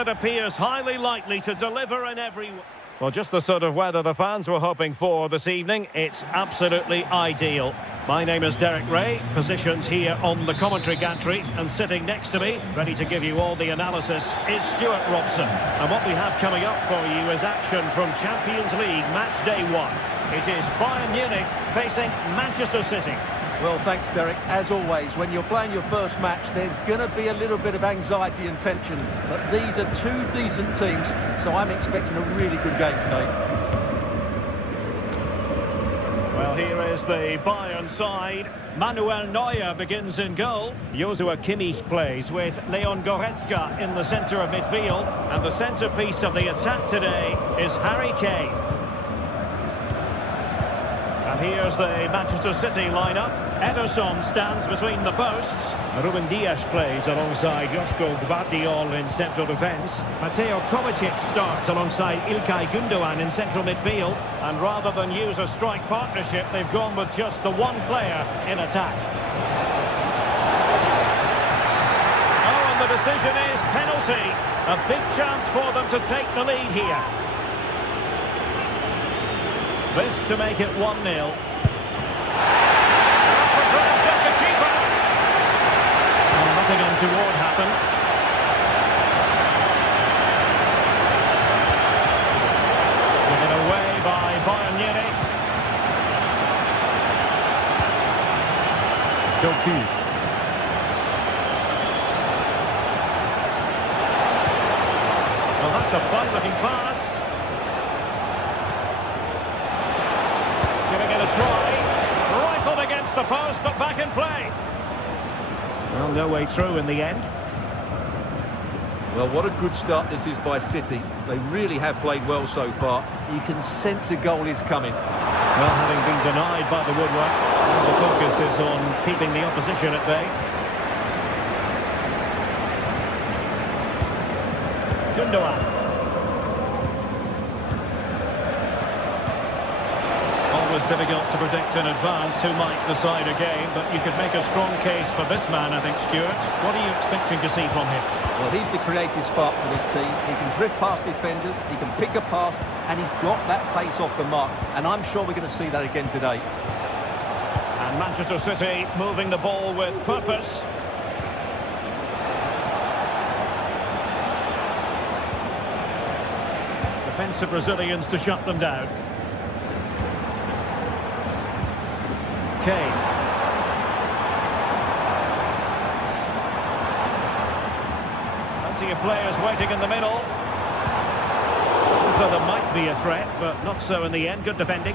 that appears highly likely to deliver in every... Well, just the sort of weather the fans were hoping for this evening. It's absolutely ideal. My name is Derek Ray, positioned here on the commentary gantry, and sitting next to me, ready to give you all the analysis, is Stuart Robson. And what we have coming up for you is action from Champions League match day 1. It is Bayern Munich facing Manchester City. Well, thanks, Derek. As always, when you're playing your first match, there's going to be a little bit of anxiety and tension. But these are two decent teams, so I'm expecting a really good game today. Well, here is the Bayern side. Manuel Neuer begins in goal. Joshua Kimmich plays with Leon Goretzka in the centre of midfield. And the centrepiece of the attack today is Harry Kane. And here's the Manchester City lineup. Ederson stands between the posts. Ruben Dias plays alongside Joško Gvardiol in central defence. Mateo Kovacic starts alongside İlkay Gündoğan in central midfield. And rather than use a strike partnership, they've gone with just the one player in attack. Oh, and the decision is penalty. A big chance for them to take the lead here. This to make it 1-0. Nothing untoward happened. Given away by Bayern Munich. Doku. Well, that's a fine-looking pass. Giving it a try. Rifled against the post, but back in play. Well, no way through in the end. Well, what a good start this is by City. They really have played well so far. You can sense a goal is coming. Well, having been denied by the woodwork, the focus is on keeping the opposition at bay. Gündoğan. Always difficult to predict in advance who might decide a game, but you could make a strong case for this man, I think, Stuart. What are you expecting to see from him? Well, he's the creative spark for this team. He can drift past defenders, he can pick a pass, and he's got that pace off the mark. And I'm sure we're going to see that again today. And Manchester City moving the ball with purpose. Defensive Brazilians to shut them down. Kane. Plenty of players waiting in the middle. So there might be a threat, but not so in the end. Good defending.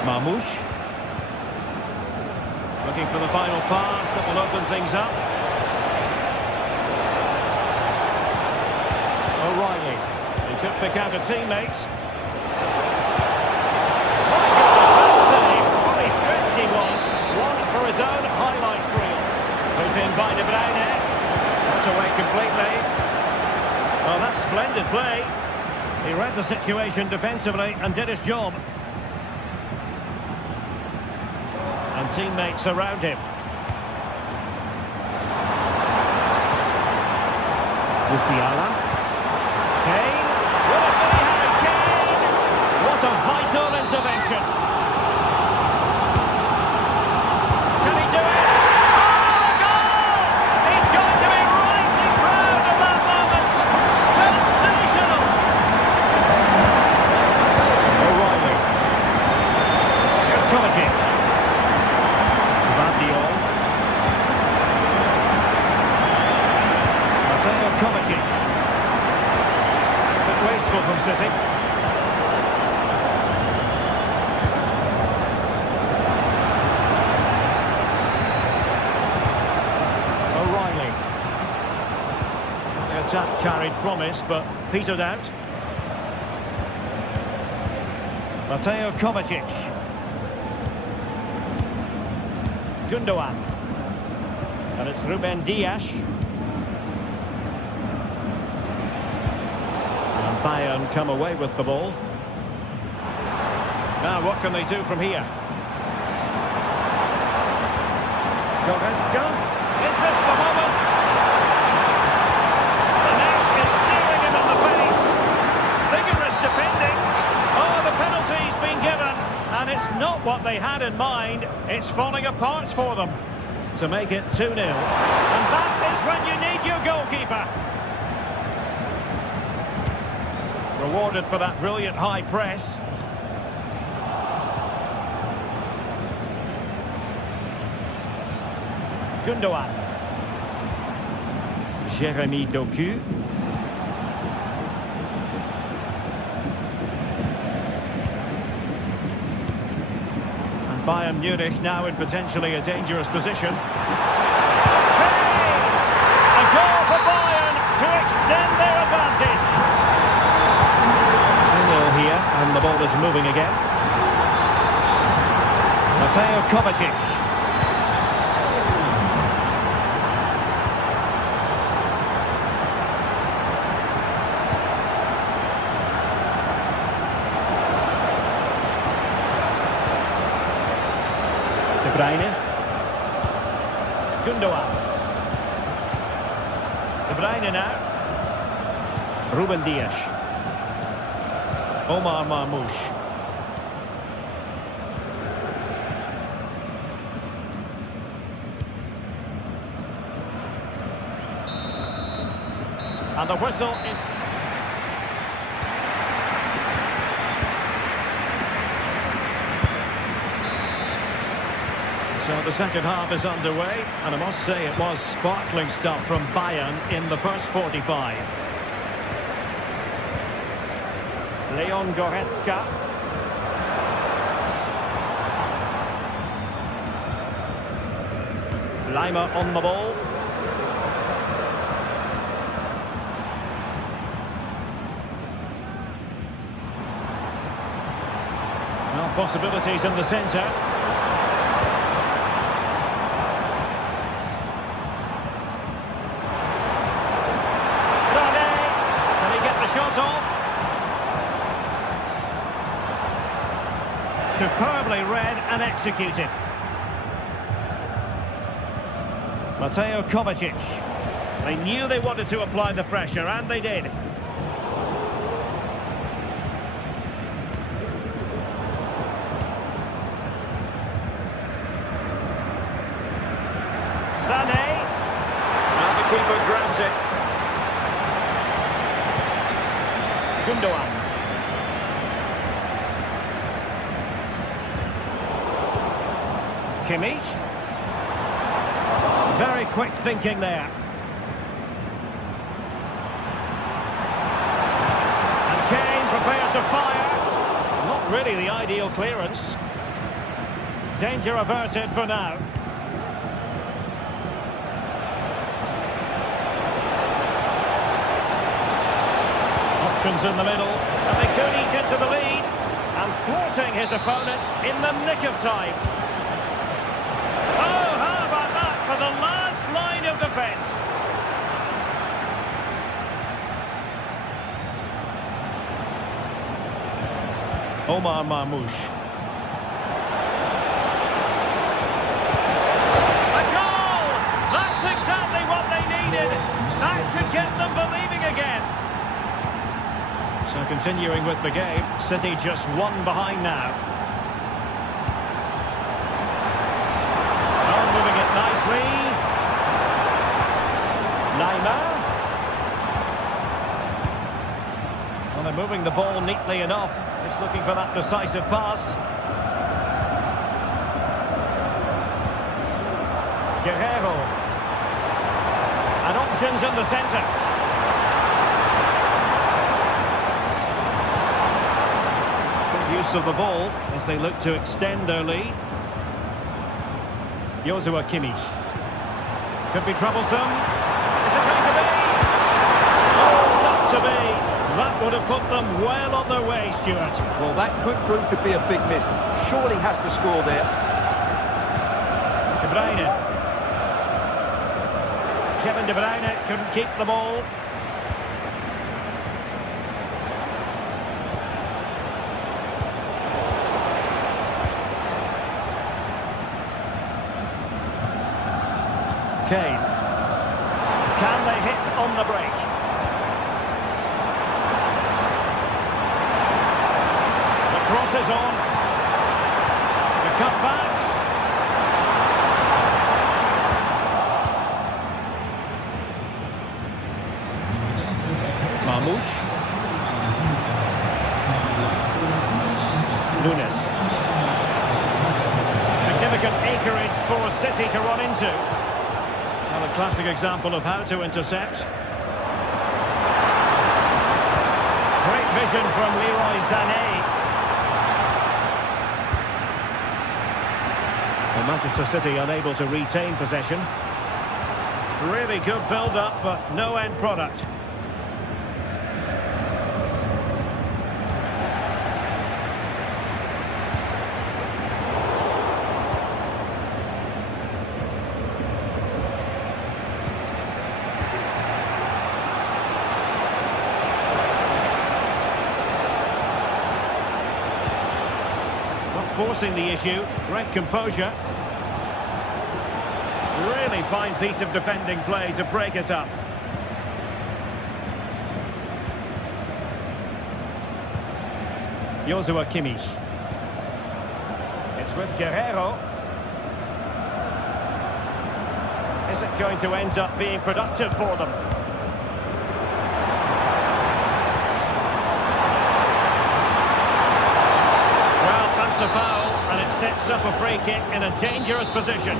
Marmoush. Looking for the final pass that will open things up. O'Reilly. He could pick out a teammate. My goodness, that save. Fully stretched he was. One for his own highlights reel. Put in by De Bruyne. That's away completely. Well, that's splendid play. He read the situation defensively and did his job. And teammates around him. Musiala. Kane. What a play had Kane! What a vital intervention. Can he do it? Oh, a goal! He's going to be rightly proud of that moment. Sensational! O'Reilly. Here's Kovacic. Mateo Kovacic. A bit wasteful from City. O'Reilly. The attack carried promise, but petered out. Mateo Kovacic. Gündoğan. And it's Ruben Dias. And Bayern come away with the ball. Now what can they do from here? Goretzka. Is this the moment? The net is staring him in the face. Vigorous defending. Oh, the penalty's been given. And it's not what they had in mind. It's falling apart for them to make it 2-0. And that is when you need your goalkeeper. Rewarded for that brilliant high press. Gundogan. Jeremy Doku. And Bayern Munich now in potentially a dangerous position. A goal for Bayern to extend their advantage. 2-0 here, and the ball is moving again. Mateo Kovacic. De Bruyne. Gundogan. De Bruyne now. Ruben Dias. Omar Marmoush. And the whistle in. So the second half is underway, and I must say it was sparkling stuff from Bayern in the first 45. Leon Goretzka. Lima on the ball. Well, possibilities in the centre. Superbly read and executed. Mateo Kovacic. They knew they wanted to apply the pressure, and they did. Sané. Now the keeper grabs it. Gundogan. Kimmich. Very quick thinking there. And Kane prepared to fire. Not really the ideal clearance. Danger averted for now. Options in the middle. And they could eat into the lead. And thwarting his opponent in the nick of time. For the last line of defence. Omar Marmoush. A goal! That's exactly what they needed. That should get them believing again. So continuing with the game, City just one behind now. Nicely. Lima. Well, they're moving the ball neatly enough. Just looking for that decisive pass. Guerrero. And options in the centre. Good use of the ball as they look to extend their lead. Joshua Kimmich. Could be troublesome. Is it going to be? Oh, not to be. That would have put them well on their way, Stuart. Well, that could prove to be a big miss. Surely has to score there. De Bruyne. Kevin De Bruyne couldn't keep the ball. Kane. Can they hit on the break? The cross is on. The cut back. Marmoush. Nunes. Significant acreage for City to run into. Well, a classic example of how to intercept. Great vision from Leroy Sané. And Manchester City unable to retain possession. Really good build-up, but no end product. Forcing the issue, great composure. Really fine piece of defending play to break us up. Joshua Kimmich. It's with Guerrero. Is it going to end up being productive for them? A foul, and it sets up a free kick in a dangerous position.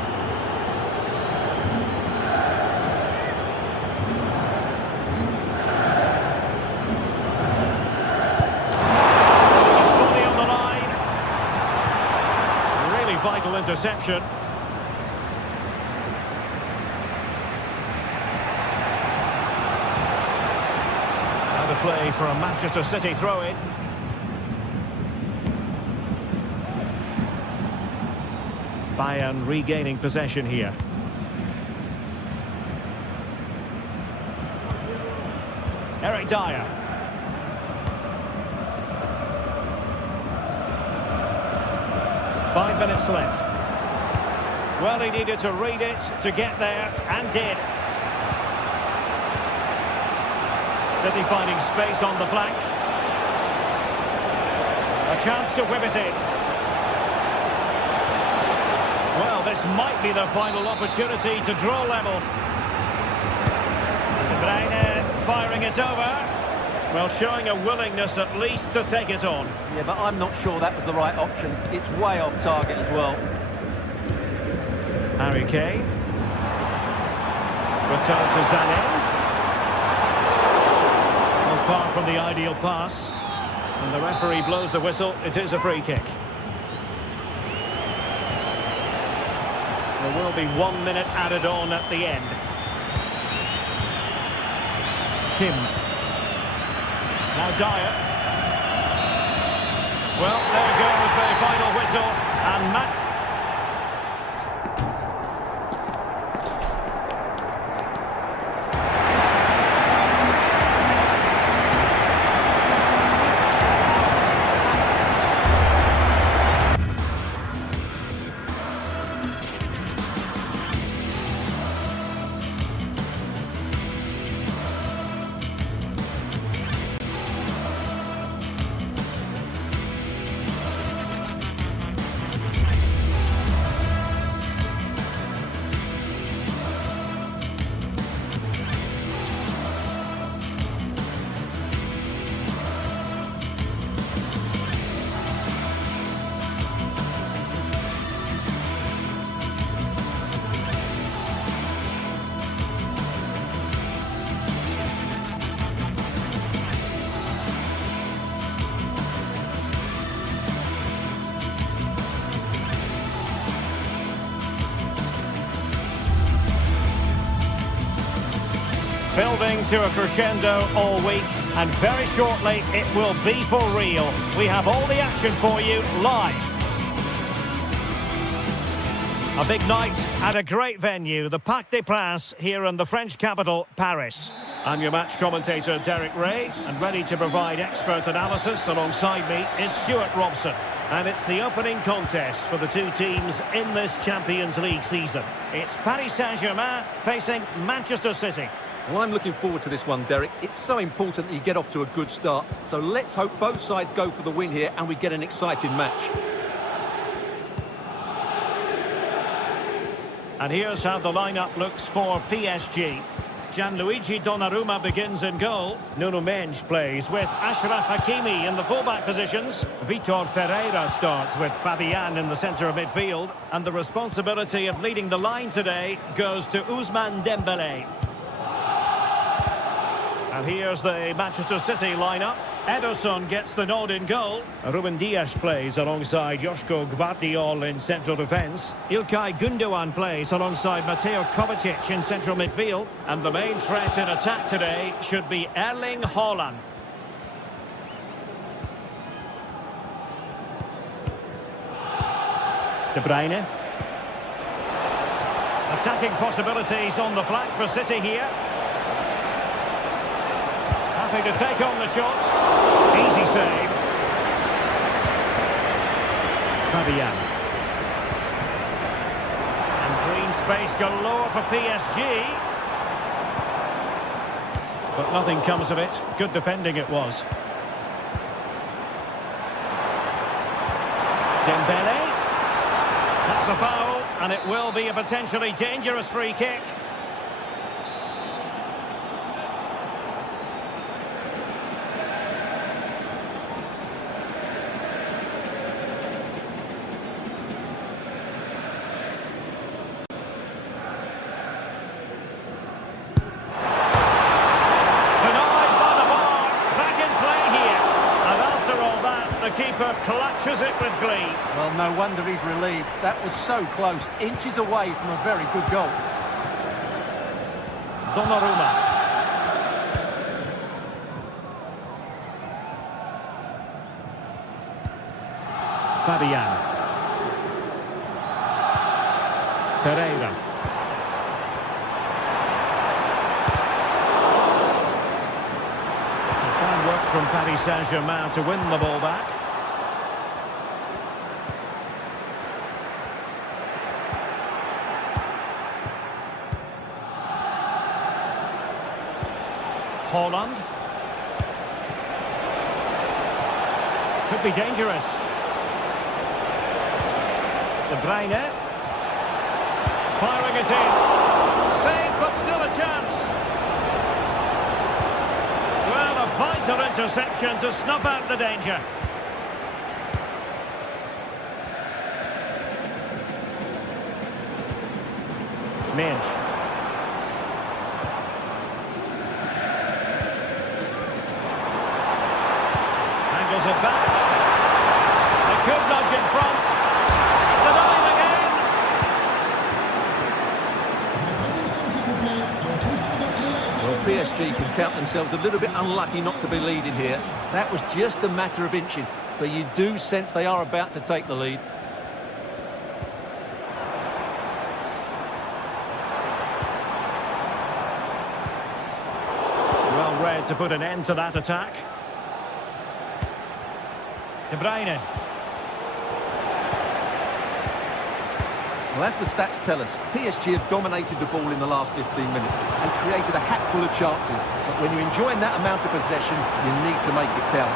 Fully on the line. Really vital interception. Now the play for a Manchester City throw-in. Bayern regaining possession here. Eric Dyer. Five minutes left. Well, he needed to read it to get there, and did. City finding space on the flank. A chance to whip it in. Well, this might be the final opportunity to draw level. De Bruyne firing it over. Well, showing a willingness at least to take it on. Yeah, but I'm not sure that was the right option. It's way off target as well. Harry Kane. Return to Sané. Well, far from the ideal pass. And the referee blows the whistle. It is a free kick. There will be 1 minute added on at the end. Kim. Now Dyer. Well, there goes the final whistle. And building to a crescendo all week, and very shortly it will be for real. We have all the action for you live. A big night at a great venue, the Parc des Princes here in the French capital, Paris. I'm your match commentator, Derek Ray, and ready to provide expert analysis alongside me is Stuart Robson. And it's the opening contest for the two teams in this Champions League season. It's Paris Saint-Germain facing Manchester City. Well, I'm looking forward to this one, Derek. It's so important that you get off to a good start. So let's hope both sides go for the win here and we get an exciting match. And here's how the lineup looks for PSG. Gianluigi Donnarumma begins in goal. Nuno Mendes plays with Achraf Hakimi in the fullback positions. Vitor Ferreira starts with Fabian in the centre of midfield. And the responsibility of leading the line today goes to Ousmane Dembélé. And here's the Manchester City lineup. Ederson gets the nod in goal. Ruben Dias plays alongside Joško Gvardiol in central defence. Ilkay Gundogan plays alongside Mateo Kovacic in central midfield. And the main threat in attack today should be Erling Haaland. De Bruyne. Attacking possibilities on the flank for City here. Happy to take on the shot. Easy save. Fabian. And green space galore for PSG. But nothing comes of it. Good defending it was. Dembele. That's a foul, and it will be a potentially dangerous free kick. The keeper clutches it with glee. Well, no wonder he's relieved. That was so close, inches away from a very good goal. Donnarumma. Fabian. Ferreira. Fine work from Paris Saint-Germain to win the ball back. Haaland. Could be dangerous. De Bruyne. Firing it in. Save, but still a chance. Well, a vital interception to snuff out the danger. Mendes. Angles it back. They could nudge in front. Denied again. Well, PSG can count themselves a little bit unlucky not to be leading here. That was just a matter of inches, but you do sense they are about to take the lead. Well read to put an end to that attack. De Bruyne. Well, as the stats tell us, PSG have dominated the ball in the last 15 minutes and created a hatful of chances. But when you're enjoying that amount of possession, you need to make it count.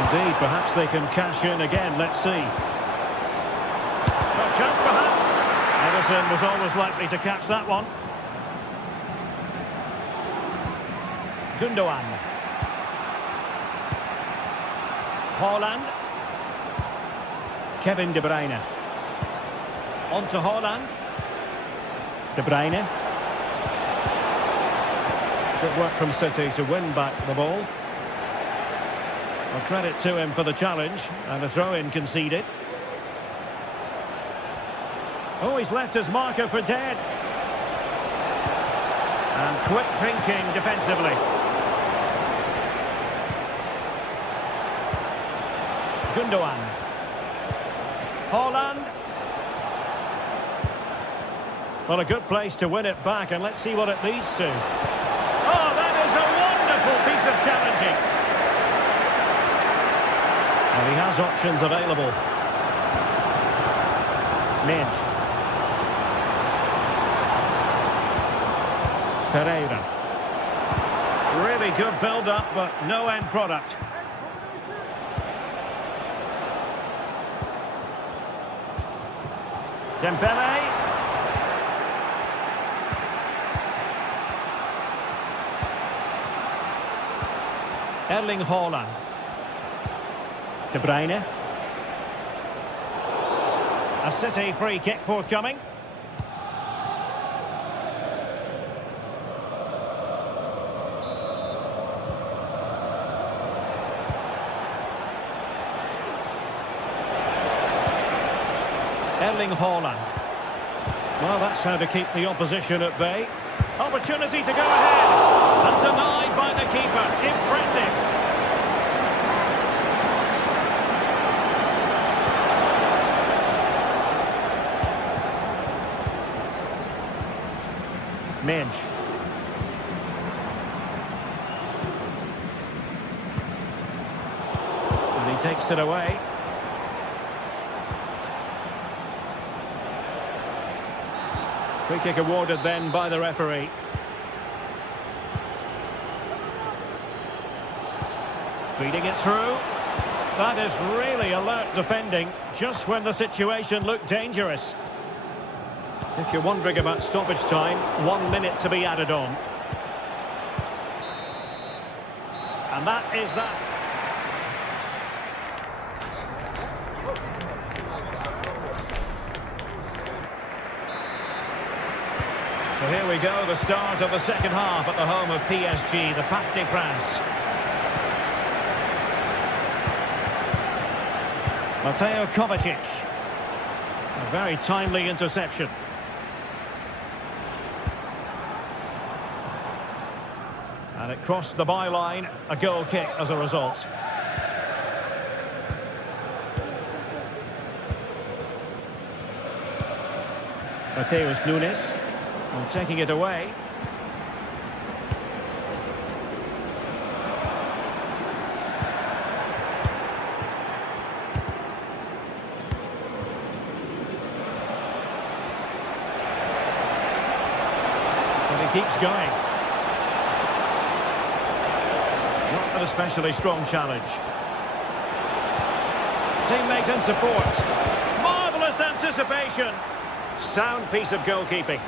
Indeed, perhaps they can cash in again. Let's see. A chance, perhaps. Ederson was always likely to catch that one. Gundogan. Haaland. Kevin De Bruyne. On to Haaland. De Bruyne. Good work from City to win back the ball. Well, credit to him for the challenge, and a throw-in conceded. Oh, he's left his marker for dead. And quick thinking defensively. Gundogan. Haaland. Well, a good place to win it back, and let's see what it leads to. Oh, that is a wonderful piece of challenging. Well, he has options available. Minch. Pereira. Really good build-up, but no end product. Dembele. Erling Haaland. De Bruyne. A City free kick forthcoming. Erling Haaland. Well, that's how to keep the opposition at bay. Opportunity to go ahead. And denied by the keeper. Impressive. Minch. And he takes it away. Free kick awarded then by the referee. Feeding it through. That is really alert defending, just when the situation looked dangerous. If you're wondering about stoppage time, 1 minute to be added on. And that is that. So here we go, the start of the second half at the home of PSG, the Parc des Princes. Mateo Kovacic. A very timely interception. And it crossed the byline, a goal kick as a result. Mateus Nunes, and taking it away. And he keeps going. Not an especially strong challenge. Teammate and support. Marvellous anticipation. Sound piece of goalkeeping.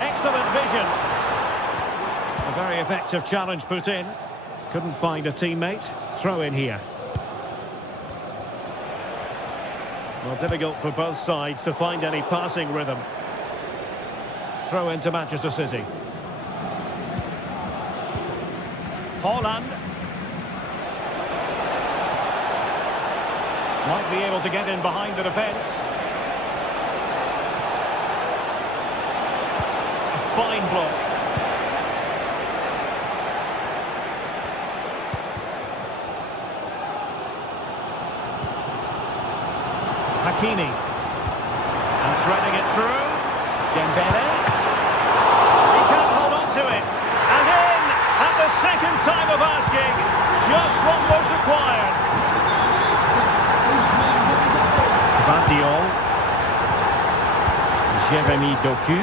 Excellent vision. A very effective challenge put in. Couldn't find a teammate. Throw in here. Well, difficult for both sides to find any passing rhythm. Throw into Manchester City. Haaland. Might be able to get in behind the defence. A fine block. Hakimi. And threading it through. Dembele. He can't hold on to it. And in at the second time of asking. Just what was required. Villarreal. Jérémy Doku.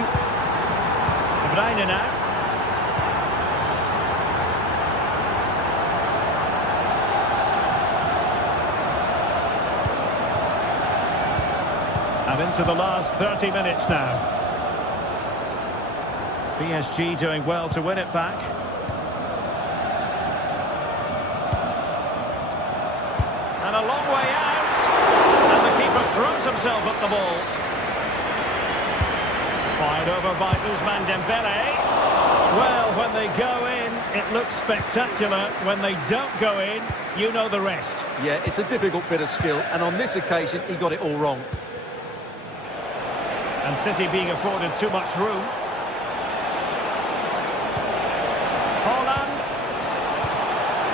De Bruyne now. And into the last 30 minutes now. PSG doing well to win it back. And a long way out. And the keeper throws himself at the ball. Fired over by Ousmane Dembele. Well, when they go in, it looks spectacular. When they don't go in, you know the rest. Yeah, it's a difficult bit of skill, and on this occasion, he got it all wrong. And City being afforded too much room. Haaland.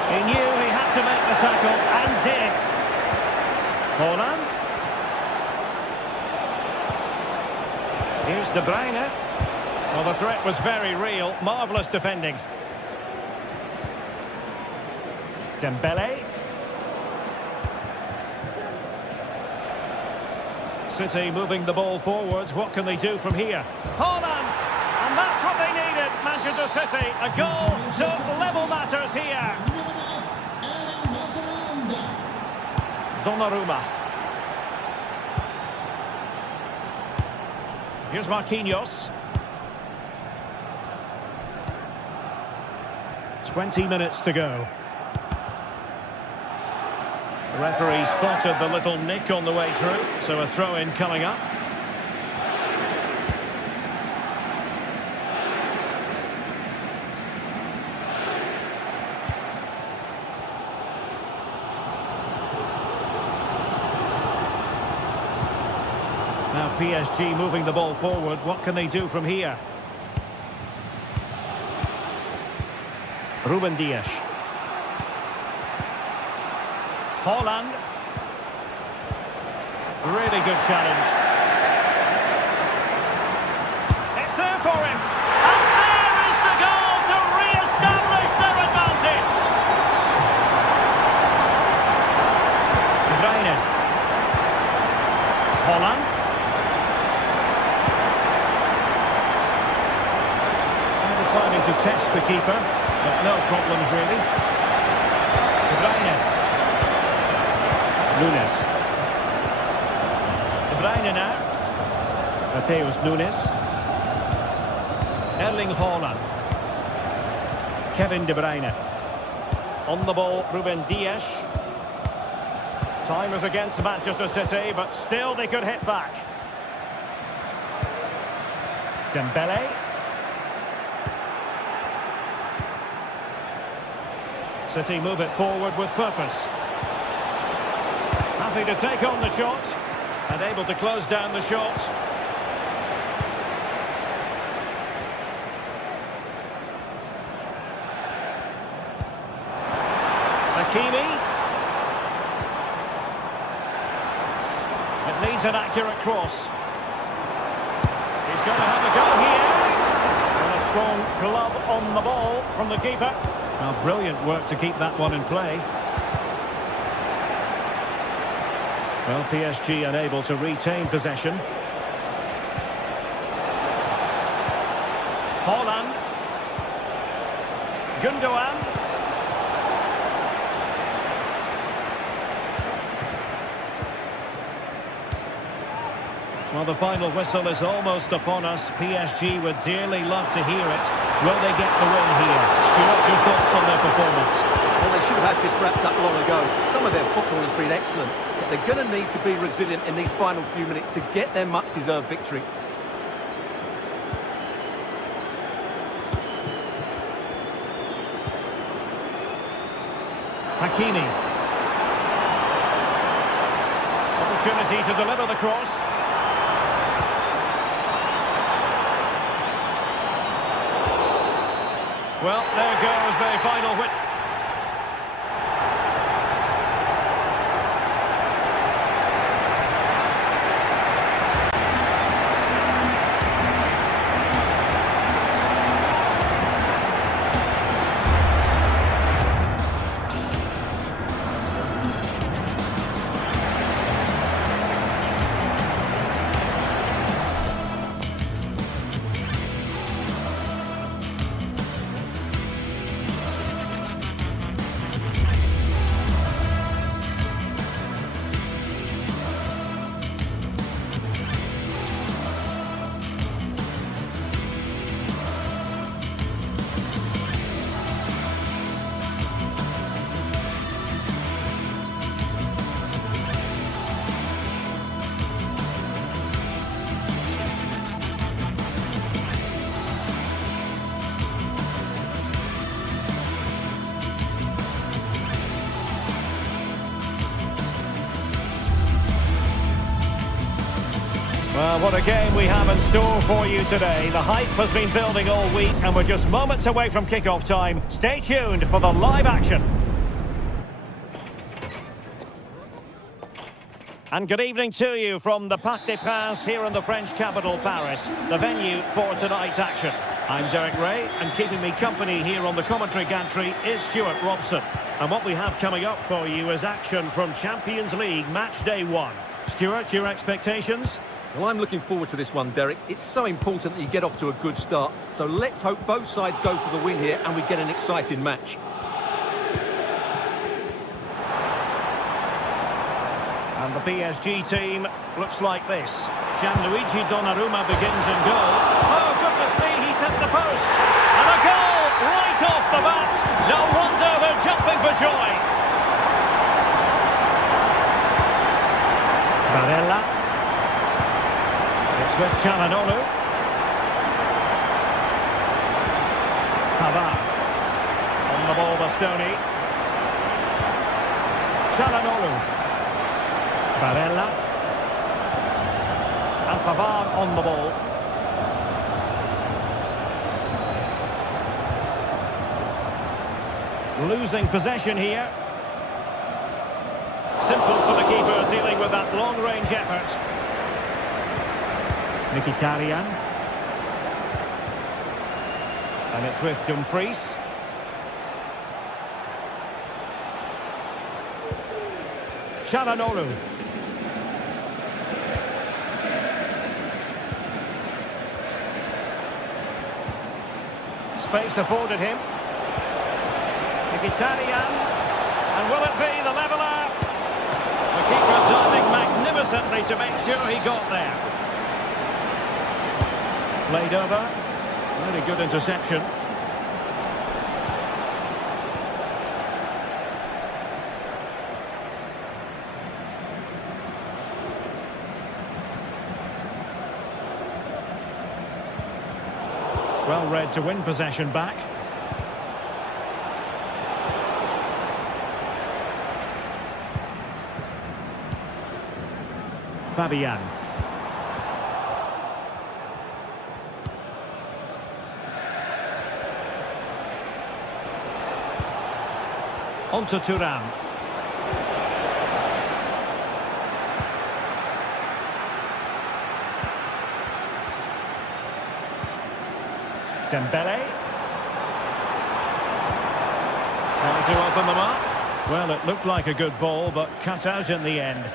He knew he had to make the tackle. Haaland. Here's De Bruyne. Well, the threat was very real. Marvellous defending. Dembele. City moving the ball forwards. What can they do from here? Haaland! And that's what they needed, Manchester City. A goal to level matters here. Donnarumma. Here's Marquinhos. 20 minutes to go. The referee spotted the little nick on the way through, so a throw-in coming up. Now PSG moving the ball forward. What can they do from here? Ruben Dias. Haaland. Really good challenge. It's there for him. And there is the goal to re-establish their advantage. De Bruyne. Haaland. Deciding to test the keeper, but no problems really. De Bruyne. Nunes. De Bruyne now. Matheus Nunes. Erling Haaland. Kevin De Bruyne. On the ball, Ruben Dias. Time is against Manchester City, but still they could hit back. Dembele. City move it forward with purpose. Happy to take on the shot and able to close down the shot. Hakimi. It needs an accurate cross. He's going to have a go here. And a strong glove on the ball from the keeper. Now, brilliant work to keep that one in play. Well, PSG unable to retain possession. Haaland. Gundogan. Well, the final whistle is almost upon us. PSG would dearly love to hear it. Will they get the win here? What's your thoughts on their performance? Well, they should have had this wrapped up long ago. Some of their football has been excellent, but they're going to need to be resilient in these final few minutes to get their much-deserved victory. Hakimi. Opportunity to deliver the cross. Well, there goes the final win. Well, what a game we have in store for you today. The hype has been building all week and we're just moments away from kick-off time. Stay tuned for the live action. And good evening to you from the Parc des Princes here in the French capital, Paris, the venue for tonight's action. I'm Derek Ray, and keeping me company here on the commentary gantry is Stuart Robson. And what we have coming up for you is action from Champions League match day 1. Stuart, your expectations? Well, I'm looking forward to this one, Derek. It's so important that you get off to a good start. So let's hope both sides go for the win here and we get an exciting match. And the PSG team looks like this. Gianluigi Donnarumma begins in goal. Oh, goodness me, he's hit the post. And a goal right off the bat. No wonder they're jumping for joy. Barella. It's with Calhanoglu. Pavard. On the ball, Bastoni. Calhanoglu. Barella. And Pavard on the ball. Losing possession here. Simple for the keeper dealing with that long-range effort. Mkhitaryan. And it's with Dumfries. Calhanoglu. Space afforded him. Mkhitaryan. And will it be the leveller? The keeper diving magnificently to make sure he got there. Played over. Really good interception. Well read to win possession back. Fabian. On to Thuram. Dembele. Trying to open them up. Well, it looked like a good ball, but cut out in the end.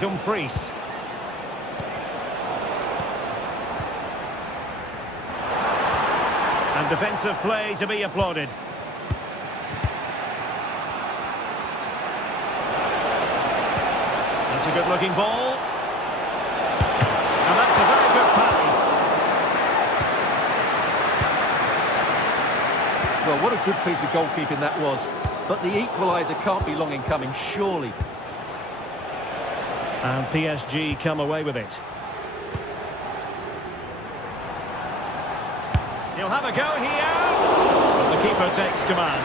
Dumfries. And defensive play to be applauded. That's a good-looking ball. And that's a very good pass. Well, what a good piece of goalkeeping that was. But the equaliser can't be long in coming, surely. And PSG come away with it. He'll have a go here. But the keeper takes command.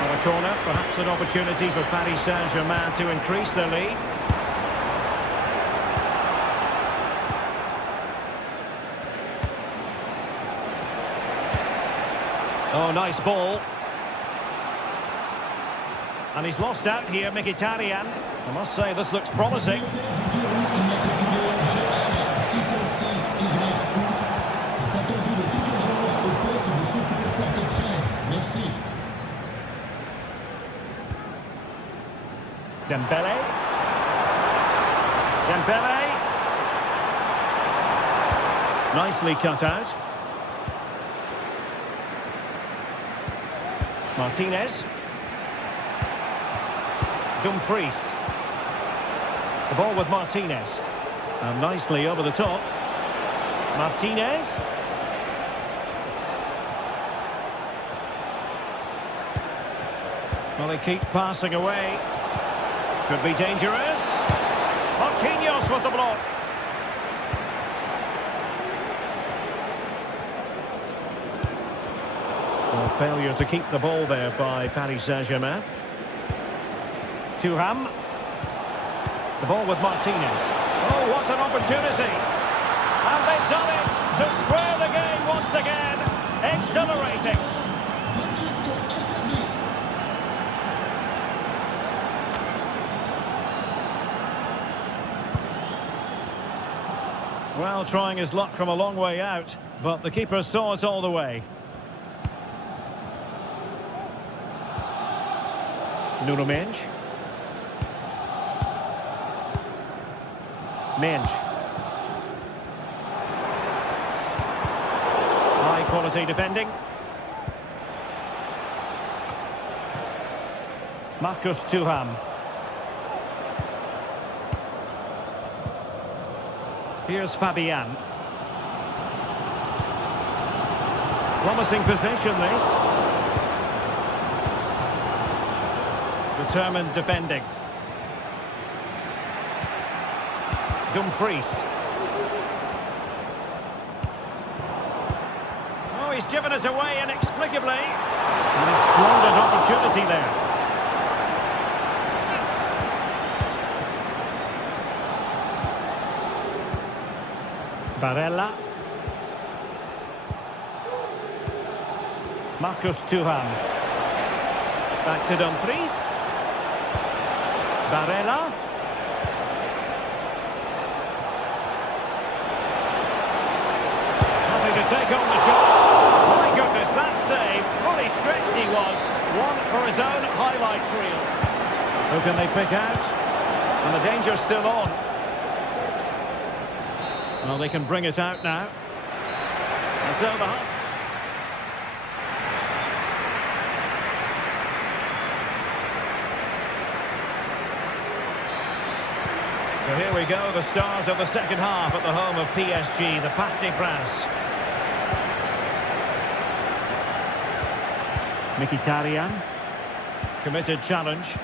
On a corner, perhaps an opportunity for Paris Saint-Germain to increase their lead. Oh, nice ball. And he's lost out here, Mkhitaryan. I must say, this looks promising. Dembele. Dembele. Nicely cut out. Martinez. Dumfries. The ball with Martinez. And nicely over the top. Martinez. Well, they keep passing away. Could be dangerous. Marquinhos with the block. Well, failure to keep the ball there by Paris Saint-Germain. Thuram. The ball with Martinez. Oh, what an opportunity. And they've done it to square the game once again. Exhilarating. Well, trying his luck from a long way out, but the keeper saw it all the way. Nuno Mendes. Mendes. High quality defending. Marcus Thuram. Here's Fabian. Promising position, this. Determined defending. Dumfries. Oh, he's given us away inexplicably. And a splendid opportunity there. Barella. Marcus Thuram. Back to Dumfries. Barella. Having to take on the shot. My goodness, that save. Fully stretched he was. One for his own highlights reel. Who can they pick out? And the danger's still on. Well, they can bring it out now. And so the half. So here we go, the stars of the second half at the home of PSG, the Parc des Princes. Mkhitaryan. Committed challenge.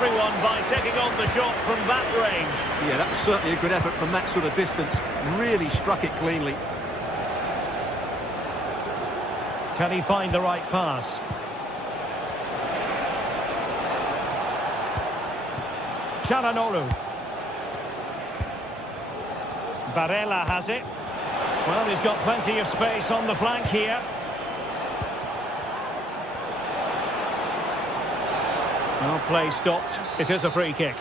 Everyone by taking on the shot from that range. Yeah, that was certainly a good effort from that sort of distance. Really struck it cleanly. Can he find the right pass? Çalhanoğlu. Barella has it. Well, he's got plenty of space on the flank here. No play stopped. It is a free kick.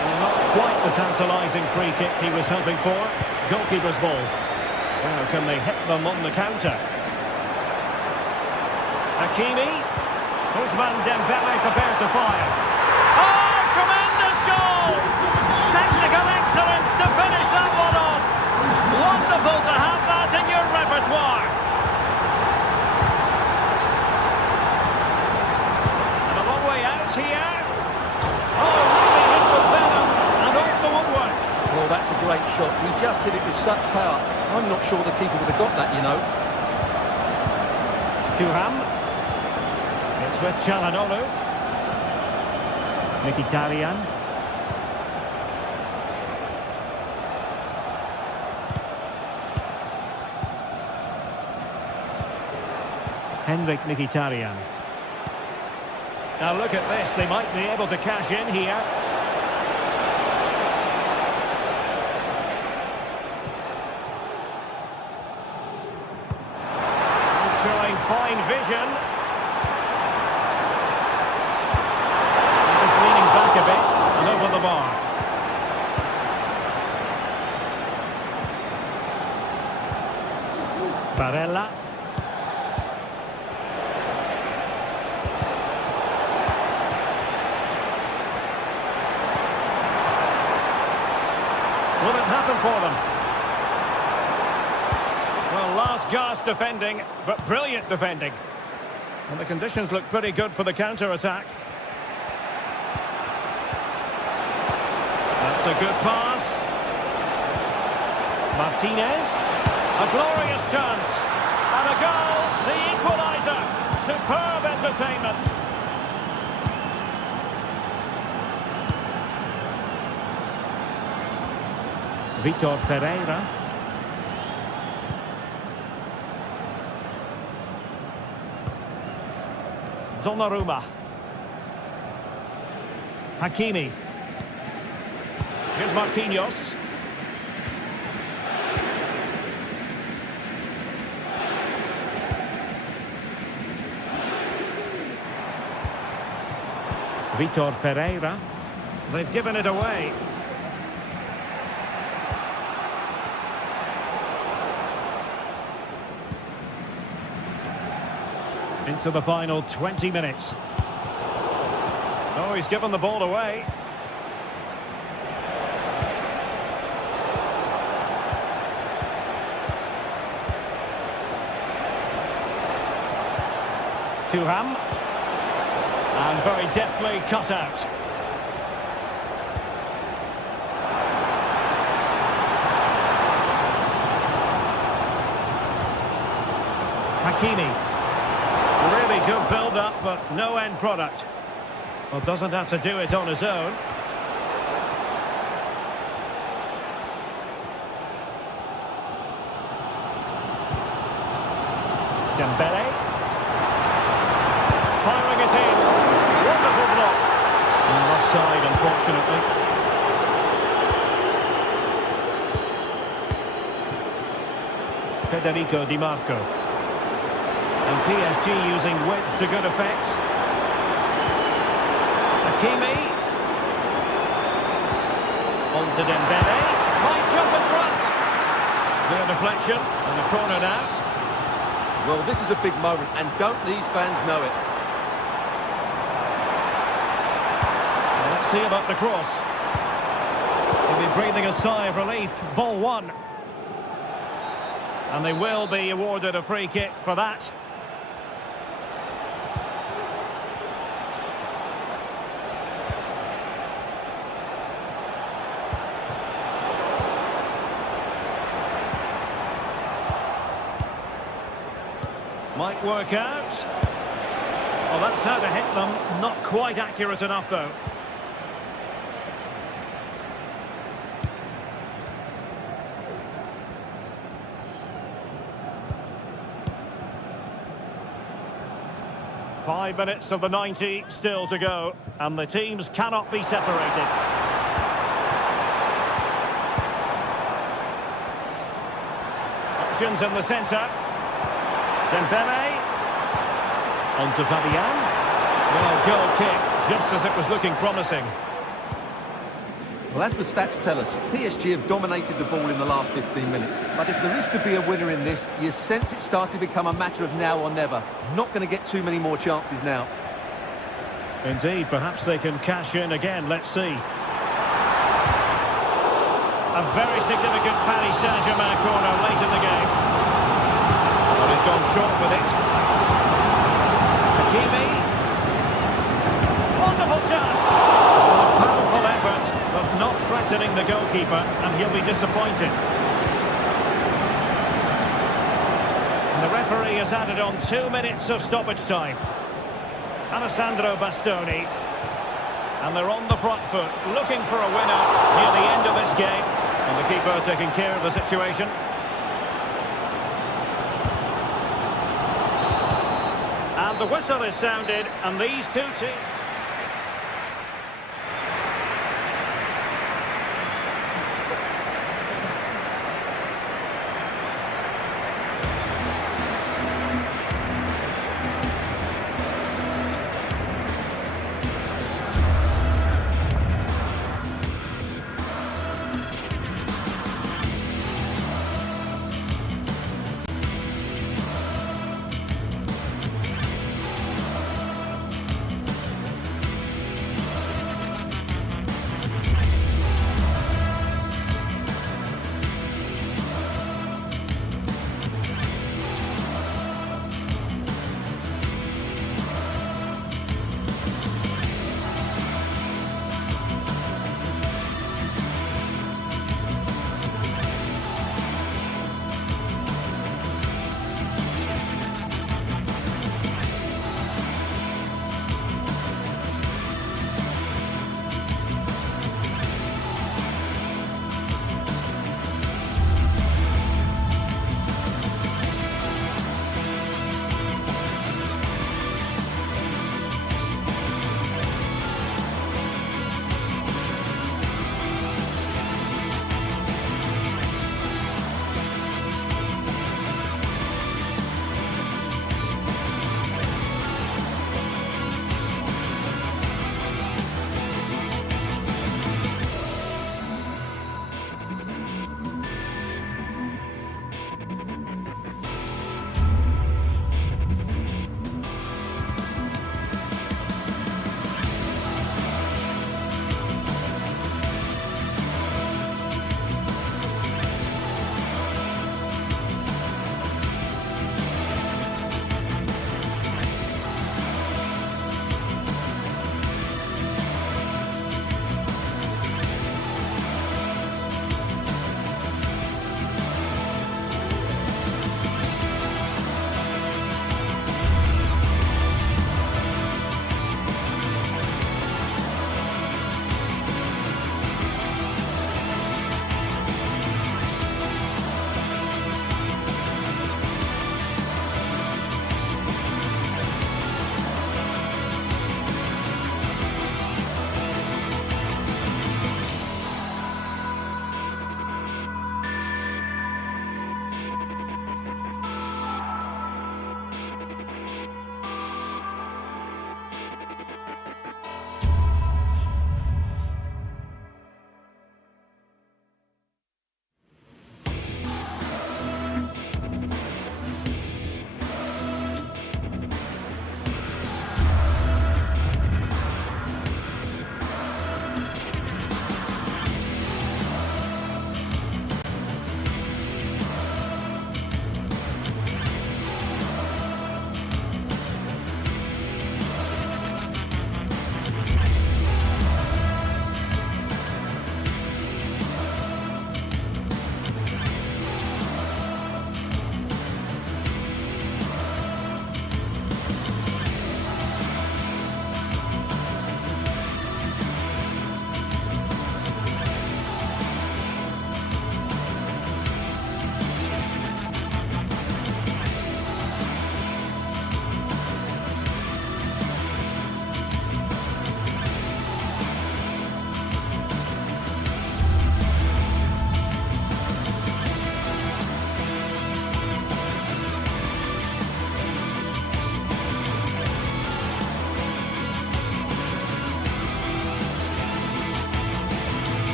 Well, not quite the tantalising free kick he was hoping for. Goalkeeper's ball. Well, can they hit them on the counter? Hakimi. Ousmane Dembele prepared to fire. Oh, tremendous goal! Technical excellence to finish that one off. Wonderful to have that in your repertoire. And a long way out here. Oh, really hit with venom and off the woodwork. Well, that's a great shot. He just hit it with such power. I'm not sure the keeper would have got that, you know. Thuram. It's with Çalhanoğlu. Mkhitaryan. Henrik Mkhitaryan. Now look at this, they might be able to cash in here. Showing fine vision. Just leaning back a bit and over the bar. Barella. Will it happen for them? Well, last gasp defending, but brilliant defending. And the conditions look pretty good for the counter-attack. That's a good pass. Martinez. A glorious chance. And a goal, the equaliser. Superb entertainment. Vitor Pereira. Donnarumma. Hakimi. Here's Marquinhos. Vitor Pereira. They've given it away. Into the final 20 minutes. Oh, he's given the ball away. Thuram. And very deftly cut out. Hakimi. Really good build-up, but no end product. Well, doesn't have to do it on his own. Dembele. Firing it in. Wonderful block. And offside, unfortunately. Federico Di Marco. And PSG using width to good effect. Hakimi. On to Dembele. Might jump in front. Clear deflection. And a corner now. Well, this is a big moment, and don't these fans know it? Well, let's see about the cross. He'll be breathing a sigh of relief. Ball one. And they will be awarded a free kick for that. Might work out. Well, that's how to hit them. Not quite accurate enough, though. Five minutes of the 90 still to go, and the teams cannot be separated. Options in the centre. Dembele. On to Fabian. Well, goal kick, just as it was looking promising. Well, as the stats tell us, PSG have dominated the ball in the last 15 minutes. But if there is to be a winner in this, you sense it's starting to become a matter of now or never. Not going to get too many more chances now. Indeed, perhaps they can cash in again. Let's see. A very significant Paris Saint-Germain corner late in the game. But he's gone short with it. Hakimi. Wonderful chance. Powerful effort, but not threatening the goalkeeper, and he'll be disappointed. And the referee has added on 2 minutes of stoppage time. Alessandro Bastoni. And they're on the front foot, looking for a winner near the end of this game. And the keeper taking care of the situation. And the whistle is sounded, and these two teams...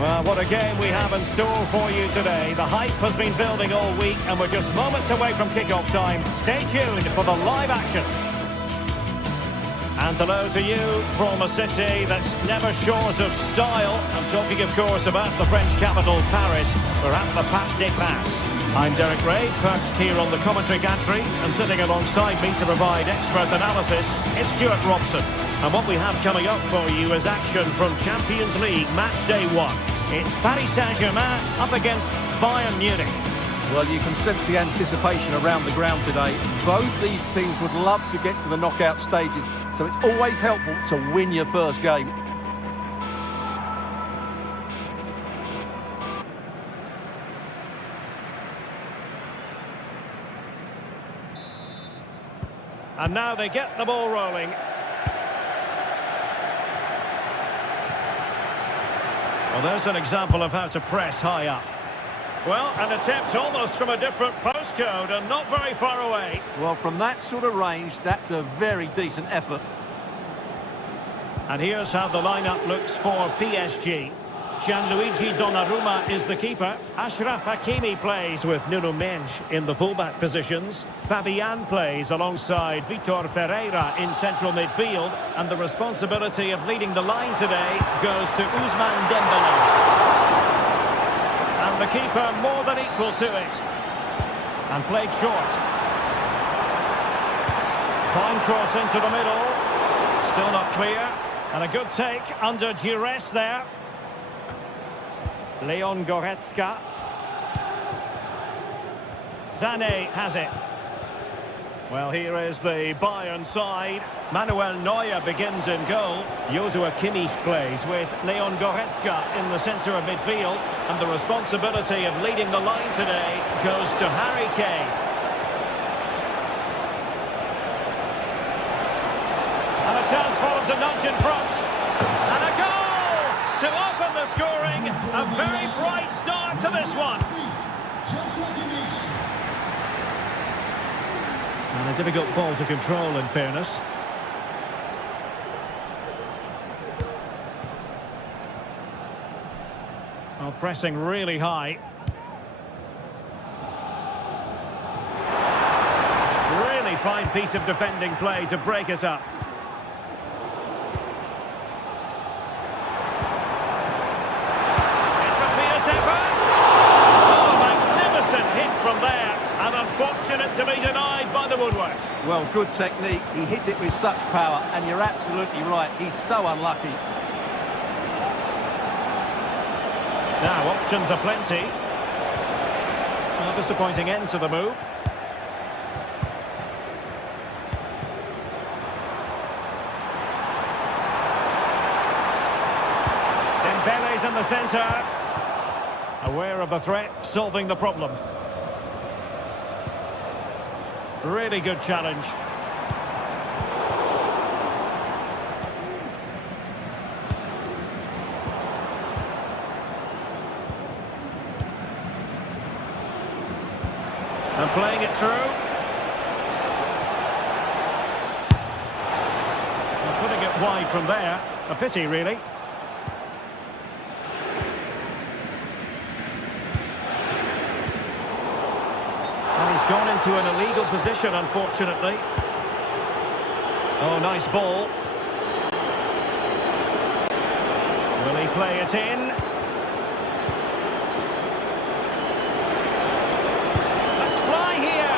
Well, what a game we have in store for you today. The hype has been building all week and we're just moments away from kick-off time. Stay tuned for the live action. And hello to you from a city that's never short of style. I'm talking, of course, about the French capital, Paris. We're at the Parc des Princes. I'm Derek Ray, perched here on the commentary gantry, and sitting alongside me to provide expert analysis is Stuart Robson. And what we have coming up for you is action from Champions League Match Day 1. It's Paris Saint-Germain up against Bayern Munich. Well, you can sense the anticipation around the ground today. Both these teams would love to get to the knockout stages, so it's always helpful to win your first game. And now they get the ball rolling. Well, there's an example of how to press high up. Well, an attempt almost from a different postcode and not very far away. Well, from that sort of range, that's a very decent effort. And here's how the lineup looks for PSG. Gianluigi Donnarumma is the keeper. Achraf Hakimi plays with Nuno Mendes in the fullback positions. Fabian plays alongside Vitor Ferreira in central midfield. And the responsibility of leading the line today goes to Ousmane Dembélé. And the keeper more than equal to it. And played short. Fine cross into the middle. Still not clear. And a good take under duress there. Leon Goretzka. Sané has it. Well, here is the Bayern side. Manuel Neuer begins in goal. Joshua Kimmich plays with Leon Goretzka in the centre of midfield. And the responsibility of leading the line today goes to Harry Kane. And a chance for him to nudge in front. And a goal to open the scoring. A very bright start to this one. And a difficult ball to control, in fairness. Well, pressing really high. Really fine piece of defending play to break us up. Unfortunate to be denied by the woodwork. Well, good technique. He hit it with such power, and you're absolutely right. He's so unlucky. Now, options are plenty. A disappointing end to the move. Dembele's in the centre. Aware of the threat, solving the problem. Really good challenge. And playing it through. And putting it wide from there. A pity, really. Gone into an illegal position, unfortunately. Oh, nice ball. Will he play it in? Let's fly here!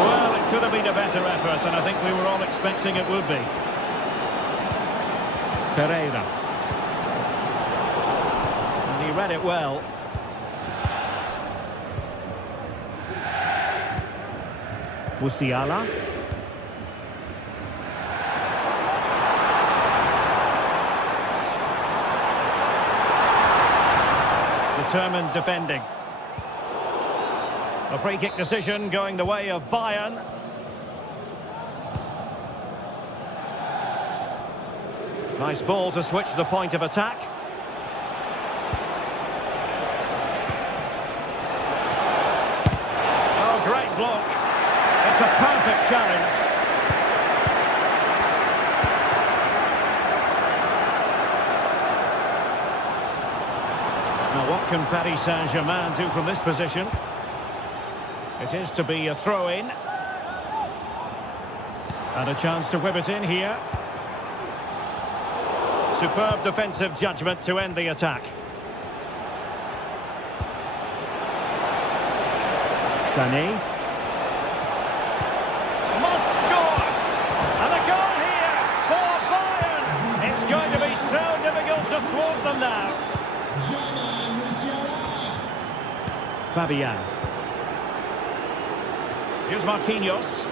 Well, it could have been a better effort, and I think we were all expecting it would be. Ferreira. And he read it well. Musiala. Determined defending. A free kick decision going the way of Bayern. Nice ball to switch the point of attack. Oh, great block. It's a perfect challenge. can Paris Saint-Germain do from this position? It is to be a throw-in. And a chance to whip it in here. Superb defensive judgment to end the attack. Sané. Must score! And a goal here for Bayern! It's going to be so difficult to thwart them now. Fabian. Here's Marquinhos.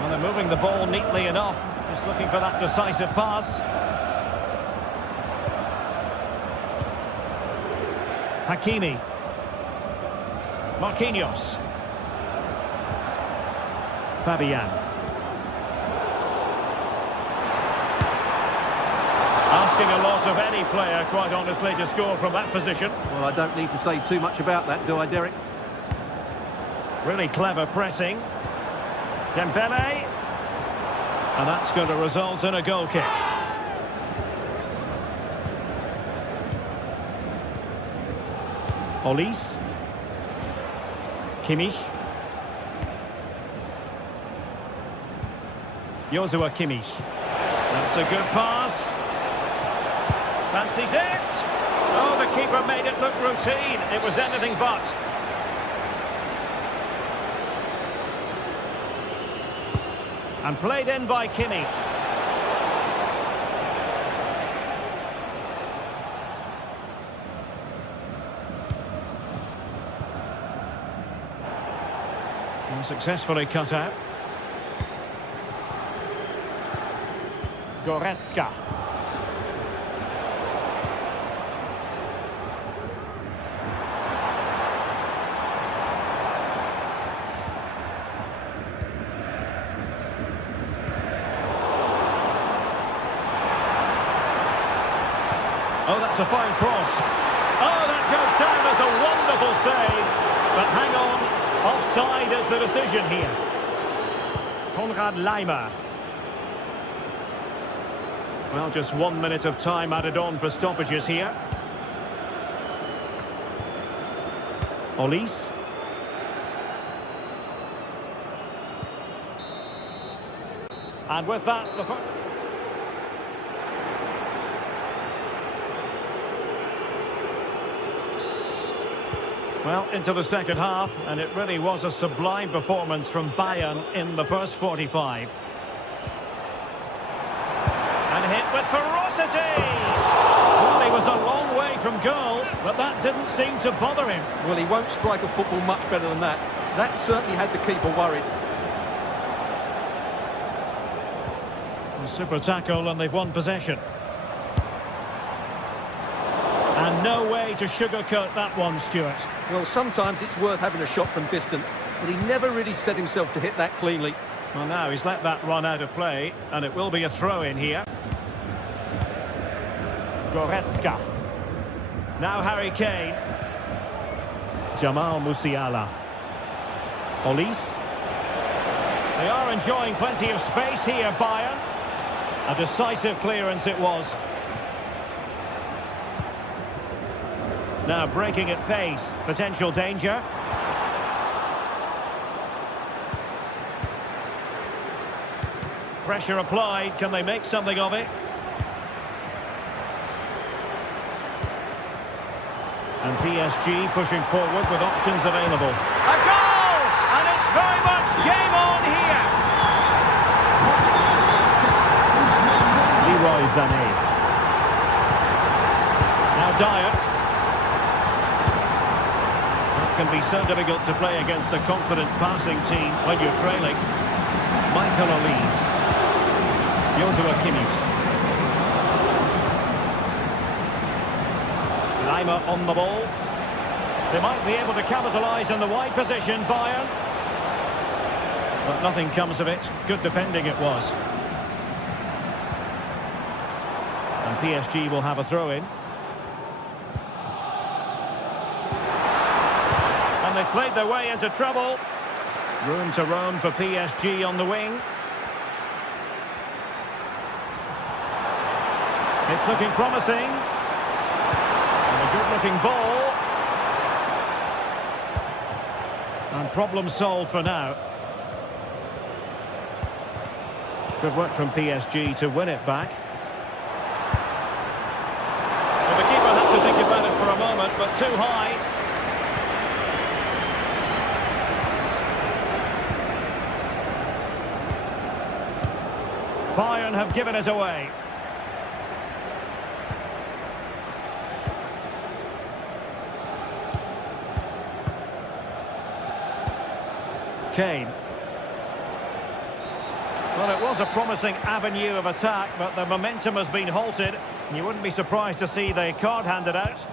Well, they're moving the ball neatly enough. Just looking for that decisive pass. Hakimi. Marquinhos. Fabian. Asking a lot of any player, quite honestly, to score from that position. Well, I don't need to say too much about that, do I, Derek? Really clever pressing. Dembele. And that's going to result in a goal kick. Olise. Kimmich. Joshua Kimmich. That's a good pass. Fancies it. Oh, the keeper made it look routine. It was anything but. And played in by Kimmich. And successfully cut out. Goretzka. Oh, that's a fine cross. Oh, that goes down as a wonderful save. But hang on, offside is the decision here. Konrad Laimer. Well, just 1 minute of time added on for stoppages here. Olise. And with that, well, into the second half, and it really was a sublime performance from Bayern in the first 45. And hit with ferocity! Well, he was a long way from goal, but that didn't seem to bother him. Well, he won't strike a football much better than that. That certainly had the keeper worried. A super tackle, and they've won possession. And no way to sugarcoat that one, Stuart. Well, sometimes it's worth having a shot from distance, but he never really set himself to hit that cleanly. Well, now he's let that run out of play, and it will be a throw-in here. Goretzka. Now Harry Kane. Jamal Musiala. Olise. They are enjoying plenty of space here, Bayern. A decisive clearance it was. Now breaking at pace. Potential danger. Pressure applied. Can they make something of it? And PSG pushing forward with options available. A goal! And it's very much game on here. Leroy Sané. Now Dyer. That can be so difficult to play against a confident passing team when you're trailing. Michael Olise. Joshua Kimmich. Laimer on the ball. They might be able to capitalise in the wide position, Bayern. But nothing comes of it. Good defending it was. And PSG will have a throw-in. And they've played their way into trouble. Room to roam for PSG on the wing. It's looking promising. And a good-looking ball. And problem solved for now. Good work from PSG to win it back. Well, the keeper had to think about it for a moment, but too high. Bayern have given us away. Kane. Well, it was a promising avenue of attack, but the momentum has been halted. You wouldn't be surprised to see the card handed out.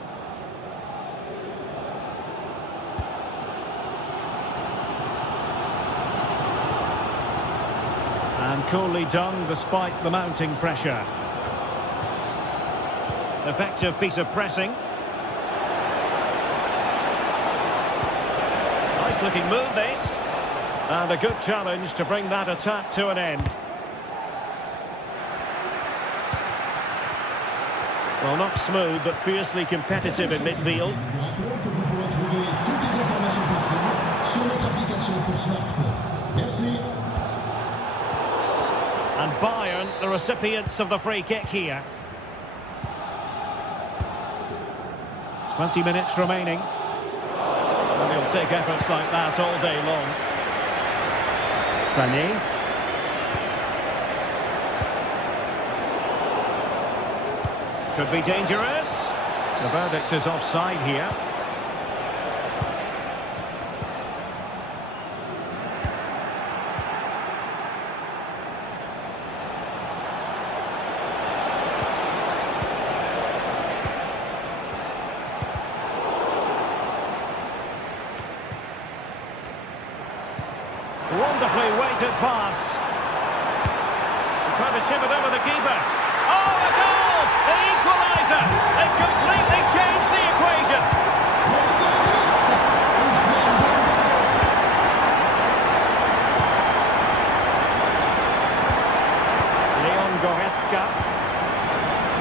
And coolly done despite the mounting pressure. Effective piece of pressing. Nice looking move this. And a good challenge to bring that attack to an end. Well, not smooth, but fiercely competitive in midfield. And Bayern, the recipients of the free kick here. 20 minutes remaining. And he'll take efforts like that all day long. Sané. Could be dangerous. The verdict is offside here. Wonderfully weighted pass. Trying to chip it over the keeper. Oh, a goal! The equaliser! They've completely changed the equation. Leon Goretzka.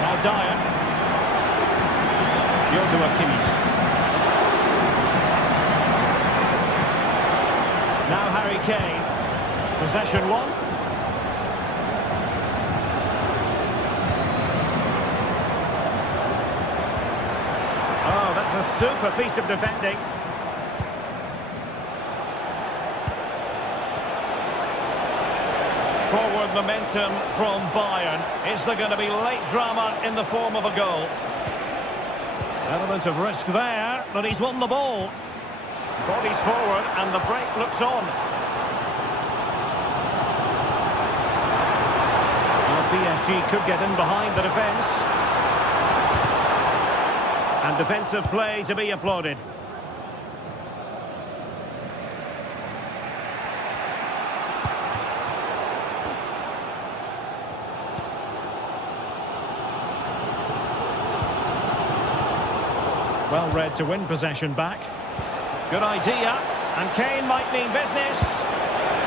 Now Dyer. Joshua Kimmich. Now Harry Kane. Possession one. Oh, that's a super piece of defending. Forward momentum from Bayern. Is there going to be late drama in the form of a goal? Element of risk there, but he's won the ball. Bodies forward and the break looks on. Well, PSG could get in behind the defence. And defensive play to be applauded. Well read to win possession back. Good idea, and Kane might mean business.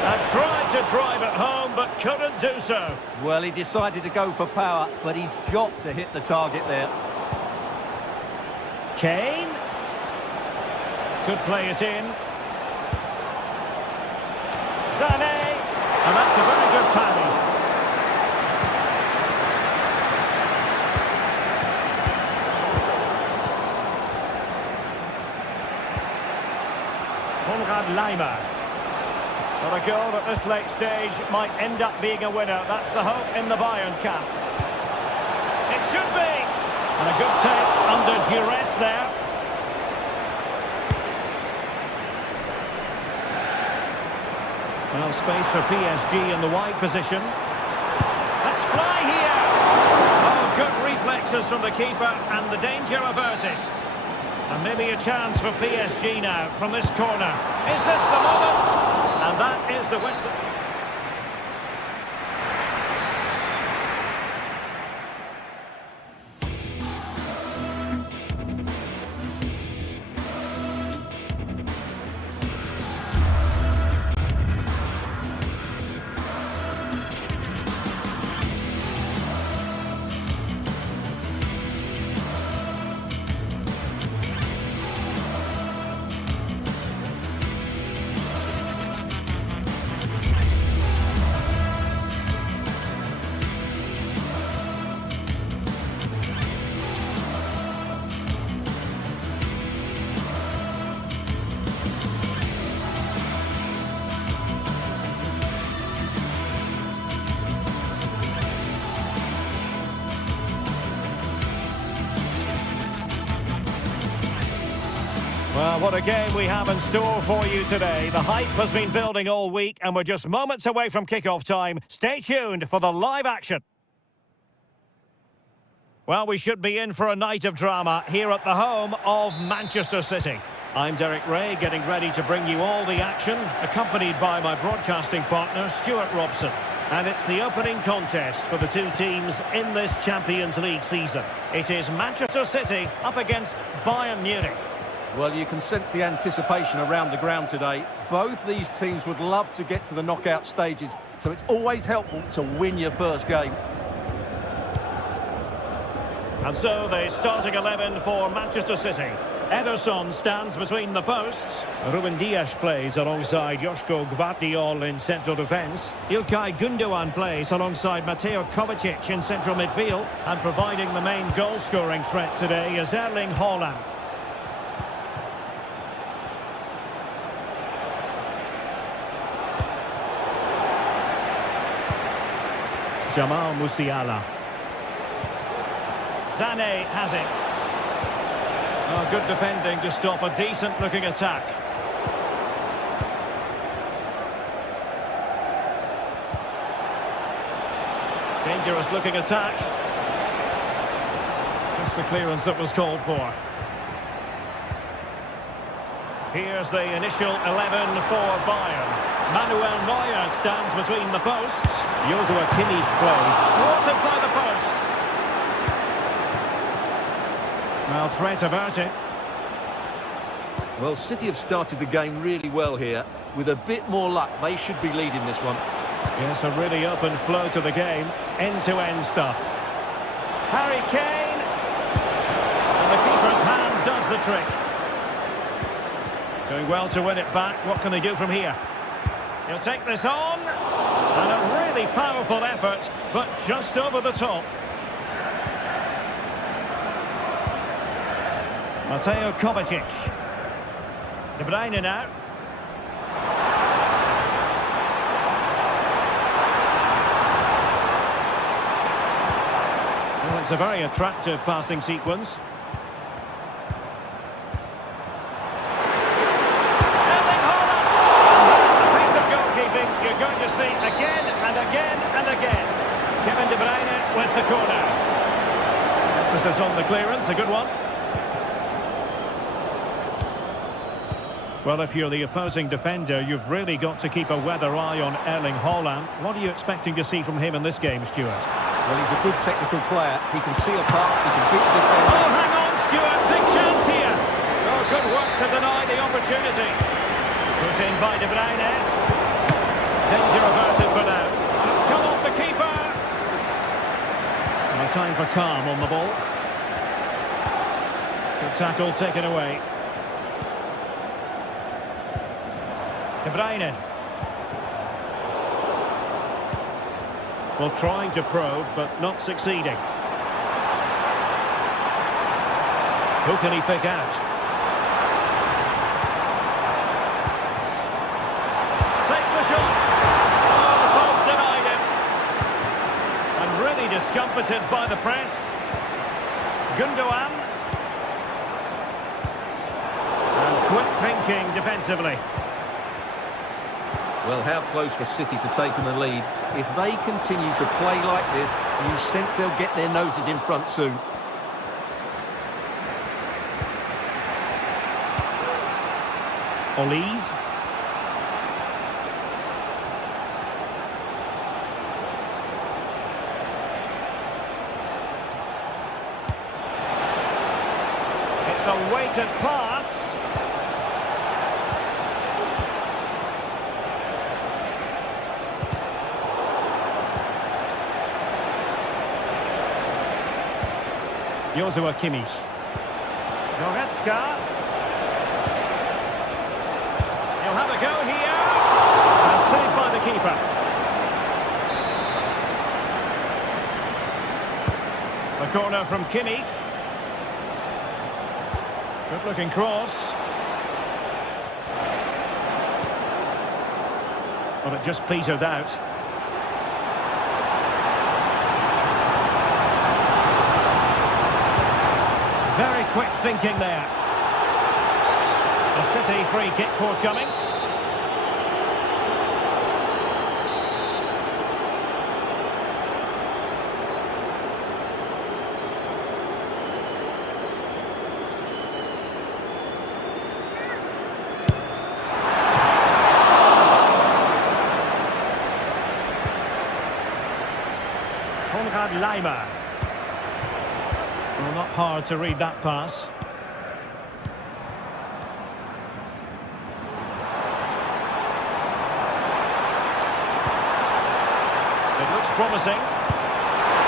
And tried to drive it home, but couldn't do so. Well, he decided to go for power, but he's got to hit the target there. Kane. Could play it in. Sané. And that's a very good parry. Leimer. But a goal at this late stage might end up being a winner. That's the hope in the Bayern camp. It should be. And a good take under duress there. Well, space for PSG in the wide position. Let's fly here. Oh, good reflexes from the keeper and the danger averted. And maybe a chance for PSG now from this corner. Is this the moment? And that is the win. Well, what a game we have in store for you today. The hype has been building all week and we're just moments away from kick-off time. Stay tuned for the live action. Well, we should be in for a night of drama here at the home of Manchester City. I'm Derek Ray, getting ready to bring you all the action, accompanied by my broadcasting partner, Stuart Robson. And it's the opening contest for the two teams in this Champions League season. It is Manchester City up against Bayern Munich. Well, you can sense the anticipation around the ground today. Both these teams would love to get to the knockout stages, so it's always helpful to win your first game. And so the starting 11 for Manchester City. Ederson stands between the posts. Ruben Dias plays alongside Joško Gvardiol in central defence. Ilkay Gundogan plays alongside Mateo Kovacic in central midfield. And providing the main goal-scoring threat today is Erling Haaland. Jamal Musiala. Sané has it. Oh, good defending to stop a decent-looking attack. Dangerous-looking attack. Just the clearance that was called for. Here's the initial 11 for Bayern. Manuel Neuer stands between the posts. Joshua Kimmich plays. Thwarted by the post. Well, threat about it. Well, City have started the game really well here. With a bit more luck, they should be leading this one. Yes, a really open flow to the game. End-to-end stuff. Harry Kane. And the keeper's hand does the trick. Doing well to win it back. What can they do from here? He'll take this on. And a really powerful effort, but just over the top. Mateo Kovacic. De Bruyne now. Well, it's a very attractive passing sequence. Erling Haaland! A piece of goalkeeping you're going to see again and again and again. Kevin De Bruyne with the corner. Emphasis on the clearance, a good one. Well, if you're the opposing defender, you've really got to keep a weather eye on Erling Haaland. What are you expecting to see from him in this game, Stuart? Well, he's a good technical player. He can see a pass, he can beat the defender. Oh, hang on, Stuart. Big chance here. Oh, good work to deny the opportunity. Put in by De Bruyne. Danger averted for now. It's come off the keeper. No time for calm on the ball. Good tackle taken away. De Bruyne. Well, trying to probe, but not succeeding. Who can he pick out? Takes the shot. Oh, the post denied him. And really discomfited by the press. Gundogan. And quick thinking defensively. Well, how close for City to taking the lead. If they continue to play like this, you sense they'll get their noses in front soon. Olise. It's a weighted pass. Joshua Kimmich. Goretzka. He'll have a go here. And saved by the keeper. A corner from Kimmich. Good looking cross. Well, it just petered out. Very quick thinking there. A City free kick forthcoming. Leimer. Well, not hard to read that pass. It looks promising.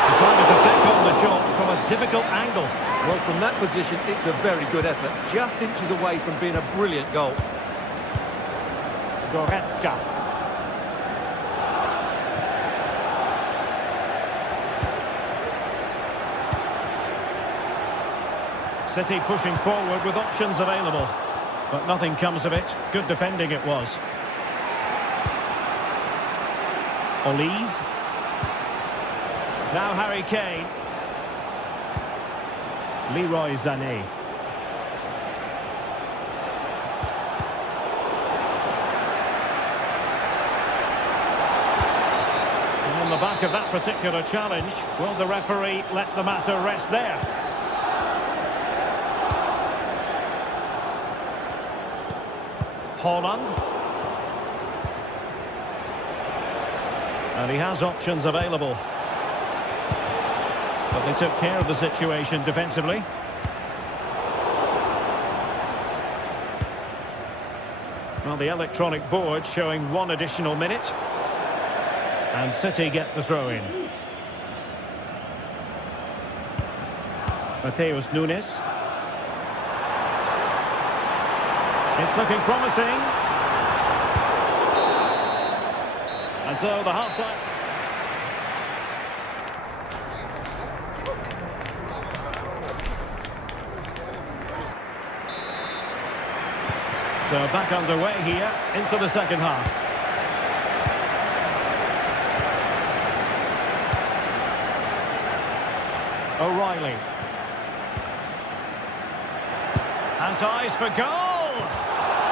Decided to take on the shot from a difficult angle. Well, from that position, it's a very good effort. Just inches away from being a brilliant goal. Goretzka. City pushing forward with options available, but nothing comes of it. Good defending it was. Olise. Now Harry Kane. Leroy Sané. And on the back of that particular challenge, will the referee let the matter rest there? Holland. And he has options available. But they took care of the situation defensively. Well, the electronic board showing 1 additional minute. And City get the throw-in. Mateus Nunes. It's looking promising. And so the half-time. So back underway here into the second half. O'Reilly. And eyes for goal.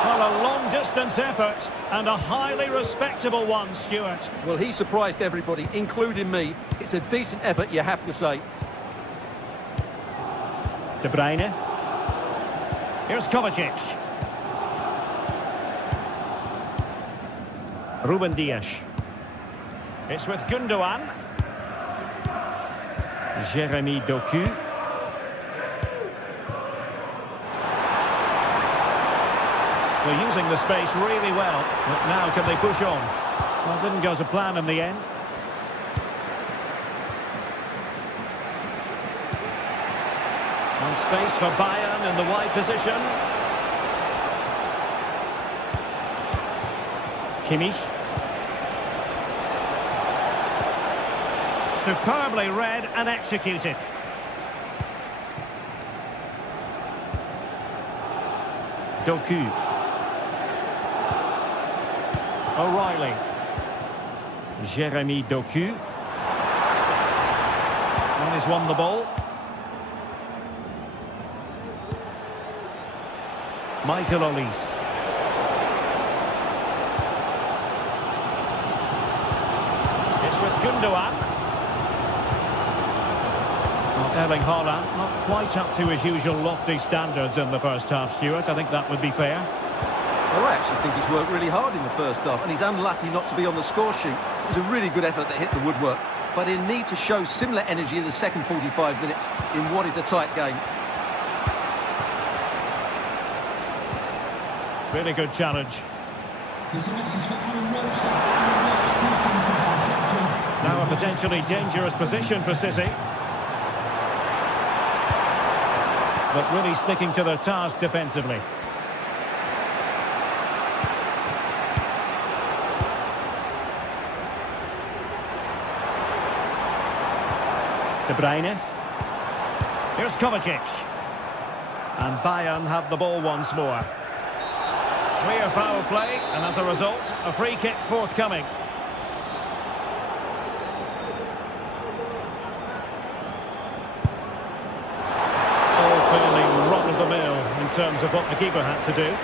Well, a long-distance effort and a highly respectable one, Stuart. Well, he surprised everybody, including me. It's a decent effort, you have to say. De Bruyne. Here's Kovacic. Ruben Dias. It's with Gundogan. Jeremy Doku. They're using the space really well, but now can they push on? Well, didn't go to plan in the end. And space for Bayern in the wide position. Kimmich. Superbly read and executed. Doku. O'Reilly. Jeremy Doku. And he's won the ball. Michael Olise. It's with Gundogan. Well, Erling Haaland not quite up to his usual lofty standards in the first half, Stuart. I think that would be fair. Well, I actually think he's worked really hard in the first half, and he's unlucky not to be on the score sheet. It was a really good effort that hit the woodwork, but he'll need to show similar energy in the second 45 minutes in what is a tight game. Really good challenge. Now a potentially dangerous position for City. But really sticking to their task defensively. De Bruyne. Here's Kovacic. And Bayern have the ball once more. Clear foul play, and as a result, a free kick forthcoming. All fairly run-of-the-mill in terms of what the keeper had to do.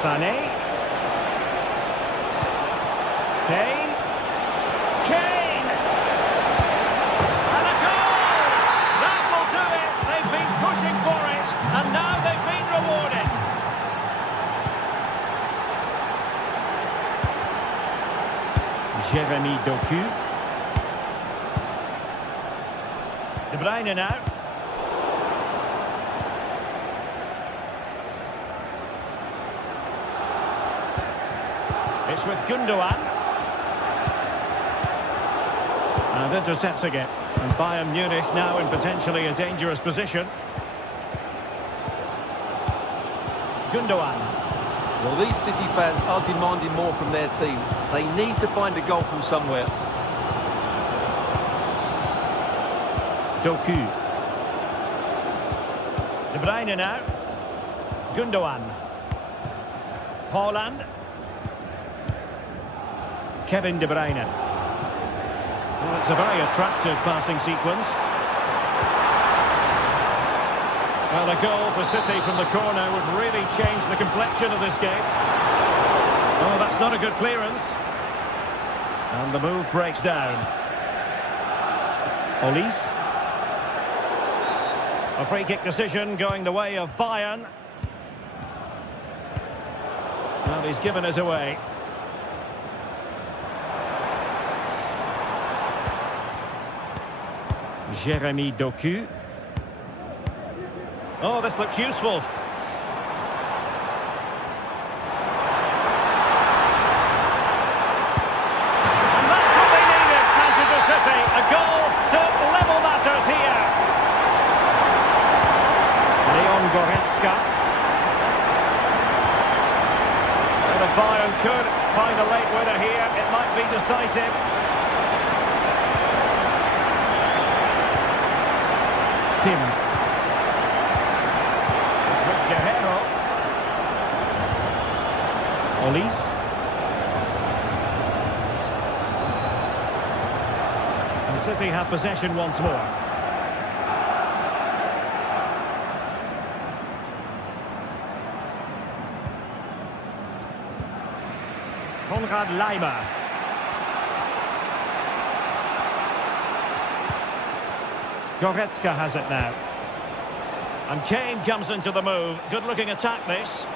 Sané. Kane. Kane! And a goal! That will do it. They've been pushing for it, and now they've been rewarded. Jeremy Doku. De Bruyne now. It's with Gundogan. And intercepting it. And Bayern Munich now in potentially a dangerous position. Gundogan. Well, these City fans are demanding more from their team. They need to find a goal from somewhere. Doku. De Bruyne now. Gundogan. Haaland. Kevin De Bruyne. Well, it's a very attractive passing sequence. Well, a goal for City from the corner would really change the complexion of this game. Oh, that's not a good clearance. And the move breaks down. Olise. A free kick decision going the way of Bayern. Well, he's given us away. Jeremy Doku. Oh, this looks useful. And that's what they needed, Manchester City. A goal to level matters here. Leon Goretzka. And if Bayern could find a late winner here, it might be decisive. Kim. It's with Guerrero. Olise. And City have possession once more. Konrad Laimer. Goretzka has it now. And Kane comes into the move. Good-looking attack, this.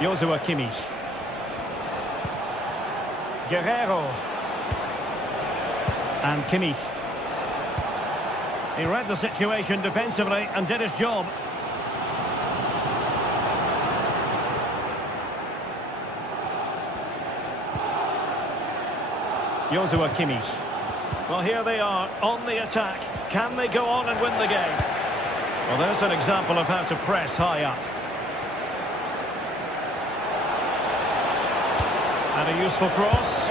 Joshua Kimmich. Guerrero. And Kimmich. He read the situation defensively and did his job. Joshua Kimmich. Well, here they are on the attack. Can they go on and win the game? Well, there's an example of how to press high up. And a useful cross.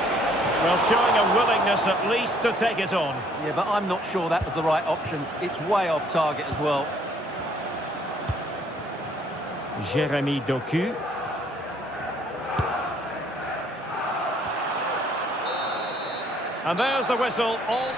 Well, showing a willingness at least to take it on. Yeah, but I'm not sure that was the right option. It's way off target as well. Jeremy Doku. And there's the whistle. All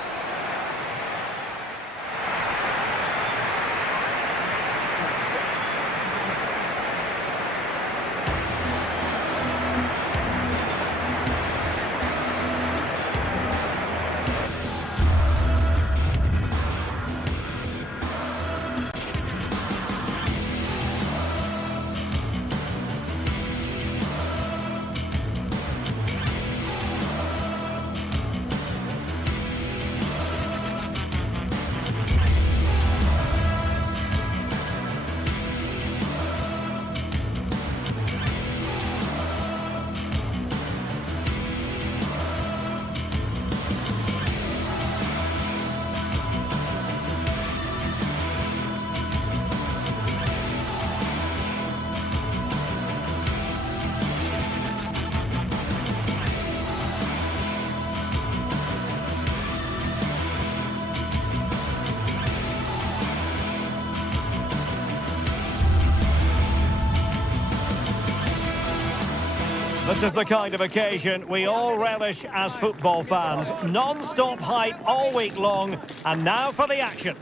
This is the kind of occasion we all relish as football fans. Non-stop hype all week long, and now for the action.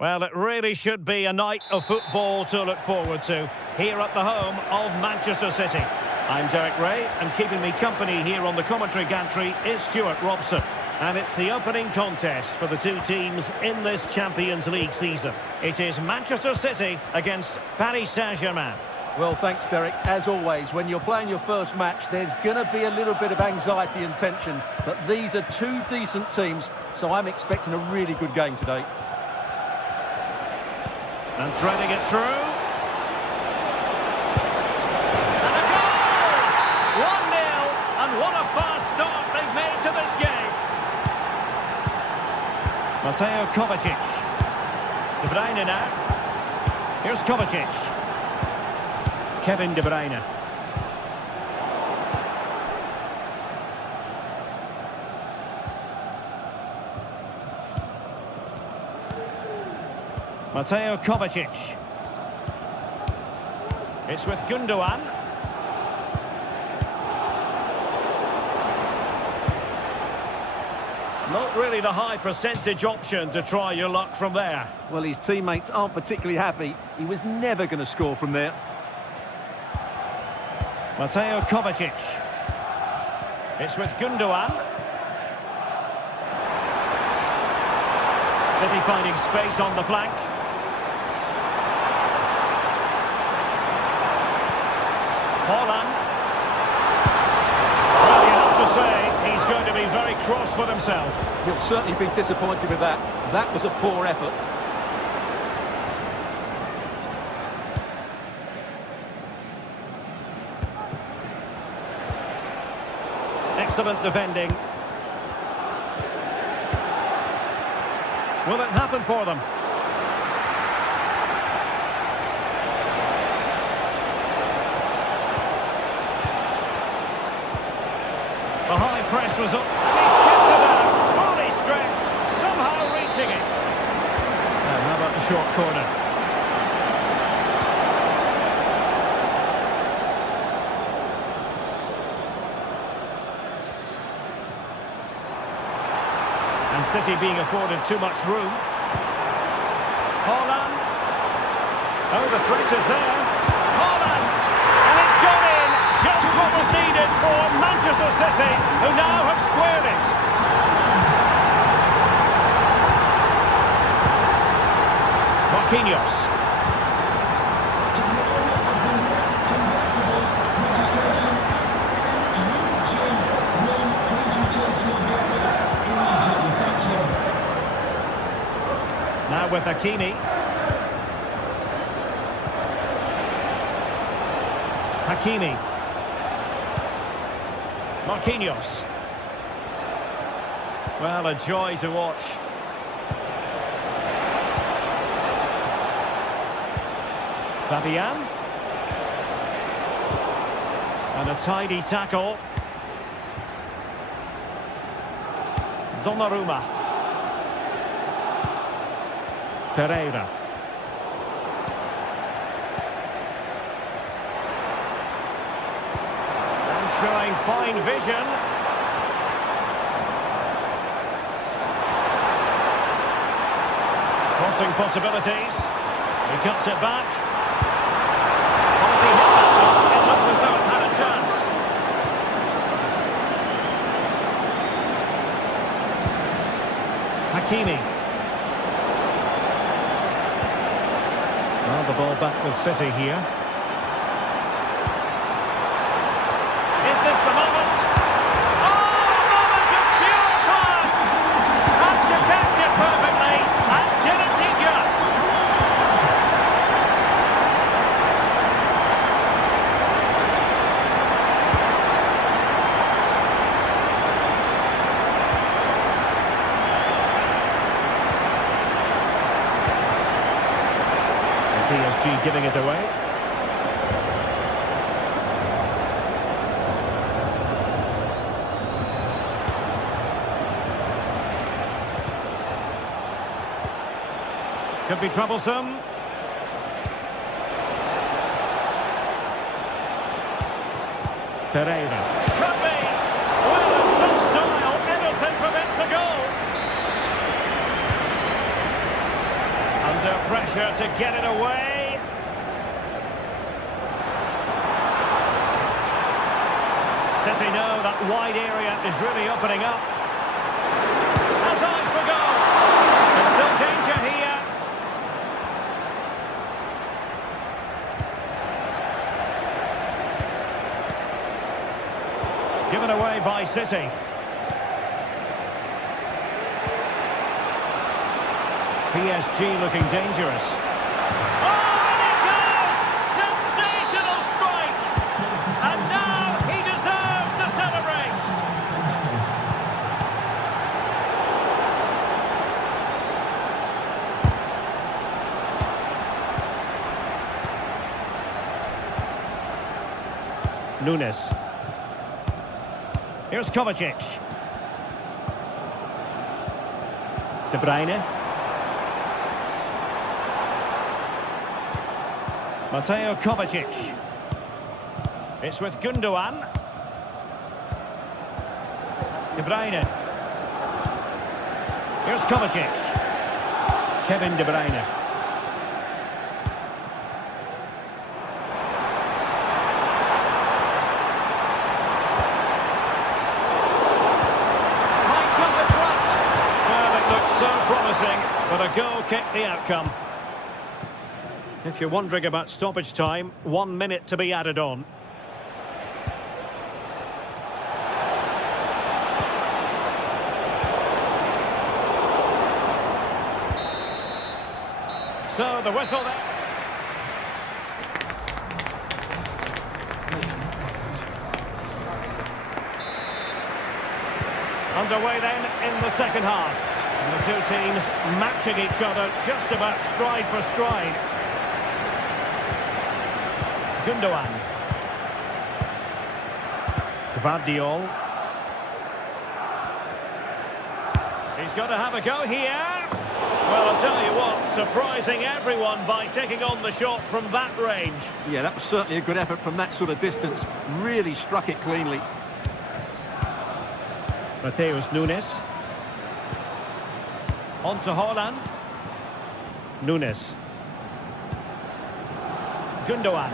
Well, it really should be a night of football to look forward to, here at the home of Manchester City. I'm Derek Ray, and keeping me company here on the commentary gantry is Stuart Robson. And it's the opening contest for the two teams in this Champions League season. It is Manchester City against Paris Saint-Germain. Well, thanks, Derek. As always, when you're playing your first match, there's going to be a little bit of anxiety and tension. But these are two decent teams, so I'm expecting a really good game today. And threading it through. And a goal! 1-0, and what a fast start they've made to this game. Mateo Kovacic. De Bruyne now. Here's Kovacic. Kevin De Bruyne. Mateo Kovacic. It's with Gundogan. Not really the high percentage option to try your luck from there. Well, his teammates aren't particularly happy. He was never going to score from there. Mateo Kovacic. It's with Gundogan. City finding space on the flank. Holland. Well, you have to say, he's going to be very cross with himself. He'll certainly be disappointed with that. That was a poor effort. Excellent defending. Will it happen for them? The high press was up, and he's kept it out, fully stretched, somehow reaching it. And how about the short corner? And City being afforded too much room. Holland. Oh, the threat is there. Holland! And it's gone in! Just what was needed for Manchester City, who now have squared it. Marquinhos. Now with Hakimi. Hakimi. Marquinhos. Well, a joy to watch. Fabian. And a tidy tackle. Donnarumma. Pereira. And showing fine vision. Crossing possibilities. He cuts it back. Oh, he hit that one. It looked as though it had a chance. Hakimi. Well, the ball back with City here. Is this the moment? Oh, a moment of pure class! Had to catch it perfectly, and didn't he just? PSG giving it away. Could be troublesome. Pereira. Could be. Well, in some style, Ederson prevents a goal. Under pressure to get it away. City know that wide area is really opening up. Has eyes for goal. There's still danger here. Given away by City. PSG looking dangerous. Oh, and it goes! Sensational strike! And now he deserves to celebrate! Nunes. Here's Kovacic. De Bruyne. Mateo Kovacic. It's with Gundogan. De Bruyne. Here's Kovacic. Kevin De Bruyne. Might come in front. Well, it looked so promising, but a goal kicked the outcome. If you're wondering about stoppage time, 1 minute to be added on. So the whistle there. Underway then in the second half. And the two teams matching each other just about stride for stride. Gundogan. Gvardiol. He's got to have a go here. Well, I'll tell you what, surprising everyone by taking on the shot from that range. Yeah, that was certainly a good effort from that sort of distance. Really struck it cleanly. Mateus Nunes. On to Haaland. Nunes. Gundogan.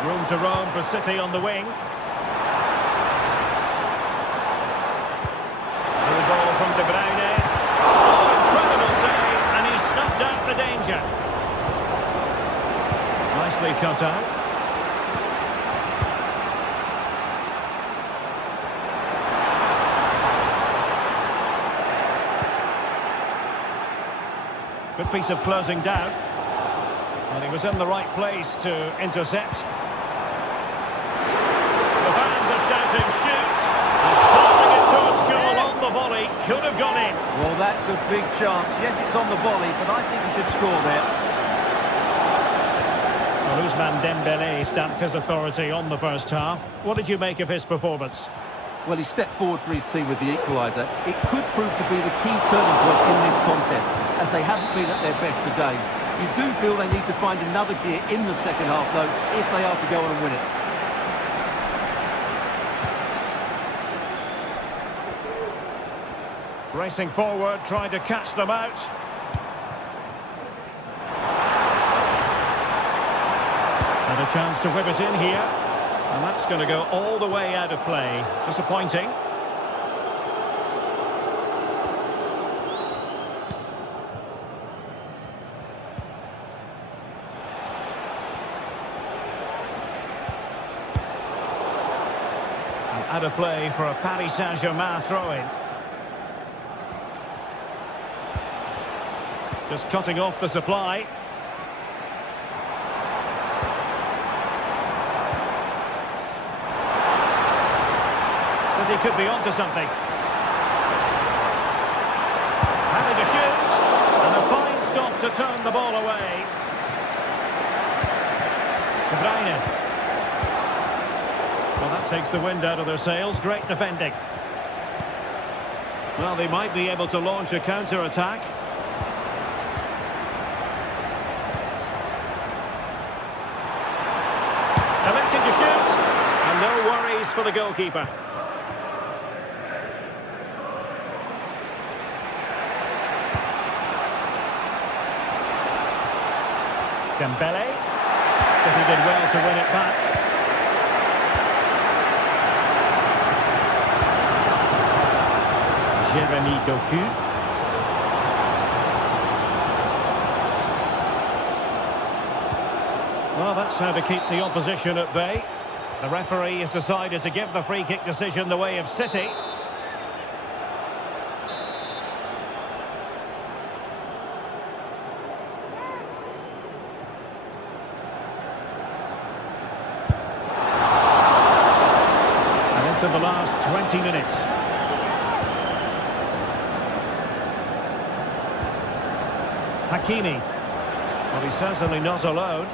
Room to roam for City on the wing. Through ball from De Bruyne. Oh, incredible save, and he's snuffed out the danger. Nicely cut out. Good piece of closing down. And he was in the right place to intercept. Shoots. He's passing it towards goal on the volley. Could have gone in. Well, that's a big chance. Yes, it's on the volley, but I think he should score there. Well, Ousmane Dembélé stamped his authority on the first half. What did you make of his performance? Well, he stepped forward for his team with the equaliser. It could prove to be the key turning point in this contest, as they haven't been at their best today. You do feel they need to find another gear in the second half, though, if they are to go on and win it. Racing forward, trying to catch them out. And a chance to whip it in here. And that's going to go all the way out of play. Disappointing. And out of play for a Paris Saint-Germain throw-in. Just cutting off the supply. But he could be onto something. Having to shoot. And a fine stop to turn the ball away. De Bruyne. Well, that takes the wind out of their sails. Great defending. Well, they might be able to launch a counter-attack. chance for the goalkeeper. Dembele. But he did well to win it back. Jeremy Doku. Well, that's how to keep the opposition at bay. The referee has decided to give the free kick decision the way of City. And into the last 20 minutes. Hakimi. Well, he's certainly not alone.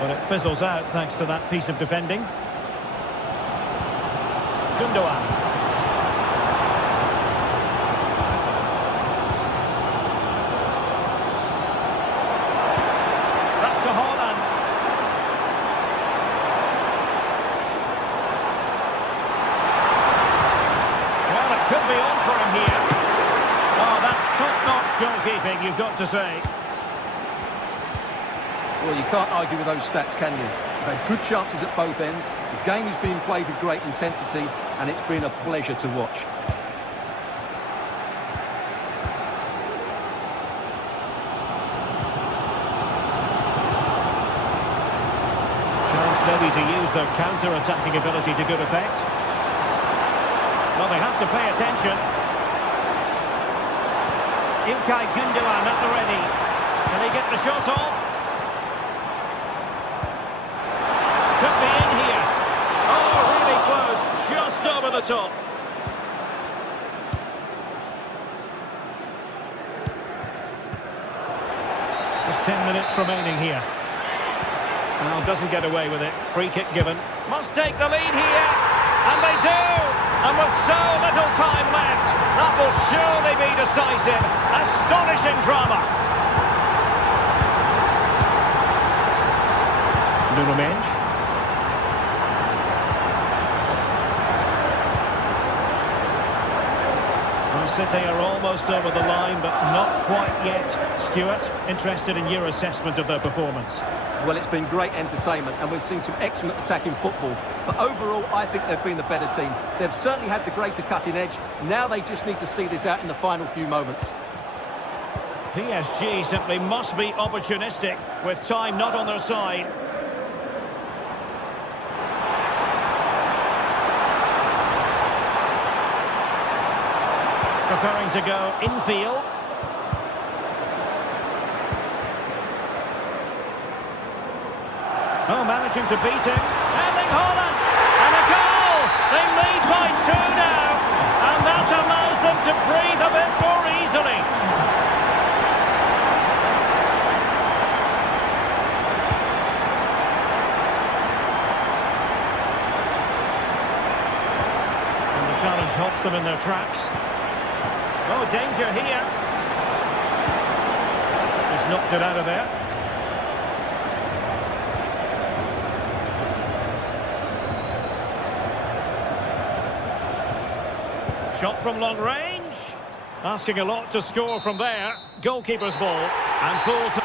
But it fizzles out thanks to that piece of defending. Gundogan. Back to Haaland. Well, it could be on for him here. Oh, that's top-notch goalkeeping, you've got to say. Well, you can't argue with those stats, can you? They've had good chances at both ends. The game is being played with great intensity, and it's been a pleasure to watch. Chance maybe to use their counter-attacking ability to good effect. Well, they have to pay attention. Ilkay Gundogan at the ready. Can he get the shot off? Could be in here. Oh, really close. Just over the top. Just 10 minutes remaining here. Well, doesn't get away with it. Free kick given. Must take the lead here. And they do. And with so little time left, that will surely be decisive. Astonishing drama. Nuno Mendes. City are almost over the line, but not quite yet. Stuart, interested in your assessment of their performance. Well, it's been great entertainment, and we've seen some excellent attacking football. But overall, I think they've been the better team. They've certainly had the greater cutting edge. Now they just need to see this out in the final few moments. PSG simply must be opportunistic, with time not on their side. Preparing to go infield. Oh, managing to beat him. Erling Haaland! And a goal! They lead by 2 now. And that allows them to breathe a bit more easily. And the challenge helps them in their tracks. Oh, danger here. He's knocked it out of there. Shot from long range. Asking a lot to score from there. Goalkeeper's ball. And full to...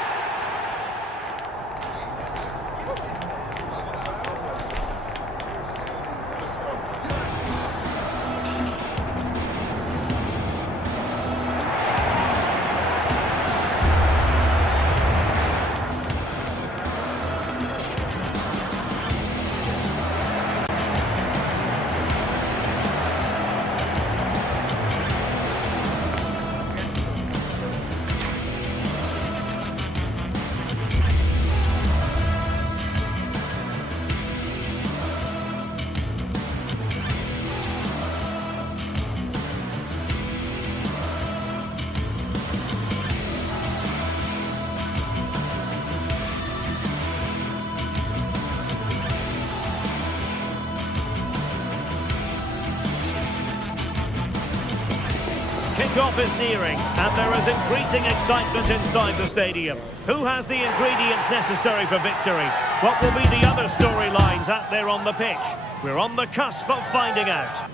Kick-off is nearing, and there is increasing excitement inside the stadium. Who has the ingredients necessary for victory? What will be the other storylines out there on the pitch? We're on the cusp of finding out.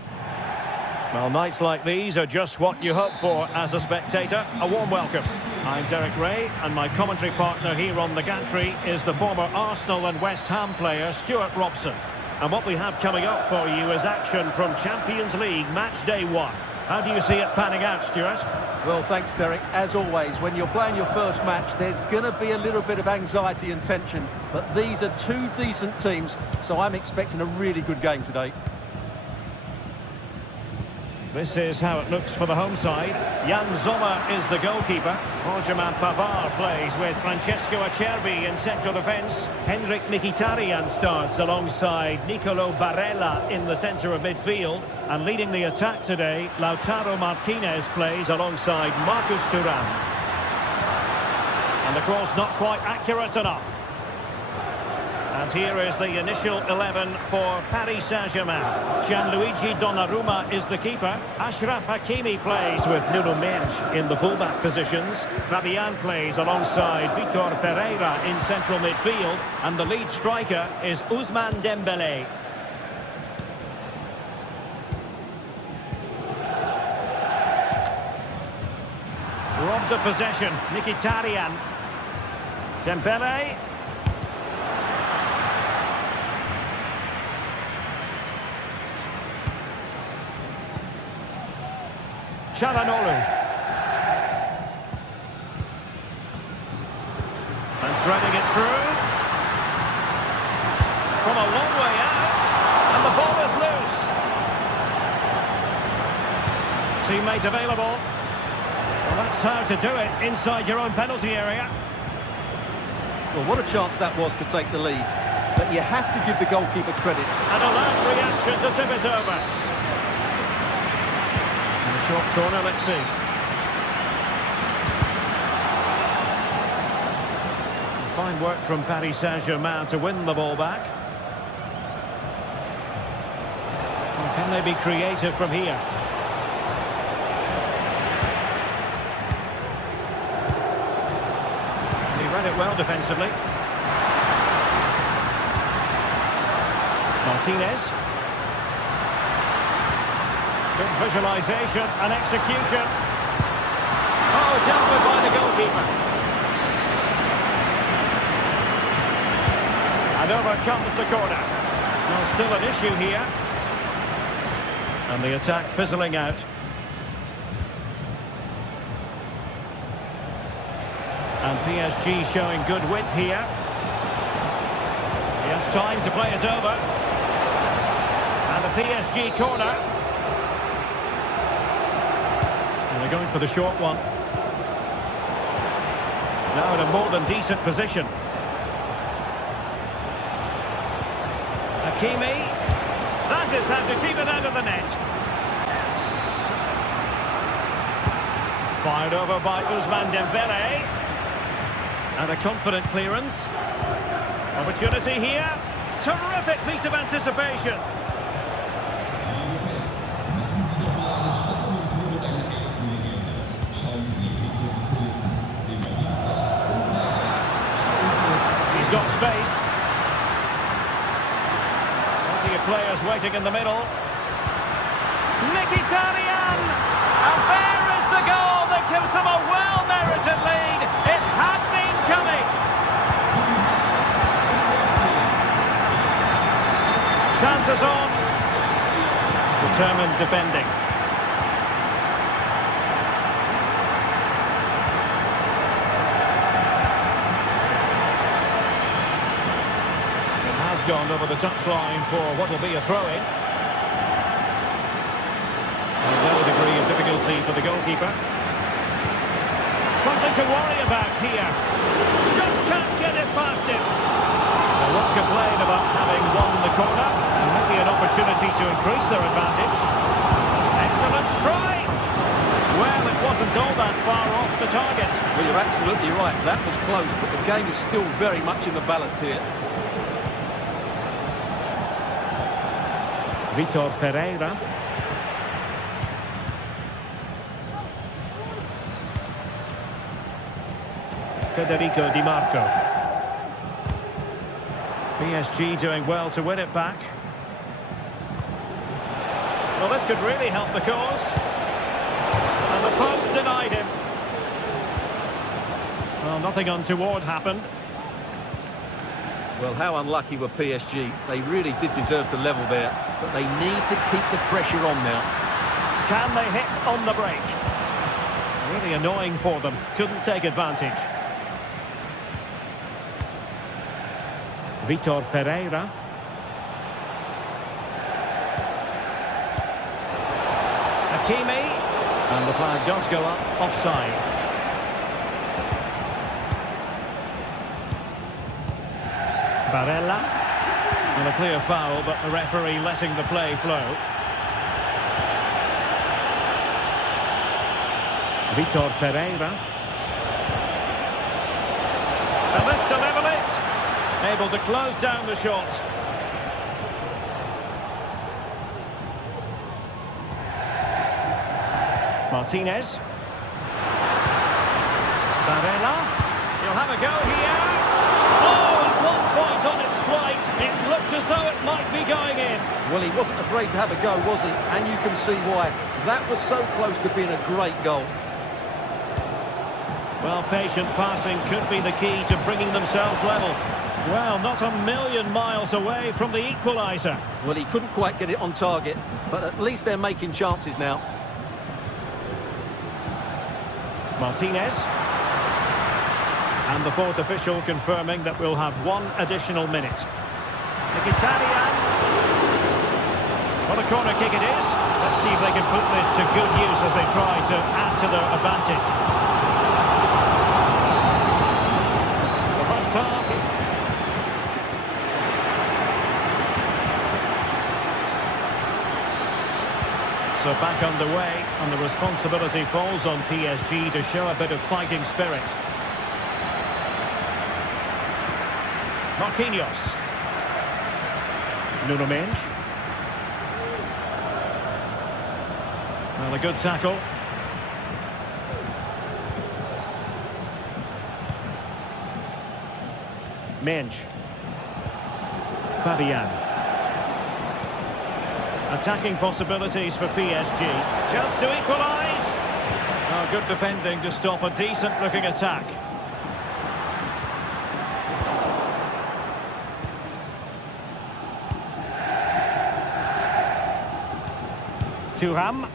Well, nights like these are just what you hope for as a spectator. A warm welcome. I'm Derek Ray, and my commentary partner here on the gantry is the former Arsenal and West Ham player Stuart Robson. And what we have coming up for you is action from Champions League match day 1. How do you see it panning out, Stuart? Well, thanks, Derek. As always, when you're playing your first match, there's going to be a little bit of anxiety and tension. But these are two decent teams, so I'm expecting a really good game today. This is how it looks for the home side. Jan Sommer is the goalkeeper. Benjamin Pavard plays with Francesco Acerbi in central defence. Henrik Mkhitaryan starts alongside Nicolo Barella in the centre of midfield. And leading the attack today, Lautaro Martinez plays alongside Marcus Thuram. And the cross not quite accurate enough. And here is the initial 11 for Paris Saint-Germain. Gianluigi Donnarumma is the keeper. Achraf Hakimi plays with Nuno Mendes in the fullback positions. Fabian plays alongside Vitor Pereira in central midfield. And the lead striker is Ousmane Dembélé. Robbed of possession, Mkhitaryan. Dembélé. Çalhanoğlu. And threading it through. From a long way out. And the ball is loose. Teammate available. Well, that's how to do it inside your own penalty area. Well, what a chance that was to take the lead. But you have to give the goalkeeper credit. And a loud reaction to tip it over. Short corner, let's see. Fine work from Paris Saint-Germain to win the ball back. And can they be creative from here? And he read it well defensively. Martinez. Good visualisation and execution. Oh, dealt with by the goalkeeper. And over comes the corner. Well, still an issue here. And the attack fizzling out. And PSG showing good width here. He has time to play it over. And the PSG corner. Going for the short one. Now in a more than decent position. Hakimi. That is how to keep it out of the net. Fired over by Ousmane Dembélé. And a confident clearance. Opportunity here. Terrific piece of anticipation. Got space. Plenty of players waiting in the middle. Mkhitaryan! And there is the goal that gives them a well-merited lead. It had been coming. Chances on. Determined defending. Gone over the touchline for what will be a throw-in. A low degree of difficulty for the goalkeeper. Something to worry about here. Just can't get it past him. They won't complain about having won the corner, and maybe an opportunity to increase their advantage. Excellent try. Well, it wasn't all that far off the target. Well, you're absolutely right. That was close, but the game is still very much in the balance here. Vitor Pereira. Federico Di Marco. PSG doing well to win it back. Well, this could really help the cause. And the post denied him. Well, nothing untoward happened. Well, how unlucky were PSG? They really did deserve to level there, but they need to keep the pressure on now. Can they hit on the break? Really annoying for them. Couldn't take advantage. Vitor Pereira. Hakimi. And the flag does go up offside. Barella. And a clear foul, but the referee letting the play flow. Vitor Pereira. And this to level it. Able to close down the shot. Martinez. Barella. He'll have a go here. Oh, at one point on its flight, it looked as though it might be going in. Well, he wasn't afraid to have a go, was he? And you can see why. That was so close to being a great goal. Well, patient passing could be the key to bringing themselves level. Well, not a million miles away from the equaliser. Well, he couldn't quite get it on target, but at least they're making chances now. Martinez. And the fourth official confirming that we'll have one additional minute. Mkhitaryan. What a corner kick it is. Let's see if they can put this to good use as they try to add to their advantage. The first half. So back underway, and the responsibility falls on PSG to show a bit of fighting spirit. Marquinhos. Nuno Mendes. Well, a good tackle. Mendes. Fabian. Attacking possibilities for PSG. Chance to equalise. Oh, good defending to stop a decent-looking attack. Thuram.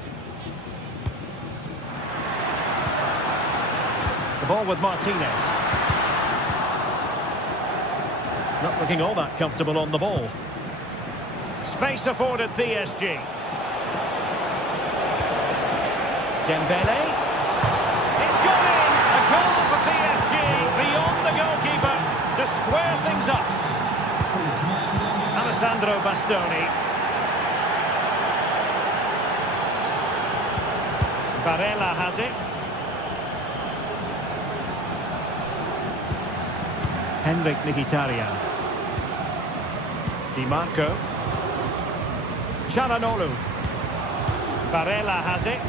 The ball with Martinez. Not looking all that comfortable on the ball. Space afforded PSG. Dembele. It's gone in! A goal for PSG beyond the goalkeeper to square things up. Alessandro Bastoni. Barella has it. Henrik Mkhitaryan. Di Marco. Çalhanoğlu. Barella has it.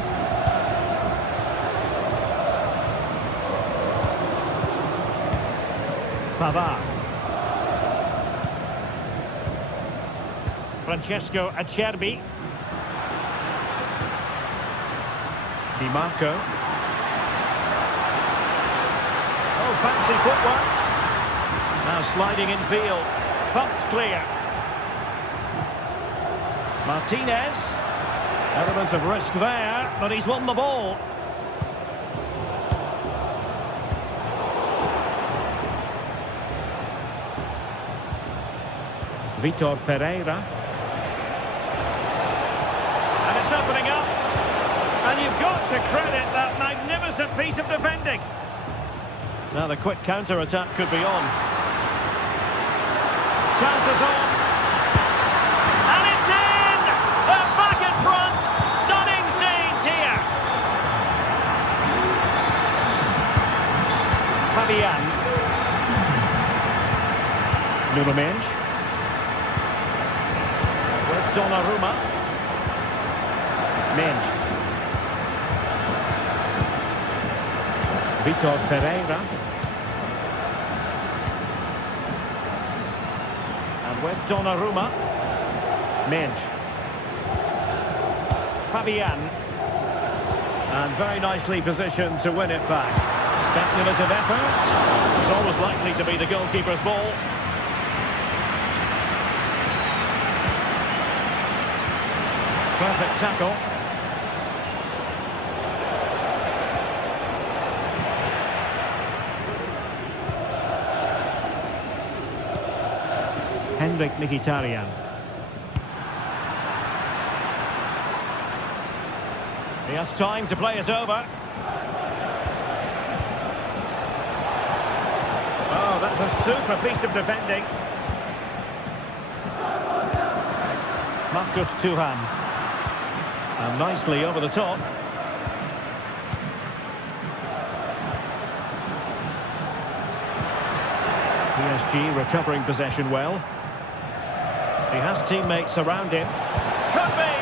Pavard. Francesco Acerbi. Di Marco. Oh, fancy footwork. Now sliding in field. Pumped clear. Martinez. Element of risk there, but he's won the ball. Vitor Pereira. And it's opening up. And you've got to credit that magnificent piece of defending. Now the quick counter-attack could be on. Chances on. And it's in! They're back in front. Stunning scenes here. Fabian. Nuno Mendes. With Donnarumma. Mendes. Vitor Pereira. with Donnarumma. Minge. Fabian. And very nicely positioned to win it back. Speculative effort. It's always likely to be the goalkeeper's ball. Perfect tackle. Henrik Mkhitaryan. He has time to play it over. Oh, that's a super piece of defending. Marcus Thuram. And nicely over the top. PSG recovering possession well. He has teammates around him. Could be!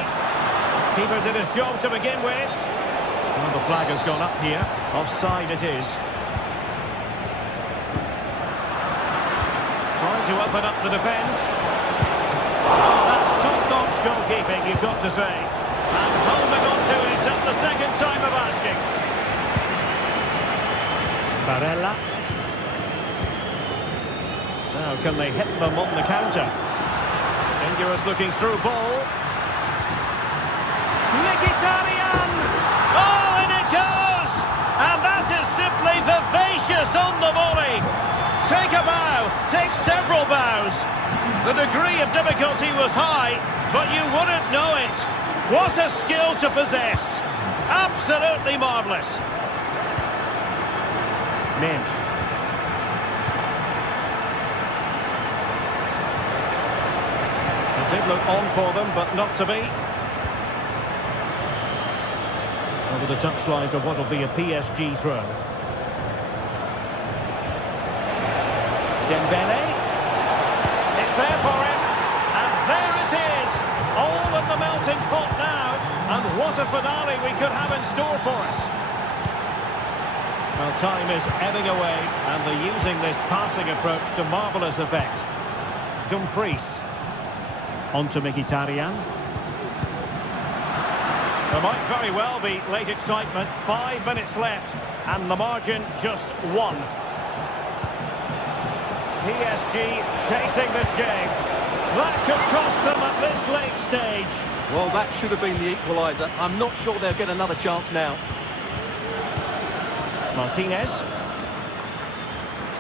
Keeper did his job to begin with. Well, the flag has gone up here. Offside it is. Trying to open up the defence. Oh, that's top-notch goalkeeping, you've got to say. And holding on to it at the second time of asking. Barella. Now, can they hit them on the counter? Dangerous looking through ball. Mkhitaryan! Oh, and it goes! And that is simply vivacious on the volley. Take a bow, take several bows. The degree of difficulty was high, but you wouldn't know it. What a skill to possess. Absolutely marvellous. Minge. It did look on for them, but not to be. Over the touchline for what will be a PSG throw. Dembele. It's there for him. And there it is. All in the melting pot now. And what a finale we could have in store for us. Well, time is ebbing away. And they're using this passing approach to marvellous effect. Dumfries. On to Mkhitaryan. There might very well be late excitement. 5 minutes left. And the margin just 1. PSG chasing this game. That could cost them at this late stage. Well, that should have been the equaliser. I'm not sure they'll get another chance now. Martinez.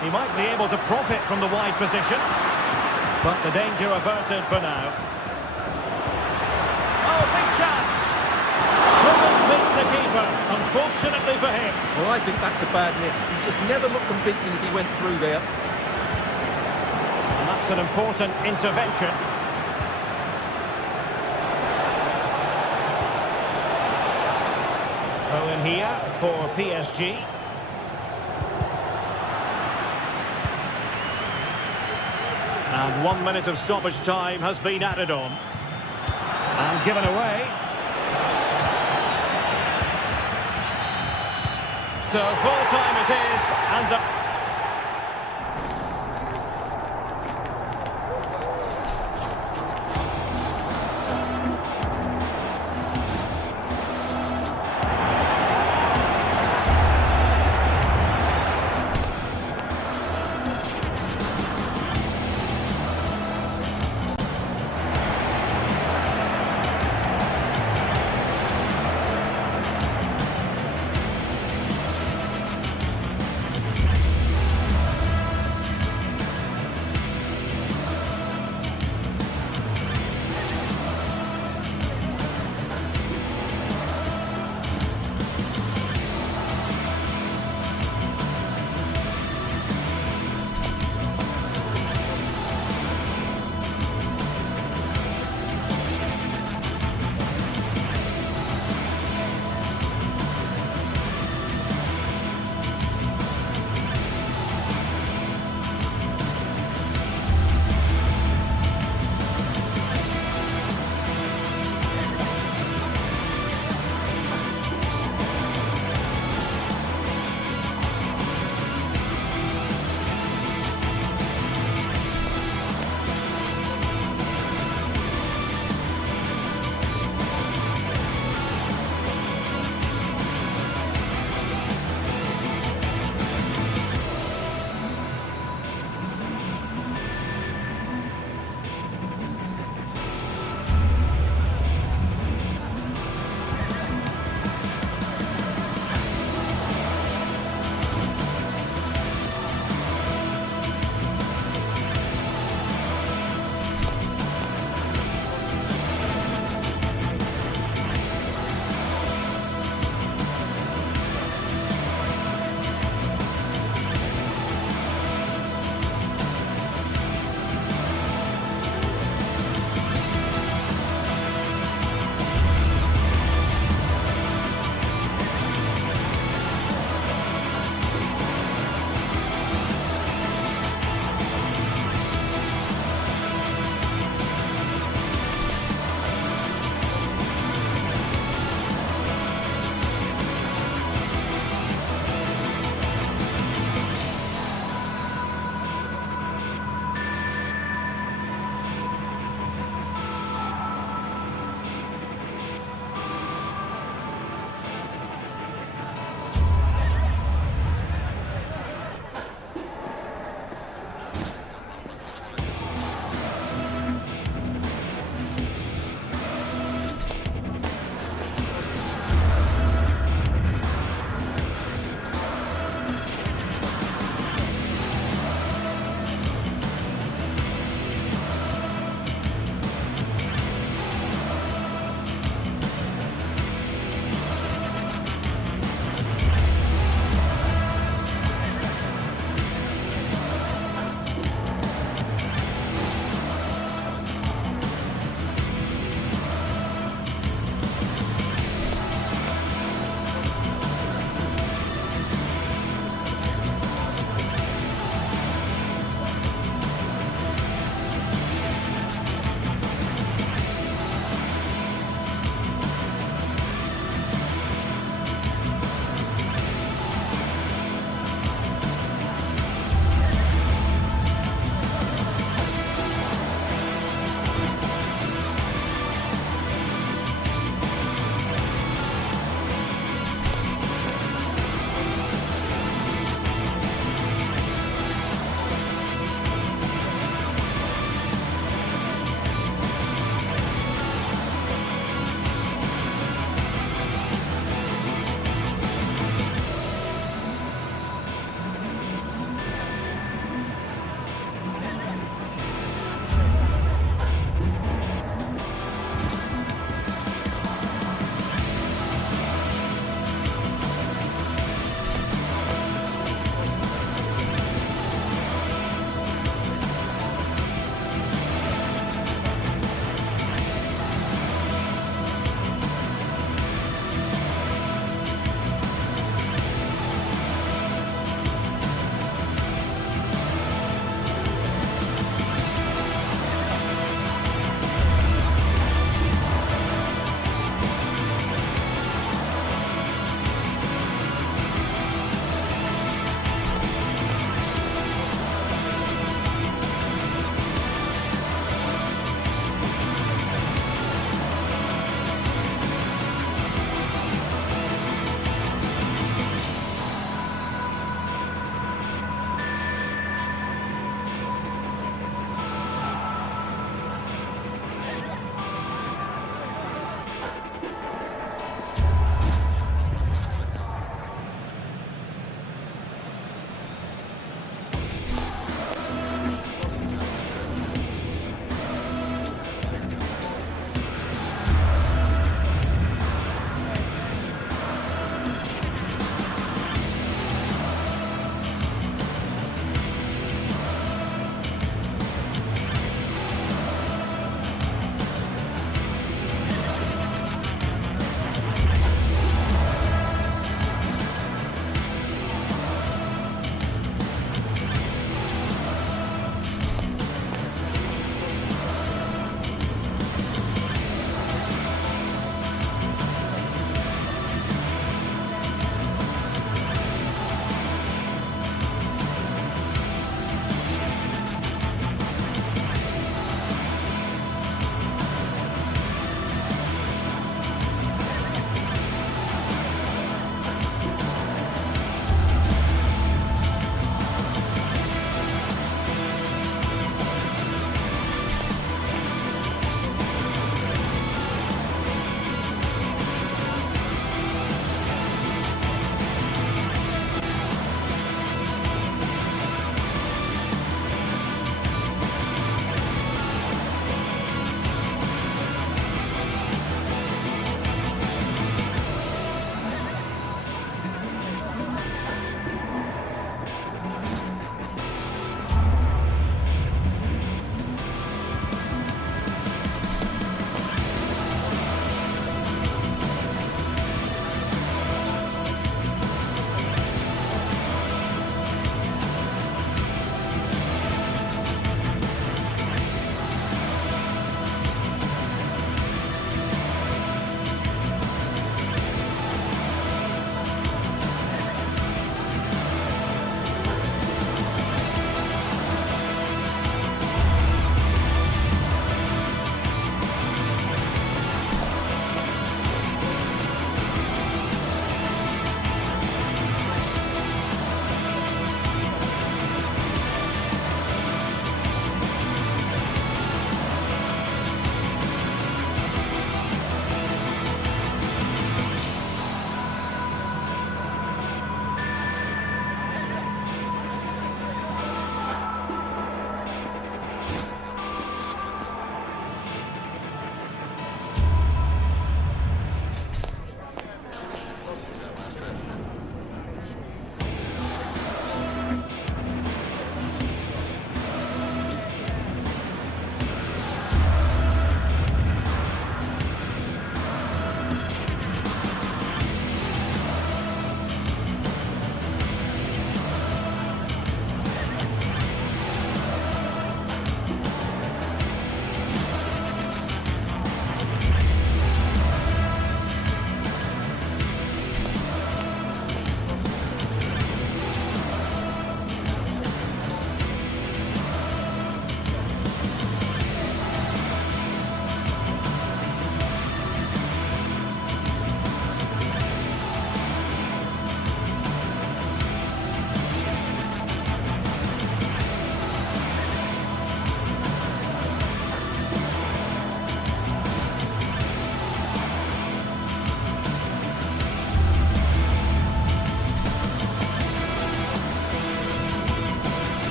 He might be able to profit from the wide position. But the danger averted for now. Oh, big chance. Couldn't beat the keeper, unfortunately for him. Well, I think that's a bad miss. He just never looked convincing as he went through there. And that's an important intervention. Owen here for PSG. And 1 minute of stoppage time has been added on. And given away. So full time it is. And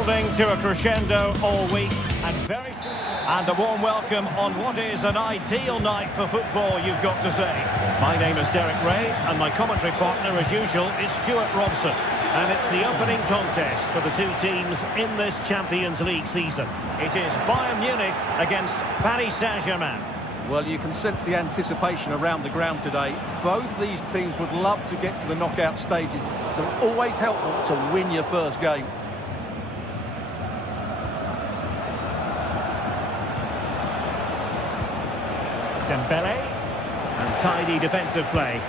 Building to a crescendo all week and very soon. And a warm welcome on what is an ideal night for football, you've got to say. My name is Derek Ray and my commentary partner as usual is Stuart Robson. And it's the opening contest for the two teams in this Champions League season. It is Bayern Munich against Paris Saint-Germain. Well, you can sense the anticipation around the ground today. Both these teams would love to get to the knockout stages, so it's always helpful to win your first game. Dembele, and tidy defensive play.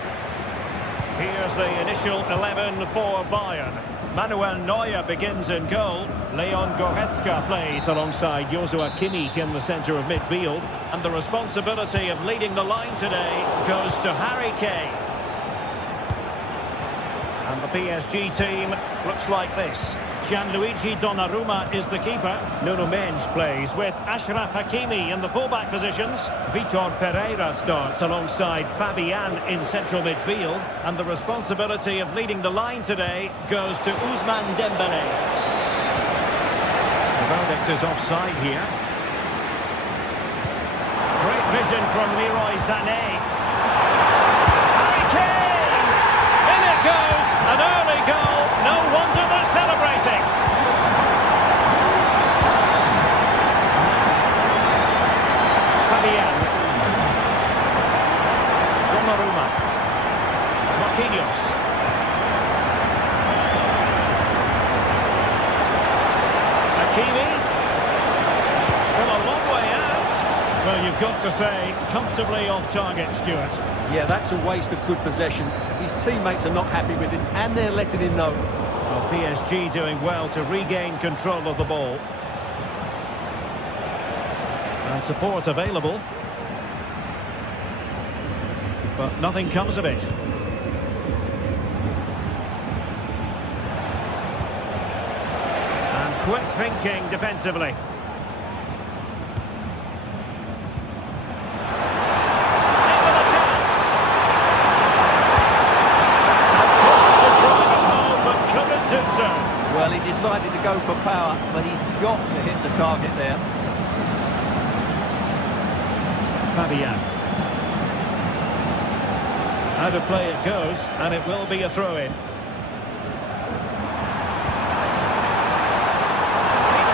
Here's the initial 11 for Bayern. Manuel Neuer begins in goal. Leon Goretzka plays alongside Joshua Kimmich in the centre of midfield. And the responsibility of leading the line today goes to Harry Kane. And the PSG team looks like this. Gianluigi Donnarumma is the keeper. Nuno Mendes plays with Achraf Hakimi in the fullback positions. Vitor Pereira starts alongside Fabian in central midfield. And the responsibility of leading the line today goes to Ousmane Dembele. The verdict is offside here. Great vision from Leroy Sané. Harry Kane! In it goes! An early goal. No wonder they're celebrating. Fabian. Donnarumma. Marquinhos. Hakimi. From a long way out. Well, you've got to say, comfortably off target, Stuart. Yeah, that's a waste of good possession. His teammates are not happy with him, and they're letting him know. Well, PSG doing well to regain control of the ball. And support available. But nothing comes of it. And quick thinking defensively. Well, he decided to go for power, but he's got to hit the target there. Fabian. Out of play it goes, and it will be a throw-in. He's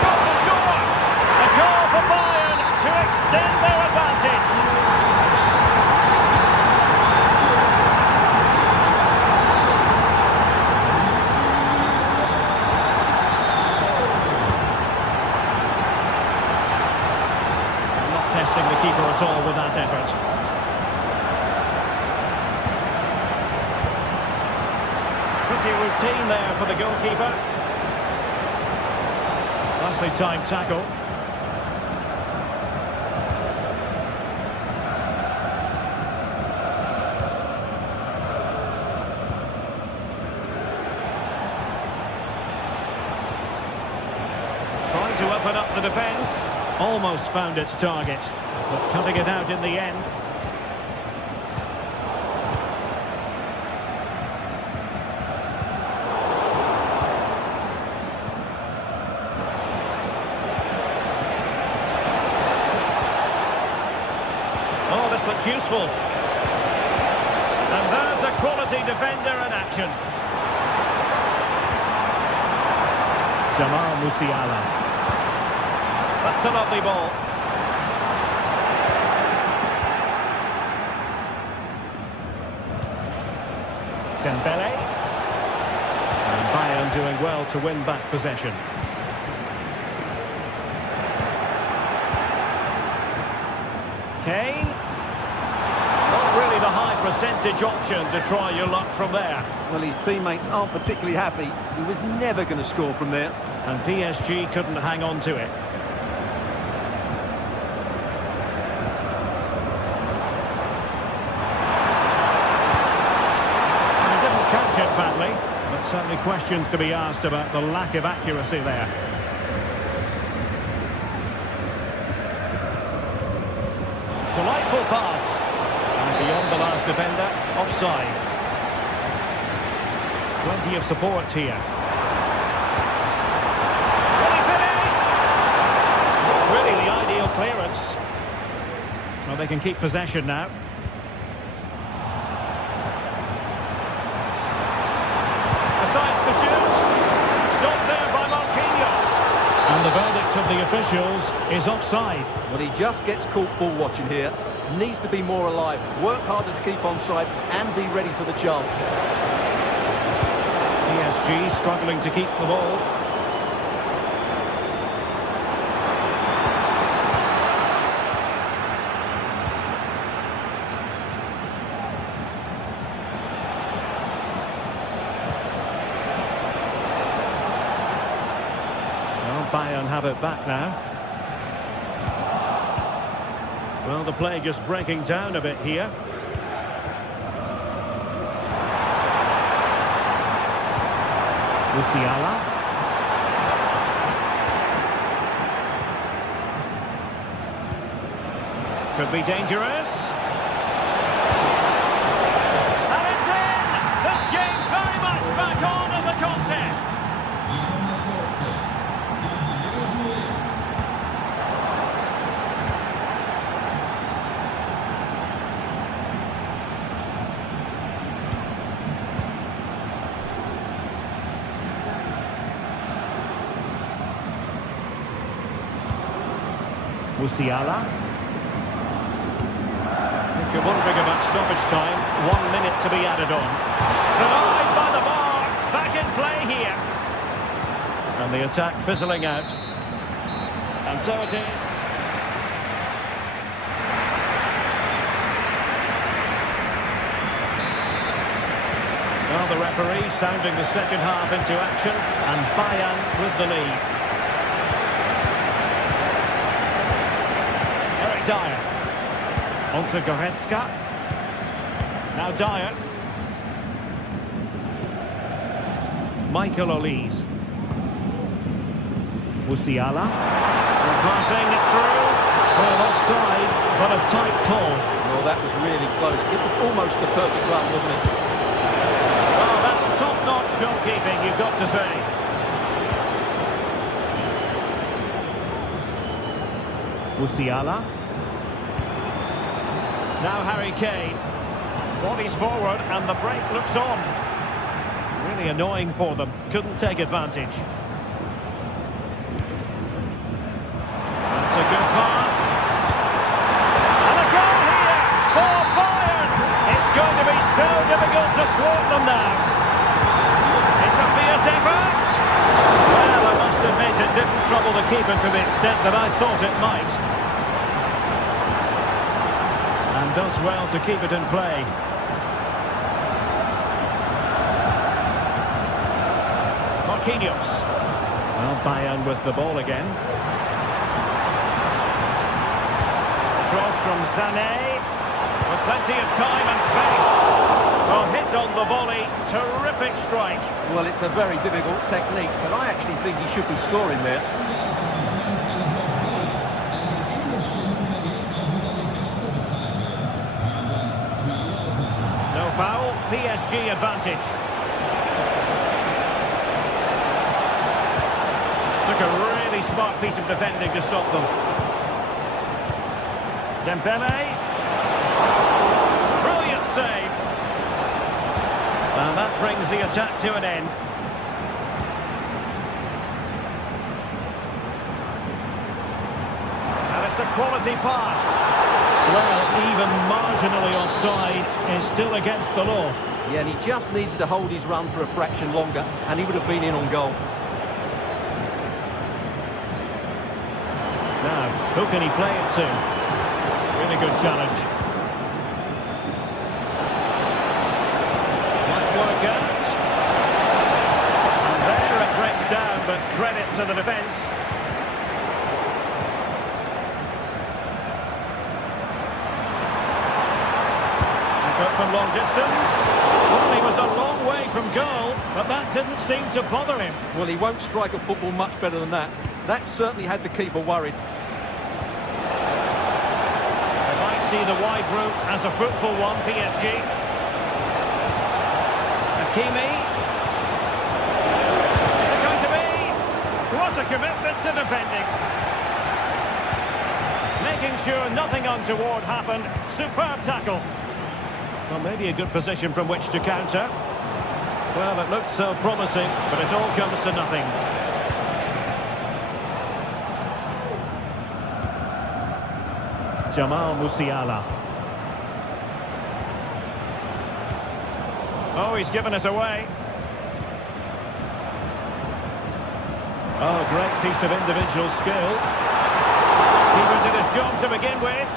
got to score! A goal for Bayern to extend their advantage. The keeper at all with that effort. Pretty routine there for the goalkeeper. Nicely timed tackle. Trying to open up the defence. Almost found its target, but cutting it out in the end. Oh, this looks useful. And there's a quality defender in action. Jamal Musiala. That's a lovely ball. Dembele. And Bayern doing well to win back possession. Kane. Not really the high percentage option to try your luck from there. Well, his teammates aren't particularly happy. He was never going to score from there. And PSG couldn't hang on to it. Badly, but certainly questions to be asked about the lack of accuracy there. Delightful pass. And beyond the last defender, offside. Plenty of support here. Well, they can keep possession now. Decides to shoot. Stopped there by Marquinhos. And the verdict of the officials is offside. Well, he just gets caught ball watching here. Needs to be more alive, work harder to keep onside and be ready for the chance. PSG struggling to keep the ball. Well, Bayern have it back now. Well, the play just breaking down a bit here. Musiala. Could be dangerous. And it's in! This game very much back on as a contest. Musiala. If you're wondering about stoppage time, 1 minute to be added on. Denied by the bar. Back in play here. And the attack fizzling out. And so it is. Well, the referee sounding the second half into action. And Bayern with the lead. Dyer. On to Goretzka. Now Dyer. Michael Olise. Musiala. Passing it through. Well, offside, but a tight call. Well, that was really close. It was almost the perfect run, wasn't it? Oh, that's top-notch goalkeeping, you've got to say. Musiala. Now Harry Kane. Bodies forward and the break looks on. Really annoying for them. Couldn't take advantage. That's a good pass. And a goal here for Bayern. It's going to be so difficult to thwart them now. It's a fierce effort. Well, I must admit it didn't trouble the keeper to the extent that I thought it might. And does well to keep it in play. Marquinhos. Well, Bayern with the ball again. Cross from Sané. With plenty of time and space. Well, hit on the volley. Terrific strike. Well, it's a very difficult technique, but I actually think he should be scoring there. No foul, PSG advantage. Took a really smart piece of defending to stop them. Dembele. Brilliant save. And that brings the attack to an end. And it's a quality pass. Well, even marginally offside is still against the law. Yeah, and he just needs to hold his run for a fraction longer, and he would have been in on goal. Now, who can he play it to? Really good challenge. Might work out. And there it breaks down, but credit to the defence. From long distance. Well, he was a long way from goal, but that didn't seem to bother him. Well, he won't strike a football much better than that. That certainly had the keeper worried. They might see the wide route as a fruitful one, PSG. Hakimi. Is it going to be? What a commitment to defending. Making sure nothing untoward happened. Superb tackle. Well, maybe a good position from which to counter. Well, it looked so promising, but it all comes to nothing. Jamal Musiala. Oh, he's given us away. Oh, great piece of individual skill. Keeper did his job to begin with.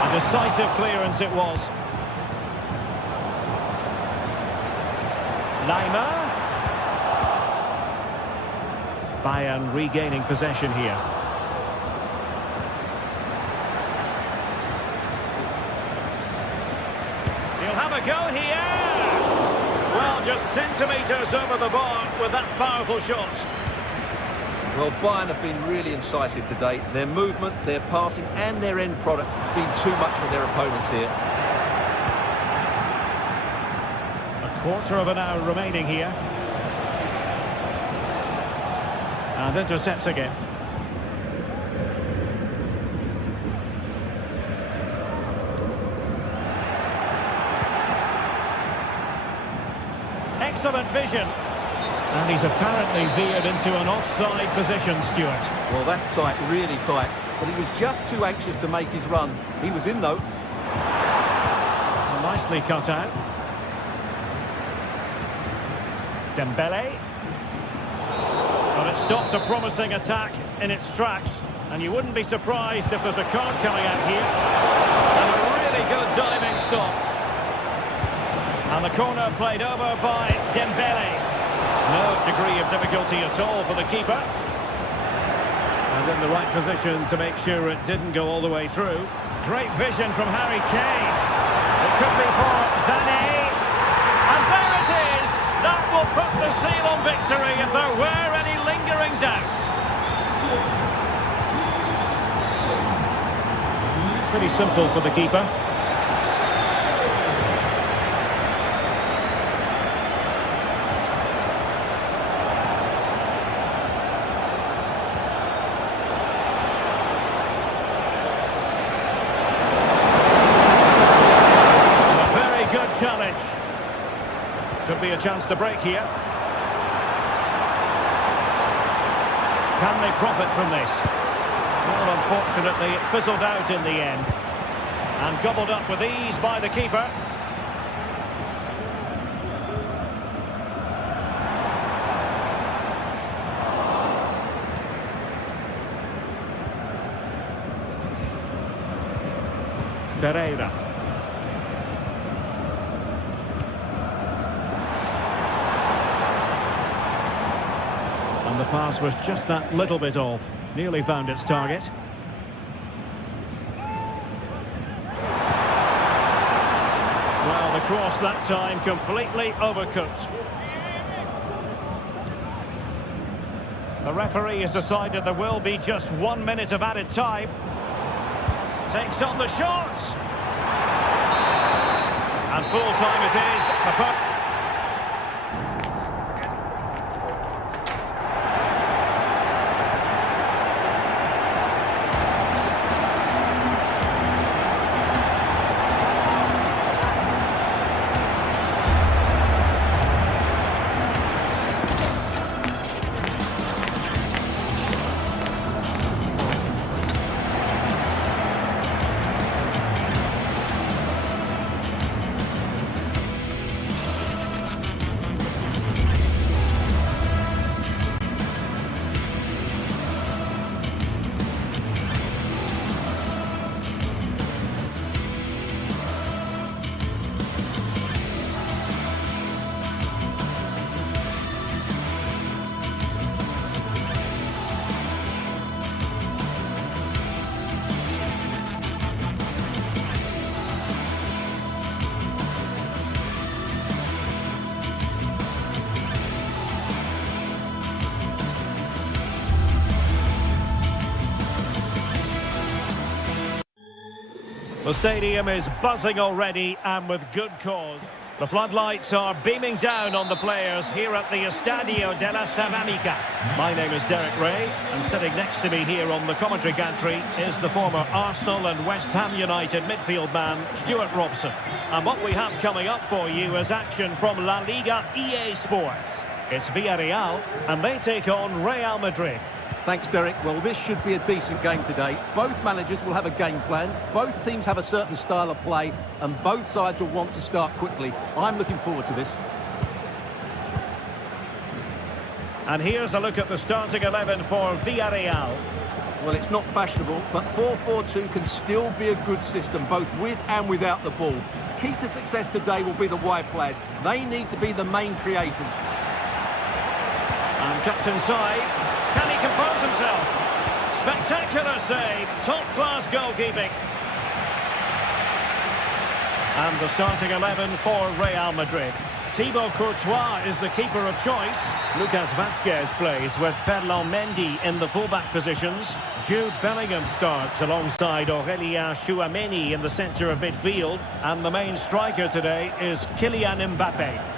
A decisive clearance it was. Lima. Bayern regaining possession here. He'll have a go here. Well, just centimetres over the bar with that powerful shot. Well, Bayern have been really incisive today. Their movement, their passing and their end product has been too much for their opponents here. A quarter of an hour remaining here. And intercepts again. Excellent vision. And he's apparently veered into an offside position, Stuart. Well, that's tight, really tight. But he was just too anxious to make his run. He was in, though. Nicely cut out. Dembele. But it stopped a promising attack in its tracks. And you wouldn't be surprised if there's a card coming out here. And a really good diving stop. And the corner played over by Dembele. No degree of difficulty at all for the keeper. And in the right position to make sure it didn't go all the way through. Great vision from Harry Kane. It could be for Sané. And there it is! That will put the seal on victory if there were any lingering doubts. Pretty simple for the keeper. Could be a chance to break here. Can they profit from this? Well, unfortunately, it fizzled out in the end. And gobbled up with ease by the keeper. Pereira. The pass was just that little bit off. Nearly found its target. Well, the cross that time completely overcooked. The referee has decided there will be just 1 minute of added time. Takes on the shots. And full time it is. The stadium is buzzing already, and with good cause. The floodlights are beaming down on the players here at the Estadio de la Ceramica. My name is Derek Ray, and sitting next to me here on the commentary gantry is the former Arsenal and West Ham United midfield man, Stuart Robson. And what we have coming up for you is action from La Liga EA Sports. It's Villarreal, and they take on Real Madrid. Thanks, Derek. Well, this should be a decent game today. Both managers will have a game plan. Both teams have a certain style of play, and both sides will want to start quickly. I'm looking forward to this. And here's a look at the starting 11 for Villarreal. Well, it's not fashionable, but 4-4-2 can still be a good system, both with and without the ball. Key to success today will be the wide players. They need to be the main creators. And cuts inside. Can he compose himself? Spectacular save. Top-class goalkeeping. And the starting 11 for Real Madrid. Thibaut Courtois is the keeper of choice. Lucas Vazquez plays with Ferland Mendy in the fullback positions. Jude Bellingham starts alongside Aurélien Tchouaméni in the centre of midfield. And the main striker today is Kylian Mbappé.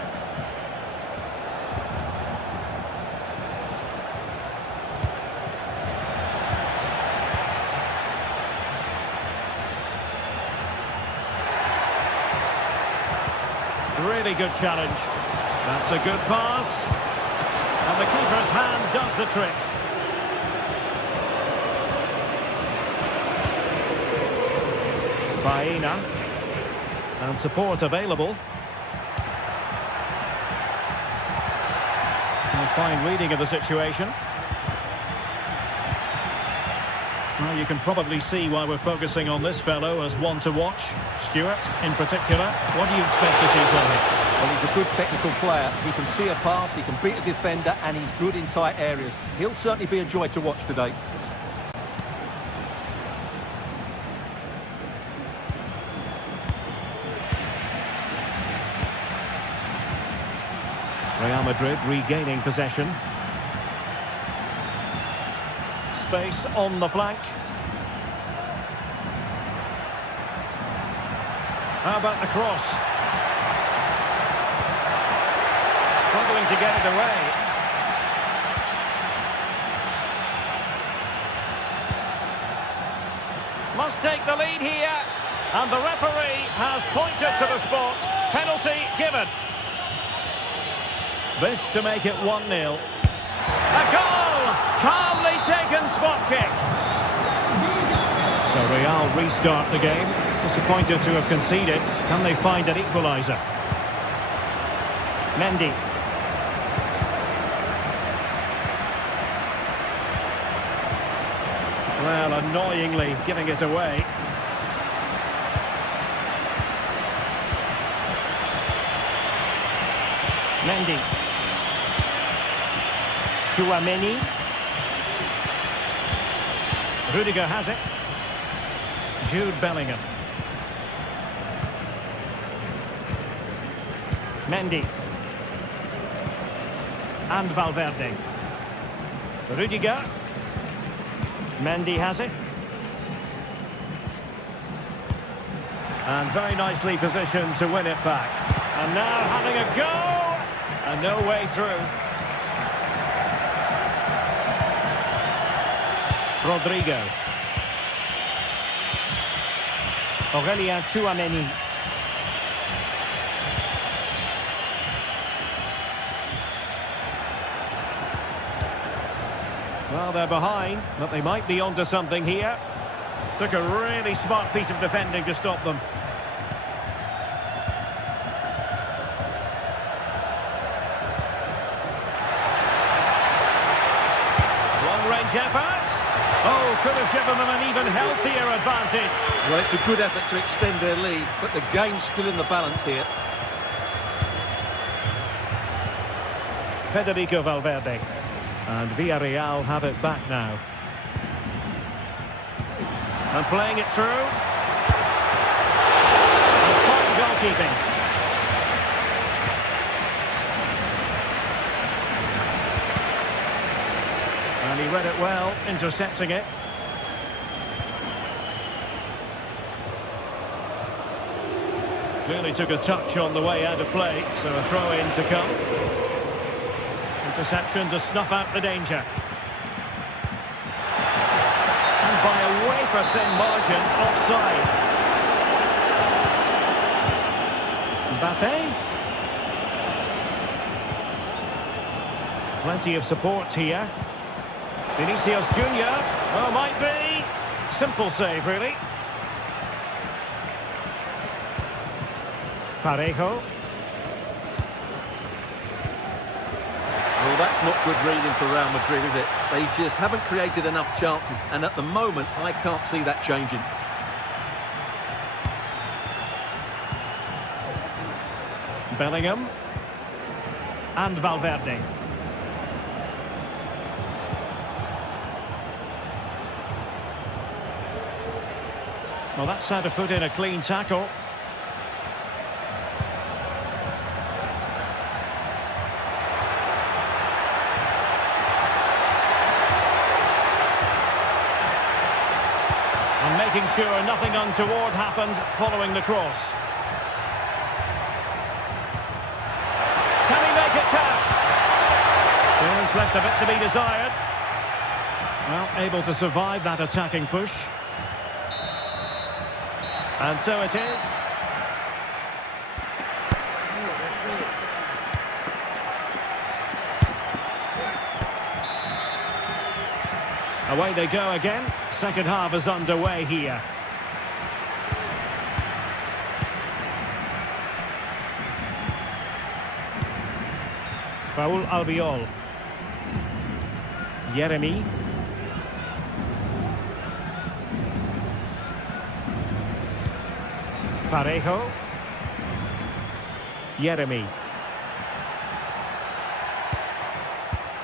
Really good challenge. That's a good pass. And the keeper's hand does the trick. Baena. And support available. And a fine reading of the situation. Well, you can probably see why we're focusing on this fellow as one to watch. Stuart, in particular, what do you expect to see from him? Well, he's a good technical player. He can see a pass, he can beat a defender, and he's good in tight areas. He'll certainly be a joy to watch today. Real Madrid regaining possession. Space on the flank. How about the cross? Struggling to get it away. Must take the lead here. And the referee has pointed to the spot. Penalty given. This to make it 1-0. A goal! Calmly taken spot kick. So Real restart the game. Disappointed to have conceded. Can they find an equaliser? Mendy. Well, annoyingly giving it away. Mendy. Tchouaméni. Rudiger has it. Jude Bellingham. Mendy. And Valverde. Rudiger. Mendy has it. And very nicely positioned to win it back. And now having a go. And no way through. Rodrigo. Aurélien Tchouaméni. Well, they're behind, but they might be onto something here. Took a really smart piece of defending to stop them. Long-range effort. Oh, could have given them an even healthier advantage. Well, it's a good effort to extend their lead, but the game's still in the balance here. Federico Valverde. And Villarreal have it back now. And playing it through. And fine goalkeeping. And he read it well, intercepting it. Clearly took a touch on the way out of play, so a throw-in to come. Interception to snuff out the danger. And by a wafer-thin margin, offside. Mbappe. Plenty of support here. Vinicius Junior. Oh, might be. Simple save, really. Parejo. Well, that's not good reading for Real Madrid, is it? They just haven't created enough chances, and at the moment, I can't see that changing. Bellingham. And Valverde. Well, that's how to put in a clean tackle. And making sure nothing untoward happened following the cross. Can he make it count? There's left a bit to be desired. Well, able to survive that attacking push. And so it is. Away they go again. Second half is underway here. Raúl Albiol. Yeremy. Parejo. Yeremy.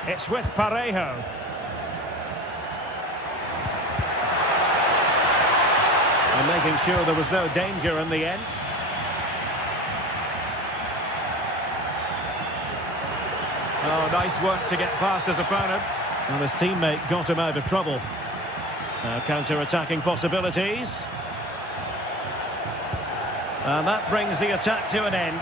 It's with Parejo. And making sure there was no danger in the end. Oh, nice work to get past his opponent. And his teammate got him out of trouble. Now counter-attacking possibilities. And that brings the attack to an end.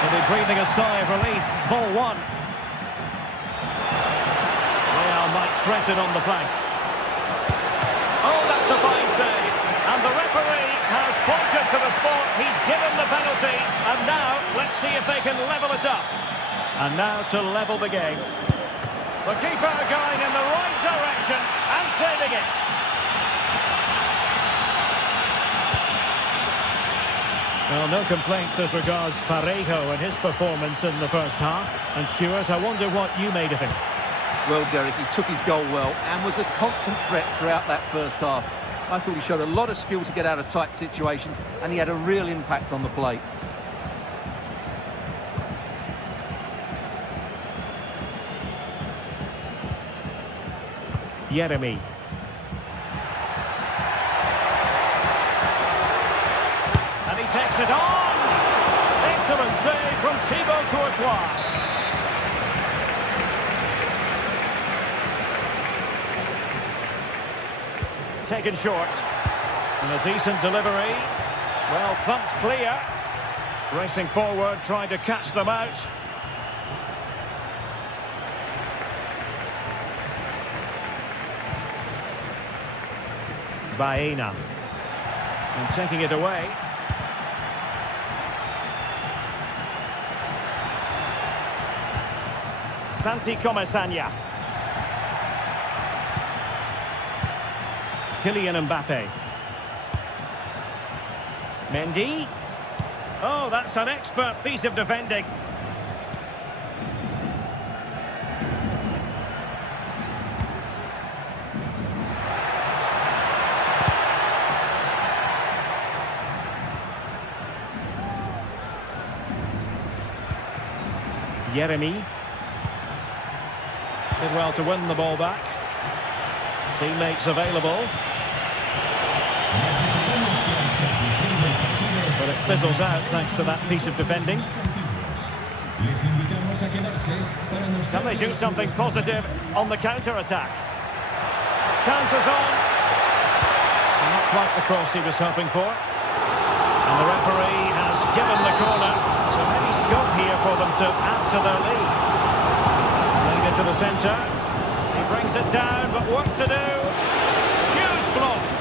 He'll be breathing a sigh of relief. Ball one. Real might threaten on the flank. Oh, that's a fine save. And the referee has pointed to the spot. He's given the penalty. And now, let's see if they can level it up. And now to level the game. The keeper going in the right direction and saving it. Well, no complaints as regards Parejo and his performance in the first half. And Stuart, I wonder what you made of him. Well, Derek, he took his goal well and was a constant threat throughout that first half. I thought he showed a lot of skill to get out of tight situations, and he had a real impact on the plate. Yeremy. And he takes it on! Excellent save from Thibaut Courtois. Taken short. And a decent delivery. Well, thumped clear. Racing forward, trying to catch them out. Baena. And taking it away. Santi Comesaña. Kylian Mbappe. Mendy. Oh, that's an expert piece of defending. Yeremy. Did well to win the ball back. Teammates available. fizzles out thanks to that piece of defending. Can they do something positive on the counter-attack? Chances on. Not quite the cross he was hoping for. And the referee has given the corner. So maybe scope here for them to add to their lead. Playing it to the centre. He brings it down, but what to do? Huge block.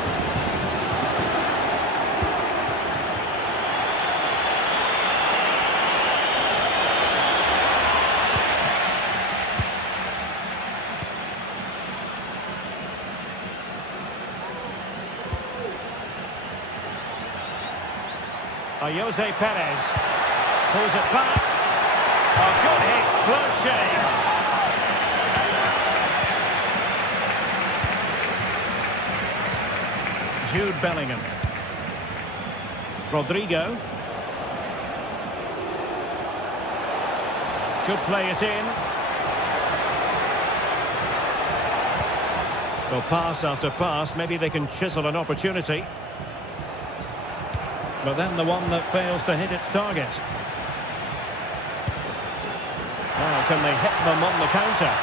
Jose Perez pulls it back. A good hit, close shave. Jude Bellingham. Rodrigo. Could play it in. Well, pass after pass, maybe they can chisel an opportunity. But then the one that fails to hit its target. Now, can they hit them on the counter?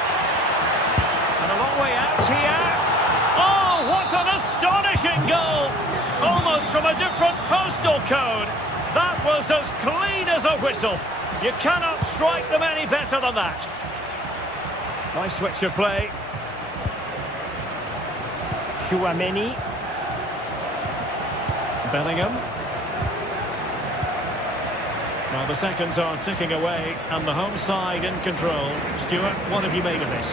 And a long way out here. Oh, what an astonishing goal! Almost from a different postal code. That was as clean as a whistle. You cannot strike them any better than that. Nice switch of play. Chouameni. Bellingham. Well, the seconds are ticking away, and the home side in control. Stuart, what have you made of this?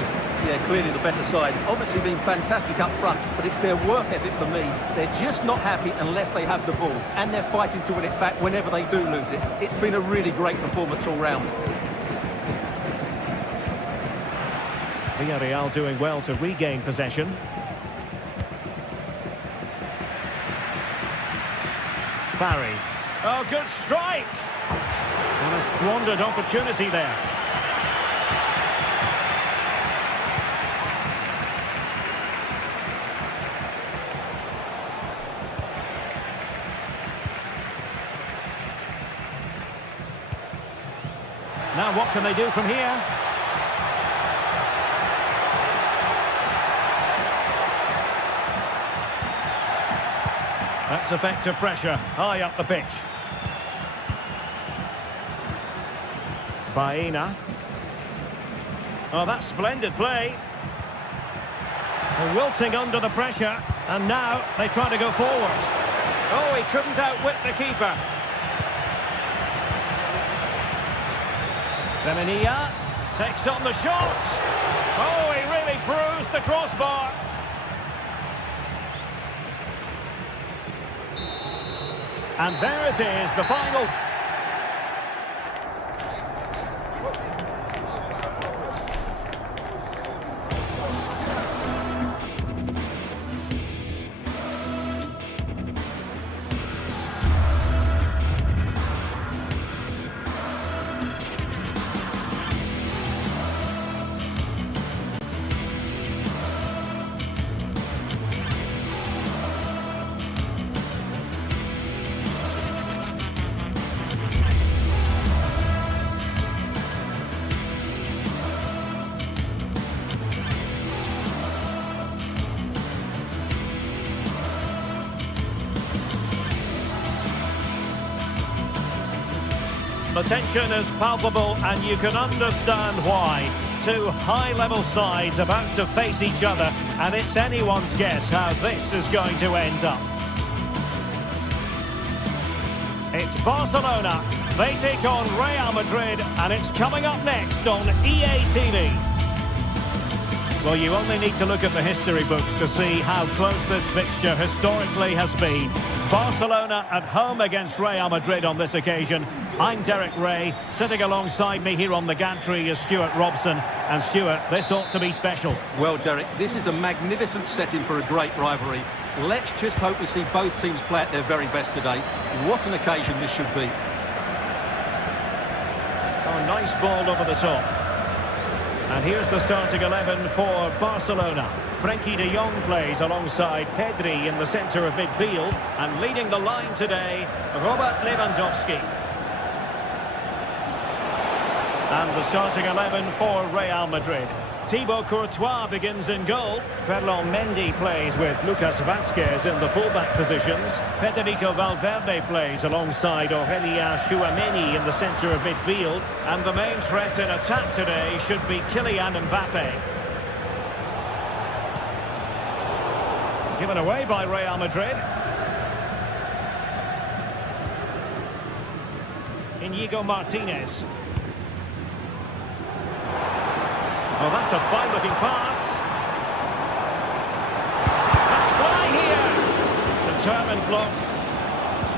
Yeah, clearly the better side. Obviously been fantastic up front, but it's their work ethic for me. They're just not happy unless they have the ball, and they're fighting to win it back whenever they do lose it. It's been a really great performance all round. Villarreal doing well to regain possession. Barry. Oh, good strike! And a squandered opportunity there. Now what can they do from here? That's effective pressure, high up the pitch. Baena. Oh, that's splendid play. They're wilting under the pressure, and now they try to go forward. Oh, he couldn't outwit the keeper. Femenia takes on the shot. Oh, he really bruised the crossbar. And there it is, the final. The tension is palpable, and you can understand why. Two high-level sides about to face each other, and it's anyone's guess how this is going to end up. It's Barcelona. They take on Real Madrid, and it's coming up next on EA TV. Well, you only need to look at the history books to see how close this fixture historically has been. Barcelona at home against Real Madrid on this occasion. I'm Derek Ray. Sitting alongside me here on the gantry is Stuart Robson. And Stuart, this ought to be special. Well, Derek, this is a magnificent setting for a great rivalry. Let's just hope we see both teams play at their very best today. What an occasion this should be. Oh, nice ball over the top. And here's the starting 11 for Barcelona. Frenkie de Jong plays alongside Pedri in the centre of midfield. And leading the line today, Robert Lewandowski. And the starting 11 for Real Madrid. Thibaut Courtois begins in goal. Ferland Mendy plays with Lucas Vazquez in the fullback positions. Federico Valverde plays alongside Aurélien Tchouaméni in the centre of midfield. And the main threat in attack today should be Kylian Mbappe. Given away by Real Madrid. Inigo Martinez. Well, that's a fine-looking pass. That's fly here. Determined block.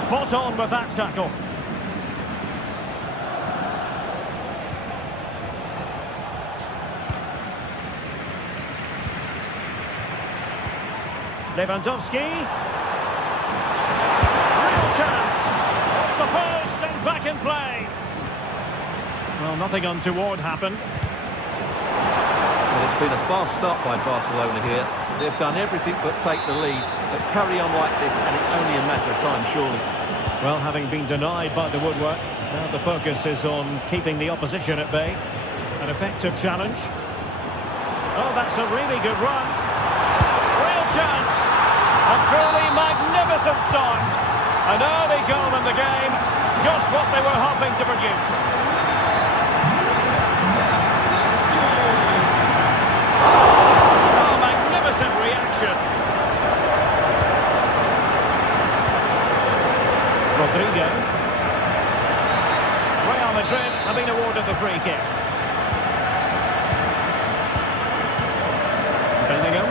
Spot on with that tackle. Lewandowski. Real chance. Off the post and back in play. Well, nothing untoward happened. Well, it's been a fast start by Barcelona here. They've done everything but take the lead. But carry on like this and it's only a matter of time, surely. Well, having been denied by the woodwork, now the focus is on keeping the opposition at bay. An effective challenge. Oh, that's a really good run. Real chance. A truly magnificent start. An early goal in the game. Just what they were hoping to produce. Oh, magnificent reaction. Rodrigo. Real Madrid have been awarded the free kick. Bellingham.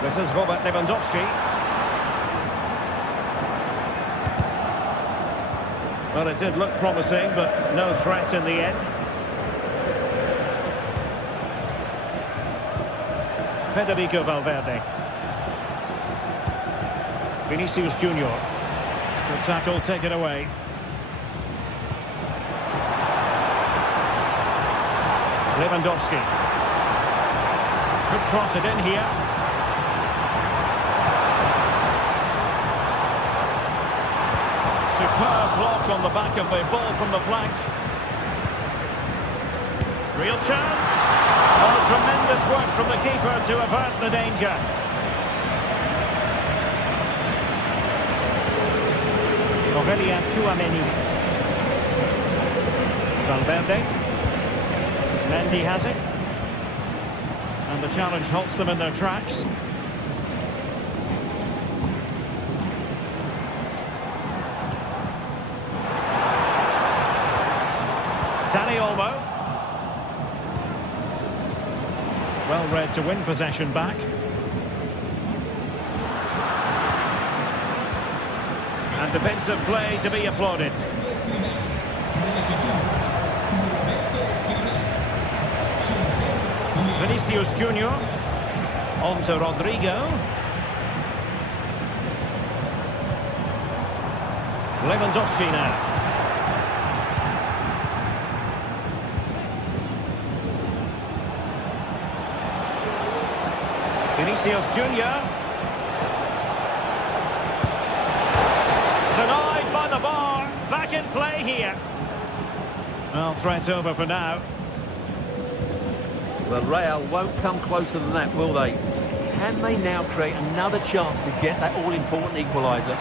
This is Robert Lewandowski. Well, it did look promising, but no threat in the end. Federico Valverde. Vinicius Junior. Good tackle taken away. Lewandowski. Could cross it in here. Superb block on the back of the ball from the flank. Real chance. Oh, tremendous work from the keeper to avert the danger. Aurélien Tchouaméni. Valverde. Mendy has it. And the challenge halts them in their tracks. Dani Olmo. Well read to win possession back. And defensive play to be applauded. Vinicius Junior. On to Rodrigo. Lewandowski now. Vinicius Junior. Denied by the bar. Back in play here. Well, threat over for now. Well, Real won't come closer than that, will they? Can they now create another chance to get that all-important equaliser?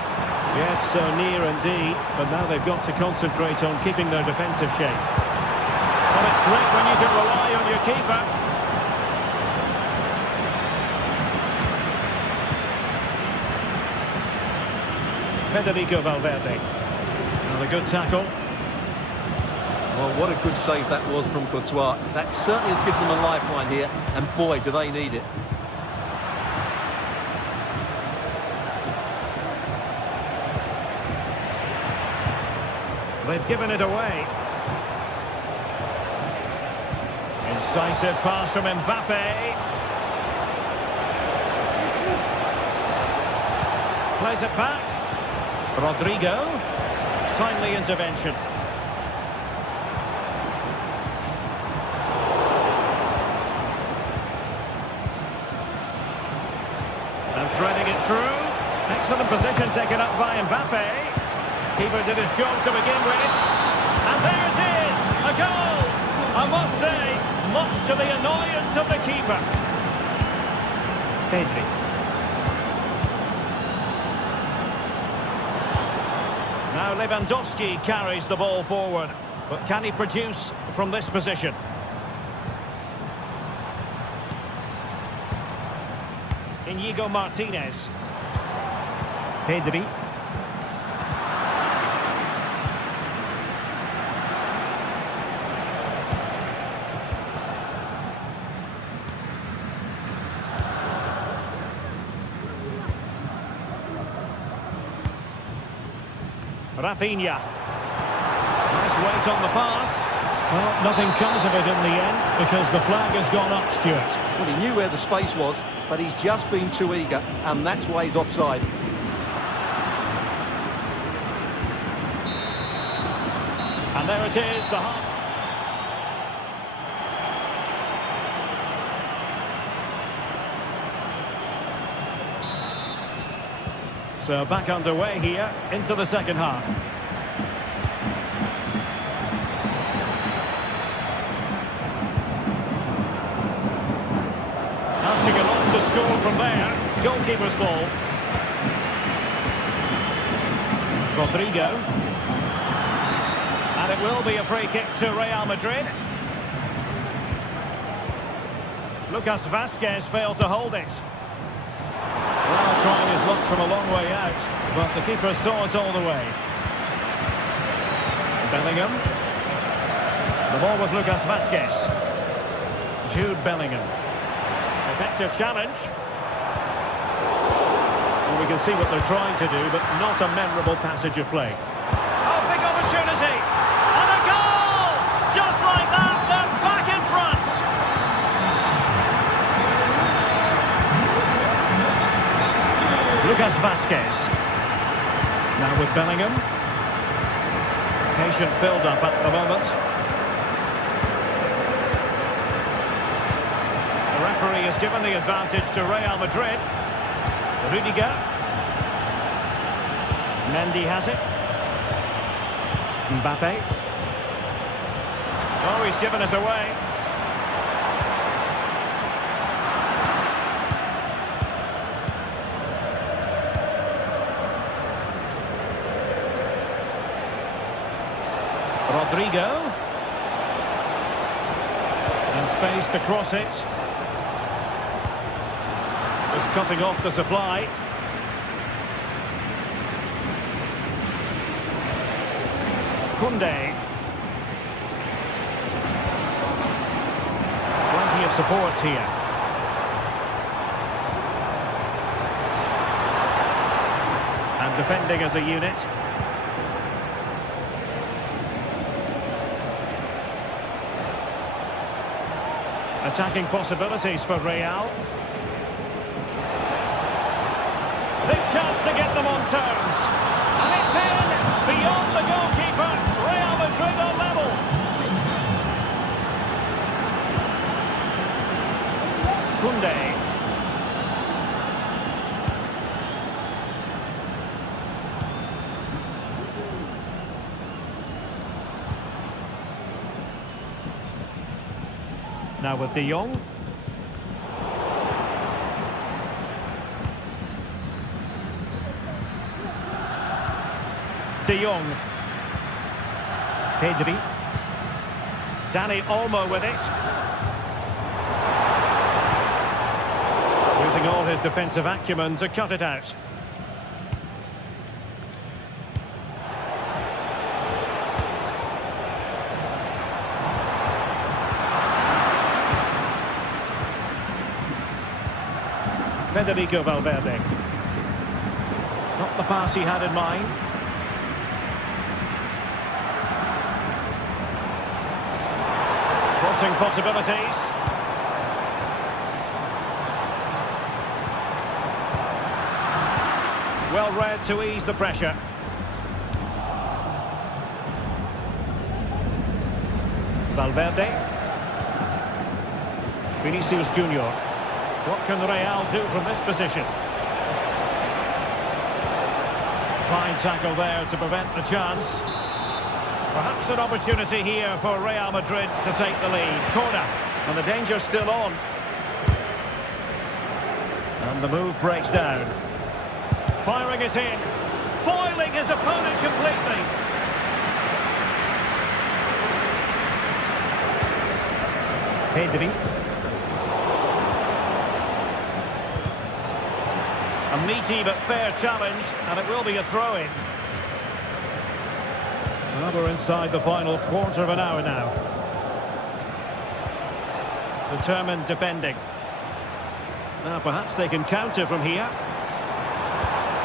Yes, so near indeed. But now they've got to concentrate on keeping their defensive shape. Well, it's great when you can rely on your keeper. Federico Valverde. Another good tackle. Well, what a good save that was from Courtois. That certainly has given them a lifeline here, and boy, do they need it. They've given it away. Incisive pass from Mbappe. Plays it back. Rodrigo. Timely intervention. Good position taken up by Mbappe. Keeper did his job to begin with. And there it is, a goal. I must say, much to the annoyance of the keeper. Pedri. Now Lewandowski carries the ball forward. But can he produce from this position? Inigo Martinez. Pedri. Rafinha. Nice weight on the pass. Well, nothing comes of it in the end because the flag has gone up, Stuart. Well, he knew where the space was, but he's just been too eager, and that's why he's offside. And there it is, the half. So back underway here into the second half. Has to get on to score from there. Goalkeeper's ball. Rodrigo. And it will be a free kick to Real Madrid. Lucas Vázquez failed to hold it. Well, trying his luck from a long way out, but the keeper saw it all the way. Bellingham. The ball with Lucas Vázquez. Jude Bellingham. Effective challenge. Well, we can see what they're trying to do, but not a memorable passage of play. Oh, big opportunity. And a goal! Just like that, they're back in front. Lucas Vázquez. Now with Bellingham. Patient build-up at the moment. The referee has given the advantage to Real Madrid. Rudiger. Mendy has it. Mbappe. Oh, he's given us away. Rodrigo. And space to cross it. Just cutting off the supply. Koundé. Plenty of support here. And defending as a unit. Attacking possibilities for Real. Big chance to get them on terms. And it's in! Beyond the goalkeeper, Real Madrid are level. Koundé. Now with De Jong. De Jong. Pedri. Dani Olmo with it. Using all his defensive acumen to cut it out. Federico Valverde. Not the pass he had in mind. Crossing possibilities. Well read to ease the pressure. Valverde. Vinicius Junior. What can Real do from this position? Fine tackle there to prevent the chance. Perhaps an opportunity here for Real Madrid to take the lead. Corner, and the danger's still on. And the move breaks down. Firing it in. Foiling his opponent completely. Pedri. A meaty but fair challenge, and it will be a throw-in. Well, we're inside the final quarter of an hour now. Determined defending. Now perhaps they can counter from here.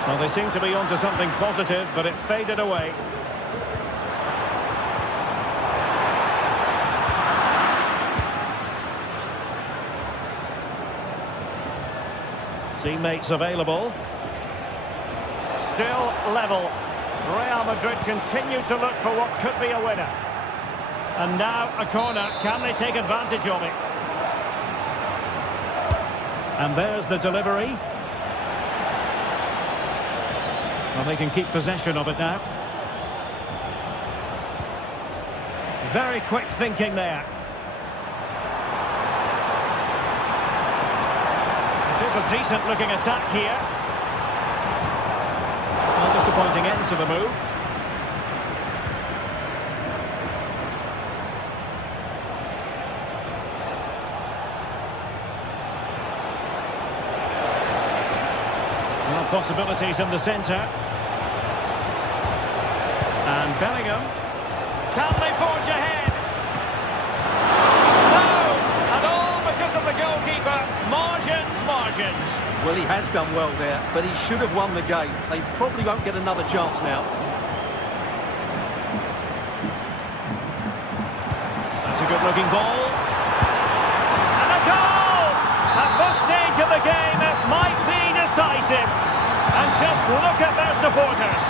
Well, they seem to be onto something positive, but it faded away. Teammates available. Still level. Real Madrid continue to look for what could be a winner. And now a corner. Can they take advantage of it? And there's the delivery. Well, they can keep possession of it now. Very quick thinking there. It is a decent looking attack here. Well, disappointing end to the move. Well, possibilities in the centre. And Bellingham. Can they forge ahead? No! And all because of the goalkeeper. Margins. Well, he has done well there, but he should have won the game. They probably won't get another chance now. That's a good-looking ball. And a goal! At this stage of the game, it might be decisive. And just look at their supporters.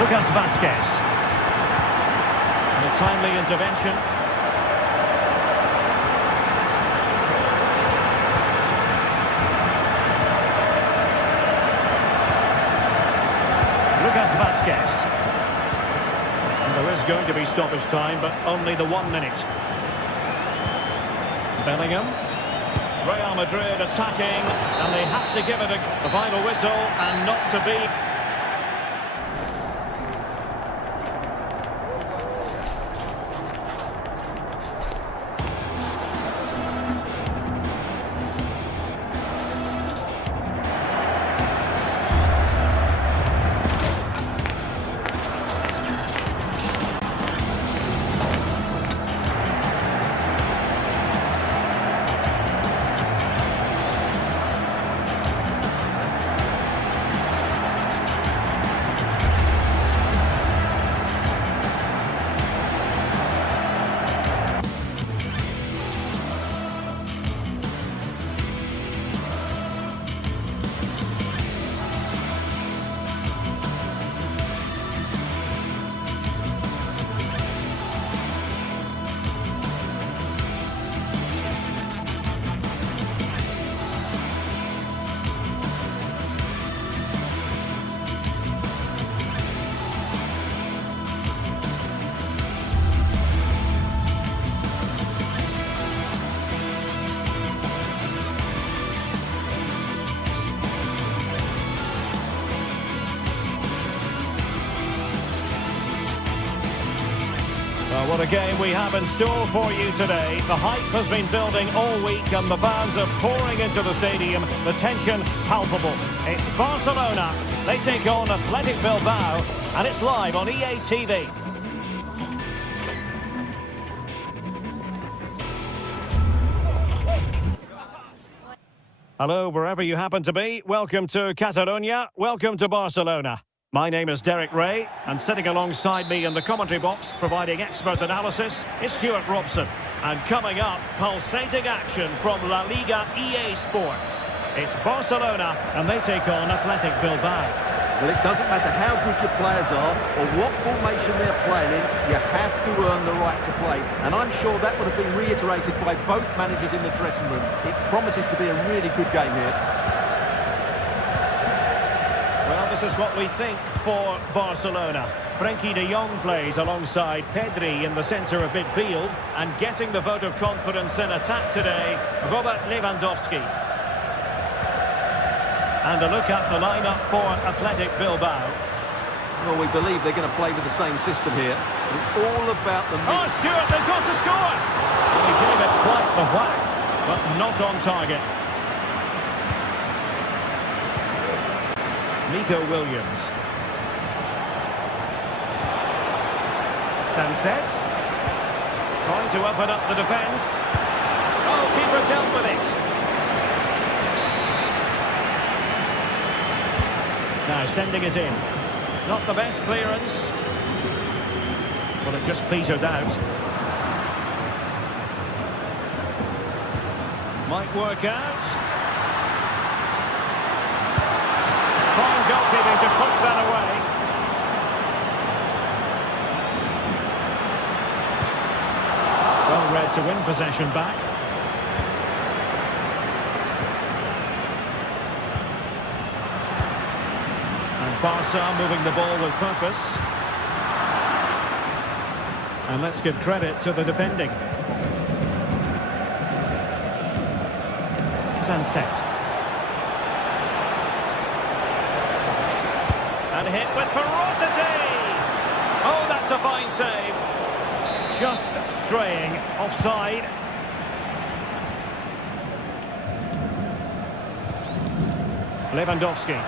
Lucas Vázquez. And a timely intervention. Lucas Vázquez. And there is going to be stoppage time, but only the 1 minute. Bellingham. Real Madrid attacking, and they have to give it a final whistle, and not to be. Well, what a game we have in store for you today. The hype has been building all week and the fans are pouring into the stadium. The tension palpable. It's Barcelona. They take on Atletico Bilbao and it's live on EA TV. Hello, wherever you happen to be. Welcome to Catalonia. Welcome to Barcelona. My name is Derek Ray, and sitting alongside me in the commentary box, providing expert analysis, is Stuart Robson. And coming up, pulsating action from La Liga EA Sports. It's Barcelona, and they take on Athletic Bilbao. Well, it doesn't matter how good your players are or what formation they're playing in, you have to earn the right to play. And I'm sure that would have been reiterated by both managers in the dressing room. It promises to be a really good game here. this is what we think for Barcelona. Frenkie de Jong plays alongside Pedri in the centre of midfield, and getting the vote of confidence in attack today, Robert Lewandowski. And a look at the lineup for Athletic Bilbao. Well, we believe they're going to play with the same system here. It's all about the... Oh, Stewart, they've got to score! Well, he gave it quite the whack, but not on target. Nico Williams. Sunset. Trying to open up the defence. Oh, keeper dealt with it. Now sending it in. Not the best clearance. Well, it just petered out. Might work out. Fine goalkeeping to push that away. Well read to win possession back. And Barca moving the ball with purpose. And let's give credit to the defending. Sunset. And hit with ferocity! Oh, that's a fine save. Just straying offside. Lewandowski.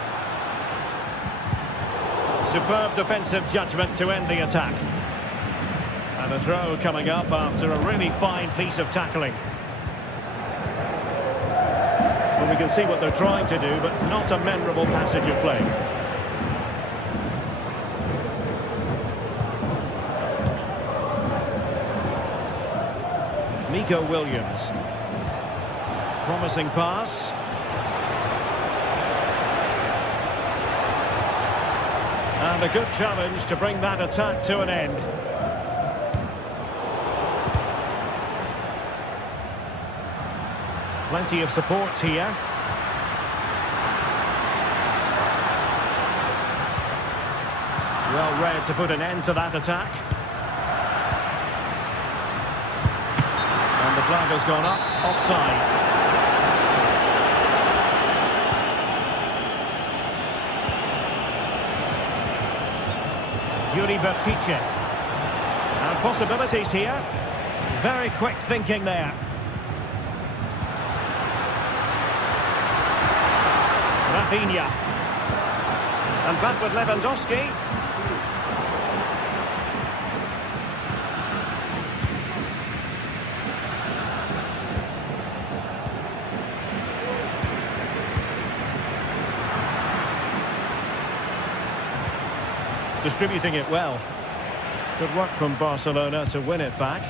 Superb defensive judgment to end the attack. And a throw coming up after a really fine piece of tackling. Well, we can see what they're trying to do, but not a memorable passage of play. Nico Williams. Promising pass. And a good challenge to bring that attack to an end. Plenty of support here. Well read to put an end to that attack. And the flag has gone up, offside. Yuri Bertice. And possibilities here. Very quick thinking there. Rafinha. And back with Lewandowski. Distributing it well. Good work from Barcelona to win it back.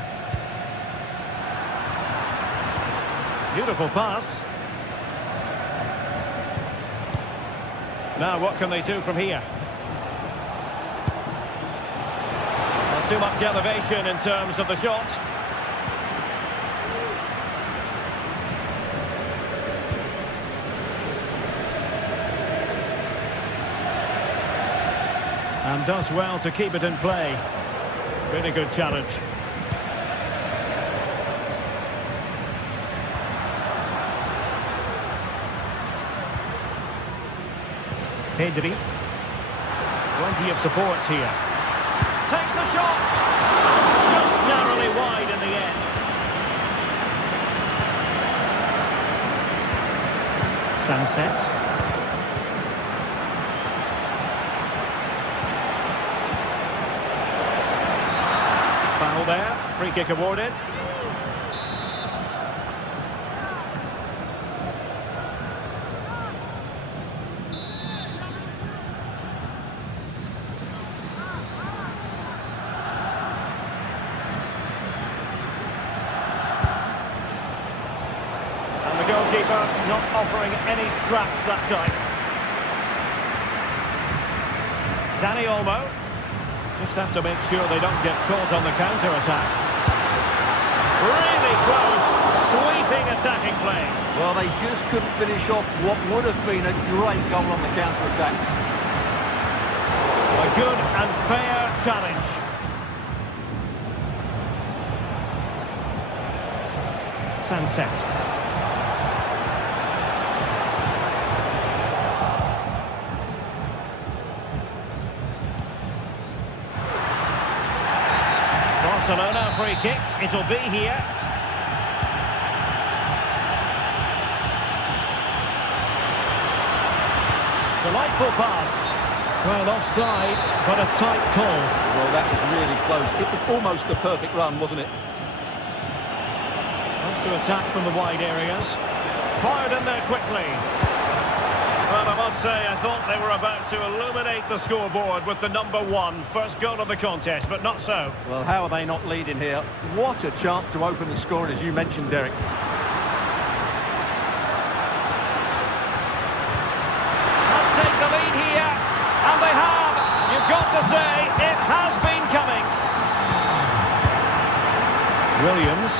Beautiful pass. Now what can they do from here? Not too much elevation in terms of the shot. And does well to keep it in play. Really good challenge. Pedri. Plenty of support here. Takes the shot! Just narrowly wide in the end. Sunset. Foul there, free kick awarded. And the goalkeeper not offering any scraps that time. Dani Olmo. Just have to make sure they don't get caught on the counter-attack. Really close, sweeping attacking play. Well, they just couldn't finish off what would have been a great goal on the counter-attack. A good and fair challenge. Sunset. Barcelona free kick. It'll be here. Delightful pass. Well, offside, but a tight call. Well, that was really close. It was almost the perfect run, wasn't it? Wants to attack from the wide areas. Fired in there quickly. Well, I must say, I thought they were about to illuminate the scoreboard with the number one. First goal of the contest, but not so. Well, how are they not leading here? What a chance to open the scoring, as you mentioned, Derek. Must take the lead here, and they have. You've got to say, it has been coming. Williams.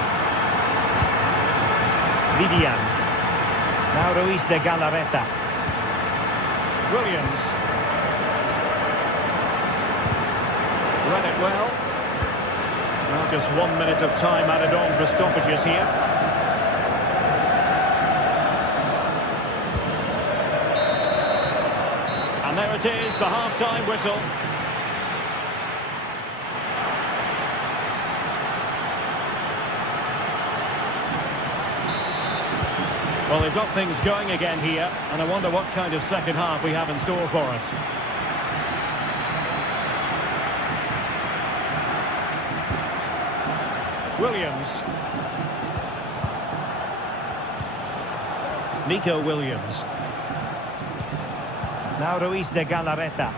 Vivian. Now Ruiz de Galarreta. Williams. Read it well. Now just 1 minute of time added on for stoppages here. And there it is, the half-time whistle. Well, they've got things going again here, and I wonder what kind of second half we have in store for us. Williams. Nico Williams. Now Ruiz de Galarreta.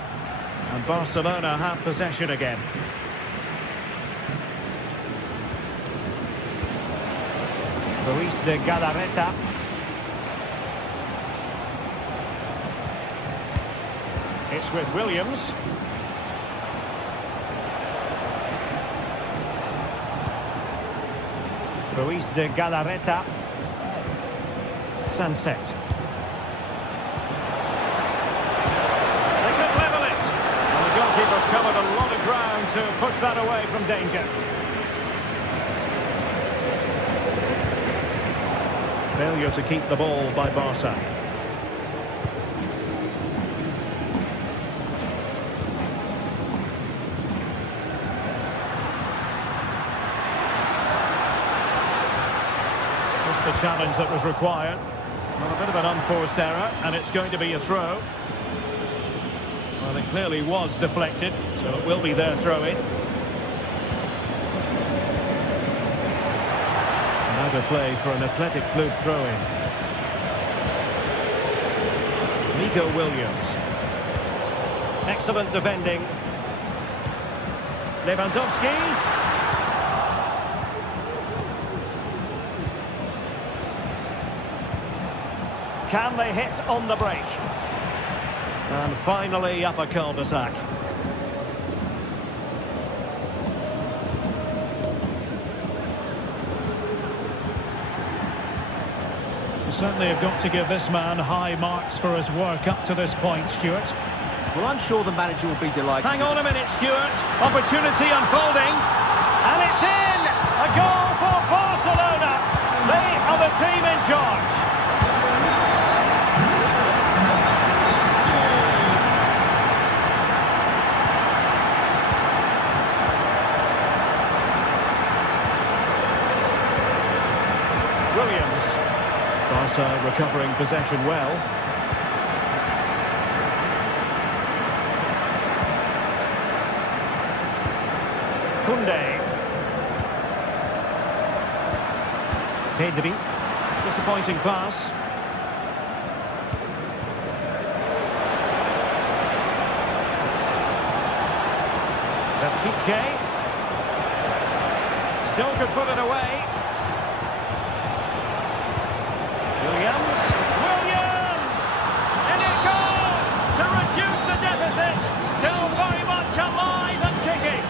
And Barcelona have possession again. Ruiz de Galarreta. It's with Williams. Ruiz de Galarreta. Sunset. They could level it. And the goalkeeper's covered a lot of ground to push that away from danger. Failure to keep the ball by Barca. The challenge that was required. Well, a bit of an unforced error, and it's going to be a throw. Well, it clearly was deflected, so it will be their throw-in. Now to play for an Athletic Club throw-in. Nico Williams. Excellent defending. Lewandowski. Can they hit on the break? And finally up a cul-de-sac. You certainly have got to give this man high marks for his work up to this point, Stuart. Well, I'm sure the manager will be delighted. Hang on a minute, Stuart. Opportunity unfolding. And it's in! A goal for Barcelona. They are the team in charge. Williams. Barca recovering possession well. Koundé. Pedri. Disappointing pass. Baptiste. Still could put it away. Williams. Williams! And it goes to reduce the deficit. Still very much alive and kicking.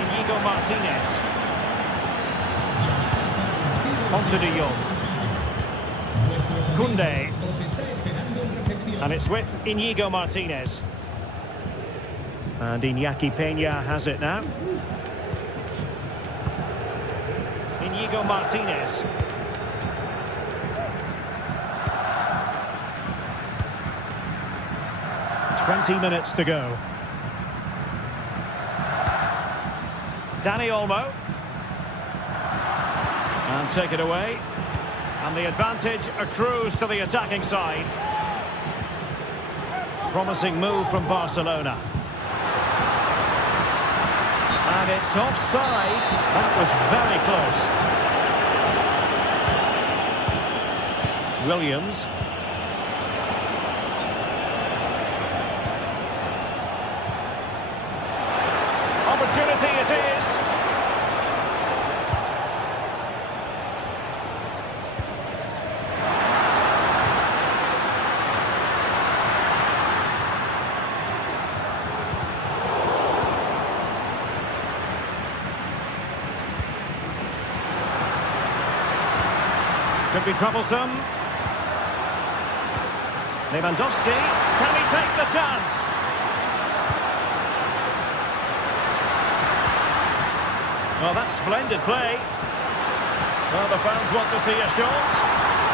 Inigo Martinez. On to De Jong. Koundé. And it's with Íñigo Martínez. And Iñaki Peña has it now. Íñigo Martínez. "20 minutes to go. Dani Olmo. And take it away. And the advantage accrues to the attacking side. Promising move from Barcelona. And it's offside. That was very close. Williams. Opportunity it is. Could be troublesome. Lewandowski, can he take the chance? Well, that's splendid play. Well, the fans want to see a shot.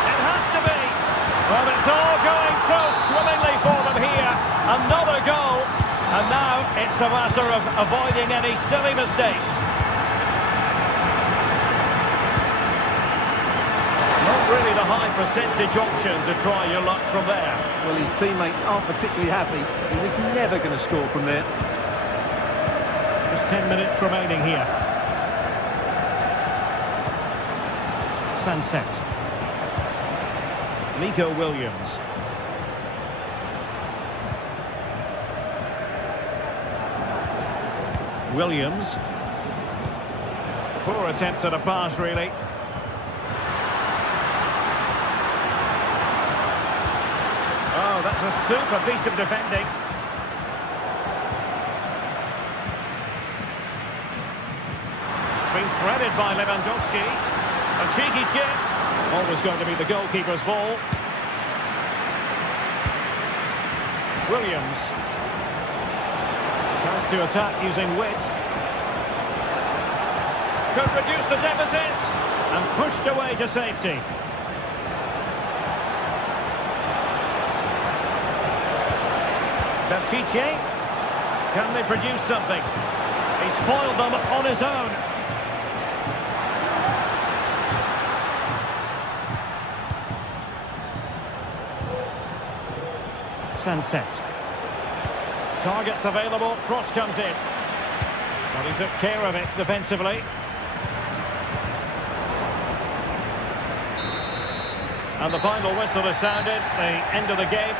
It has to be. Well, it's all going so swimmingly for them here. Another goal. And now it's a matter of avoiding any silly mistakes. Really the high percentage option to try your luck from there. Well, his teammates aren't particularly happy. He was never going to score from there. Just 10 minutes remaining here. Sunset. Nico Williams. Williams. Poor attempt at a pass, really. Oh, that's a super piece of defending. It's been threaded by Lewandowski. A cheeky chip. Always going to be the goalkeeper's ball. Williams. Tries to attack using width. Could reduce the deficit. And pushed away to safety. Belchiche, can they produce something? He's foiled them on his own. Sunset. Targets available, cross comes in. Well, he took care of it defensively. And the final whistle is sounded, the end of the game.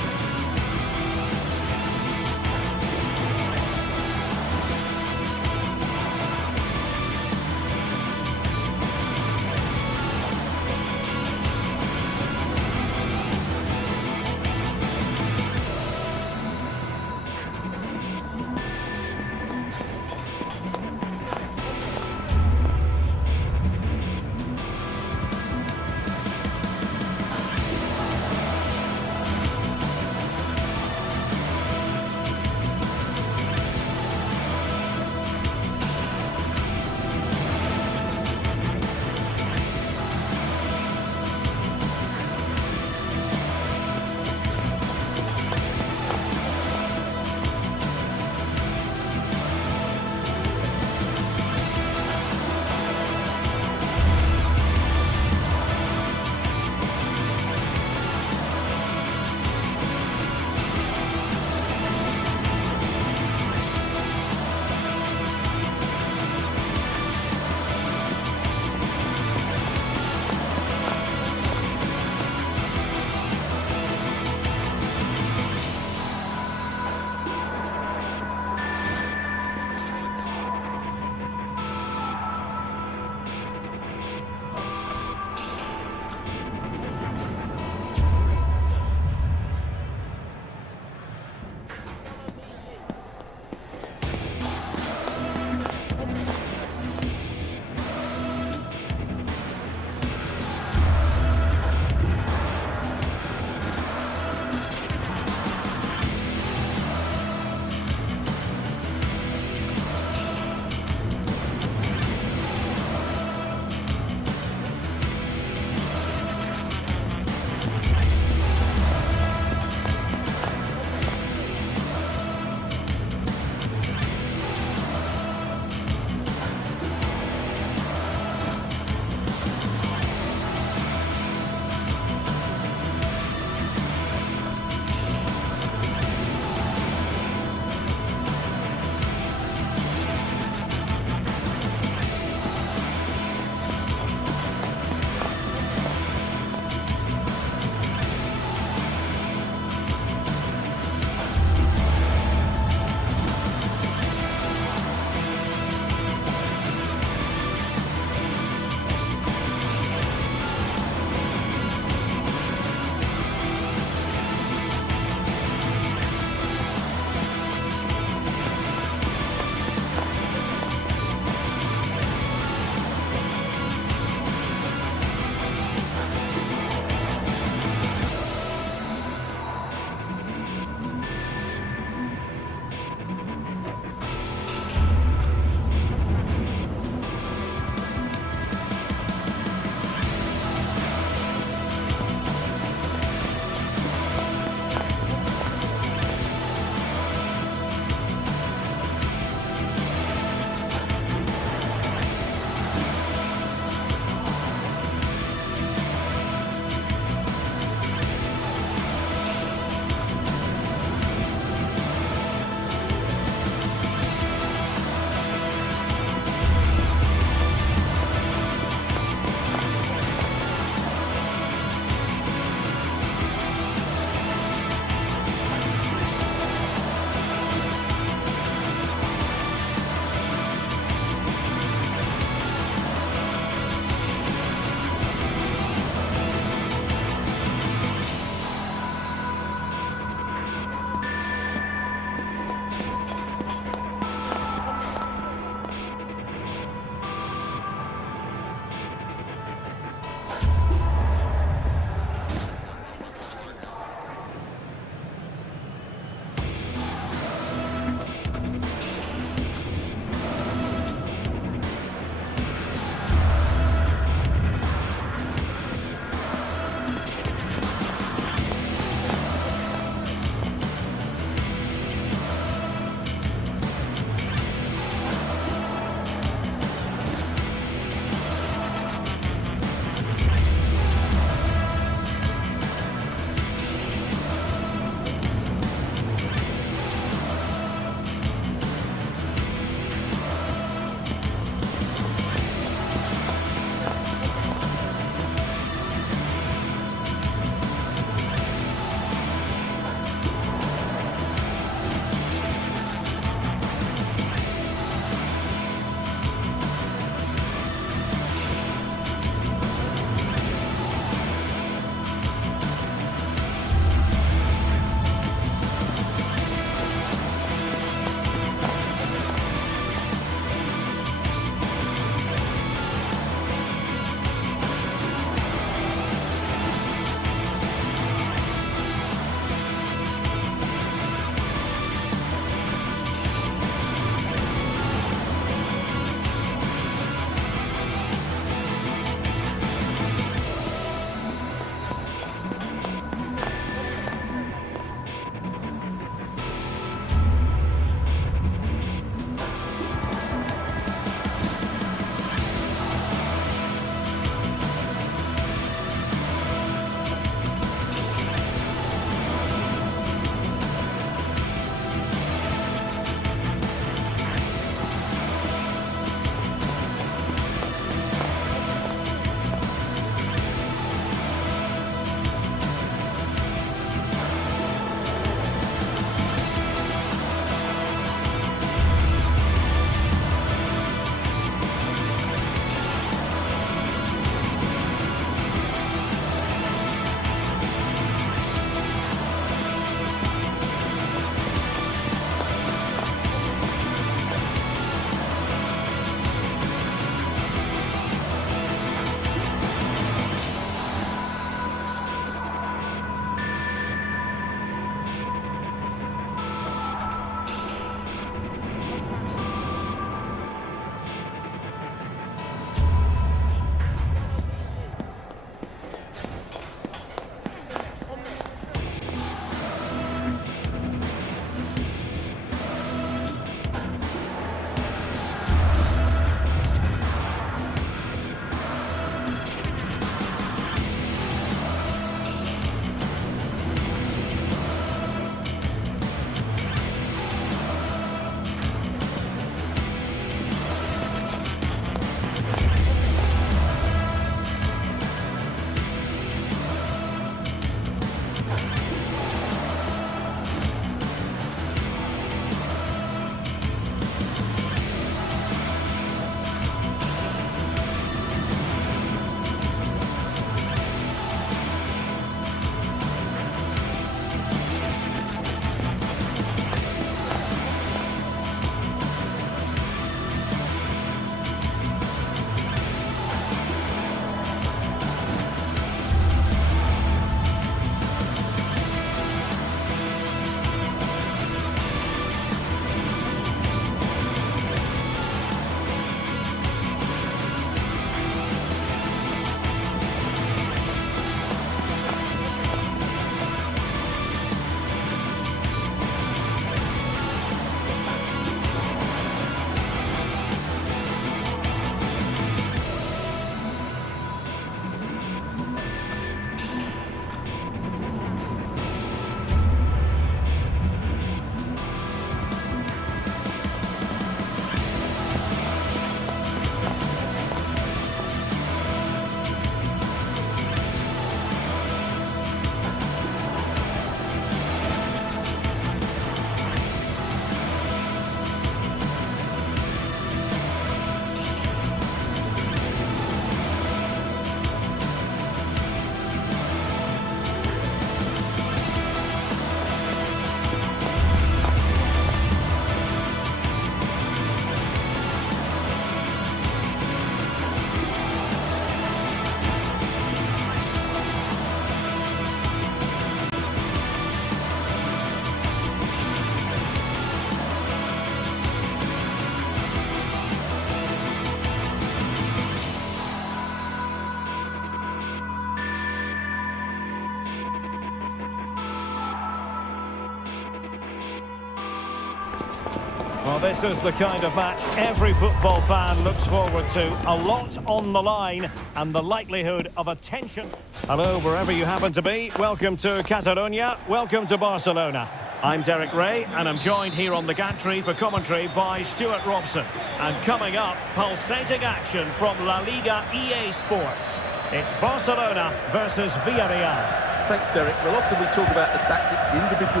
Well, this is the kind of match every football fan looks forward to. A lot on the line and the likelihood of a tension. Hello, wherever you happen to be. Welcome to Catalonia. Welcome to Barcelona. I'm Derek Ray, and I'm joined here on the gantry for commentary by Stuart Robson. And coming up, pulsating action from La Liga EA Sports. It's Barcelona versus Villarreal. Thanks, Derek. Well, often we talk about the tactics, the individual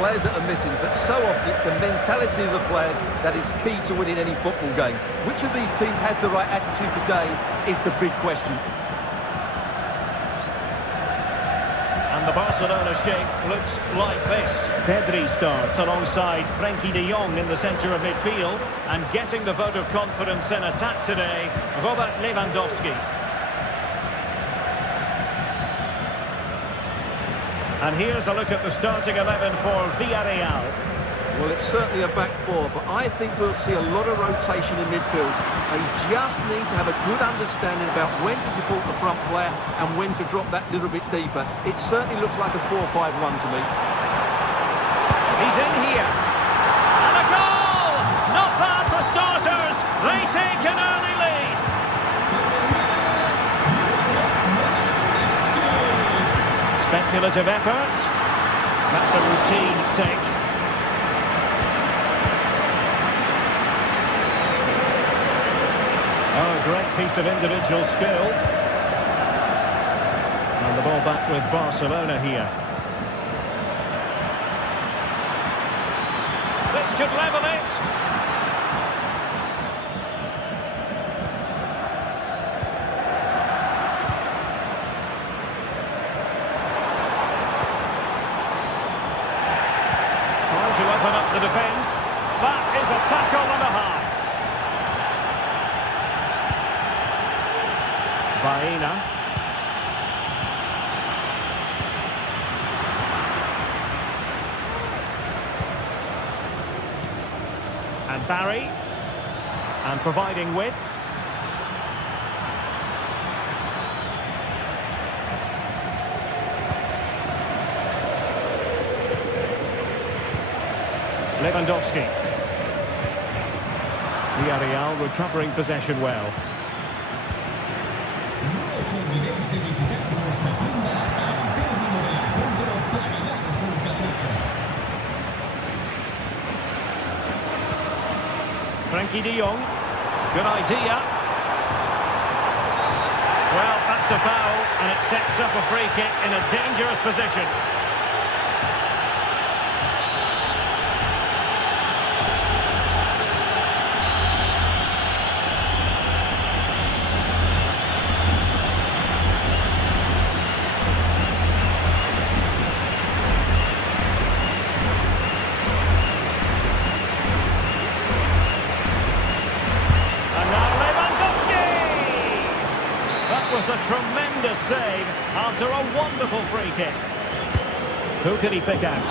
players that are missing, but so often it's the mentality of the players that is key to winning any football game. Which of these teams has the right attitude today is the big question. And the Barcelona shape looks like this. Pedri starts alongside Frenkie de Jong in the centre of midfield, and getting the vote of confidence in attack today, Robert Lewandowski. And here's a look at the starting 11 for Villarreal. Well, it's certainly a back four, but I think we'll see a lot of rotation in midfield. They just need to have a good understanding about when to support the front player and when to drop that little bit deeper. It certainly looks like a 4-5-1 to me. He's in here. And a goal! Not bad for starters. They take an early lead. Speculative effort. That's a routine take. Oh, great piece of individual skill. And the ball back with Barcelona here. This could level it. To open up the defence. That is a tackle and a half. Baena. And Barry. And providing width. Lewandowski. Villarreal recovering possession well. Frenkie de Jong. Good idea. Well, that's a foul, and it sets up a free kick in a dangerous position. Was a tremendous save after a wonderful free kick. Who can he pick out?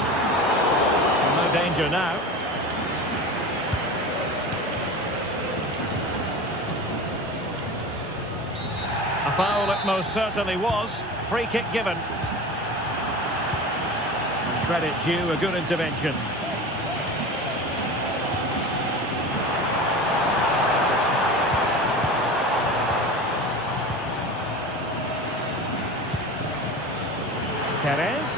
Well, no danger now. A foul it most certainly was. Free kick given. Credit due, a good intervention. Perez.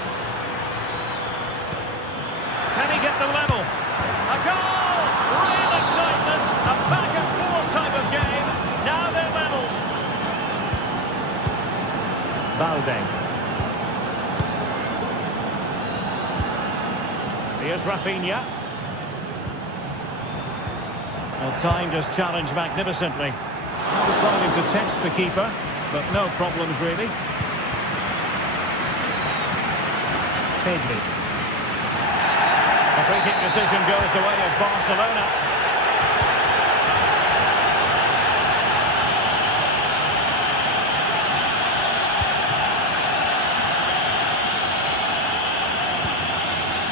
Can he get the level? A goal! Real excitement! A back and forth type of game. Now they're level. Balde. Here's Rafinha. Well, timed his challenge magnificently. Deciding to test the keeper, but no problems really. Pedri. The free kick decision goes the way of Barcelona.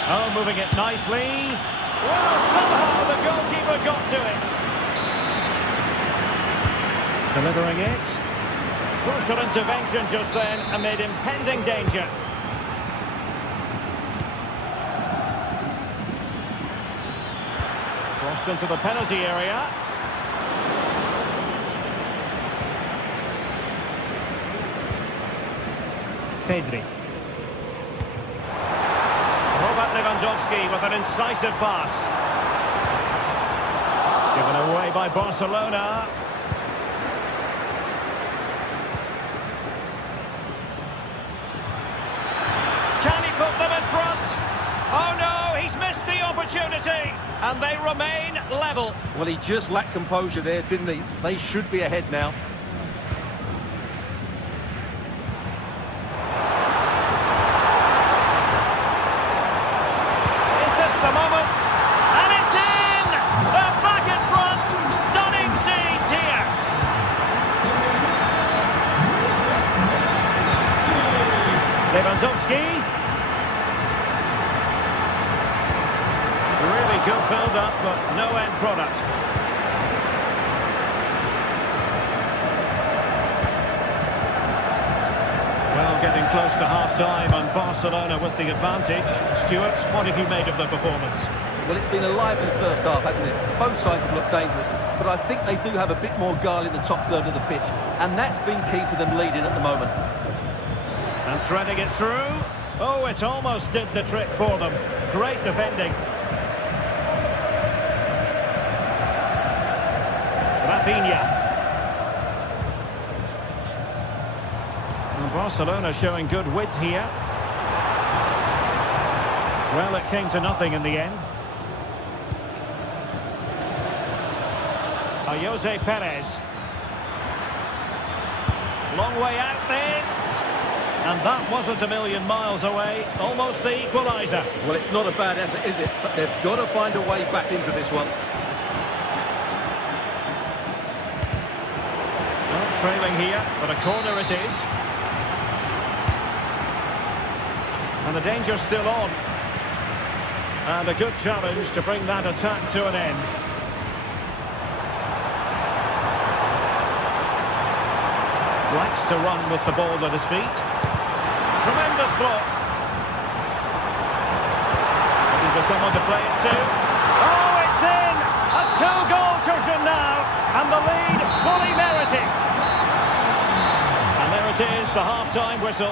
Oh, moving it nicely. Well, somehow the goalkeeper got to it. Delivering it. Crucial intervention just then amid impending danger. cross into the penalty area. Pedri. Robert Lewandowski with an incisive pass. Given away by Barcelona. Can he put them in front? Oh no, he's missed the opportunity. And they remain level. Well, he just lacked composure there, didn't he? They should be ahead now. Lewandowski. Really good build-up, but no end product. Well, getting close to half-time and Barcelona with the advantage. Stuart, what have you made of the performance? Well, it's been a lively first half, hasn't it? Both sides have looked dangerous, but I think they do have a bit more guile in the top third of the pitch, and that's been key to them leading at the moment. And threading it through. Oh, it almost did the trick for them. Great defending. Rafinha. And Barcelona showing good width here. Well, it came to nothing in the end. Jose Perez. Long way out this. And that wasn't a million miles away. Almost the equaliser. Well, it's not a bad effort, is it? But they've got to find a way back into this one. Well, trailing here, but a corner it is. And the danger's still on. And a good challenge to bring that attack to an end. Likes to run with the ball at his feet. Tremendous block. Looking for someone to play it to. Oh, it's in! A two-goal cushion now. And the lead fully merited. And there it is, the half-time whistle.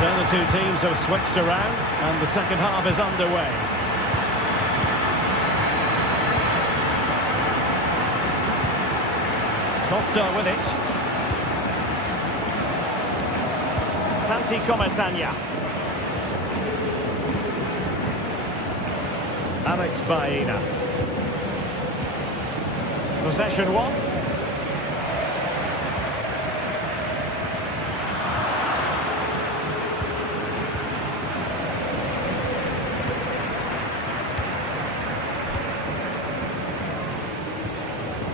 So the two teams have switched around, and the second half is underway. Costa with it. Santi Comesaña. Alex Baena. Possession one.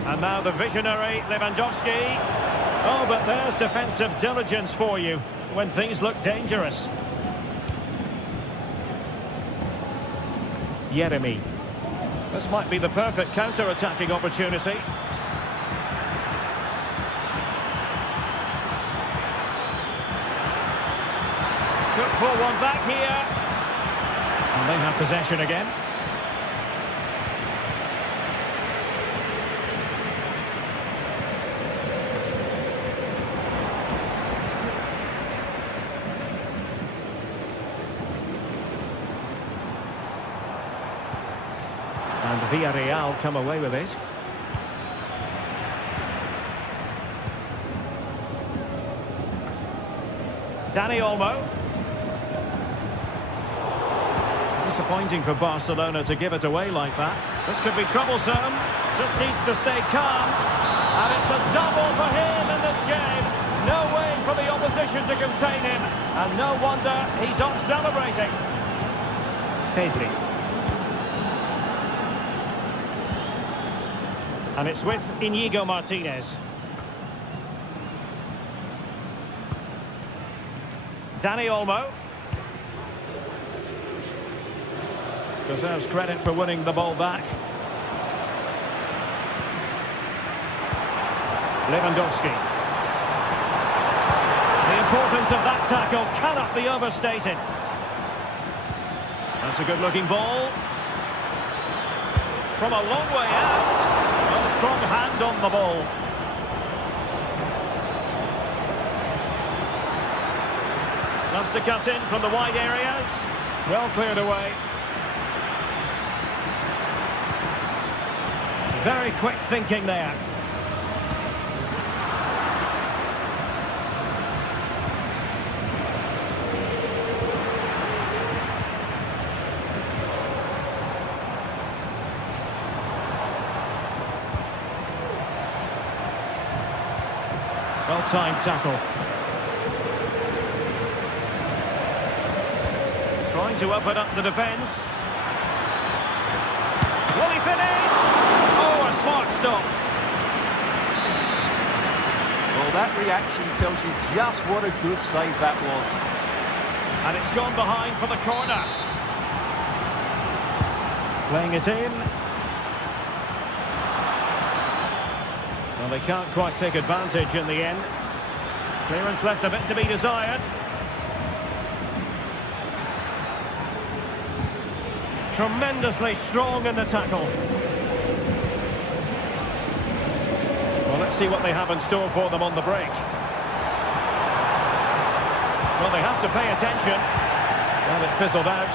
And now the visionary Lewandowski. Oh, but there's defensive diligence for you when things look dangerous. Yeremy. This might be the perfect counter-attacking opportunity. Could pull one back here. And they have possession again. And Villarreal come away with it. Dani Olmo. Disappointing for Barcelona to give it away like that. This could be troublesome. Just needs to stay calm. And it's a double for him in this game. No way for the opposition to contain him. And no wonder he's off celebrating. Pedri. And it's with Íñigo Martínez. Dani Olmo. Deserves credit for winning the ball back. Lewandowski. importance of that tackle cannot be overstated. That's a good-looking ball. From a long way out. A strong hand on the ball. Loves to cut in from the wide areas. Well cleared away. Very quick thinking there. Well-timed tackle. Trying to open up the defence. Will he finish? Oh, a smart stop. Well, that reaction tells you just what a good save that was. And it's gone behind for the corner. Playing it in. Well, they can't quite take advantage in the end. Clearance left a bit to be desired. Tremendously strong in the tackle. Well, let's see what they have in store for them on the break. Well, they have to pay attention. Well, it fizzled out.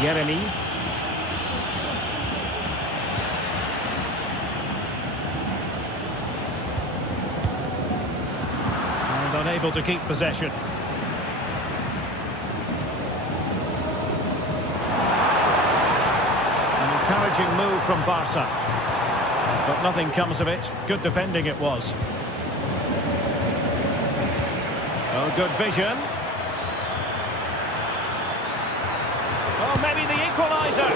Yeremy. And unable to keep possession. An encouraging move from Barca. But nothing comes of it. Good defending it was. Oh, good vision. Oh, maybe the equaliser.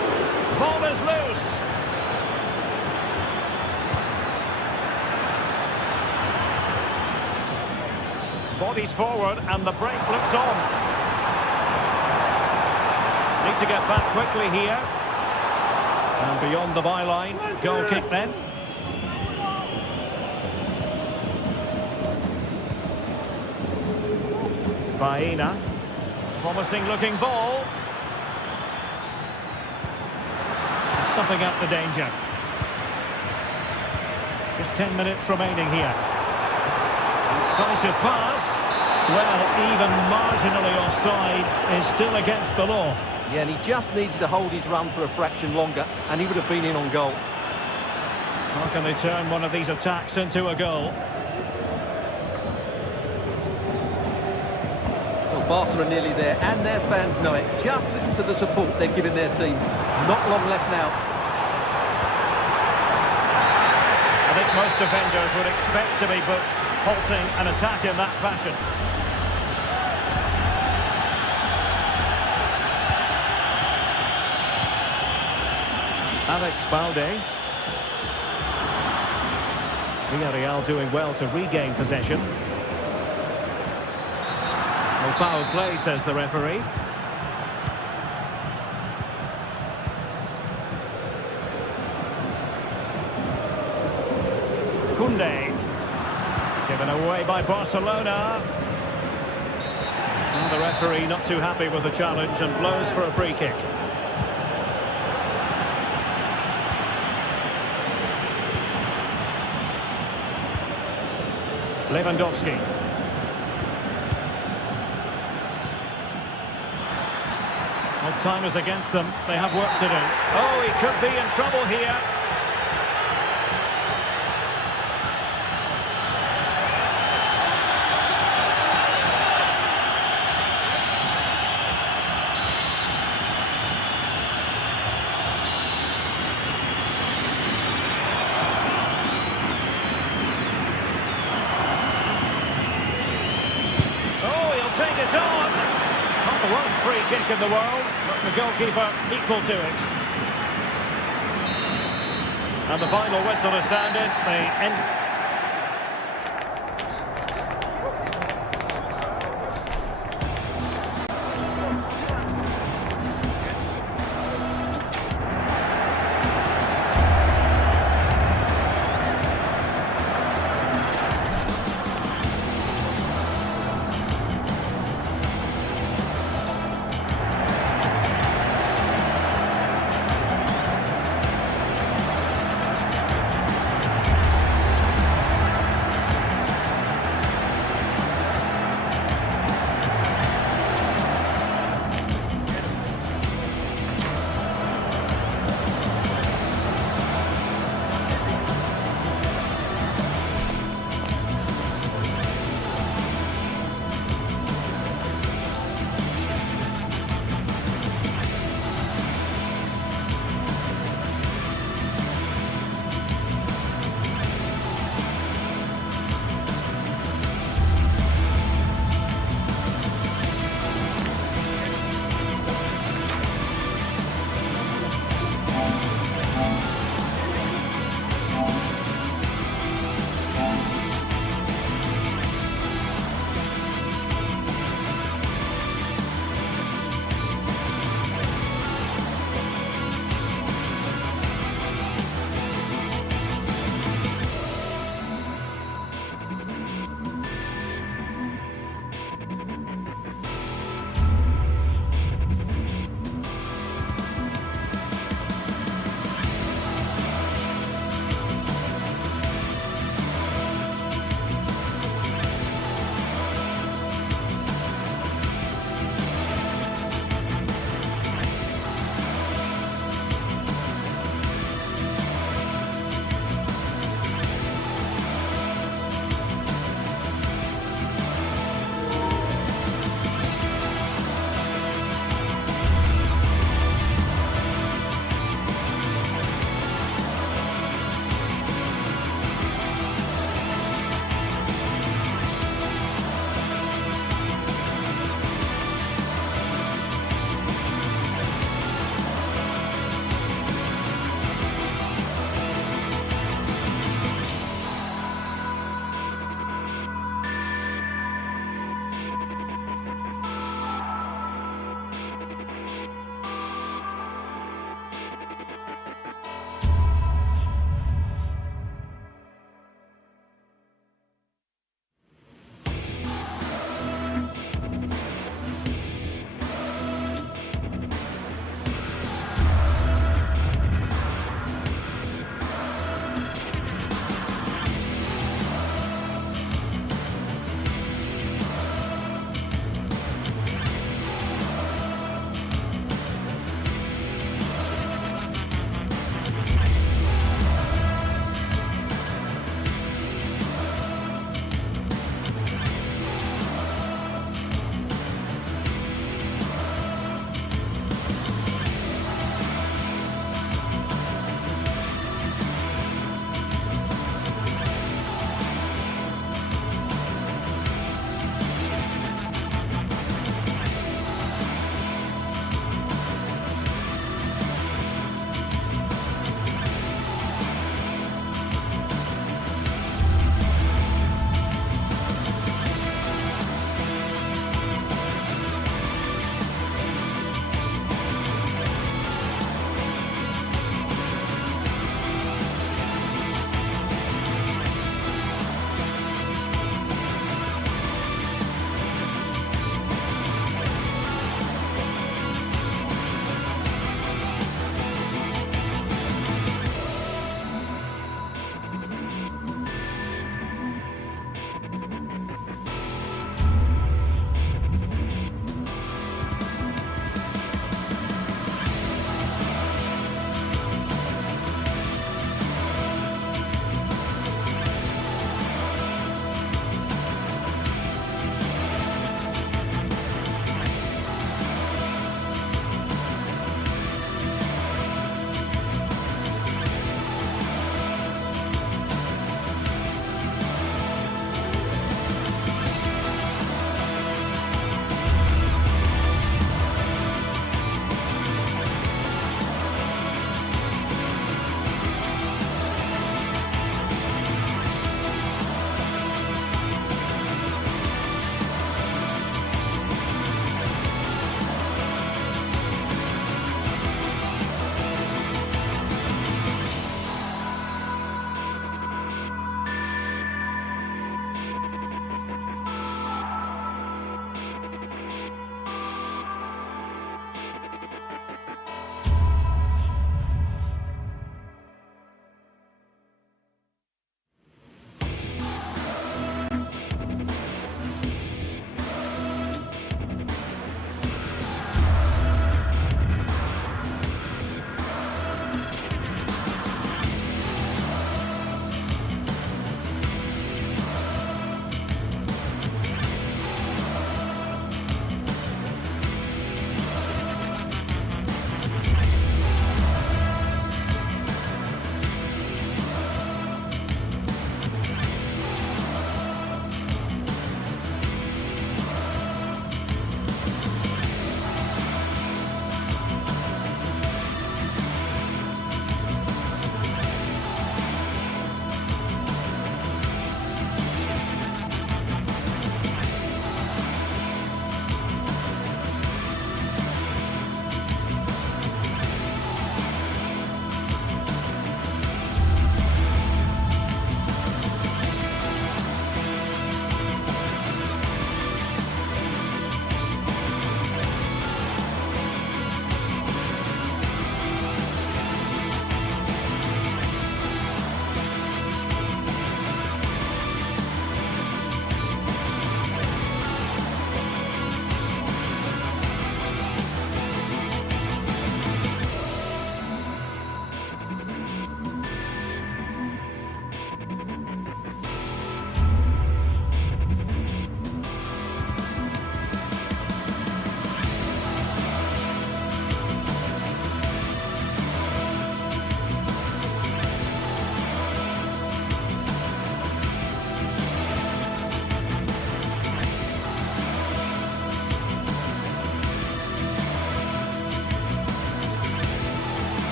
Ball is loose. Bodies forward and the break looks on. Need to get back quickly here. And beyond the byline. Goal kick then. Baena. Promising looking ball. Stuffing out the danger. Just 10 minutes remaining here. Decisive pass. Well, even marginally offside is still against the law. Yeah, and he just needed to hold his run for a fraction longer, and he would have been in on goal. How can they turn one of these attacks into a goal? Well, Barca are nearly there, and their fans know it. Just listen to the support they're giving their team. Not long left now. I think most defenders would expect to be booked, halting an attack in that fashion. Alex Balde. Villarreal doing well to regain possession. Well, foul play, says the referee. Koundé. Given away by Barcelona. And the referee not too happy with the challenge and blows for a free kick. Lewandowski. Well, time is against them. They have work to do. Oh, he could be in trouble here. Take it on. Not the worst free kick in the world, but the goalkeeper equal to it. And the final whistle is sounded. The end.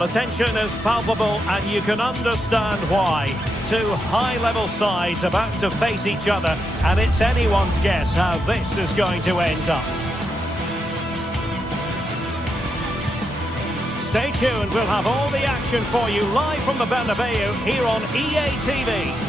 The tension is palpable and you can understand why. Two high-level sides about to face each other, and it's anyone's guess how this is going to end up. Stay tuned, we'll have all the action for you live from the Bernabeu here on EA TV.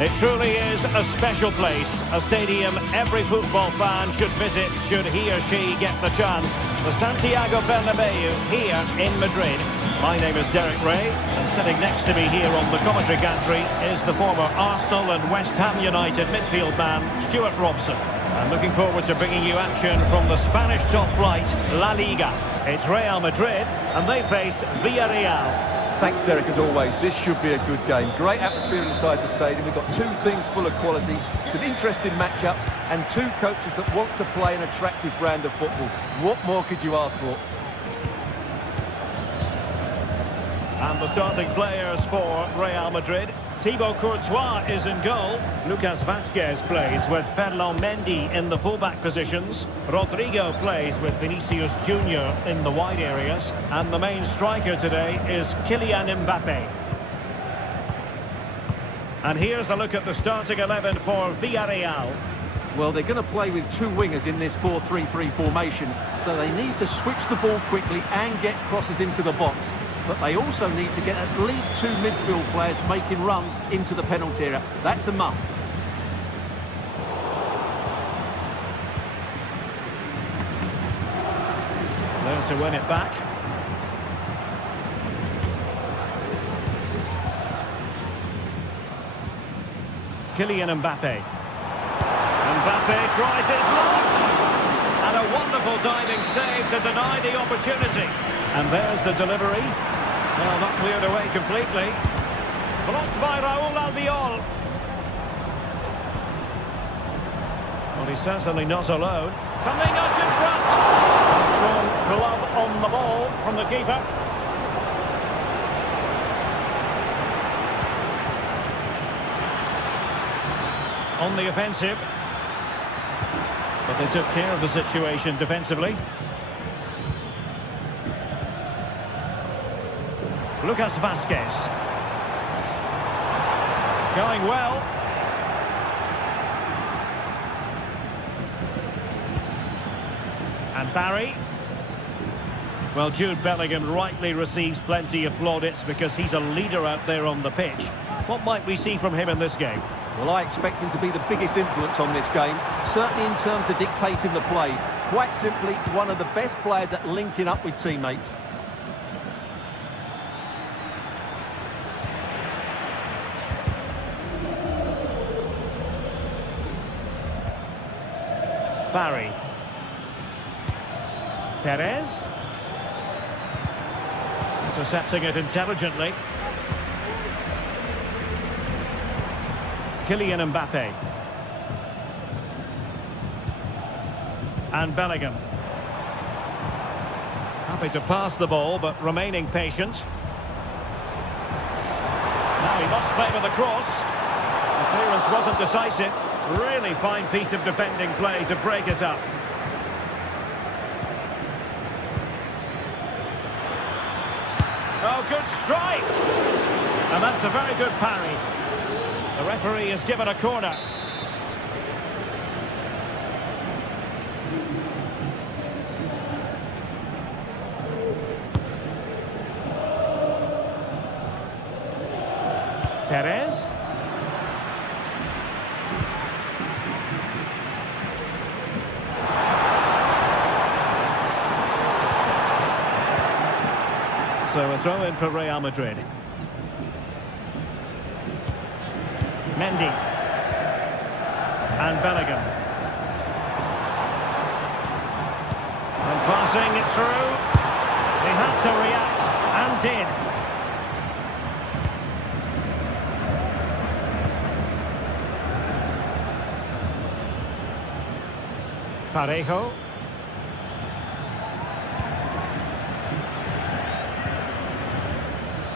It truly is a special place, a stadium every football fan should visit should he or she get the chance. The Santiago Bernabeu here in Madrid. My name is Derek Ray, and sitting next to me here on the commentary gantry is the former Arsenal and West Ham United midfield man, Stuart Robson. I'm looking forward to bringing you action from the Spanish top flight, La Liga. It's Real Madrid, and they face Villarreal. Thanks, Derek, as always. This should be a good game. Great atmosphere inside the stadium. We've got two teams full of quality, some interesting matchups, and two coaches that want to play an attractive brand of football. What more could you ask for? And the starting players for Real Madrid. Thibaut Courtois is in goal. Lucas Vazquez plays with Ferland Mendy in the fullback positions. Rodrigo plays with Vinicius Junior in the wide areas. And the main striker today is Kylian Mbappe. And here's a look at the starting 11 for Villarreal. Well, they're going to play with two wingers in this 4-3-3 formation, so they need to switch the ball quickly and get crosses into the box. But they also need to get at least two midfield players making runs into the penalty area. That's a must. There's to win it back. Kylian Mbappe. Mbappe tries his luck. And a wonderful diving save to deny the opportunity. And there's the delivery. Well, not cleared away completely. Blocked by Raúl Albiol. Well, he's certainly not alone. Coming out in front. Strong glove on the ball from the keeper. On the offensive. But they took care of the situation defensively. Lucas Vazquez. Going well. And Barry. Well, Jude Bellingham rightly receives plenty of plaudits because he's a leader out there on the pitch. What might we see from him in this game? Well, I expect him to be the biggest influence on this game, certainly in terms of dictating the play. Quite simply, one of the best players at linking up with teammates. Barry. Perez. Intercepting it intelligently. Kylian Mbappe. And Bellingham. Happy to pass the ball, but remaining patient. Now he must favour the cross. The clearance wasn't decisive. Really fine piece of defending play to break it up. Oh, good strike! And that's a very good parry. The referee has given a corner. Perez. So a throw in for Real Madrid. Mendy. And Bellingham. And passing it through. He had to react and did. Parejo.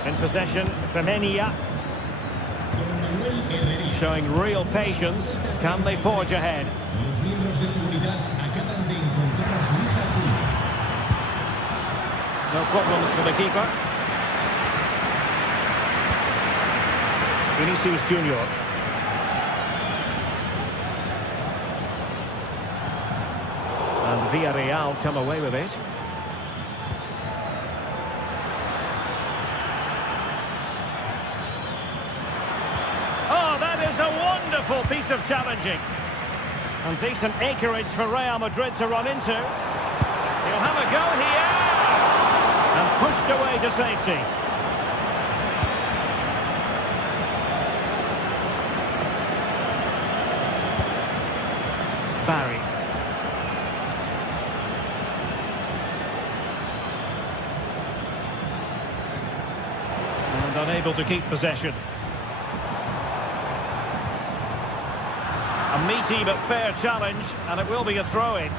In possession, Femenia. Showing real patience. Can they forge ahead? No problems for the keeper. Vinicius Junior. And Villarreal come away with it. Oh, that is a wonderful piece of challenging. And decent acreage for Real Madrid to run into. He'll have a go here. And pushed away to safety. Barry. And unable to keep possession. A meaty but fair challenge, and it will be a throw-in.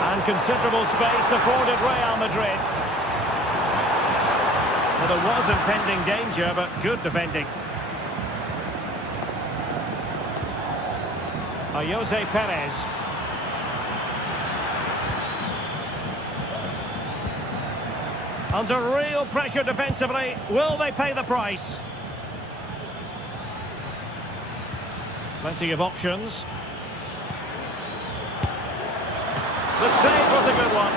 And considerable space afforded Real Madrid. Well, there was impending danger, but good defending. Jose Perez. Under real pressure defensively. Will they pay the price? Plenty of options. The save was a good one.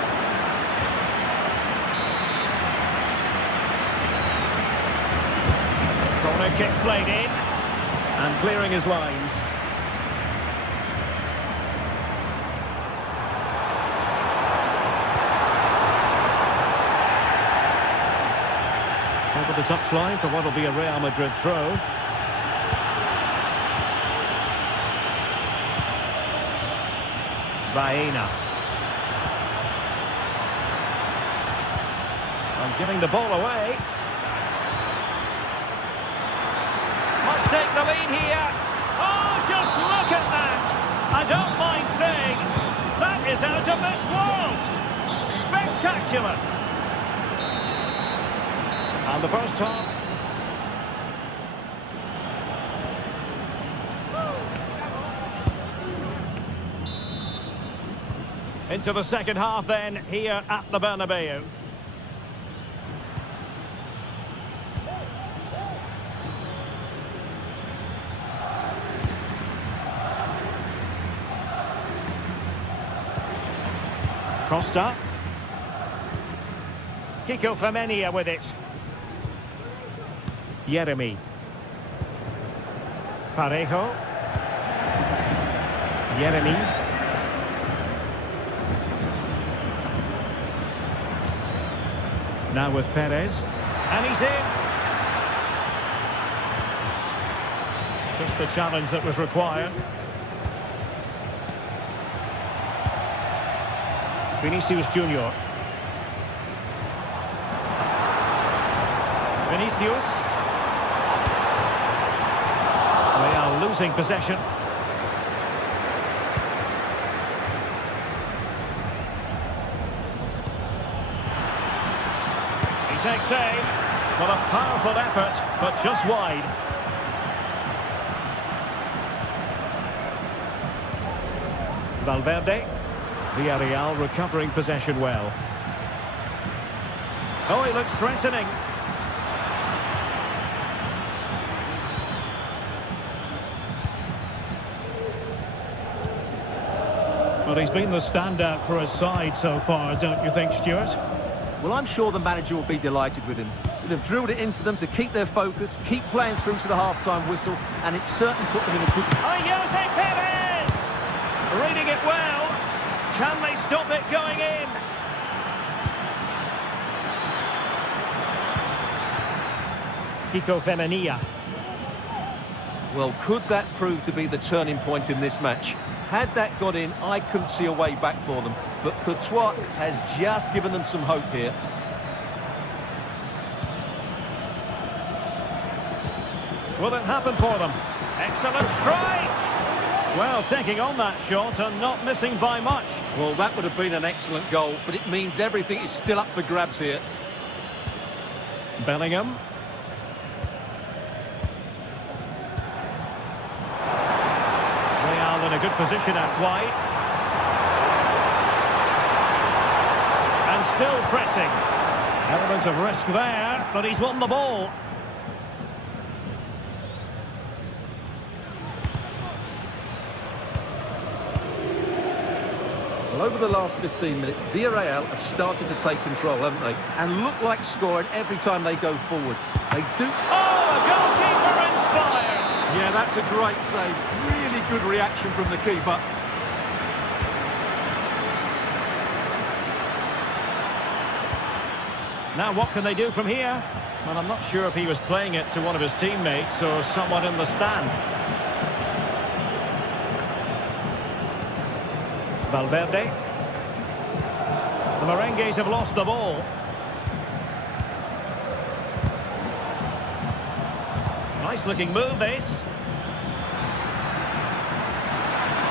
Corner kick played in. And clearing his lines. Over the touchline for what will be a Real Madrid throw. Baena. And giving the ball away. Must take the lead here. Oh, just look at that. I don't mind saying that is out of this world. Spectacular. And the first half. Into the second half then, here at the Bernabeu. Costa. Kiko Femenia with it. Yeremi. Parejo. Yeremi. Now with Perez. And he's in. Just the challenge that was required. Vinicius Junior. Vinicius. They are losing possession. He takes aim. What a powerful effort, but just wide. Valverde. Villarreal recovering possession well. Oh, he looks threatening. Well, he's been the standout for his side so far, don't you think, Stuart? Well, I'm sure the manager will be delighted with him. He'll have drilled it into them to keep their focus, keep playing through to the half-time whistle, and it's certainly put them in a good... Oh, Jose Perez! Reading it well. Can they stop it going in? Kiko Femenia. Well, could that prove to be the turning point in this match? Had that got in, I couldn't see a way back for them. But Courtois has just given them some hope here. Will it happen for them? Excellent strike! Well, taking on that shot and not missing by much. Well, that would have been an excellent goal, but it means everything is still up for grabs here. Bellingham. Real in a good position out wide. still pressing. Element of risk there, but he's won the ball. Well, over the last 15 minutes, Villarreal have started to take control, haven't they? And look like scoring every time they go forward. They do... Oh, a goalkeeper inspired! Yeah, that's a great save. Really good reaction from the keeper. Now what can they do from here? Well, I'm not sure if he was playing it to one of his teammates or someone in the stand. Valverde. The Merengues have lost the ball. Nice looking move, this.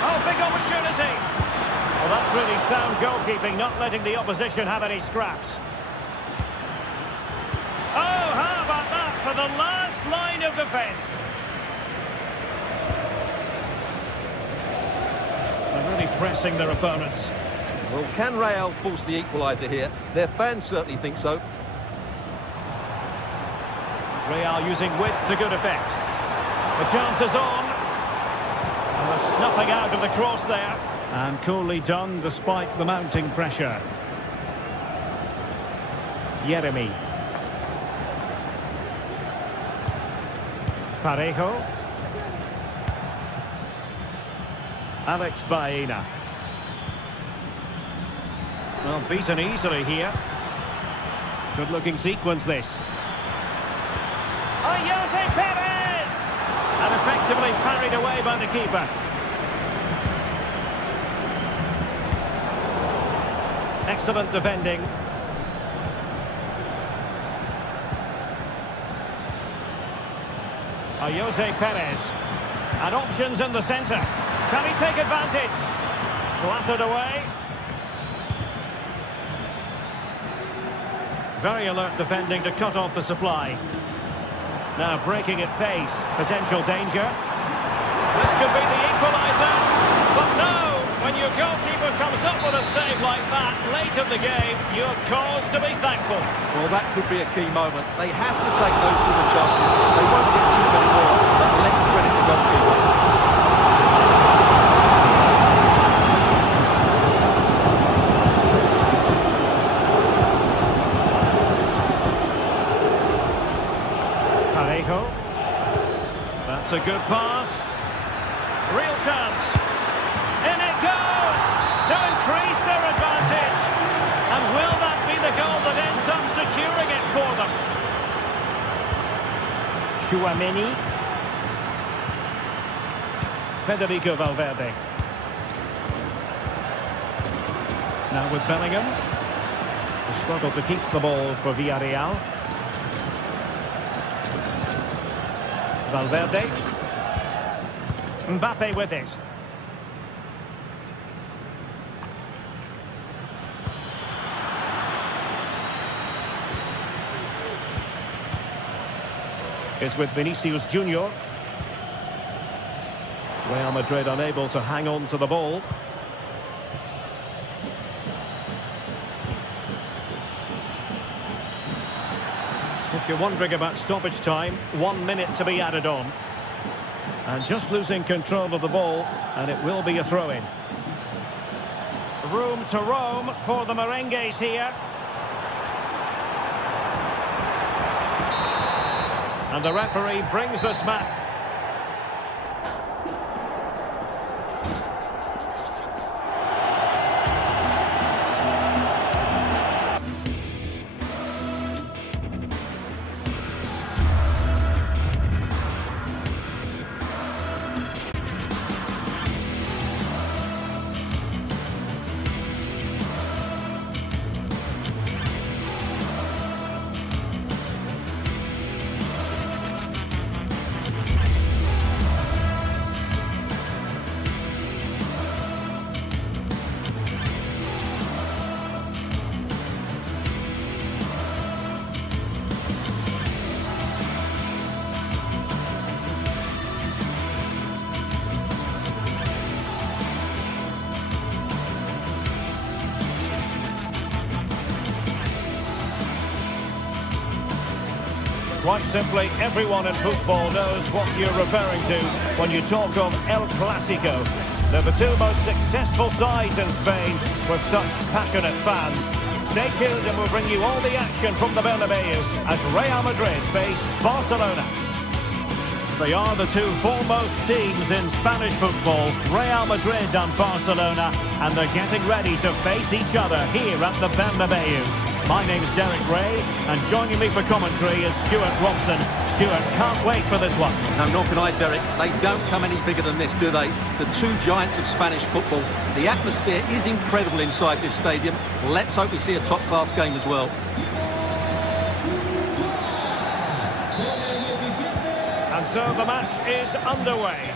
Oh, big opportunity. Well, that's really sound goalkeeping, not letting the opposition have any scraps. Oh, how about that for the last line of defence? They're really pressing their opponents. Well, can Real force the equaliser here? Their fans certainly think so. Real using width to good effect. The chance is on. And the snuffing out of the cross there. And coolly done despite the mounting pressure. Yeremy. Parejo. Alex Baena. Well, beaten easily here. Good looking sequence, this. Oh, Jose Perez! And effectively parried away by the keeper. Excellent defending. Oh, Jose Perez. And options in the centre. Can he take advantage? Blasted away. Very alert defending to cut off the supply. Now breaking at pace. Potential danger. This could be the equaliser. But no! When your goalkeeper comes up with a save like that late in the game, you're cause to be thankful. Well, that could be a key moment. They have to take those sort of chances. They won't get too many more. But let's credit the goalkeeper. Parejo. That's a good pass. Real chance. In it goes to increase their advantage. And will that be the goal that ends up securing it for them? Tchouaméni. Federico Valverde. Now with Bellingham. The struggle to keep the ball for Villarreal. Valverde. Mbappe with it. Is with Vinicius Junior. Real Madrid unable to hang on to the ball. If you're wondering about stoppage time, 1 minute to be added on. And just losing control of the ball, and it will be a throw-in. Room to roam for the Merengues here. And the referee brings us back. Quite simply, everyone in football knows what you're referring to when you talk of El Clásico. They're the two most successful sides in Spain with such passionate fans. Stay tuned and we'll bring you all the action from the Bernabeu as Real Madrid face Barcelona. They are the two foremost teams in Spanish football, Real Madrid and Barcelona, and they're getting ready to face each other here at the Bernabeu. My name's Derek Ray, and joining me for commentary is Stuart Robson. Stuart, can't wait for this one. No, nor can I, Derek. They don't come any bigger than this, do they? The two giants of Spanish football. The atmosphere is incredible inside this stadium. Let's hope we see a top-class game as well. And so the match is underway.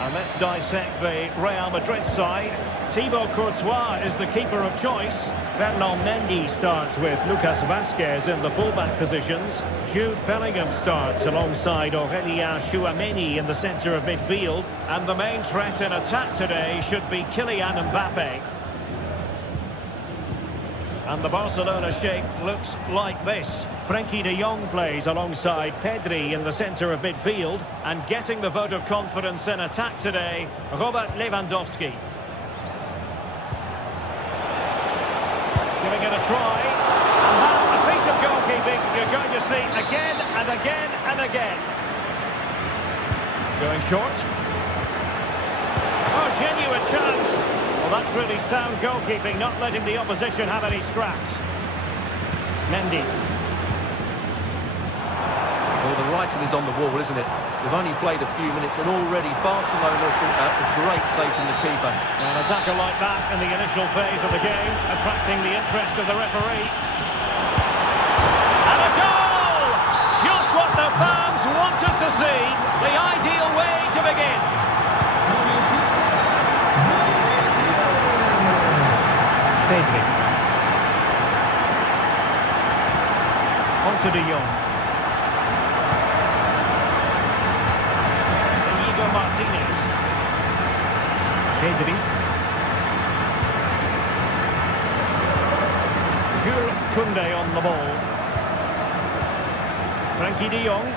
And let's dissect the Real Madrid side. Thibaut Courtois is the keeper of choice. Fernand Mendy starts with Lucas Vázquez in the fullback positions. Jude Bellingham starts alongside Aurélien Tchouaméni in the centre of midfield. And the main threat in attack today should be Kylian Mbappe. And the Barcelona shape looks like this. Frenkie de Jong plays alongside Pedri in the centre of midfield. And getting the vote of confidence in attack today, Robert Lewandowski. Giving it a try. And that, a piece of goalkeeping you're going to see again and again and again. Going short. Oh, genuine chance. Well, that's really sound goalkeeping, not letting the opposition have any scraps. Mendy. Well, the writing is on the wall, isn't it? We've only played a few minutes and already Barcelona have brought out a great save from the keeper. An attacker like that in the initial phase of the game, attracting the interest of the referee. And a goal! Just what the fans wanted to see. The ideal way to begin. Pedri. On to De Jong. Martinez. Pedri. Jules Koundé on the ball. Frenkie de Jong.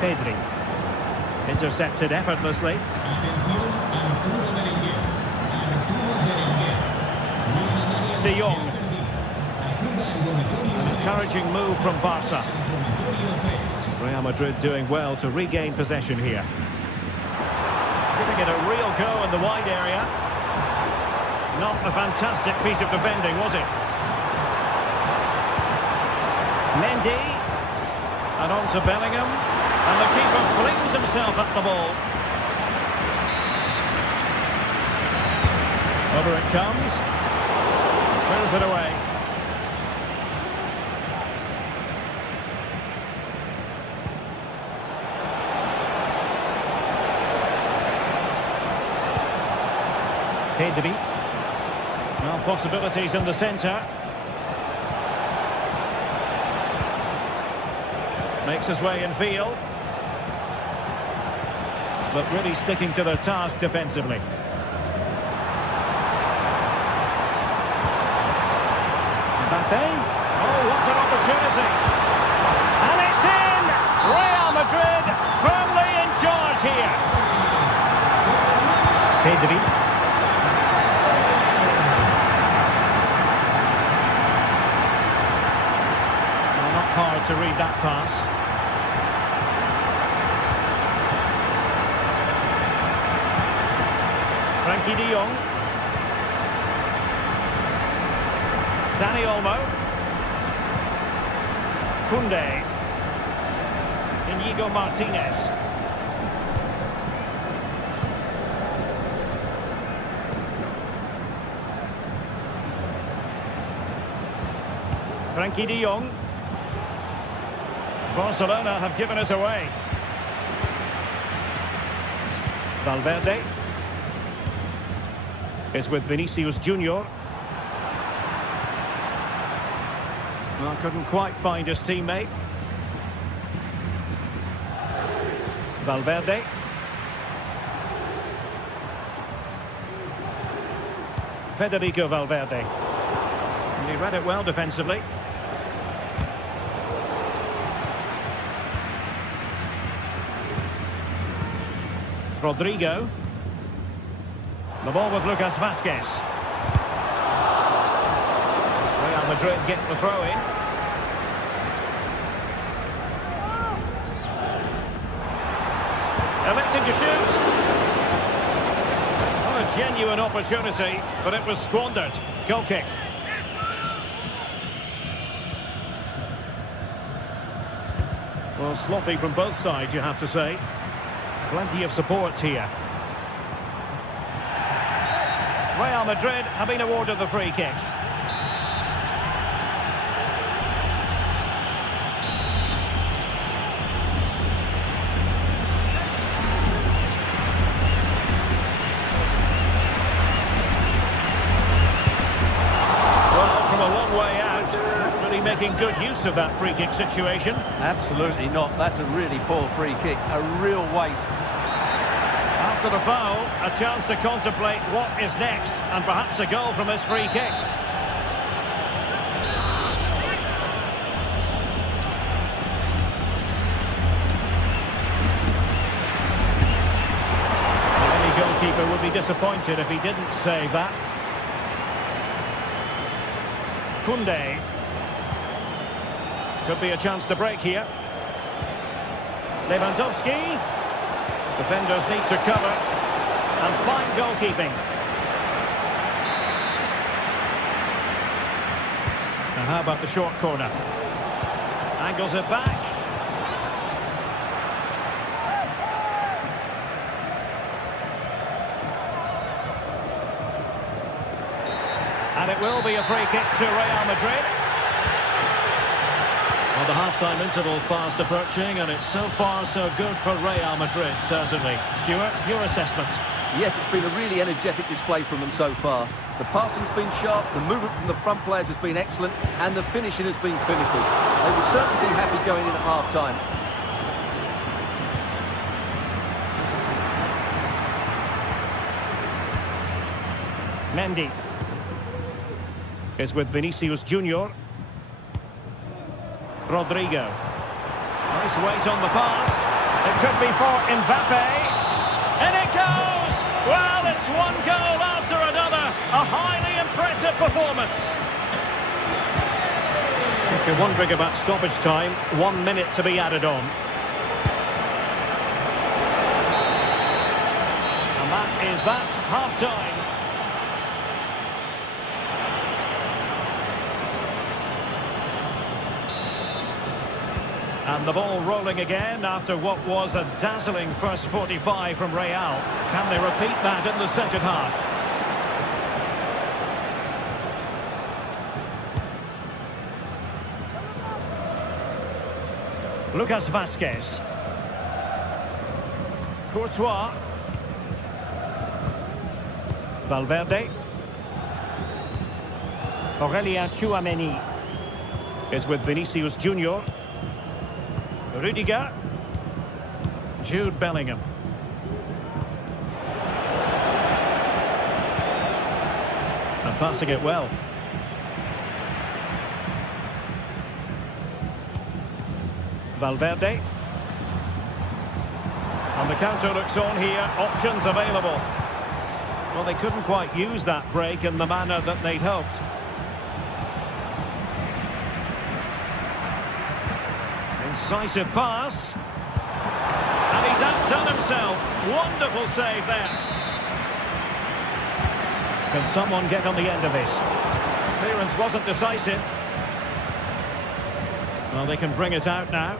Pedri. Intercepted effortlessly. De Jong. An encouraging move from Barca. Real Madrid doing well to regain possession here. Giving it a real go in the wide area. Not a fantastic piece of defending, was it? Mendy. And on to Bellingham. And the keeper flings himself at the ball. Over it comes. Throws it away. Pedri. Well, possibilities in the centre. Makes his way in field. But really sticking to their task defensively. Mbappe. Oh, what an opportunity. And it's in! Real Madrid firmly in charge here. Pedri. Hard to read that pass. Frenkie de Jong. Dani Olmo. Koundé. Inigo Martinez. Frenkie de Jong. Barcelona have given us away. Valverde. It's with Vinicius Junior. Well, couldn't quite find his teammate. Valverde. Federico Valverde. And he read it well defensively. Rodrigo. The ball with Lucas Vázquez. Real Madrid get the throw in. Electing to shoot. Not a genuine opportunity, but it was squandered. Goal kick. Well, sloppy from both sides, you have to say. Plenty of support here. Real Madrid have been awarded the free kick. Well, from a long way out, not really making good use of that free kick situation. Absolutely not. That's a really poor free kick. A real waste. After the foul, a chance to contemplate what is next, and perhaps a goal from this free kick. Any goalkeeper would be disappointed if he didn't save that. Koundé. Could be a chance to break here. Lewandowski. Defenders need to cover, and fine goalkeeping. Now how about the short corner? Angles it back. And it will be a free kick to Real Madrid. Well, the half-time interval fast approaching, and it's so far so good for Real Madrid, certainly. Stuart, your assessment? Yes, it's been a really energetic display from them so far. The passing's been sharp, the movement from the front players has been excellent, and the finishing has been clinical. They will certainly be happy going in at half-time. Mendy is with Vinicius Junior. Rodrigo. Nice weight on the pass. It could be for Mbappe. And it goes! Well, it's one goal after another. A highly impressive performance. If you're wondering about stoppage time, 1 minute to be added on. And that is that, half-time. And the ball rolling again after what was a dazzling first 45 from Real. Can they repeat that in the second half? Lucas Vázquez. Courtois. Valverde. Aurélien Tchouaméni is with Vinicius Junior. Rudiger. Jude Bellingham. And passing it well. Valverde. And the counter looks on here. Options available. Well, they couldn't quite use that break in the manner that they'd hoped. Incisive pass. And he's outdone himself. Wonderful save there. Can someone get on the end of this? Clearance wasn't decisive. Well, they can bring it out now.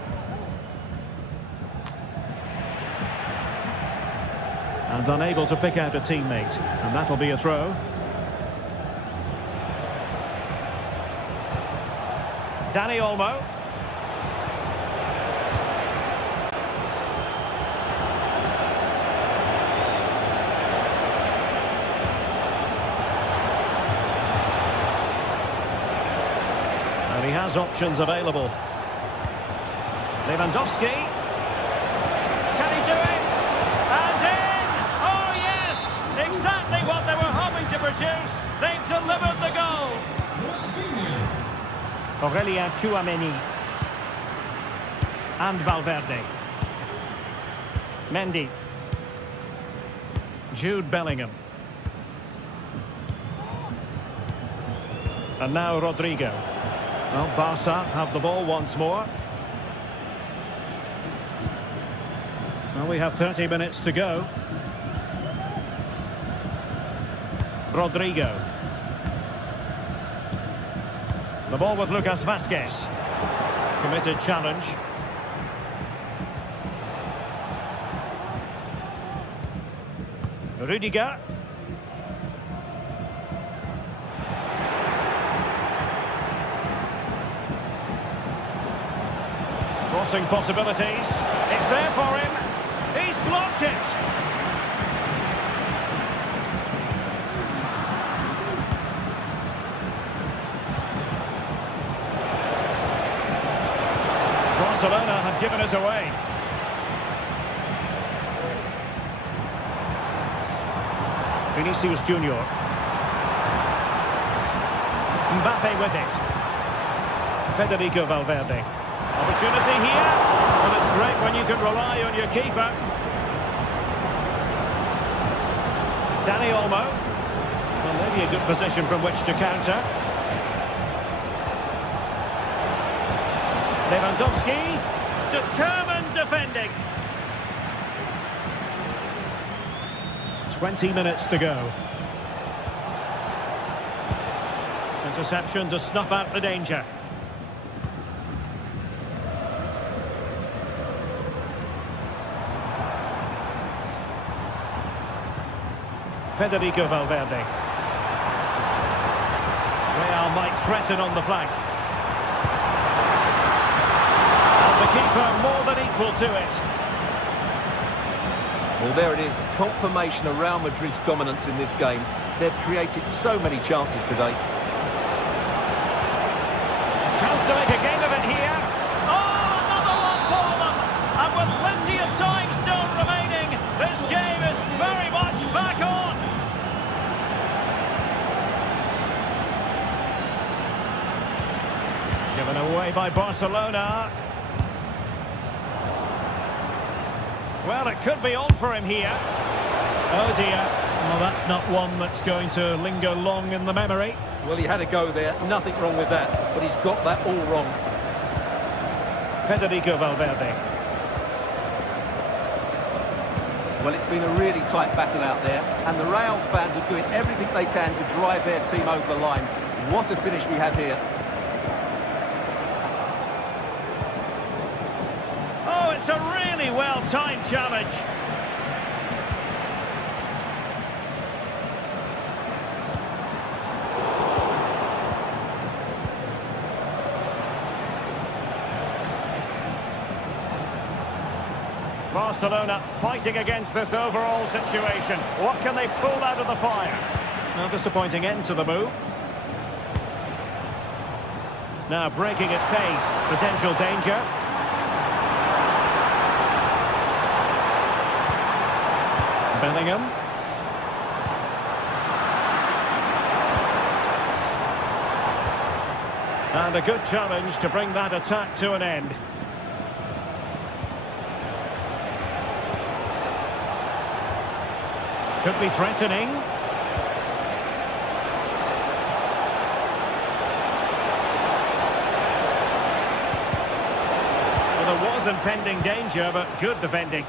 And unable to pick out a teammate. And that'll be a throw. Dani Olmo. And he has options available. Lewandowski. Can he do it? And in! Oh, yes! Exactly what they were hoping to produce. They've delivered the goal. Aurelien Tchouameni. And Valverde. Mendy. Jude Bellingham. And now Rodrigo. Well, Barca have the ball once more. Well, we have 30 minutes to go. Rodrigo. The ball with Lucas Vázquez. Committed challenge. Rudiger. Crossing possibilities. It's there for him. He's blocked it. Barcelona have given us away. Vinicius Junior. Mbappe with it. Federico Valverde. Opportunity here. Well, it's great when you can rely on your keeper. Dani Olmo. Well, maybe a good position from which to counter. Lewandowski. Determined defending. 20 minutes to go. Interception to snuff out the danger. Federico Valverde. Real might threaten on the flank. And the keeper more than equal to it. Well, there it is. Confirmation of Real Madrid's dominance in this game. They've created so many chances today. Chance to make a game of it here. Oh, another one for them. And with plenty of time still remaining, this game is very much back on. Given away by Barcelona. Well, it could be on for him here. Oh dear. Well, that's not one that's going to linger long in the memory. Well, he had a go there. Nothing wrong with that. But he's got that all wrong. Federico Valverde. Well, it's been a really tight battle out there. And the Real fans are doing everything they can to drive their team over the line. What a finish we have here. Oh, it's a really well-timed challenge. Barcelona fighting against this overall situation. What can they pull out of the fire? A disappointing end to the move. Now breaking at pace. Potential danger. Bellingham. And a good challenge to bring that attack to an end. Could be threatening. Well, there was impending danger, but good defending.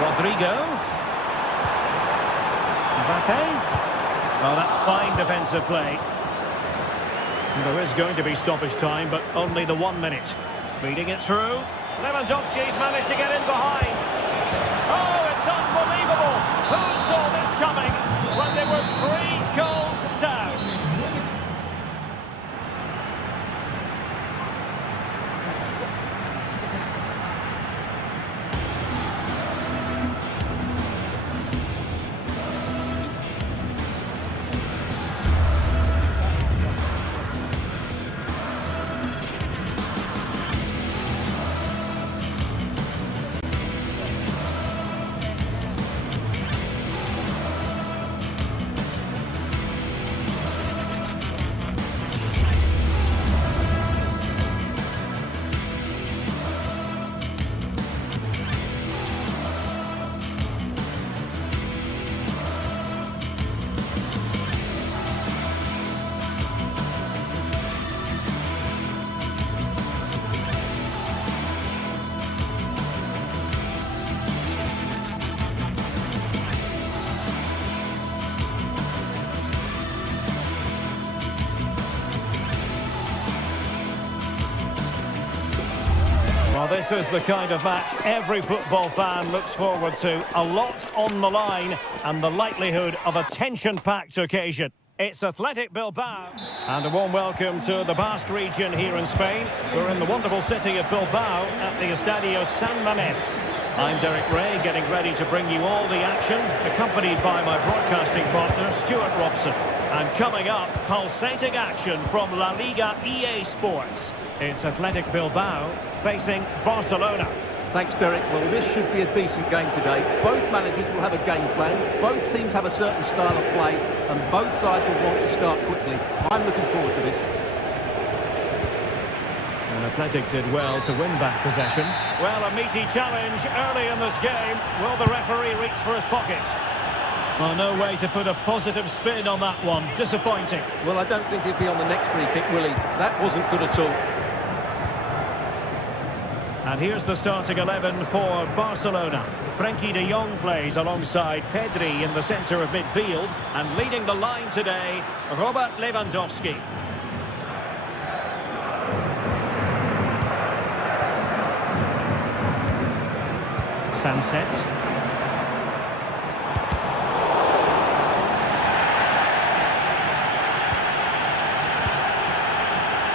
Rodrigo. Mbappe. Oh, that's fine defensive play. There is going to be stoppage time, but only the 1 minute. Feeding it through. Lewandowski's managed to get in behind. Oh, it's unbelievable. Who saw this coming when they were 3 goals down? this is the kind of match every football fan looks forward to. A lot on the line and the likelihood of a tension-packed occasion. It's Athletic Bilbao. And a warm welcome to the Basque region here in Spain. We're in the wonderful city of Bilbao at the Estadio San Mamés. I'm Derek Ray, getting ready to bring you all the action, accompanied by my broadcasting partner, Stuart Robson. And coming up, pulsating action from La Liga EA Sports. It's Athletic Bilbao facing Barcelona. Thanks, Derek. Well, this should be a decent game today. Both managers will have a game plan. Both teams have a certain style of play, and both sides will want to start quickly. I'm looking forward to this. And Athletic did well to win back possession. Well, a meaty challenge early in this game. Will the referee reach for his pocket? Well, no way to put a positive spin on that one. Disappointing. Well, I don't think he'll be on the next free kick, will he? That wasn't good at all. And here's the starting 11 for Barcelona. Frenkie de Jong plays alongside Pedri in the centre of midfield. And leading the line today, Robert Lewandowski. Sunset.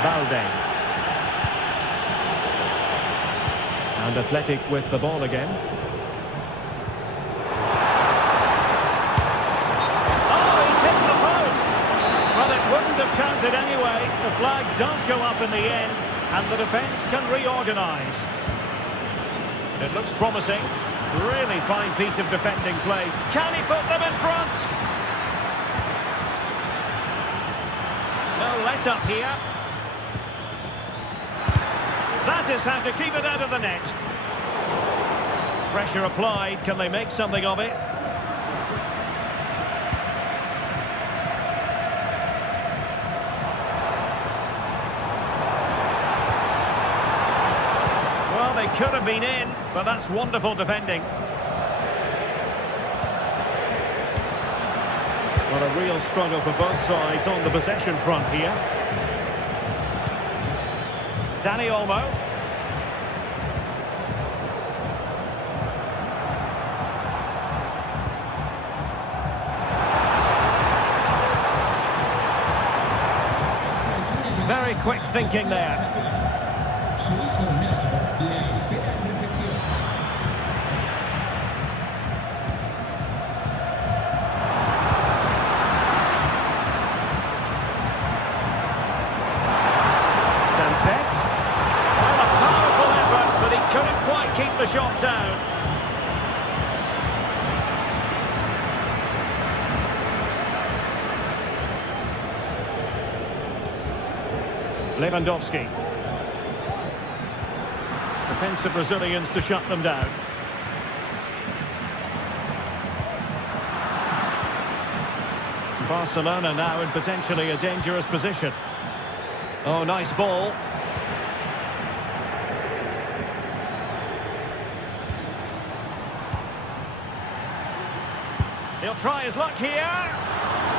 Balde. And Athletic with the ball again. Oh, he's hit the post! Well, it wouldn't have counted anyway. The flag does go up in the end, and the defence can reorganise. It looks promising. Really fine piece of defending play. Can he put them in front? No let up here. That is how to keep it out of the net. Pressure applied. Can they make something of it? Well, they could have been in, but that's wonderful defending. Well, a real struggle for both sides on the possession front here. Dani Olmo. Very quick thinking there. Keep the shot down. Lewandowski. Defensive Brazilians to shut them down. Barcelona now in potentially a dangerous position. Oh, nice ball. He'll try his luck here.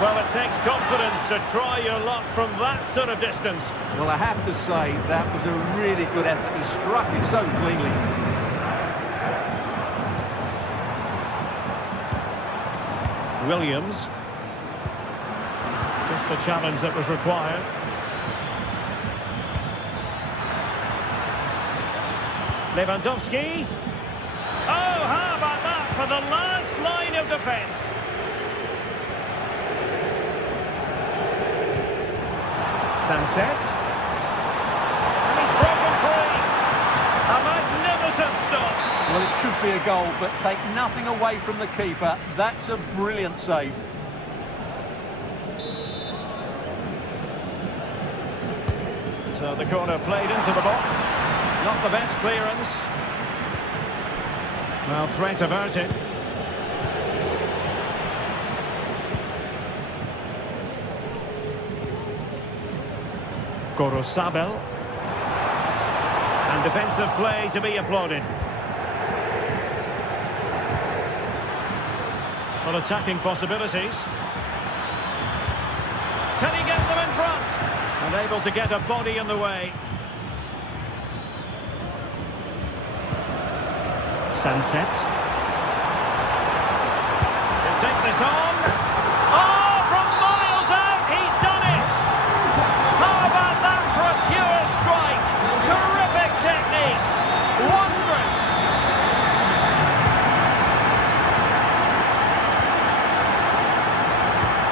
Well, it takes confidence to try your luck from that sort of distance. Well, I have to say, that was a really good effort. He struck it so cleanly. Williams. Just the challenge that was required. Lewandowski. Oh, how about that for the last line of defence? Sunset. And he's broken free. A magnificent stop. Well, it should be a goal, but take nothing away from the keeper. That's a brilliant save. So the corner played into the box. Not the best clearance. Well, threat averted. Gorosabel. And defensive play to be applauded. Well, attacking possibilities. Can he get them in front? And able to get a body in the way. Sunset. He'll take this on. Oh, from miles out, he's done it! How about that for a pure strike? Terrific technique! Wondrous!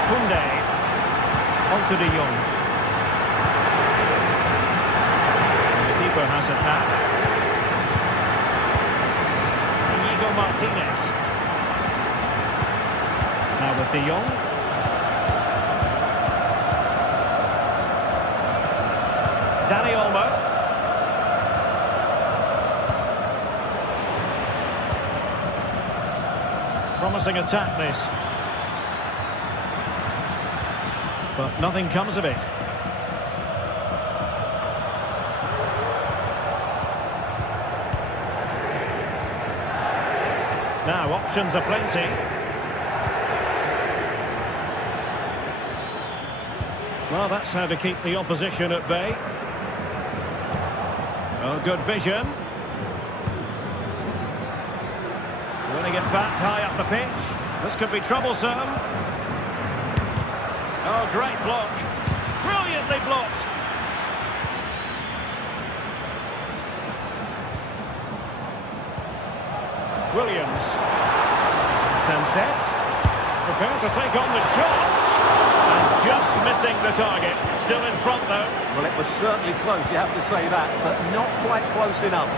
Koundé. On to De Jong. The keeper has attacked. Martinez. Now with De Jong. Dani Olmo. Promising attack this. But nothing comes of it. Now, options are plenty. Well, that's how to keep the opposition at bay. Oh, good vision. Winning it back high up the pitch. This could be troublesome. Oh, great block. Brilliantly blocked. Williams. Sunset. Prepared to take on the shot. And just missing the target. Still in front, though. Well, it was certainly close, you have to say that, but not quite close enough.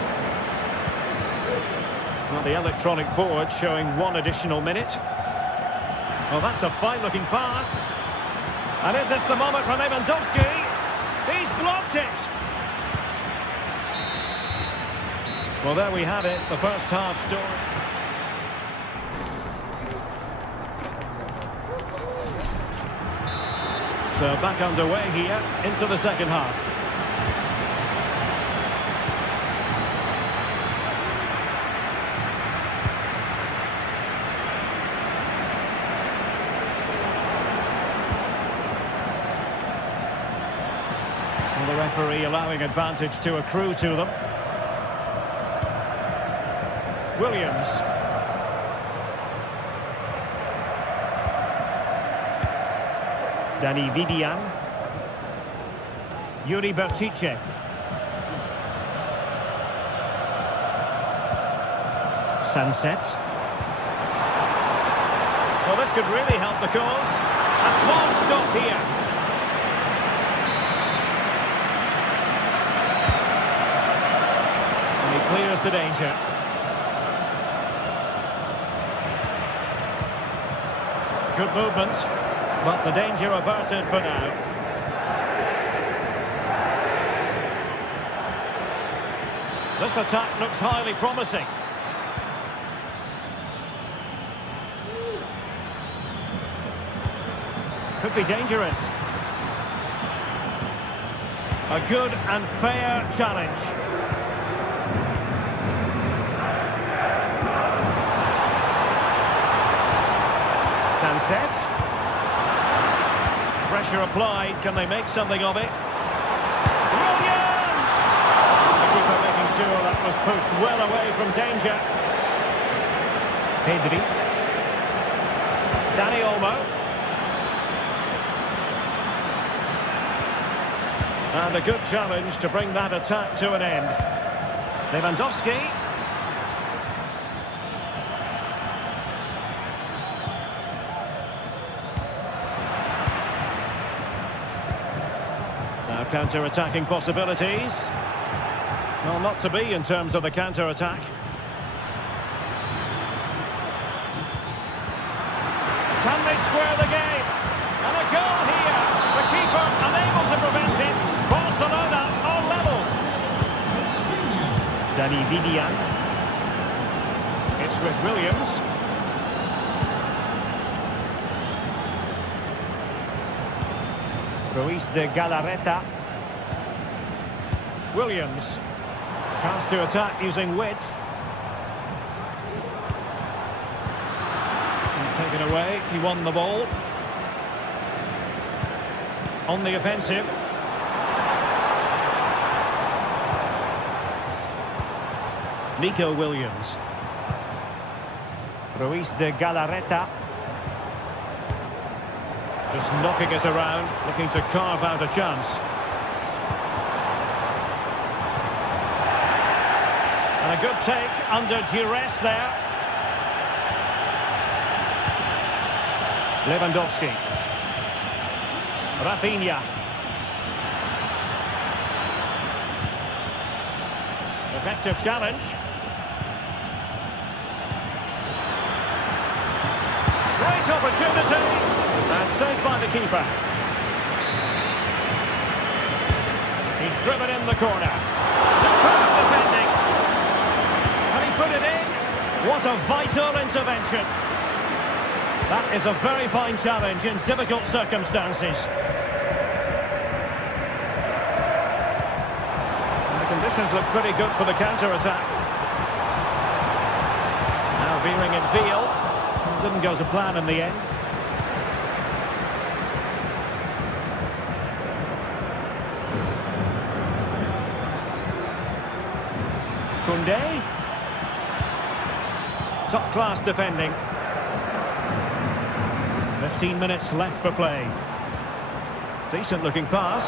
Well, the electronic board showing 1 additional minute. Well, that's a fine-looking pass. And is this the moment for Lewandowski? He's blocked it. Well, there we have it, the first half story. So back underway here into the second half. Well, the referee allowing advantage to accrue to them. Williams. Dani Vidian. Yuri Bertice. Sunset. Well, this could really help the cause. A small stop here. And he clears the danger. Good movement, but the danger averted for now. This attack looks highly promising. Could be dangerous. A good and fair challenge. Sunset. Pressure applied. Can they make something of it? Williams! The keeper making sure that was pushed well away from danger. Pedri. Dani Olmo. And a good challenge to bring that attack to an end. Lewandowski. Now counter-attacking possibilities. Well, not to be in terms of the counter-attack. Can they square the game? And a goal here. The keeper unable to prevent it. Barcelona are level. Dani Vidian. It's with Williams. Ruiz de Galarreta. Williams. Chance to attack using width. And taken away. He won the ball. On the offensive. Nico Williams. Ruiz de Galarreta. Just knocking it around, looking to carve out a chance. And a good take under duress there. Lewandowski. Rafinha. Effective challenge. Great opportunity. And saved by the keeper. He's driven in the corner. Superb defending. And he put it in. What a vital intervention. That is a very fine challenge in difficult circumstances. And the conditions look pretty good for the counter-attack. Now veering in field. Didn't go to plan in the end. Koundé. Top-class defending. 15 minutes left for play. Decent-looking pass.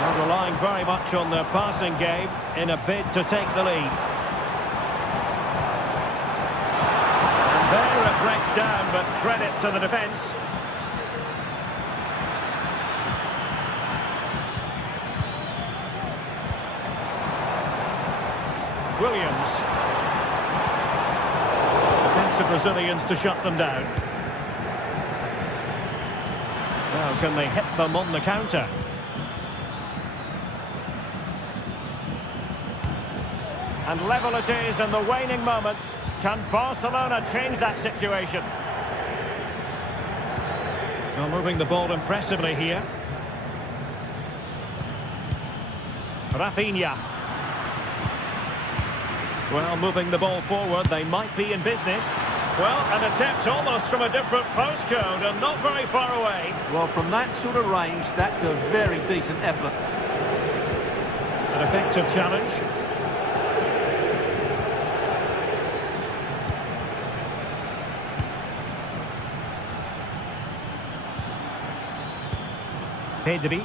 Not relying very much on their passing game in a bid to take the lead. And there it breaks down, but credit to the defence. Williams. Defensive Brazilians to shut them down. Now can they hit them on the counter? And level it is in the waning moments. Can Barcelona change that situation? Well, moving the ball impressively here. Rafinha. Well, moving the ball forward, they might be in business. Well, an attempt almost from a different postcode and not very far away. Well, from that sort of range, that's a very decent effort. An effective challenge. Pedri.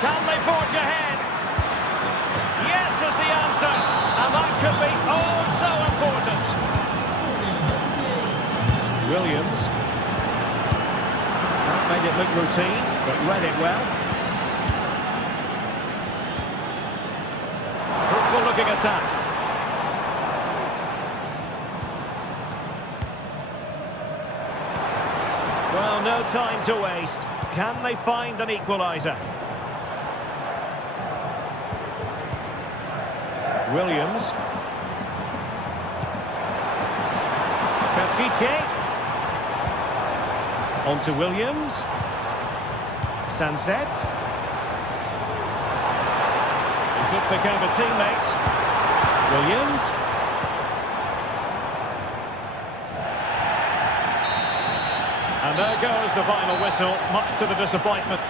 Can they forge ahead? Yes is the answer, and that could be oh so important. Williams. That made it look routine, but read it well. Fruitful looking attack. Well, no time to waste. Can they find an equaliser? Williams. Pertiche. On to Williams. Sanset. He just became a teammate. Williams. And there goes the final whistle, much to the disappointment.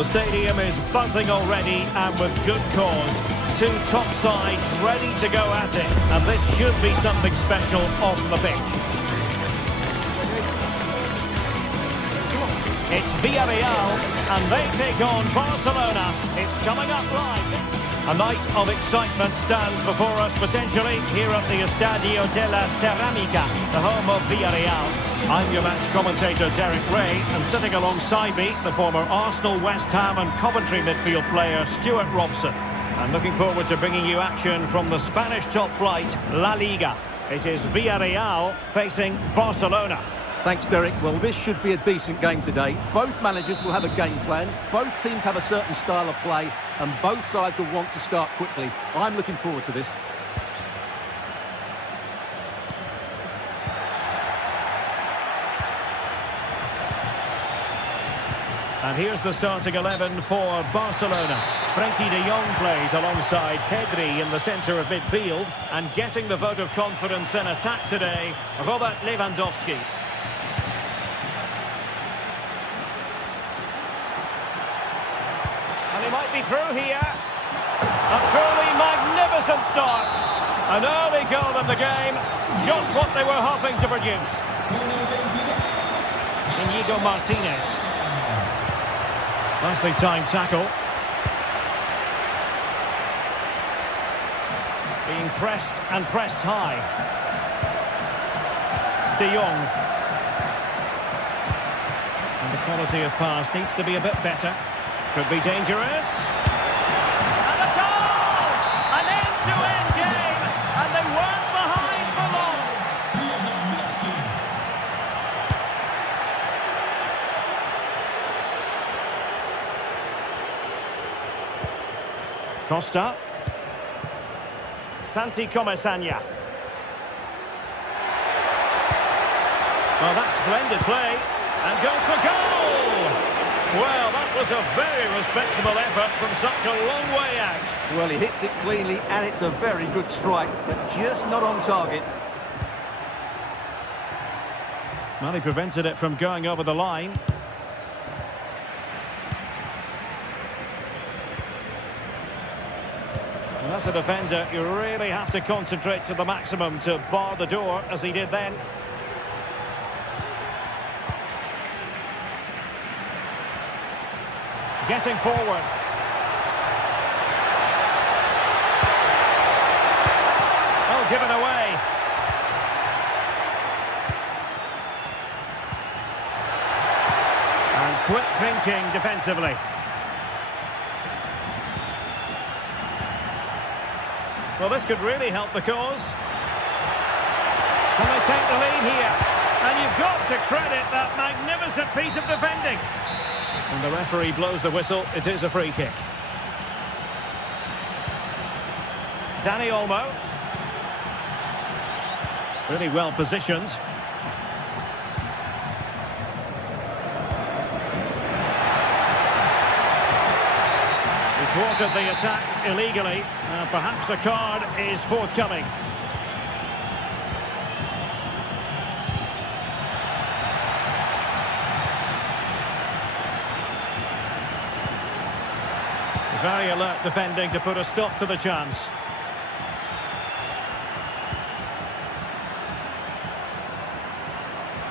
The stadium is buzzing already, and with good cause. Two top sides ready to go at it, and this should be something special on the pitch. It's Villarreal, and they take on Barcelona. It's coming up live. A night of excitement stands before us potentially here at the Estadio de la Cerámica, the home of Villarreal. I'm your match commentator Derek Ray, and sitting alongside me, the former Arsenal, West Ham and Coventry midfield player Stuart Robson. I'm looking forward to bringing you action from the Spanish top flight, La Liga. It is Villarreal facing Barcelona. Thanks, Derek. Well, this should be a decent game today. Both managers will have a game plan. Both teams have a certain style of play, and both sides will want to start quickly. I'm looking forward to this. And here's the starting 11 for Barcelona. Frenkie de Jong plays alongside Pedri in the centre of midfield, and getting the vote of confidence in attack today, Robert Lewandowski. And he might be through here. A truly magnificent start. An early goal in the game, just what they were hoping to produce. Inigo Martinez. Nicely timed tackle. Being pressed and pressed high. De Jong. And the quality of pass needs to be a bit better. Could be dangerous. And a goal! An end-to-end game, and they weren't behind for long. Costa. Santi Comesaña. Well, that's splendid play, and goes for goal! Well, that was a very respectable effort from such a long way out. Well, he hits it cleanly, and it's a very good strike, but just not on target. Well, he prevented it from going over the line. And as a defender, you really have to concentrate to the maximum to bar the door, as he did then. Getting forward. Oh, given away. And quick thinking defensively. Well, this could really help the cause. Can they take the lead here? And you've got to credit that magnificent piece of defending. And the referee blows the whistle. It is a free kick. Dani Olmo. Really well positioned. He thwarted the attack illegally. Perhaps a card is forthcoming. Very alert defending to put a stop to the chance.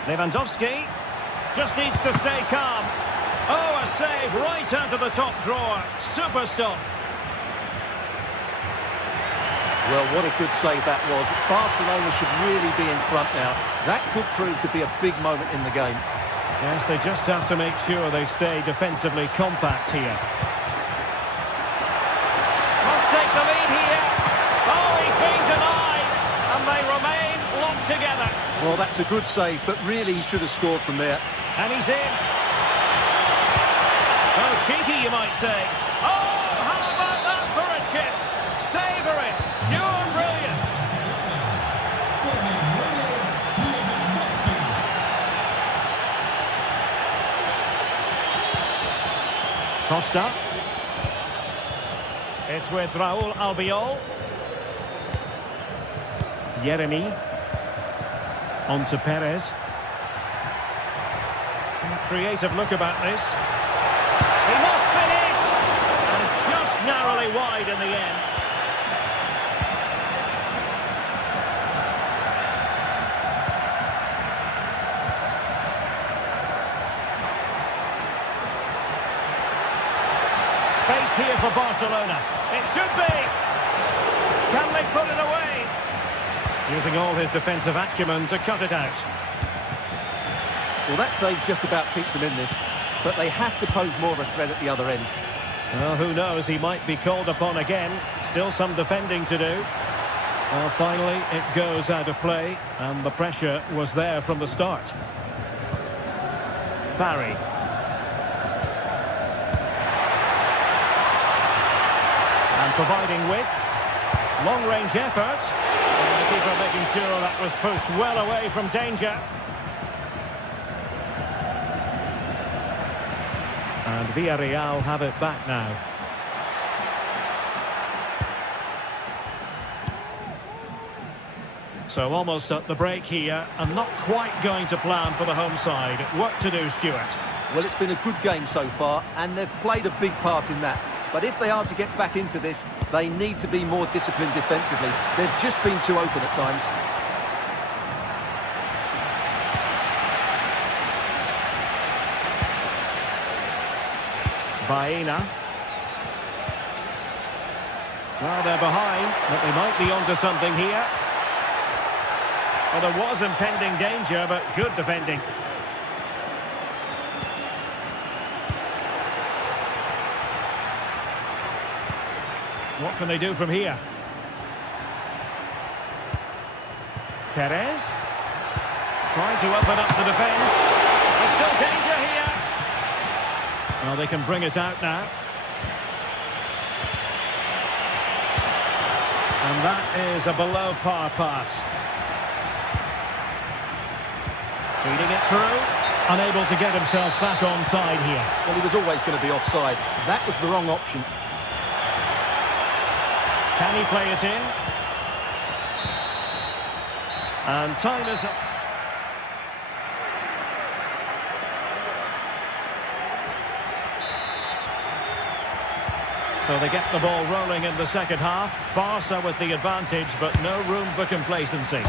Lewandowski just needs to stay calm. Oh, a save right out of the top drawer. Super stop. Well, what a good save that was. Barcelona should really be in front now. That could prove to be a big moment in the game. Yes, they just have to make sure they stay defensively compact here. Take the lead here. Oh, he's been denied, and they remain locked together. Well, that's a good save, but really he should have scored from there. And he's in. Oh, cheeky, you might say. Oh, how about that for a chip? Savour it. Pure brilliance. Costa. It's with Raúl Albiol. Yeremy. On to Perez. Creative look about this. He must finish. narrowly wide in the end. Space here for Barcelona. It should be. Can they put it away? Using all his defensive acumen to cut it out. Well, that save just about keeps them in this, but they have to pose more of a threat at the other end. Well, who knows, he might be called upon again. Still some defending to do. Well, finally, it goes out of play, and the pressure was there from the start. Barry. And providing width. Long-range effort. And the keeper making sure that was pushed well away from danger. And Villarreal have it back now. So almost at the break here, and not quite going to plan for the home side. Work to do, Stuart. Well, it's been a good game so far, and they've played a big part in that. But if they are to get back into this, they need to be more disciplined defensively. They've just been too open at times. Baena. Well, they're behind, but they might be onto something here. Well, there was impending danger, but good defending. What can they do from here? Perez. Trying to open up the defence. There's still danger here. Well, they can bring it out now. And that is a below-par pass. Feeding it through. Unable to get himself back onside here. Well, he was always going to be offside. That was the wrong option. Can he play it in? And time is up. So they get the ball rolling in the second half. Barca with the advantage, but no room for complacency.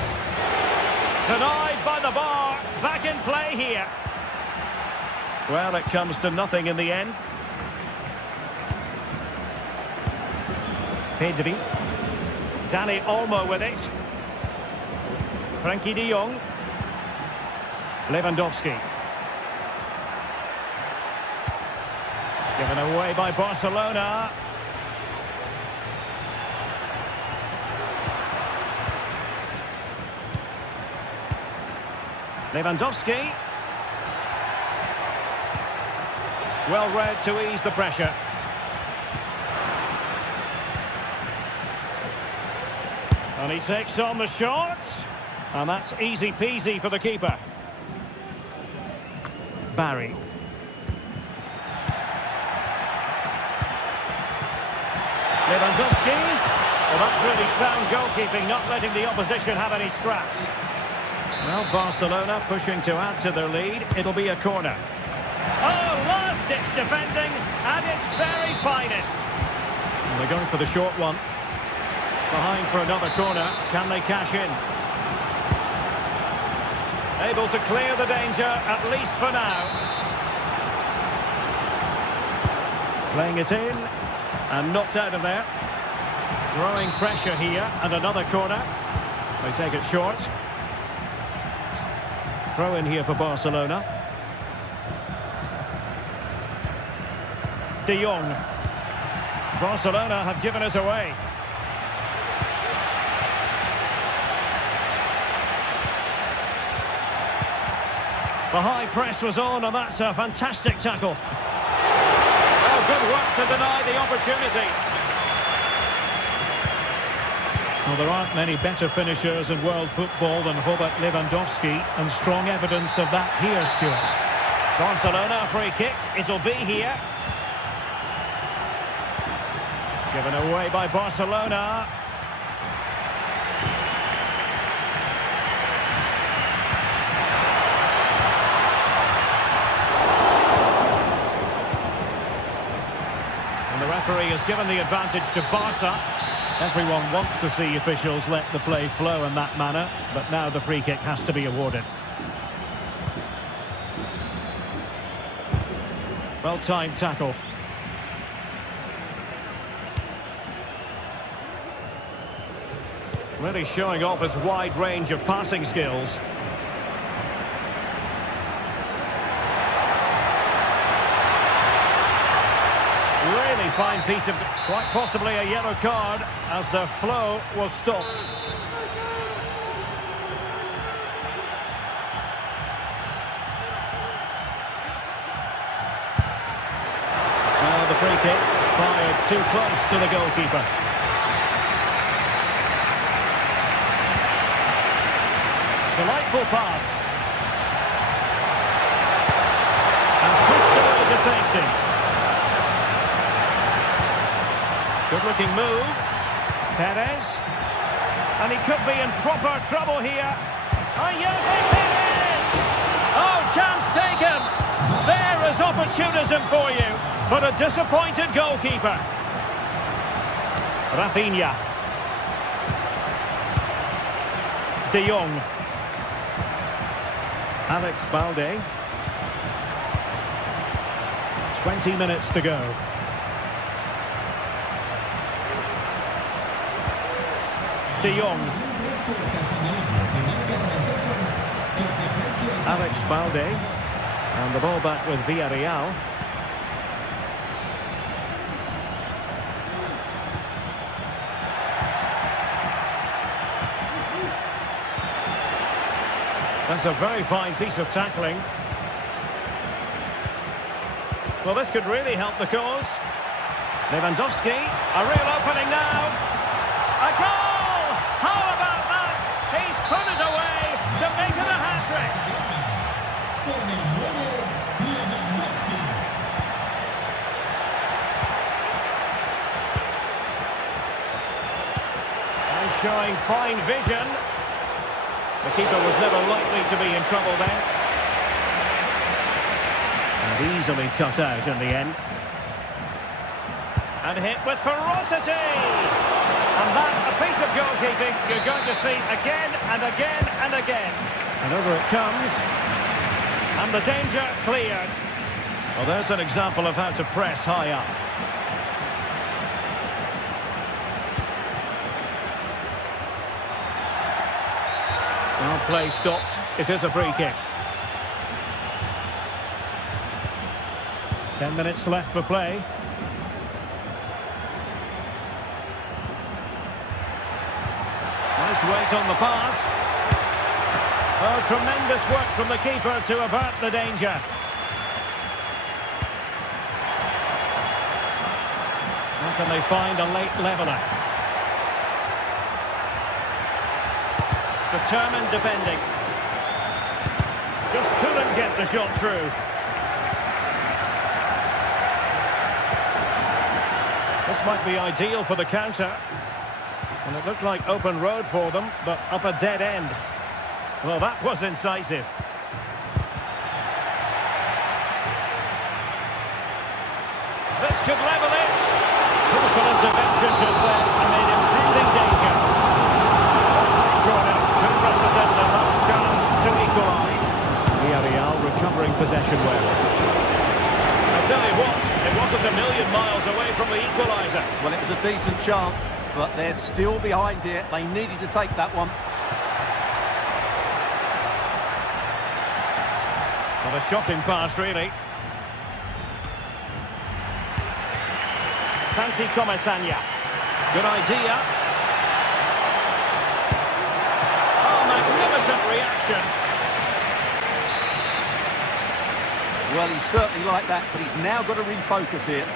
Denied by the bar. Back in play here. Well, it comes to nothing in the end. Pedri. Dani Olmo with it. Frankie de Jong. Lewandowski. Given away by Barcelona. Lewandowski. Well read to ease the pressure. And he takes on the shots. And that's easy peasy for the keeper. Barry. Lewandowski. Well, that's really sound goalkeeping, not letting the opposition have any scraps. Well, Barcelona pushing to add to their lead. It'll be a corner. Oh, last-ditch defending at its very finest. And they're going for the short one. Behind for another corner. Can they cash in? Able to clear the danger, at least for now. Playing it in. And knocked out of there. Growing pressure here. And another corner. They take it short. Throw in here for Barcelona. De Jong. Barcelona have given us away. The high press was on, and that's a fantastic tackle. Well, good work to deny the opportunity. Well, there aren't many better finishers in world football than Robert Lewandowski, and strong evidence of that here, Stuart. Barcelona, free kick. It'll be here. Given away by Barcelona. referee has given the advantage to Barca. Everyone wants to see officials let the play flow in that manner, but now the free kick has to be awarded. Well-timed tackle. Really showing off his wide range of passing skills. Really fine piece of... quite possibly a yellow card as the flow was stopped. Now the free kick fired too close to the goalkeeper. Delightful pass. And pushed away to safety. Good-looking move. Perez. And he could be in proper trouble here. Jose Perez! Oh, chance taken! There is opportunism for you. But a disappointed goalkeeper. Rafinha. De Jong. Alex Balde. 20 minutes to go. De Jong. Alex Balde. And the ball back with Villarreal. That's a very fine piece of tackling. Well, this could really help the cause. Lewandowski, a real opening now. A goal! How about that? He's put it away to make it a hat-trick. And showing fine vision. The keeper was never likely to be in trouble then. And easily cut out in the end. And hit with ferocity! And that, a piece of goalkeeping you're going to see again and again and again. And over it comes. And the danger cleared. Well, there's an example of how to press high up. Well, play stopped. It is a free kick. 10 minutes left for play. Nice weight on the pass. Oh, tremendous work from the keeper to avert the danger. How can they find a late leveller? Determined defending. Just couldn't get the shot through. This might be ideal for the counter. And it looked like open road for them, but up a dead end. Well, that was incisive. This could level it. Crucial intervention just there amid impending danger. Corner could represent the last chance to equalise. Villarreal recovering possession well. I'll tell you what, it wasn't a million miles away from the equaliser. Well, it was a decent chance, but they're still behind here. They needed to take that one. Well, a shocking pass, really. Santi Comesanya. Good idea. Oh, magnificent reaction. Well, he's certainly like that, but he's now got to refocus here.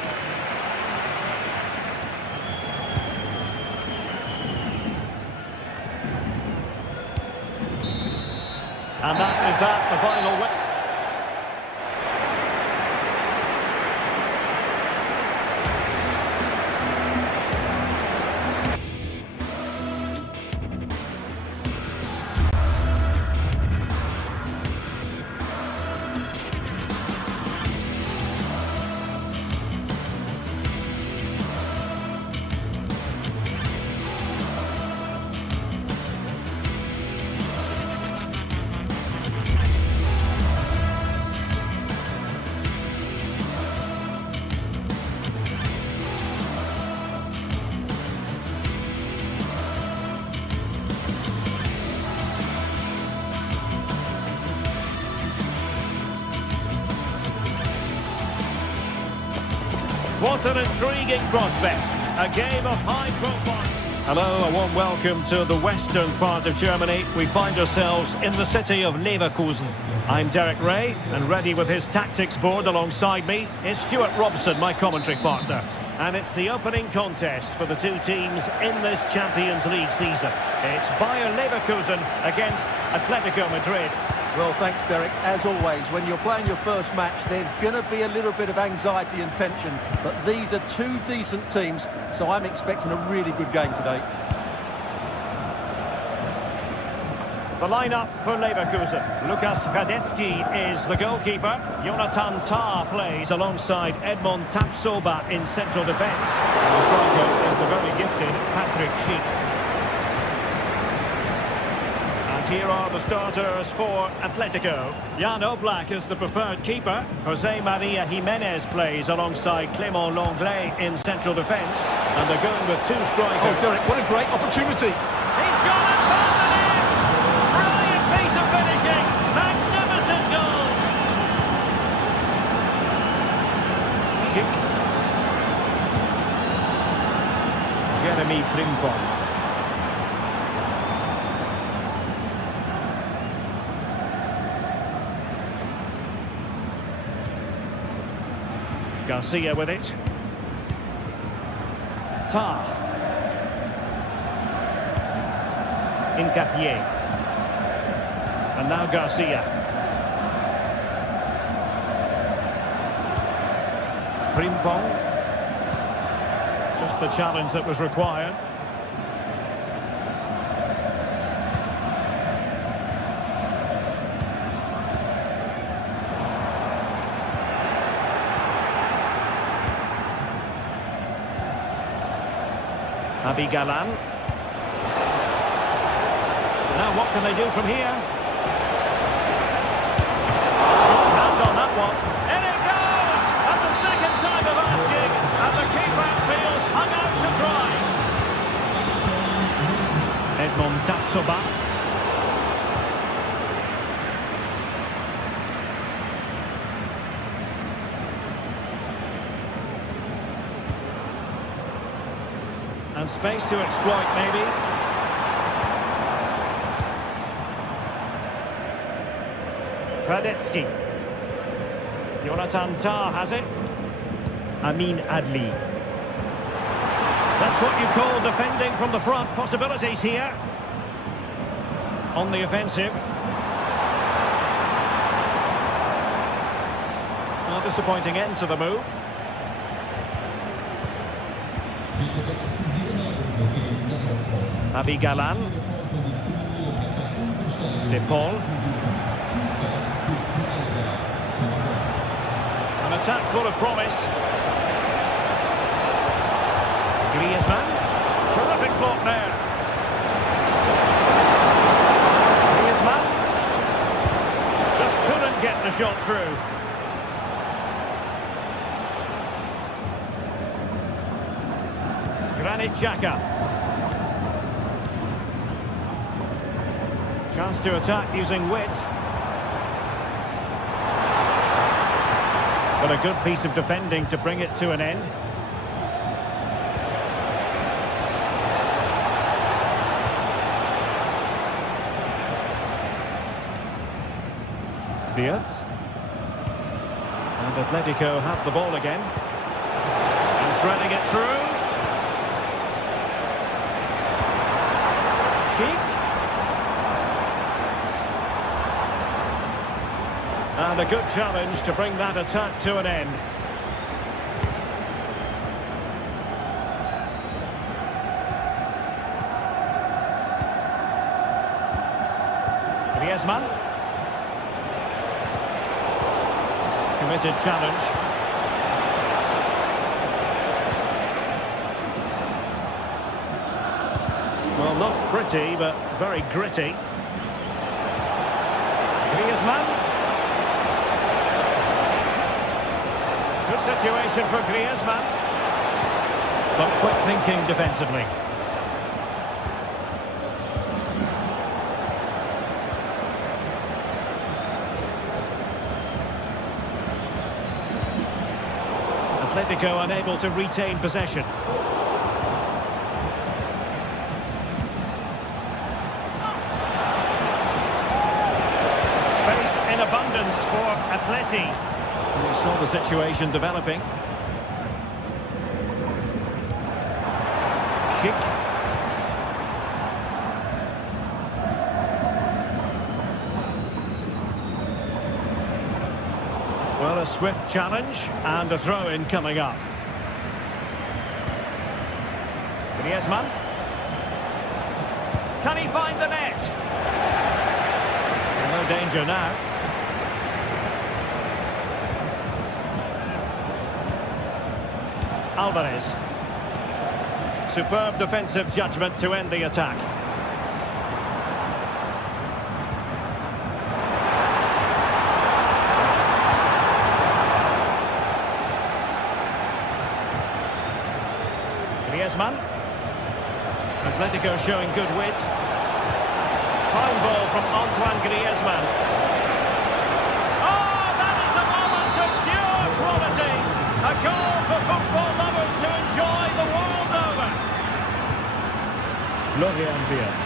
And that is the final win. What an intriguing prospect. A game of high profile. Hello, a warm welcome to the western part of Germany. We find ourselves in the city of Leverkusen. I'm Derek Ray, and ready with his tactics board alongside me is Stuart Robson, my commentary partner. And it's the opening contest for the two teams in this Champions League season. It's Bayern Leverkusen against Atletico Madrid. Well, thanks, Derek. As always, when you're playing your first match, there's going to be a little bit of anxiety and tension. But these are two decent teams, so I'm expecting a really good game today. The lineup for Leverkusen. Lukas Radetzky is the goalkeeper. Jonathan Tah plays alongside Edmond Tapsoba in central defence. The striker is the very gifted Patrick Schick. And here are the starters for Atletico. Jan Oblak is the preferred keeper. Jose Maria Jimenez plays alongside Clément Lenglet in central defence. And they're going with two strikers. Oh, Derek, what a great opportunity. He's gone and found the net! Brilliant piece of finishing! Magnificent goal! Schick. Jeremy Frimpong. Garcia with it. Tah. Incapié. And now Garcia. Frimpong. Just the challenge that was required. Galan. Now what can they do from here? Hand on that one. In it goes! At the second time of asking, and the keeper feels hung out to dry. Edmond Tapsoba. And space to exploit, maybe. Radetzky. Jonathan Tah has it. Amin Adli. That's what you call defending from the front. Possibilities here. On the offensive. A disappointing end to the move. Avi Galan. De Paul. An attack full of promise. Griezmann. Terrific block there. Griezmann. Just couldn't get the shot through. Granit Xhaka. Chance to attack using wit. But a good piece of defending to bring it to an end. Beards. And Atletico have the ball again. And threading it through. Cheek. And a good challenge to bring that attack to an end. Griezmann. Committed challenge. Well, not pretty, but very gritty. Griezmann. Good situation for Griezmann. But quick thinking defensively. Atletico unable to retain possession. Space in abundance for Atleti. We saw the situation developing. Kick. Well, a swift challenge and a throw-in coming up. Griezmann. Can he find the net? No danger now. Alvarez. Superb defensive judgment to end the attack. Griezmann. Atletico showing good wit. Fine ball from Antoine Griezmann. Oh, that is a moment of pure quality. A goal for football lovers to enjoy the world over. Florian Wirtz.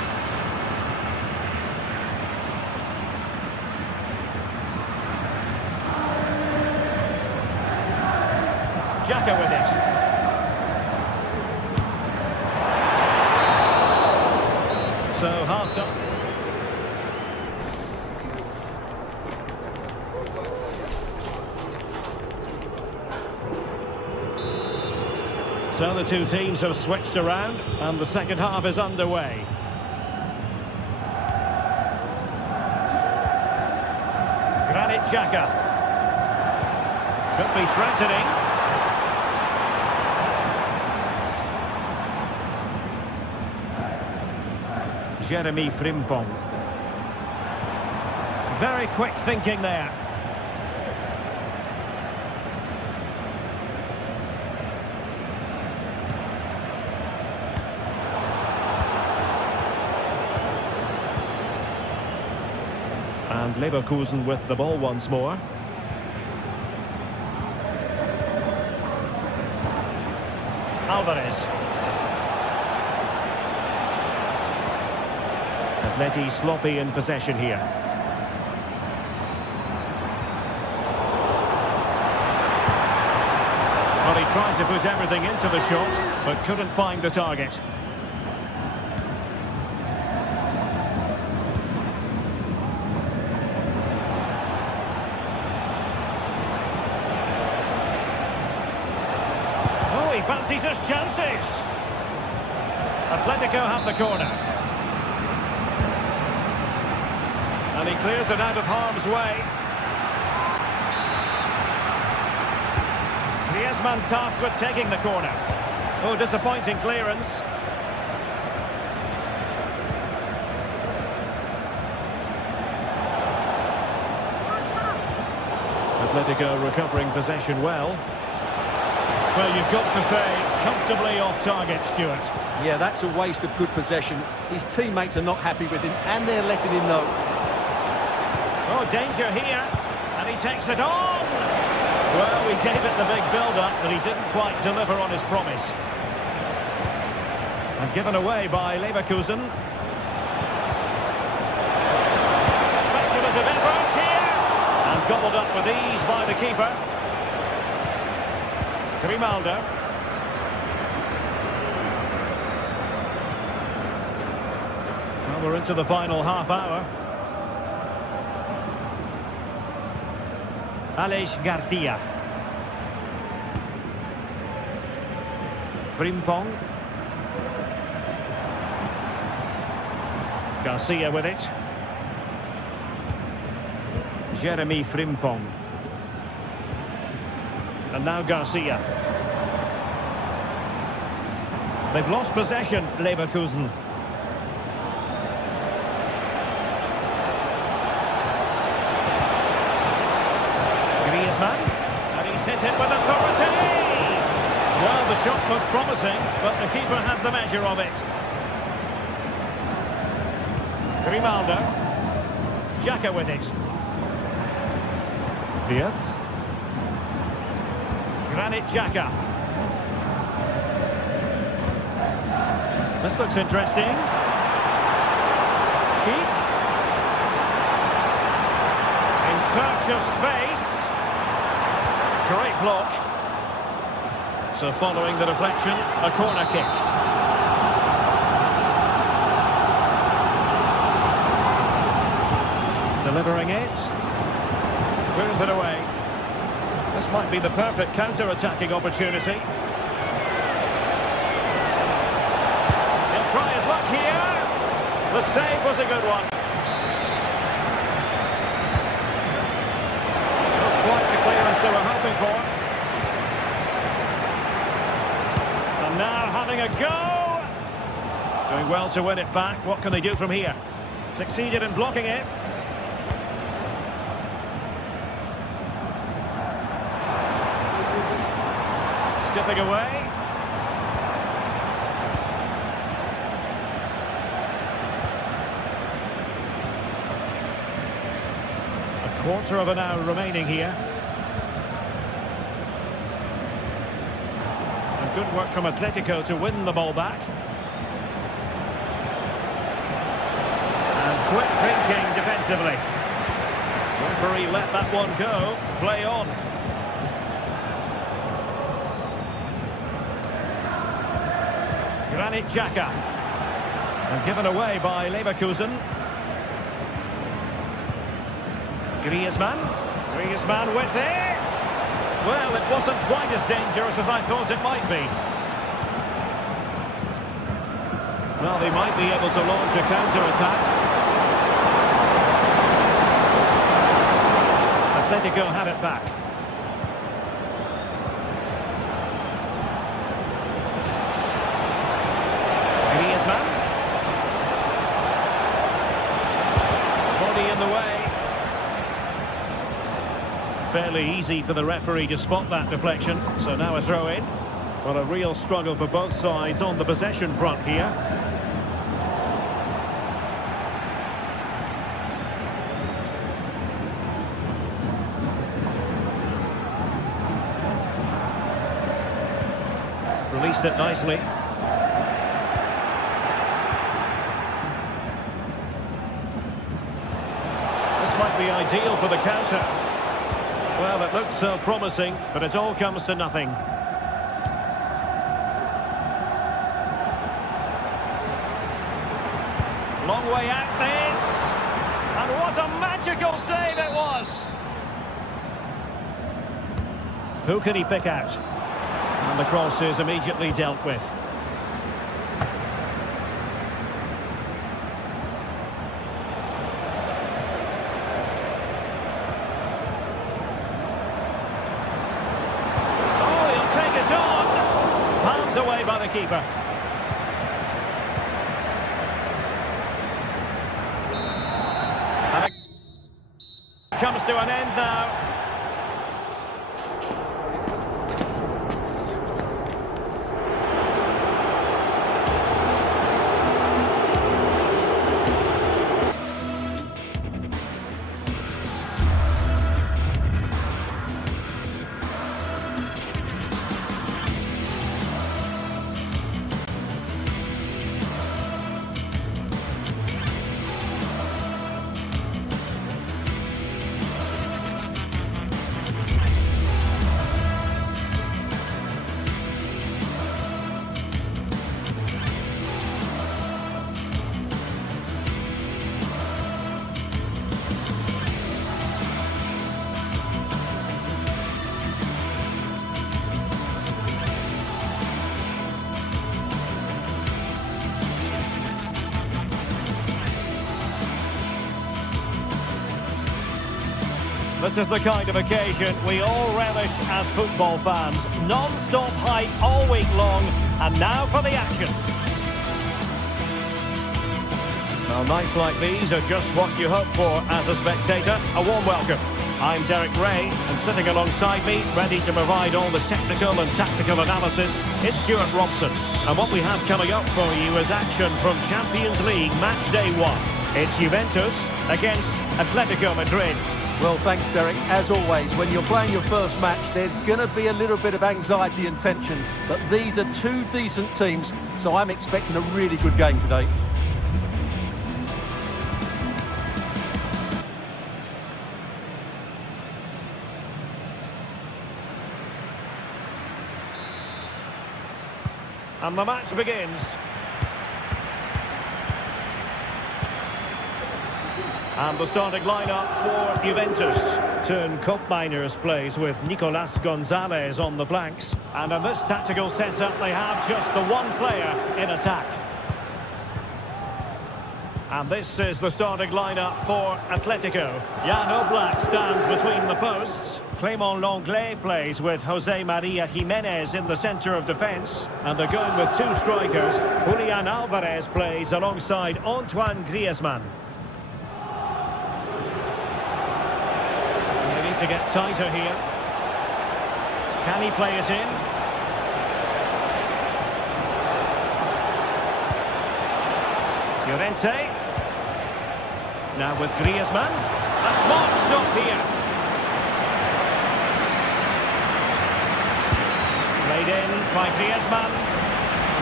Xhaka with it. So half done. So the two teams have switched around and the second half is underway. Granit Xhaka. Could be threatening. Jeremy Frimpong. Very quick thinking there. And Leverkusen with the ball once more. Alvarez. Atleti sloppy in possession here. Well, he tried to put everything into the shot, but couldn't find the target. Oh, he fancies his chances. Atletico have the corner. And he clears it out of harm's way. Griezmann tasked with taking the corner. Oh, disappointing clearance. Atletico recovering possession well. Well, you've got to say, comfortably off target, Stuart. Yeah, that's a waste of good possession. His teammates are not happy with him, and they're letting him know. Oh, danger here, and he takes it on! Well, we gave it the big build-up, but he didn't quite deliver on his promise. And given away by Leverkusen. Speculative effort here, and gobbled up with ease by the keeper. Grimaldo. Well, we're into the final half hour. Aleix Garcia. Frimpong. Garcia with it. Jeremy Frimpong. And now Garcia. They've lost possession, Leverkusen. Griezmann, and he's hit it with authority. Well, the shot looked promising, but the keeper had the measure of it. Grimaldo. Xhaka with it. Wirtz. Granit Xhaka. This looks interesting. Cheek. In search of space. Great block. So following the deflection, a corner kick. Delivering it. Moves it away. This might be the perfect counter-attacking opportunity. He'll try his luck here. The save was a good one. Not quite the clearance they were hoping for. And now having a go. Doing well to win it back. What can they do from here? Succeeded in blocking it. Skipping away. A quarter of an hour remaining here. And good work from Atletico to win the ball back. And quick thinking defensively. Referee let that one go. Play on. Granit Xhaka. And given away by Leverkusen. Griezmann. Griezmann with it. Well, it wasn't quite as dangerous as I thought it might be. Well, they might be able to launch a counter-attack. Atletico have it back. Body in the way. Fairly easy for the referee to spot that deflection. So now a throw in. Well, a real struggle for both sides on the possession front here. Released it nicely. Might be ideal for the counter. Well, it looked so promising, but it all comes to nothing. Long way out this. And what a magical save it was. Who can he pick out? And the cross is immediately dealt with. Away by the keeper. And it comes to an end now. This is the kind of occasion we all relish as football fans. Non-stop hype all week long, and now for the action. Well, nights like these are just what you hope for as a spectator. A warm welcome. I'm Derek Ray, and sitting alongside me, ready to provide all the technical and tactical analysis, is Stuart Robson. And what we have coming up for you is action from Champions League match day 1. It's Juventus against Atletico Madrid. Well, thanks, Derek. As always, when you're playing your first match, there's going to be a little bit of anxiety and tension. But these are two decent teams, so I'm expecting a really good game today. And the match begins. And the starting lineup for Juventus. Turn Cup Miners plays with Nicolas Gonzalez on the flanks. And in this tactical setup, they have just the one player in attack. And this is the starting lineup for Atletico. Jan Oblak stands between the posts. Clément Lenglet plays with Jose Maria Jimenez in the centre of defence. And they're going with two strikers. Julian Alvarez plays alongside Antoine Griezmann. They need to get tighter here. Can he play it in? Llorente. Now with Griezmann. A smart stop here. Played in by Griezmann.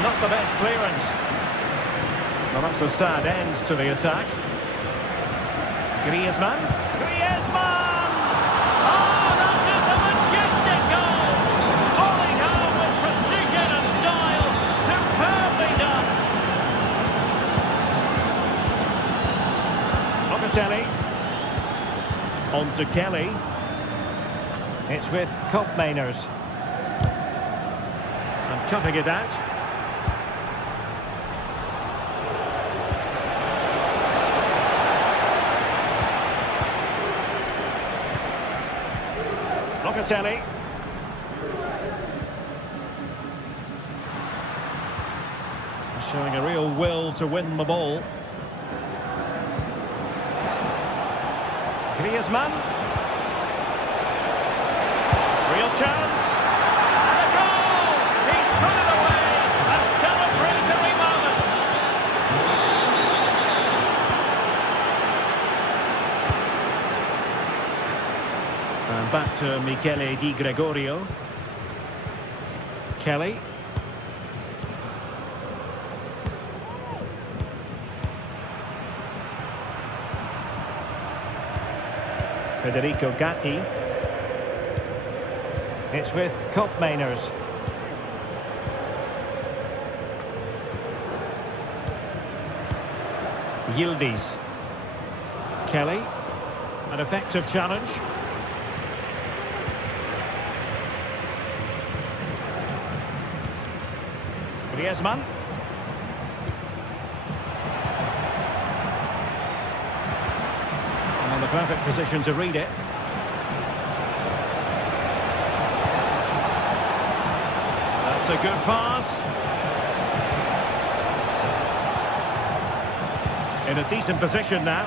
Not the best clearance. Well, that's a sad end to the attack. Griezmann. Griezmann! Oh, that is a majestic goal! Falling home with precision and style. Superbly done. Locatelli. On to Kelly. It's with Cup Mainers. And cutting it out. Locatelli. Showing a real will to win the ball. Griezmann. Real chance. And a goal! He's put it away! A celebratory moment! And back to Michele Di Gregorio. Kelly. Federico Gatti. It's with Cup Mainers. Yildiz. Kelly. An effective challenge. Griezmann. And on the perfect position to read it. That's a good pass. In a decent position now.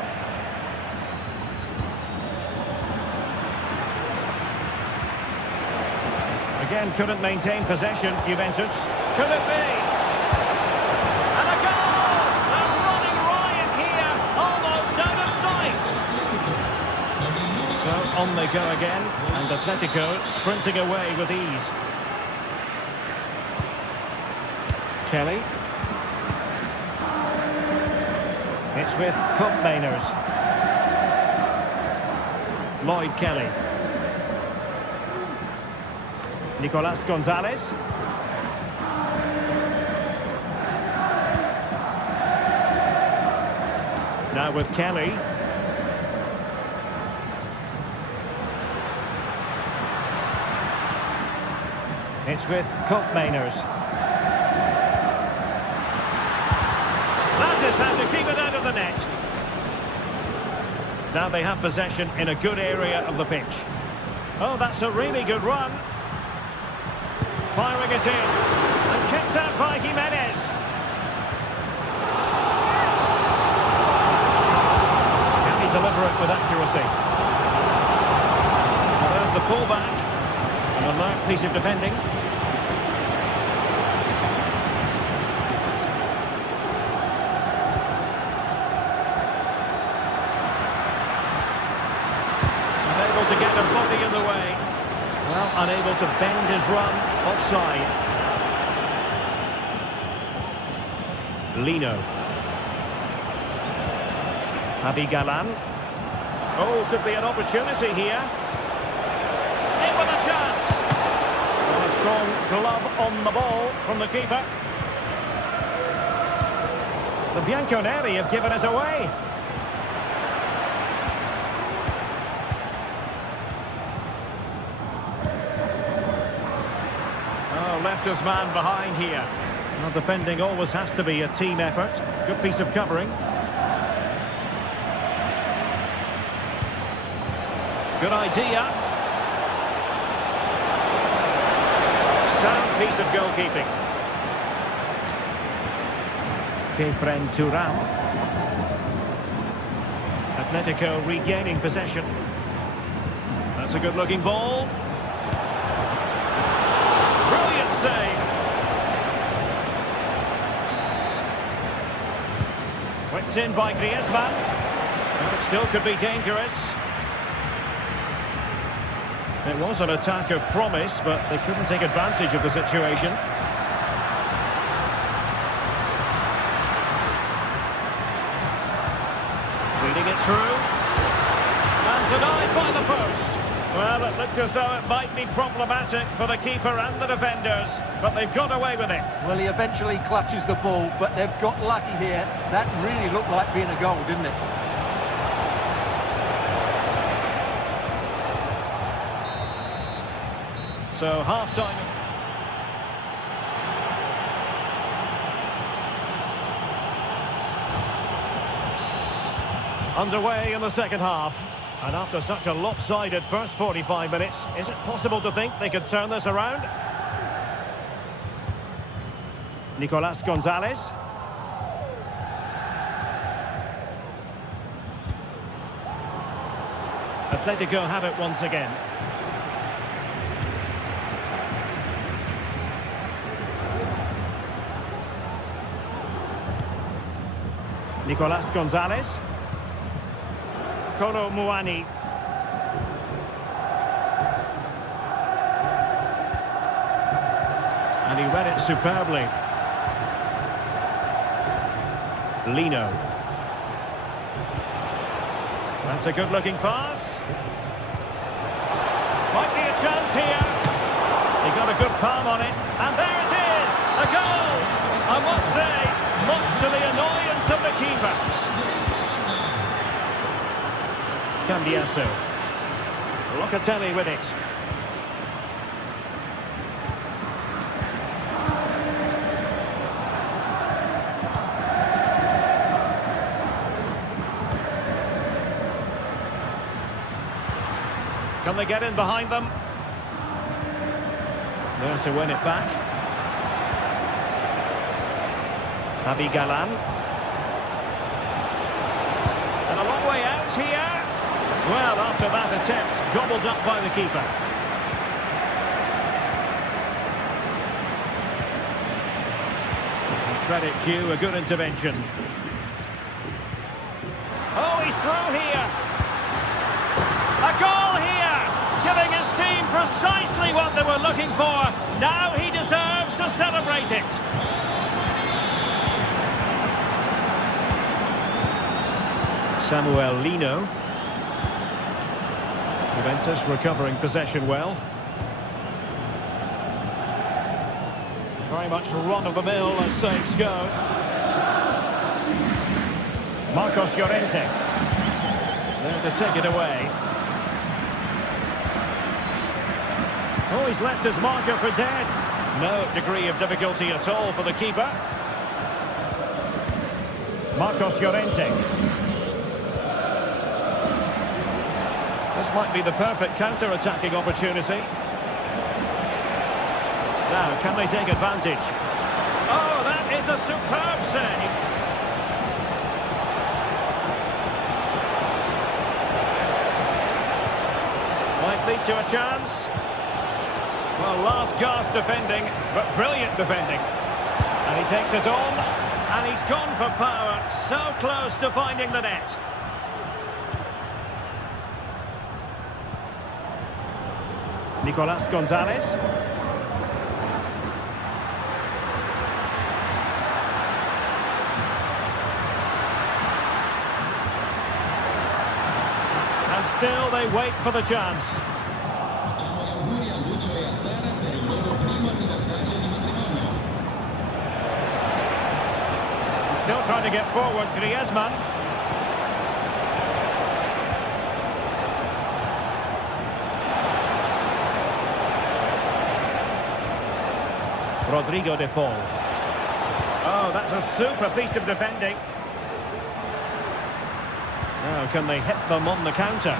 Again, couldn't maintain possession, Juventus. Could it be? And a goal! A running riot here, almost out of sight. So on they go again, and Atletico sprinting away with ease. Kelly. It's with Cup Mainers. Lloyd Kelly. Nicolas Gonzalez. Now with Kelly. It's with Cup Mainers. That is how to keep it out of the net. Now they have possession in a good area of the pitch. Oh, that's a really good run. Firing it in. And kicked out by Jimenez. Can he deliver it with accuracy? Well, there's the pullback. An alert piece of defending. unable to bend his run. Offside. Lino. Javi Galan. Oh, could be an opportunity here. In with a chance. Well, a strong glove on the ball from the keeper. The Bianconeri have given us away. Oh, left his man behind here. Well, defending always has to be a team effort. Good piece of covering. Good idea. Sound piece of goalkeeping. Kefren Turam. Atletico regaining possession. That's a good-looking ball. Brilliant save. Whipped in by Griezmann. Well, it still could be dangerous. It was an attack of promise, but they couldn't take advantage of the situation. Reading it through. And denied by the post. Well, it looked as though it might be problematic for the keeper and the defenders, but they've got away with it. Well, he eventually clutches the ball, but they've got lucky here. That really looked like being a goal, didn't it? So, half-time. Underway in the second half. And after such a lopsided first 45 minutes, is it possible to think they could turn this around? Nicolas Gonzalez. Atletico have it once again. Nicolas Gonzalez. Kolo Muani. And he read it superbly. Lino. That's a good-looking pass. Might be a chance here. He got a good palm on it. And there it is! A goal! I must say, much to the annoyance of the keeper. Cambiasso. Locatelli with it. Can they get in behind them? There to win it back. Javi Galan. And a long way out here. Well, after that attempt, gobbled up by the keeper. Credit due, a good intervention. Oh, he's through here. A goal here, giving his team precisely what they were looking for. Now he deserves to celebrate it. Samuel Lino. Juventus recovering possession well. Very much run-of-the-mill as saves go. Marcos Llorente. There to take it away. Oh, he's left his marker for dead. No degree of difficulty at all for the keeper. Marcos Llorente. This might be the perfect counter-attacking opportunity. Now, can they take advantage? Oh, that is a superb save. Might lead to a chance. Well, last gasp defending, but brilliant defending. And he takes it on, and he's gone for power. So close to finding the net. Nicolas Gonzalez. And still they wait for the chance. Still trying to get forward, Griezmann. Rodrigo de Paul. Oh, that's a super piece of defending. Now, can they hit them on the counter?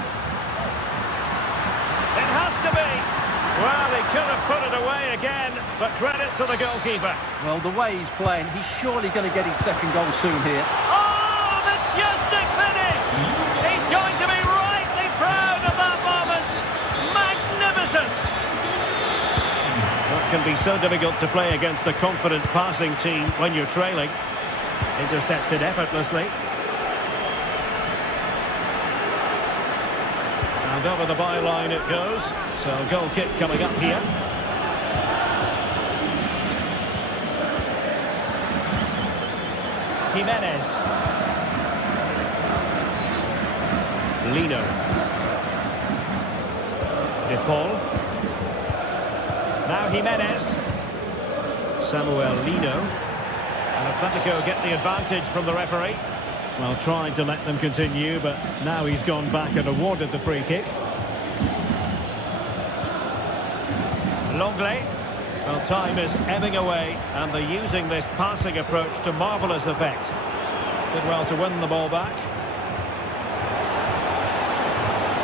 It has to be. Well, he could have put it away again, but credit to the goalkeeper. Well, the way he's playing, he's surely going to get his second goal soon here. Oh, majestic finish! He's going to be rightly proud of that moment. Magnificent! That can be so difficult to play against a confident passing team when you're trailing. Intercepted effortlessly. And over the byline it goes. So goal kick coming up here. Jimenez. Lino. De Paul. Now Jimenez. Samuel Lino. And Atletico get the advantage from the referee. Well, trying to let them continue, but now he's gone back and awarded the free kick. Longley. Well, time is ebbing away, and they're using this passing approach to marvellous effect. Did well to win the ball back.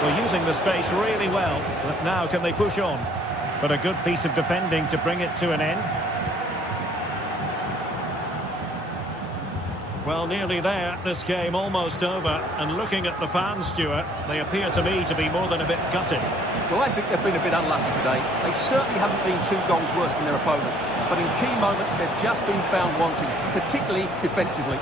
We're using the space really well, but now can they push on? But a good piece of defending to bring it to an end. Well, nearly there, this game almost over. And looking at the fans, Stuart, they appear to me to be more than a bit gutted. Well, I think they've been a bit unlucky today. They certainly haven't been 2 goals worse than their opponents. But in key moments, they've just been found wanting, particularly defensively.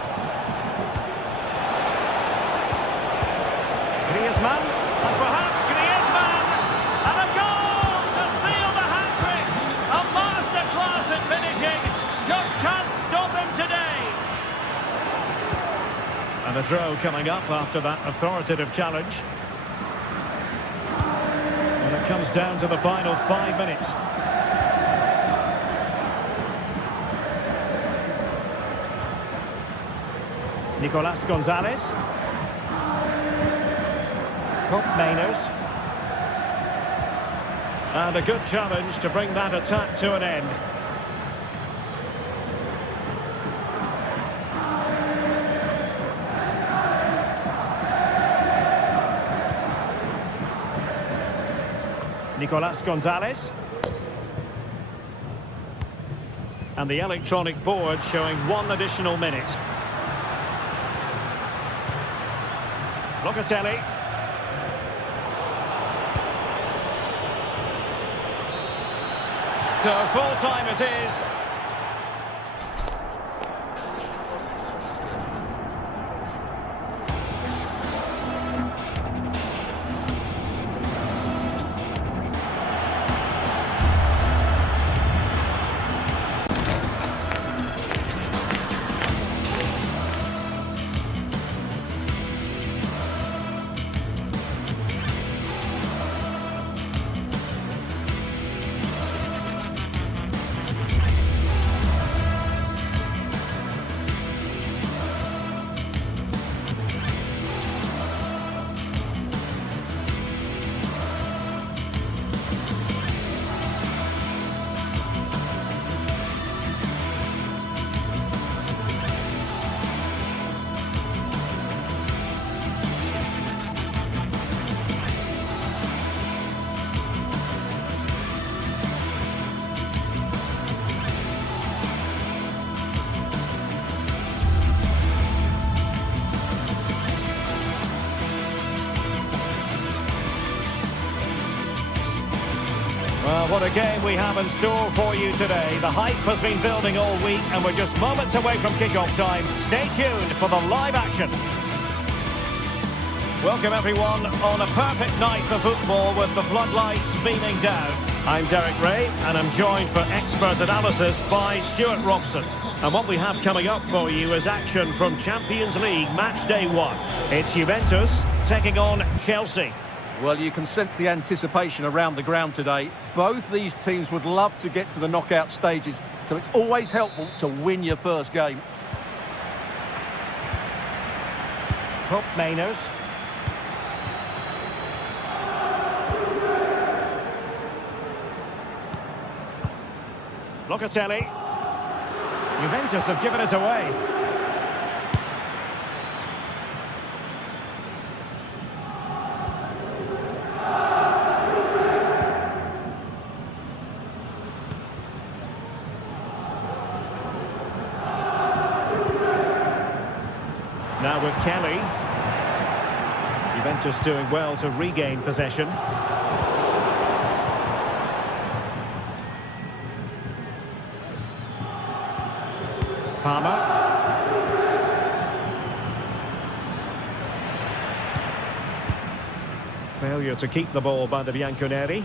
Griezmann, and perhaps Griezmann, and a goal to seal the hat-trick. A masterclass at finishing, just can't stop him today. And a throw coming up after that authoritative challenge. And it comes down to the final 5 minutes. Nicolas Gonzalez. Mainers. And a good challenge to bring that attack to an end. Nicolas Gonzalez. And the electronic board showing 1 additional minute. Locatelli. So full time it is. Well, what a game we have in store for you today. The hype has been building all week and we're just moments away from kick-off time. Stay tuned for the live action. Welcome everyone on a perfect night for football with the floodlights beaming down. I'm Derek Ray, and I'm joined for expert analysis by Stuart Robson. And what we have coming up for you is action from Champions League match day 1. It's Juventus taking on Chelsea. Well, you can sense the anticipation around the ground today. Both these teams would love to get to the knockout stages, so it's always helpful to win your first game. Hope Mainers. Locatelli. Juventus have given it away. Now with Kelly. Juventus doing well to regain possession. Palmer. Failure to keep the ball by the Bianconeri.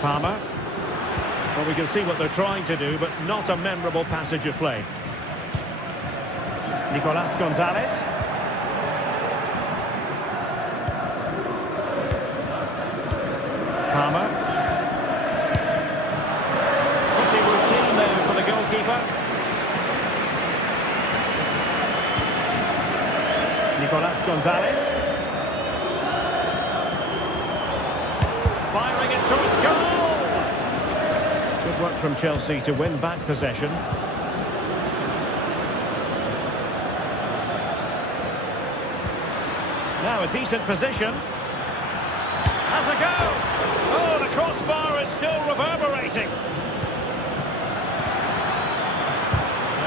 Palmer. Well, we can see what they're trying to do, but not a memorable passage of play. Nicolas Gonzalez. Palmer. For the goalkeeper. Nicolas Gonzalez. Firing it towards goal. Good work from Chelsea to win back possession. Now a decent position. Has a go. Oh, the crossbar is still reverberating.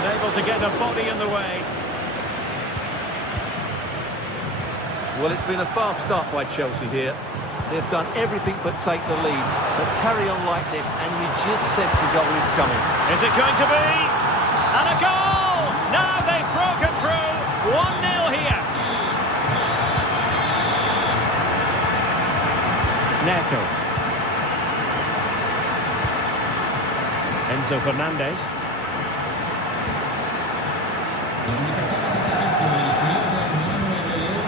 Able to get a body in the way. Well, it's been a fast start by Chelsea here. They've done everything but take the lead. But carry on like this and you just sense the goal is coming. Is it going to be? And a goal! Now they've broken through. 1-0 here. Neto. Enzo Fernandez.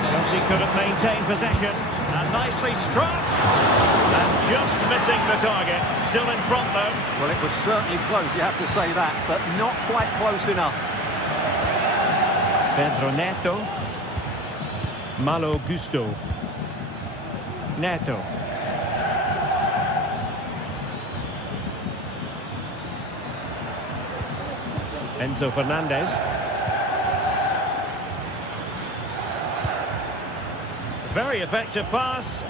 Chelsea couldn't maintain possession, and nicely struck, and just missing the target. Still in front though. Well, it was certainly close, you have to say that, but not quite close enough. Pedro Neto. Malo Gusto. Neto. Enzo Fernandez. Very effective pass.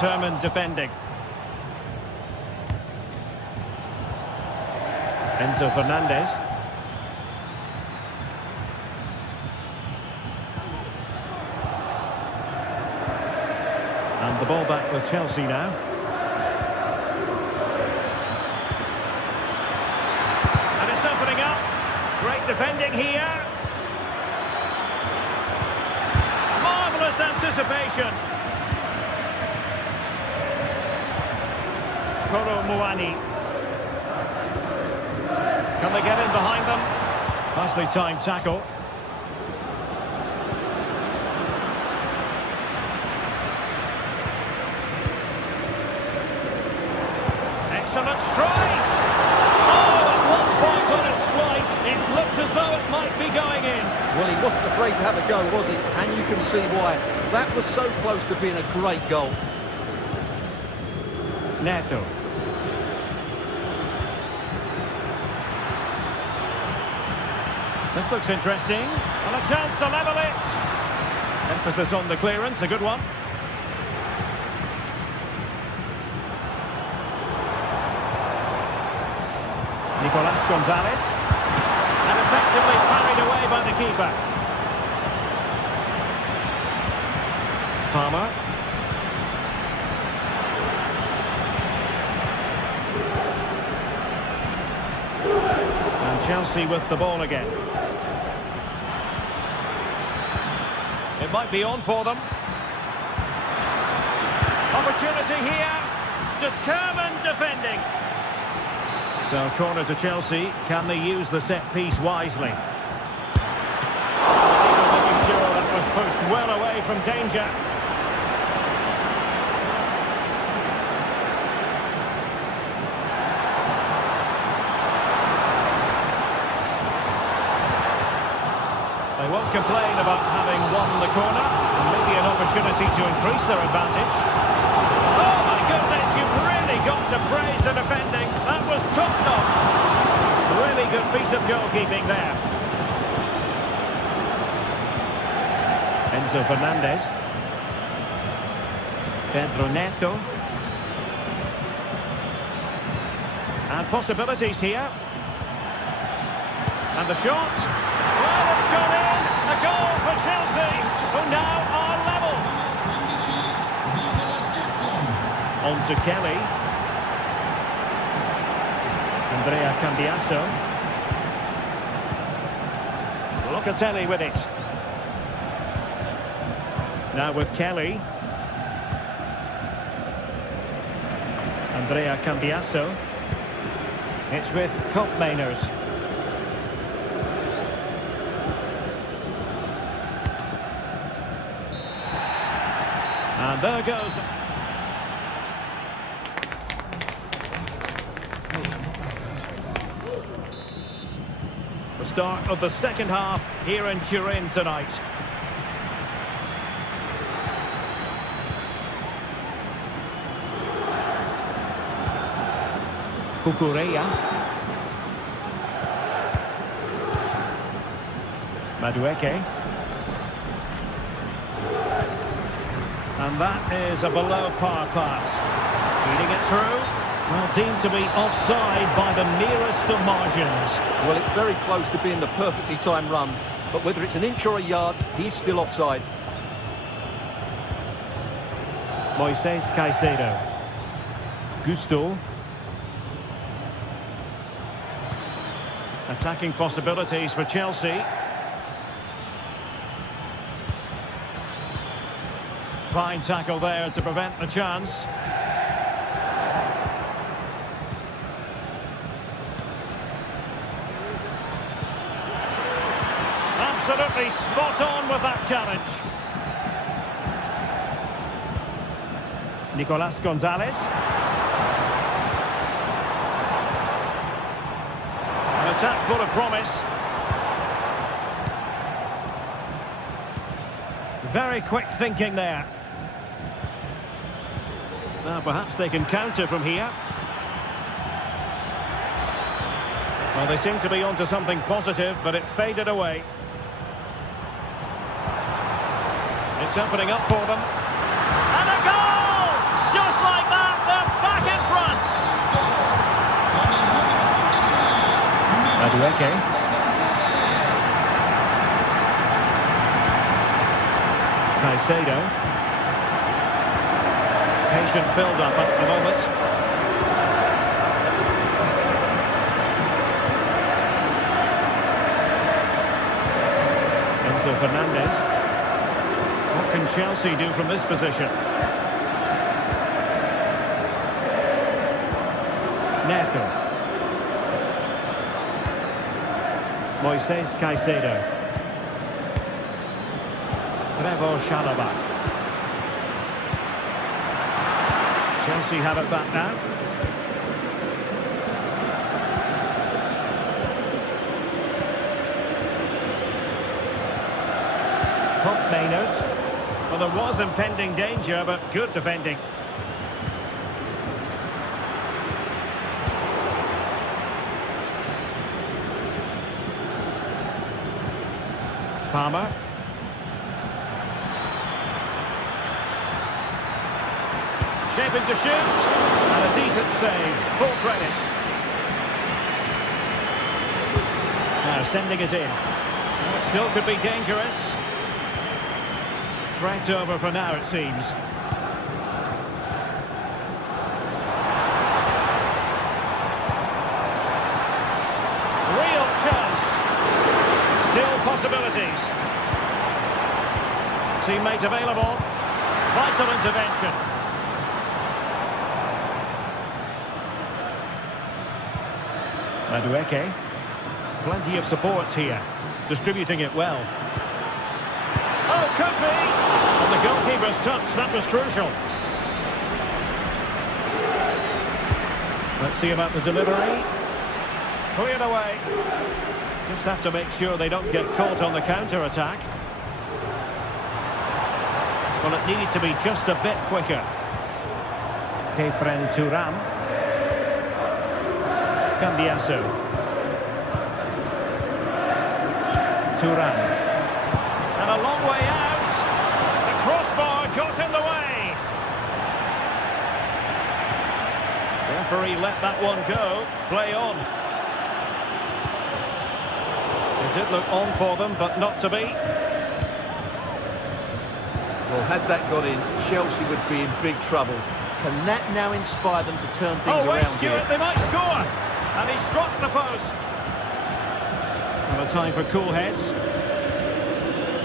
Determined defending. Enzo Fernandez. And the ball back with Chelsea now. And it's opening up. Great defending here. Marvellous anticipation. Kolo Muani. Can they get in behind them? Nicely timed tackle. Excellent strike! Oh, at one point on its flight, it looked as though it might be going in. Well, he wasn't afraid to have a go, was he? And you can see why. That was so close to being a great goal. Neto. This looks interesting. And a chance to level it. Emphasis on the clearance, a good one. Nicolas Gonzalez. And effectively parried away by the keeper. Palmer. Chelsea with the ball again. It might be on for them. Opportunity here. Determined defending. So corner to Chelsea. Can they use the set piece wisely? Making sure that was pushed well away from danger. They won't complain about having won the corner. And maybe an opportunity to increase their advantage. Oh my goodness, you've really got to praise the defending. That was top-notch. Really good piece of goalkeeping there. Enzo Fernandez. Pedro Neto. And possibilities here. And the shot. Well, it's gone in. A goal for Chelsea, who now are level. On to Kelly. Andrea Cambiasso. Locatelli with it. Now with Kelly. Andrea Cambiasso. It's with Koopmeiners. And there goes. The start of the second half here in Turin tonight. Cucurella. Madueke. And that is a below-par pass. Feeding it through. Well, deemed to be offside by the nearest of margins. Well, it's very close to being the perfectly timed run. But whether it's an inch or a yard, he's still offside. Moises Caicedo. Gusto. Attacking possibilities for Chelsea. Fine tackle there to prevent the chance. Absolutely spot on with that challenge. Nicolas Gonzalez. An attack full of promise. Very quick thinking there. Now perhaps they can counter from here. Well, they seem to be onto something positive, but it faded away. It's opening up for them. And a goal! Just like that, they're back in front. Madueke. Caicedo. Patient build-up at the moment. Enzo Fernandez. What can Chelsea do from this position? Neto. Moises Caicedo. Trevor Chalobah. Chelsea have it back now. Koopmeiners. Well, there was impending danger, but good defending. Palmer. Shaping to shoot, and a decent save, full credit. Now sending it in. Well, it still could be dangerous. Threat over for now, it seems. Real chance. possibilities. Teammate available. Vital intervention. Madueke. Plenty of support here. Distributing it well. Oh, could be! And the goalkeeper's touch, that was crucial. Let's see about the delivery. Cleared away. Just have to make sure they don't get caught on the counter-attack. Well, it needed to be just a bit quicker. Kefren Turam. Cambiasso. Turam. And a long way out. The crossbar got in the way. Referee let that one go. Play on. It did look on for them, but not to be. Well, had that got in, Chelsea would be in big trouble. Can that now inspire them to turn things wait, around Stuart, here? they might score. And he struck the post. And a time for cool heads.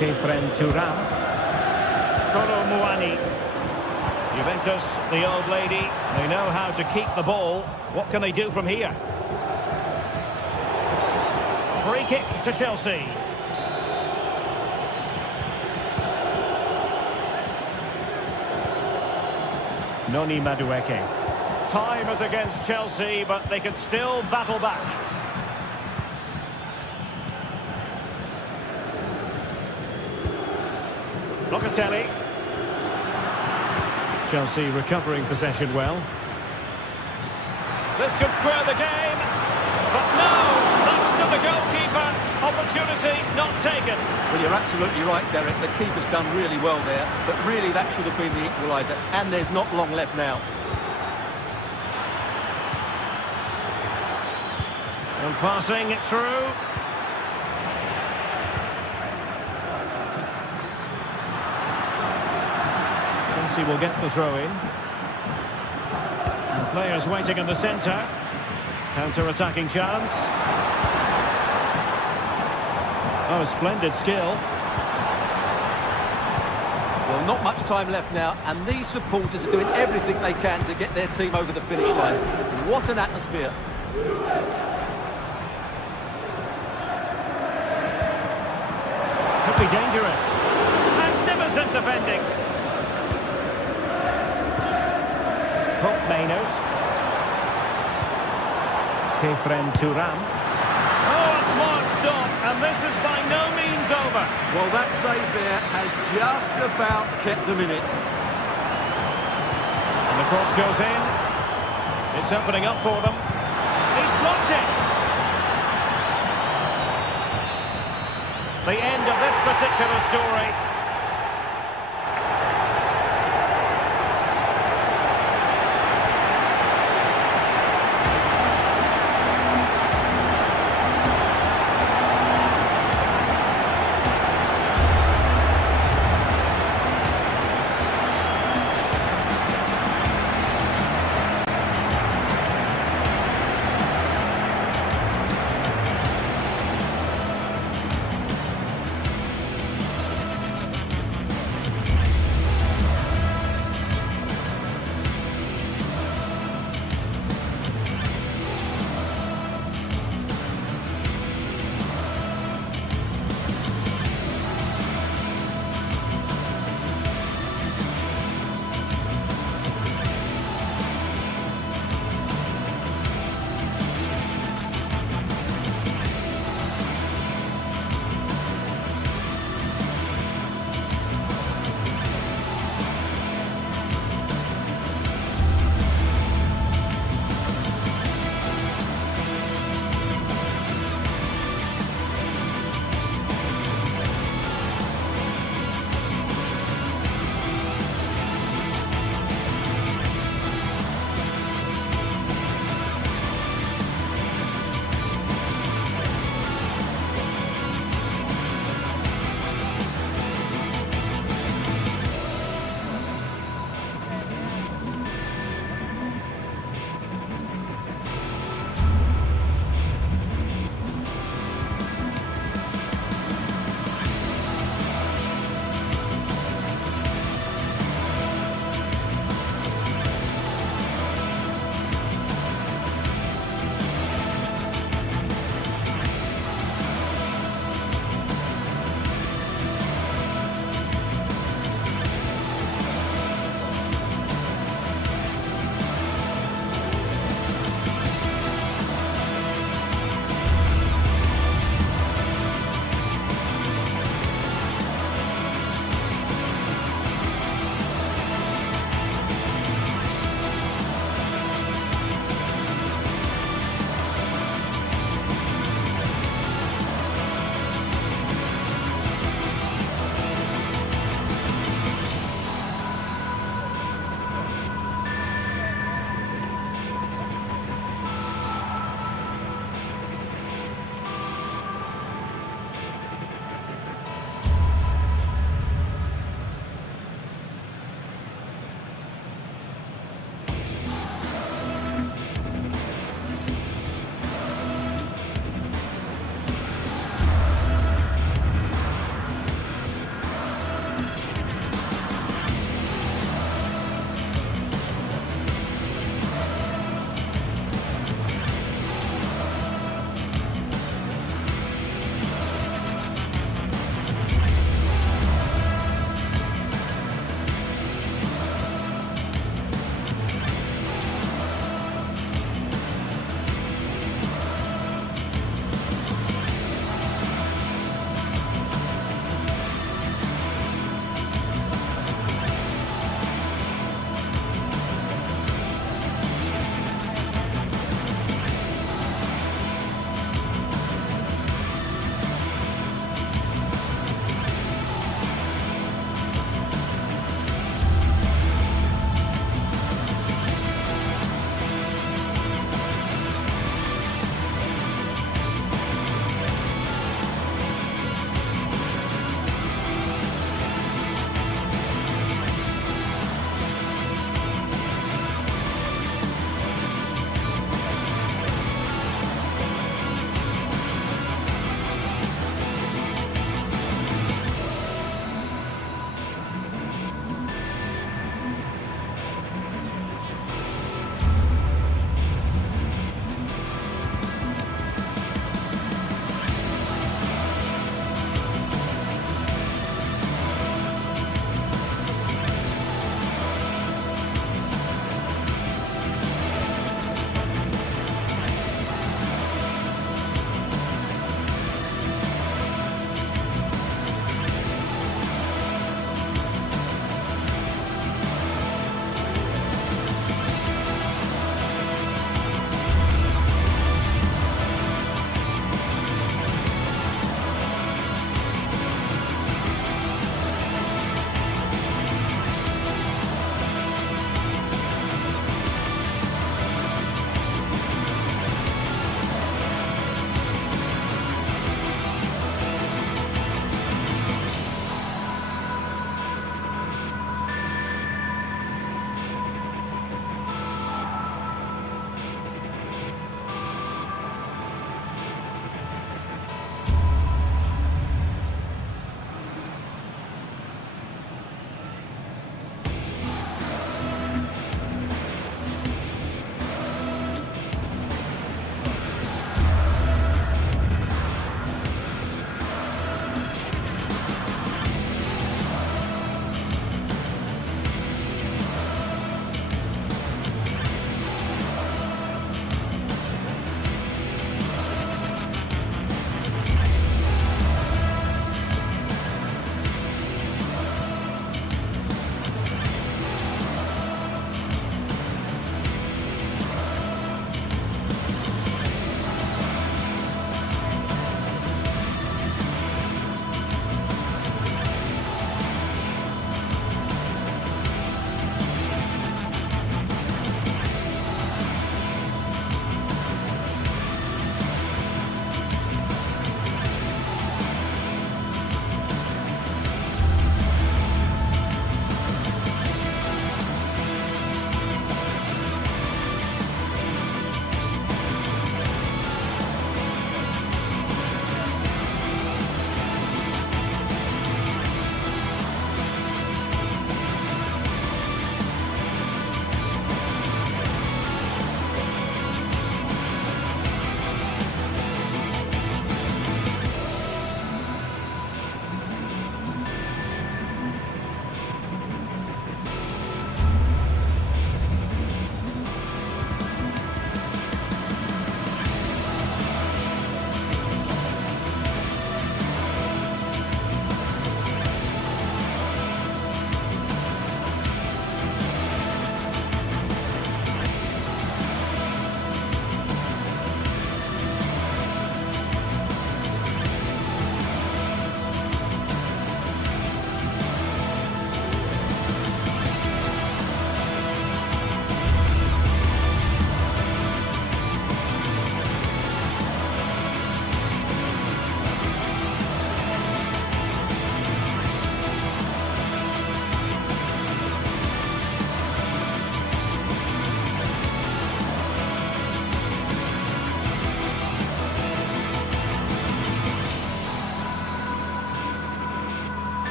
Kefren Turam. Kolo Muani. Juventus, the old lady, they know how to keep the ball. What can they do from here? Free kick to Chelsea. Noni Madueke. Time is against Chelsea, but they can still battle back. Locatelli. Chelsea recovering possession well. This could square the game, but no, thanks to the goalkeeper. Opportunity not taken. Well, you're absolutely right, Derek. The keeper's done really well there, but really that should have been the equaliser, and there's not long left now. And passing it through. Chelsea will get the throw in. And players waiting in the centre. Counter-attacking chance. Oh, splendid skill. Well, not much time left now, and these supporters are doing everything they can to get their team over the finish line. What an atmosphere. Could be dangerous. Magnificent defending. Hope Mainos. Kefren Turam. Oh, a smart stop, and this is by no means over. Well, that save there has just about kept them in it. And the cross goes in. It's opening up for them. He's blocked it. The end of this particular story.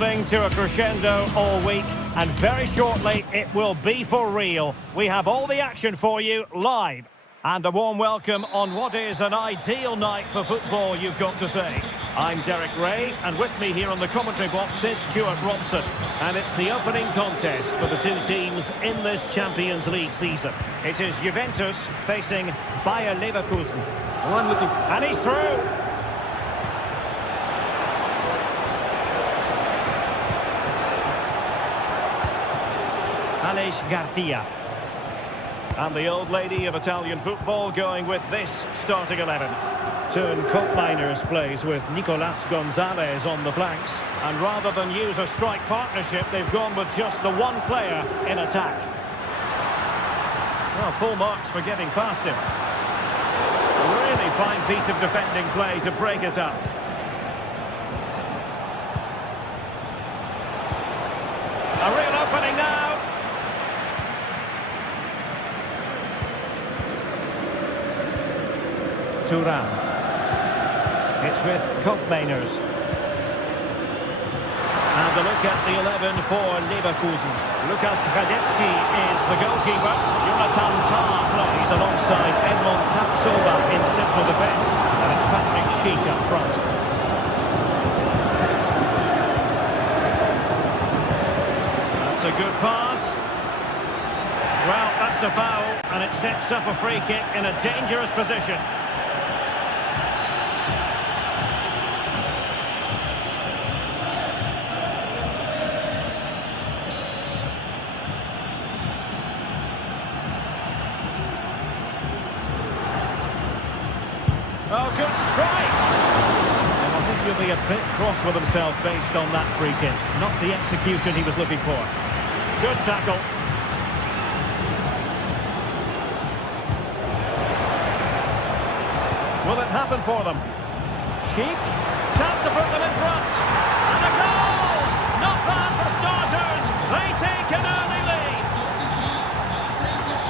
building to a crescendo all week, and very shortly it will be for real. We have all the action for you live. And a warm welcome on what is an ideal night for football, you've got to say. I'm Derek Ray, and with me here on the commentary box is Stuart Robson. And it's the opening contest for the two teams in this Champions League season. It is Juventus facing Bayern Leverkusen. Well, I'm looking... And he's through! Alex Garcia. And the old lady of Italian football going with this starting 11. Turn Koopmeiners plays with Nicolas Gonzalez on the flanks. And rather than use a strike partnership, they've gone with just the one player in attack. Well, full marks for getting past him. A really fine piece of defending play to break it up. A real opening now. Thuram. It's with Koopmeiners. And a look at the 11 for Leverkusen. Lukas Radetsky is the goalkeeper. Jonathan Tah plays alongside Edmond Tapsoba in central defence. And it's Patrick Schick up front. That's a good pass. Well, that's a foul, and it sets up a free kick in a dangerous position. Oh, good strike! And I think he'll be a bit cross with himself based on that free kick. Not the execution he was looking for. Good tackle. Will it happen for them? Schick, chance to put them in front. And a goal! Not bad for starters. They take an early lead.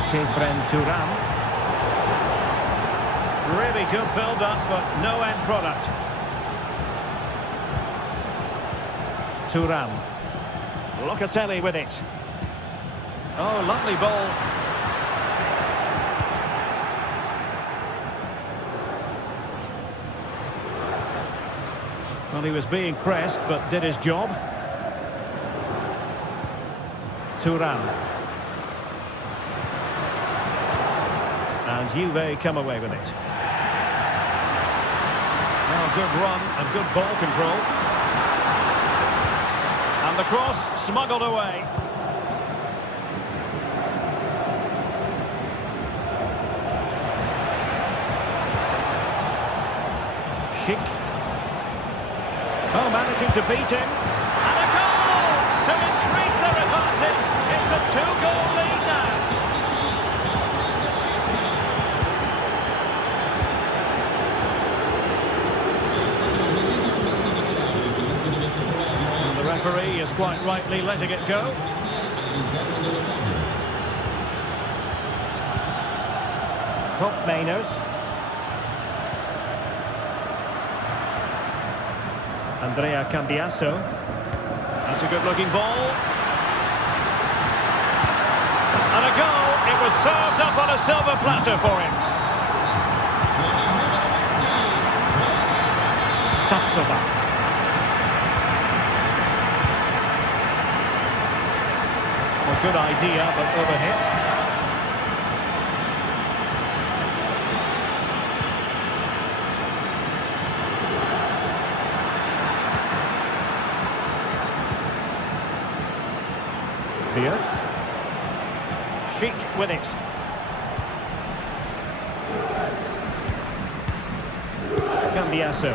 Kefren Thuram. Really good build-up, but no end product. Thuram. Locatelli with it. Oh, lovely ball. Well, he was being pressed, but did his job. Thuram. And Juve come away with it. Well, good run and good ball control. And the cross smuggled away. Schick. Oh, managing to beat him. And a goal to increase their advantage. It's a two-goal lead now. And the referee is quite rightly letting it go. Koopmeiners. Andrea Cambiasso. That's a good-looking ball. And a goal. It was served up on a silver platter for him. Tapsoba. A good idea, but overhit. Schick with it. Cambiasso.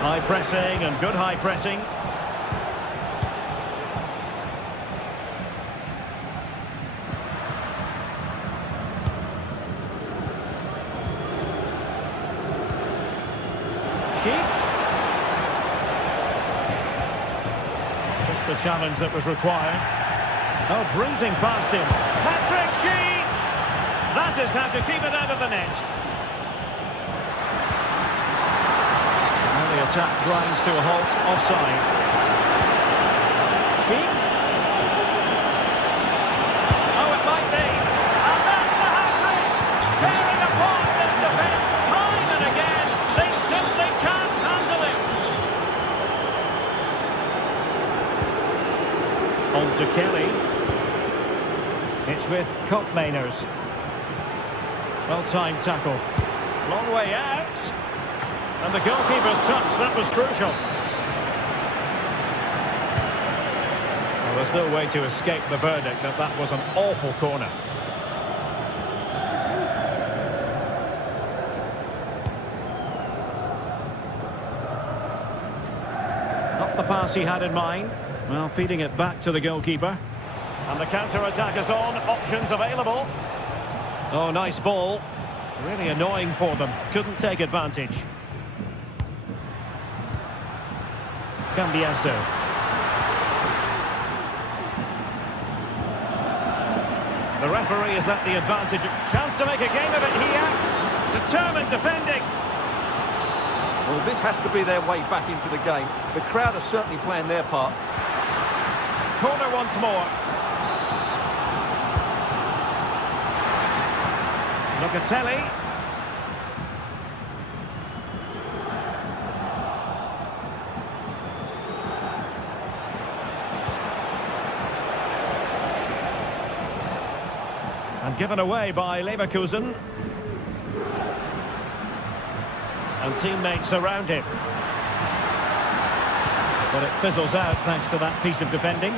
High pressing and good high pressing. Schick. The challenge that was required. Oh, breezing past him. Patrick Schick! That is how to keep it out of the net. Well, the attack grinds to a halt, offside. Cheek. Oh, it might be. And that's the hat-trick! Tearing apart this defence time and again. They simply can't handle it. On to Kelly. It's with Koopmeiners. Well-timed tackle. Long way out. And the goalkeeper's touch, that was crucial. Well, there's no way to escape the verdict that that was an awful corner. Not the pass he had in mind. Well, feeding it back to the goalkeeper. And the counter-attack is on. Options available. Oh, nice ball. Really annoying for them. Couldn't take advantage. Cambiasso. The referee is at the advantage. Chance to make a game of it here. Determined defending. Well, this has to be their way back into the game. The crowd are certainly playing their part. Corner once more. Locatelli. And given away by Leverkusen. And teammates around him. But it fizzles out thanks to that piece of defending.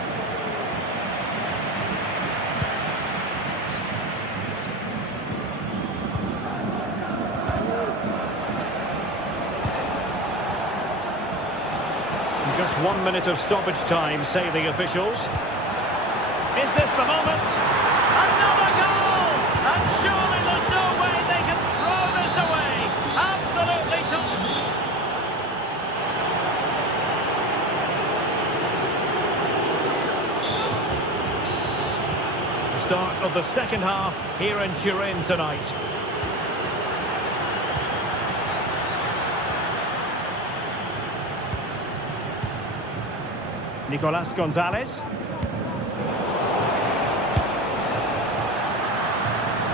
Just 1 minute of stoppage time, say the officials. Is this the moment? Another goal! And surely there's no way they can throw this away. Absolutely not. The start of the second half here in Turin tonight. Nicolas Gonzalez.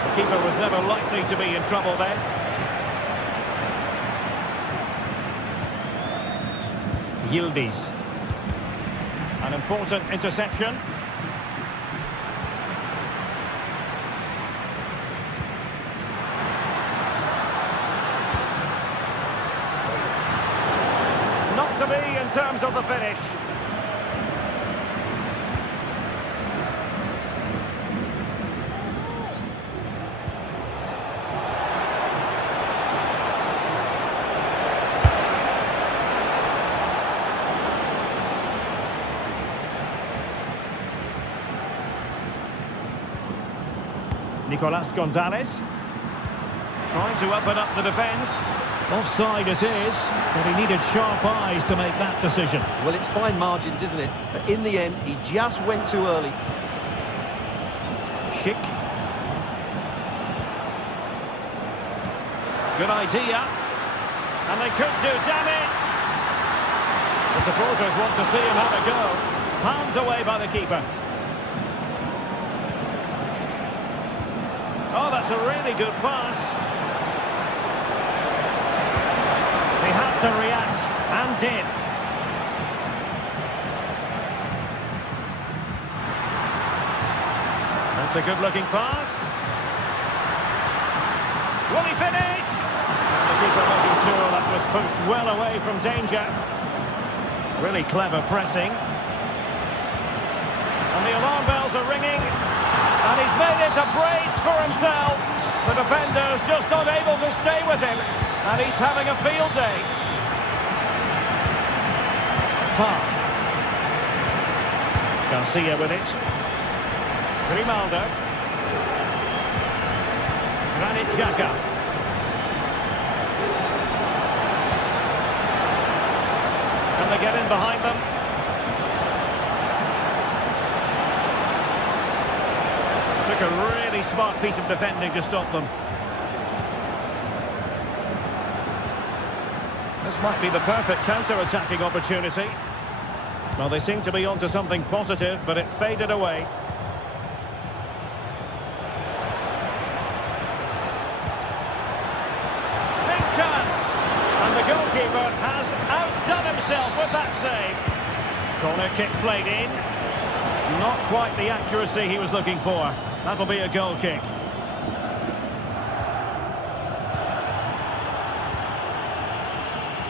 The keeper was never likely to be in trouble then. Yildiz. An important interception. Not to be in terms of the finish. Nicolas Gonzalez trying to open up the defence. Offside it is, but he needed sharp eyes to make that decision. Well, it's fine margins, isn't it? But in the end, he just went too early. Schick. Good idea. And they could do damage. The supporters want to see him have a go. Palmed away by the keeper. Oh, that's a really good pass. He had to react, and did. That's a good-looking pass. Will he finish? The keeper looking sure that was pushed well away from danger. Really clever pressing. And the alarm bells are ringing. And he's made it a brace for himself. The defender's just unable to stay with him. And he's having a field day. Tar. Garcia with it. Grimaldo. Granit Xhaka. Can they get in behind them? Took a really smart piece of defending to stop them. This might be the perfect counter-attacking opportunity. Well, they seem to be onto something positive, but it faded away. Big chance! And the goalkeeper has outdone himself with that save. Corner kick played in. Not quite the accuracy he was looking for. That'll be a goal kick.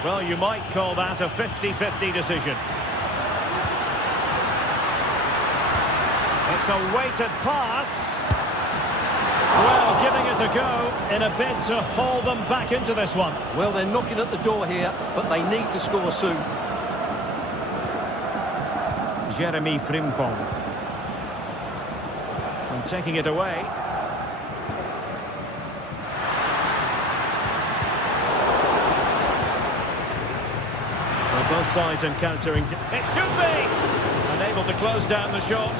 Well, you might call that a 50-50 decision. It's a weighted pass. Well, giving it a go in a bid to haul them back into this one. Well, they're knocking at the door here, but they need to score soon. Jeremy Frimpong. And taking it away. Well, both sides encountering... It should be! Unable to close down the shot.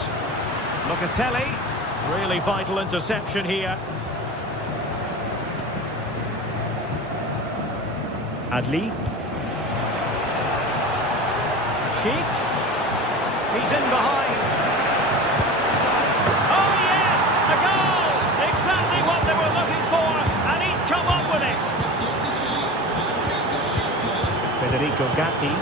Locatelli. Really vital interception here. Adli. Cheek. He's in behind. Oh, yes! A goal! Exactly what they were looking for, and he's come up with it. Federico Gatti.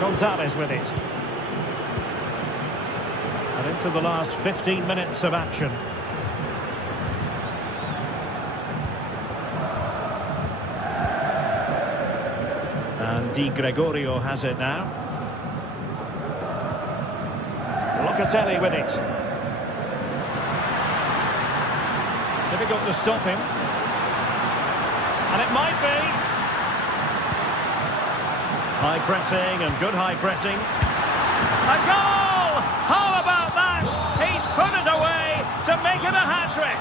Gonzalez with it. And into the last 15 minutes of action. And Di Gregorio has it now. Locatelli with it. Difficult to stop him. And it might be. High pressing and good high pressing. A goal! How about that? He's put it away to make it a hat-trick.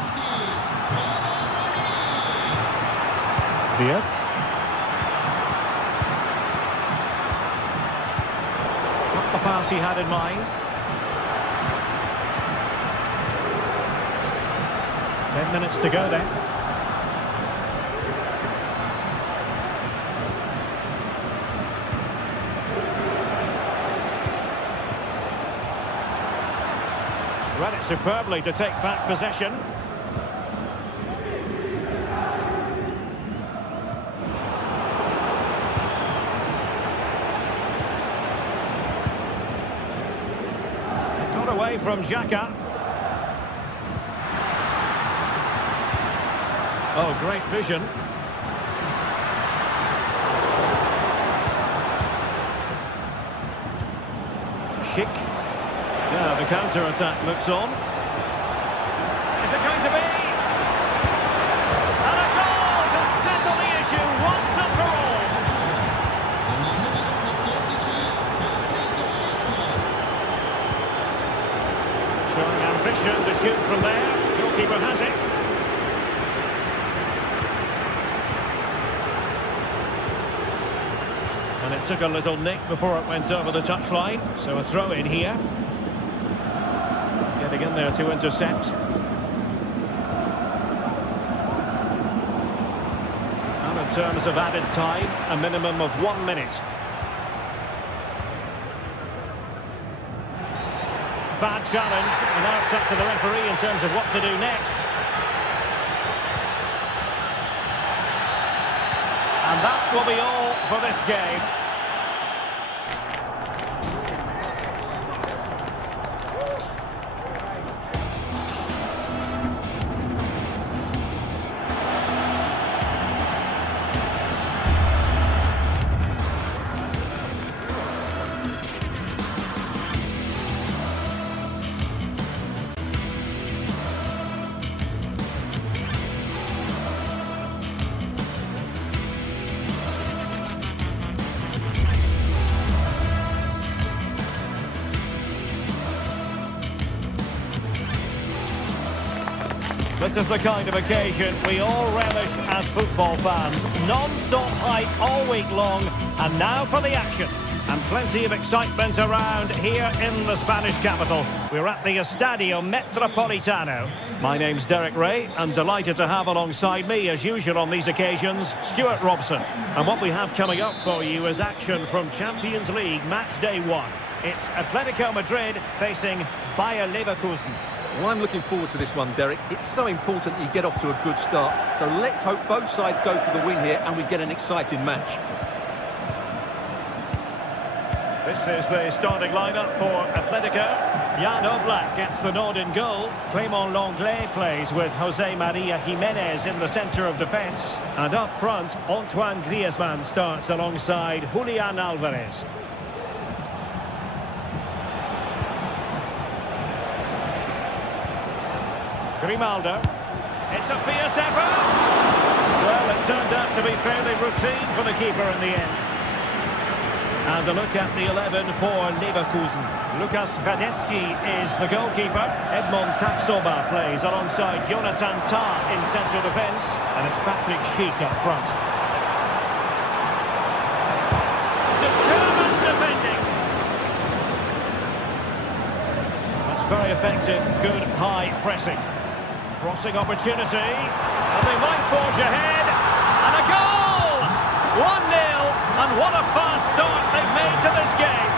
Diaz. Not the pass he had in mind. 10 minutes to go then. Read it superbly to take back possession. Got away from Xhaka. Oh, great vision. Schick. Yeah, the counter-attack looks on. Is it going to be? And a goal to settle the issue once and for all. Showing ambition to shoot from there. Goalkeeper has it. And it took a little nick before it went over the touchline. So a throw in here. Getting in there to intercept. And in terms of added time, a minimum of 1 minute. Bad challenge, and now it's up to the referee in terms of what to do next. And that will be all for this game. This is the kind of occasion we all relish as football fans. Non-stop hype all week long, and now for the action. And plenty of excitement around here in the Spanish capital. We're at the Estadio Metropolitano. My name's Derek Ray, and delighted to have alongside me, as usual on these occasions, Stuart Robson. And what we have coming up for you is action from Champions League match day 1. It's Atletico Madrid facing Bayern Leverkusen. Well, I'm looking forward to this one, Derek. It's so important you get off to a good start. So let's hope both sides go for the win here and we get an exciting match. This is the starting lineup for Atletico. Jan Oblak gets the nod in goal. Clément Lenglet plays with Jose Maria Jimenez in the centre of defence. And up front, Antoine Griezmann starts alongside Julián Álvarez. Grimaldo. It's a fierce effort. Well, it turned out to be fairly routine for the keeper in the end. And a look at the 11 for Leverkusen. Lukas Radetsky is the goalkeeper. Edmond Tapsoba plays alongside Jonathan Tah in central defence. And it's Patrick Schick up front. Determined defending. That's very effective. Good high pressing. Crossing opportunity, and they might forge ahead, and a goal! 1-0, and what a fast start they've made to this game.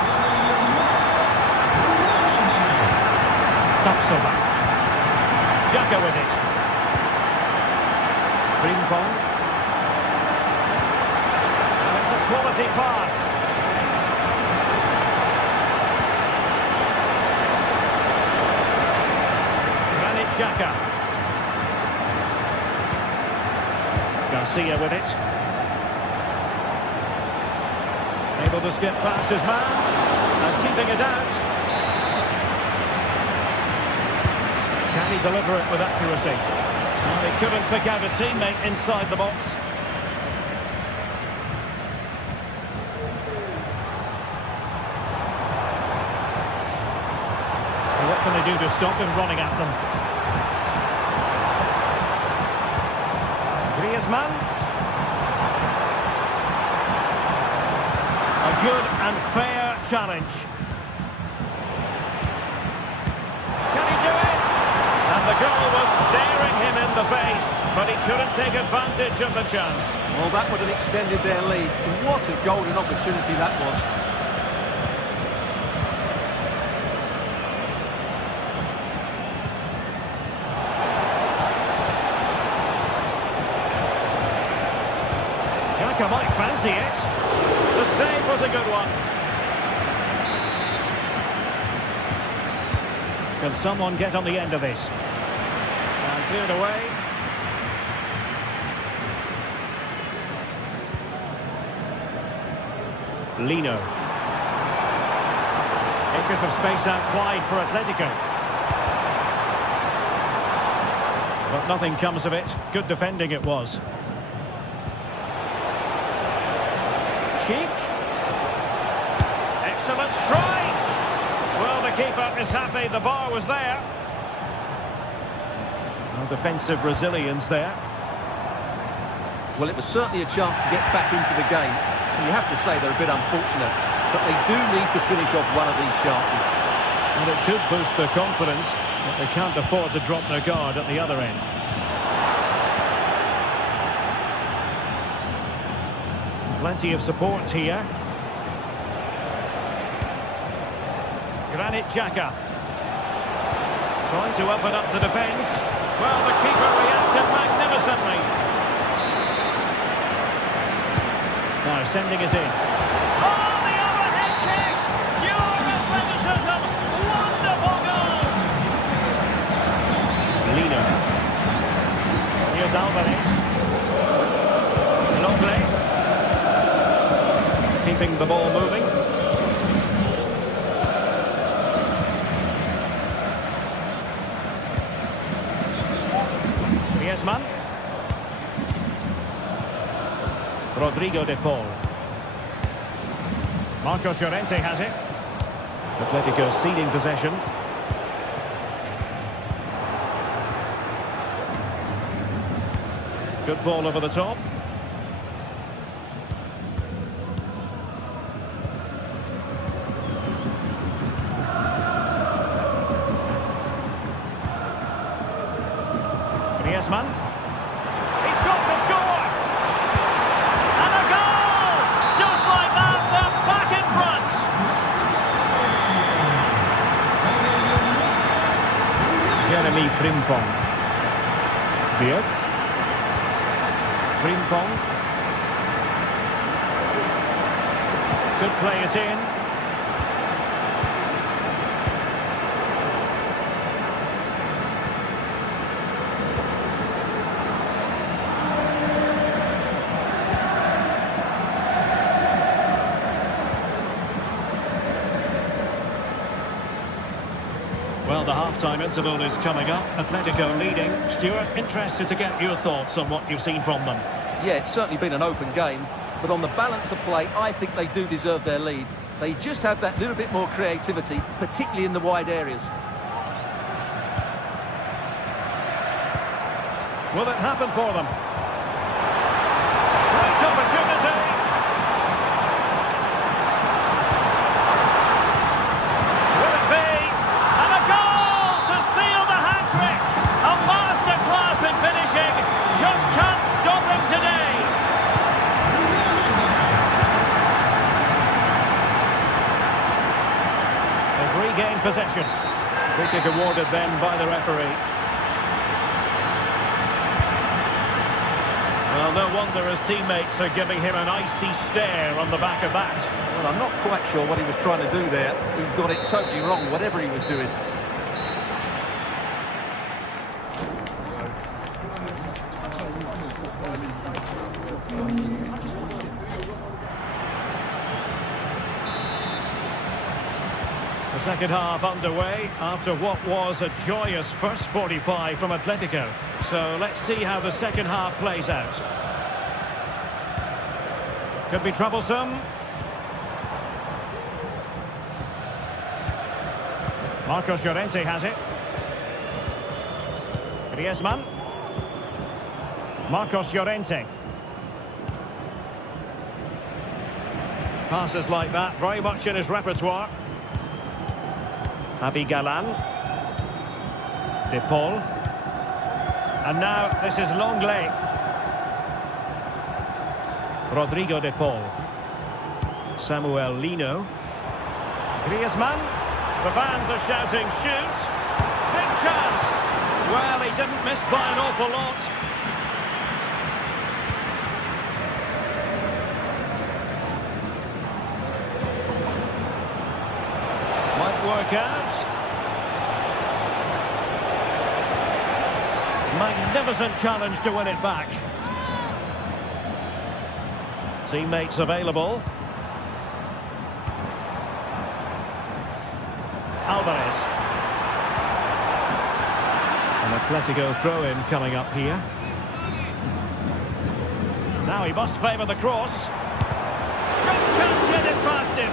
Tapsoba. Xhaka with it. Frimpong. And it's a quality pass. Granit Xhaka. Garcia with it. Able to skip past his man and keeping it out. Can he deliver it with accuracy? Well, he couldn't pick out a teammate inside the box. Well, what can they do to stop him running at them? Griezmann. A good and fair challenge. Can he do it? And the goal was staring him in the face, but he couldn't take advantage of the chance. Well, that would have extended their lead. What a golden opportunity that was. Xhaka might fancy it. The save was a good one. Can someone get on the end of this? And cleared away. Lino. Acres of space out wide for Atletico. But nothing comes of it. Good defending it was. Cheek. Excellent strike. Well, the keeper is happy the bar was there. No defensive resilience there. Well, it was certainly a chance to get back into the game. And you have to say they're a bit unfortunate. But they do need to finish off one of these chances. And it should boost their confidence. But they can't afford to drop their guard at the other end. Plenty of support here. Granit Xhaka. Trying to open up the defence. Well, the keeper reacted magnificently. Now sending it in. Oh, the overhead kick! Pure athleticism! Wonderful goal! Lino. Here's Álvarez. Lenglet. Keeping the ball moving. Griezmann. Rodrigo de Paul. Marcos Llorente has it. Atletico ceding possession. Good ball over the top. Jeremy Frimpong. Wirtz. Frimpong. Could play it in. Well, the half-time interval is coming up. Atletico leading. Stuart, interested to get your thoughts on what you've seen from them. Yeah, it's certainly been an open game, but on the balance of play, I think they do deserve their lead. They just have that little bit more creativity, particularly in the wide areas. Will it happen for them? Great opportunity! Will it be? And a goal to seal the hat-trick! A masterclass in finishing! Just can't stop him today! They've regained possession. Free kick awarded then by the referee. Well, no wonder his teammates are giving him an icy stare on the back of that. Well, I'm not quite sure what he was trying to do there. He got it totally wrong, whatever he was doing. The second half underway after what was a joyous first 45 from Atletico. So let's see how the second half plays out. Could be troublesome. Marcos Llorente has it. Griezmann. Marcos Llorente. Passes like that, very much in his repertoire. Javi Galan. De Paul. And now this is Longley. Rodrigo De Paul. Samuel Lino. Griezmann. The fans are shouting, shoot. Big chance. Well, he didn't miss by an awful lot. Might work out. Magnificent challenge to win it back. Teammates available. Alvarez. An Atletico throw-in coming up here. Now he must favour the cross. Just can't get it past him.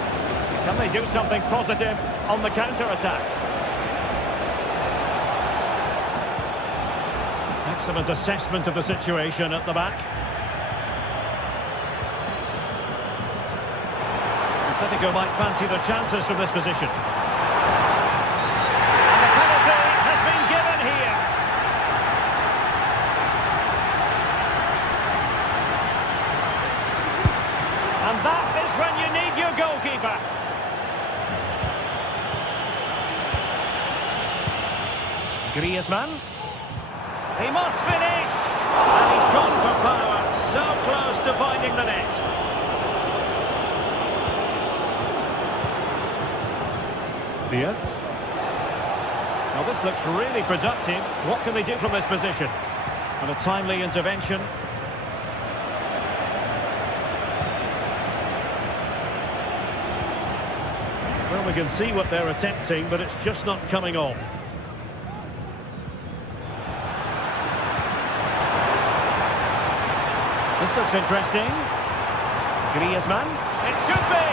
Can they do something positive on the counter-attack? Excellent assessment of the situation at the back. Atletico might fancy the chances from this position. And the penalty has been given here. And that is when you need your goalkeeper. Griezmann. He must finish! And he's gone for power. So close to finding the net. Wirtz. Now this looks really productive. What can they do from this position? And a timely intervention. Well, we can see what they're attempting, but it's just not coming off. This looks interesting. Griezmann. It should be!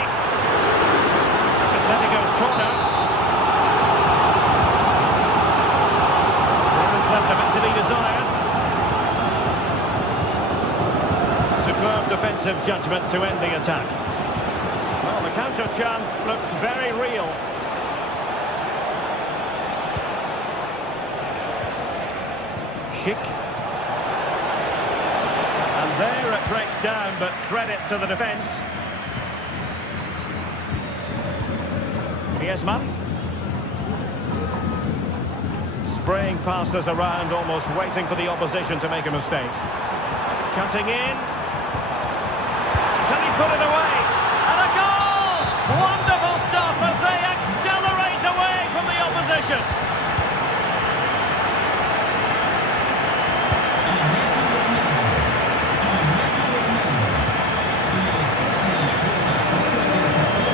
Atletico's corner. There's left a bit to be desired. Superb defensive judgment to end the attack. Well, the counter chance looks very real. Schick. And there it breaks down, but credit to the defence. Griezmann. spraying passes around, almost waiting for the opposition to make a mistake. Cutting in. Can he put it away? And a goal! Wonderful stuff as they accelerate away from the opposition.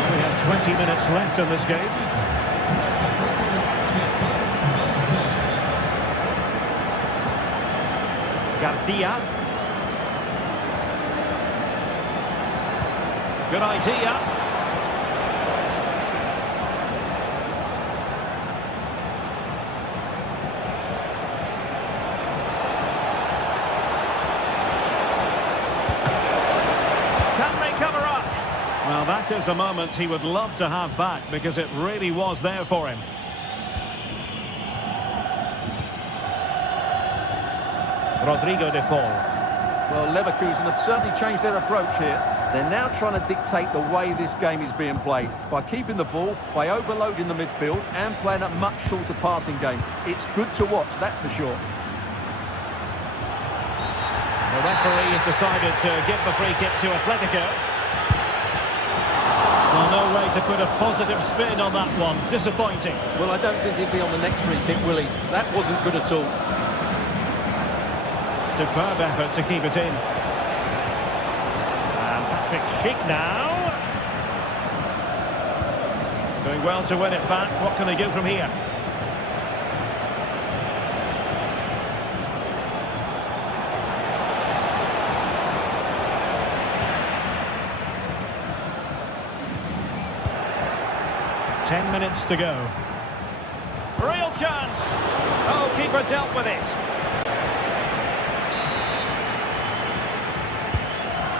We have 20 minutes left in this game. Garcia. Good idea. Can they cover up? Well, that is a moment he would love to have back because it really was there for him. Rodrigo de Paul. Well, Leverkusen have certainly changed their approach here. They're now trying to dictate the way this game is being played by keeping the ball, by overloading the midfield and playing a much shorter passing game. It's good to watch, that's for sure. The referee has decided to give the free kick to Atletico. Well, no way to put a positive spin on that one. Disappointing. Well, I don't think he'd be on the next free kick, will he? That wasn't good at all. Superb effort to keep it in. And Patrick Schick now. Doing well to win it back. What can they do from here? Ten minutes to go. Real chance. Oh, keeper dealt with it.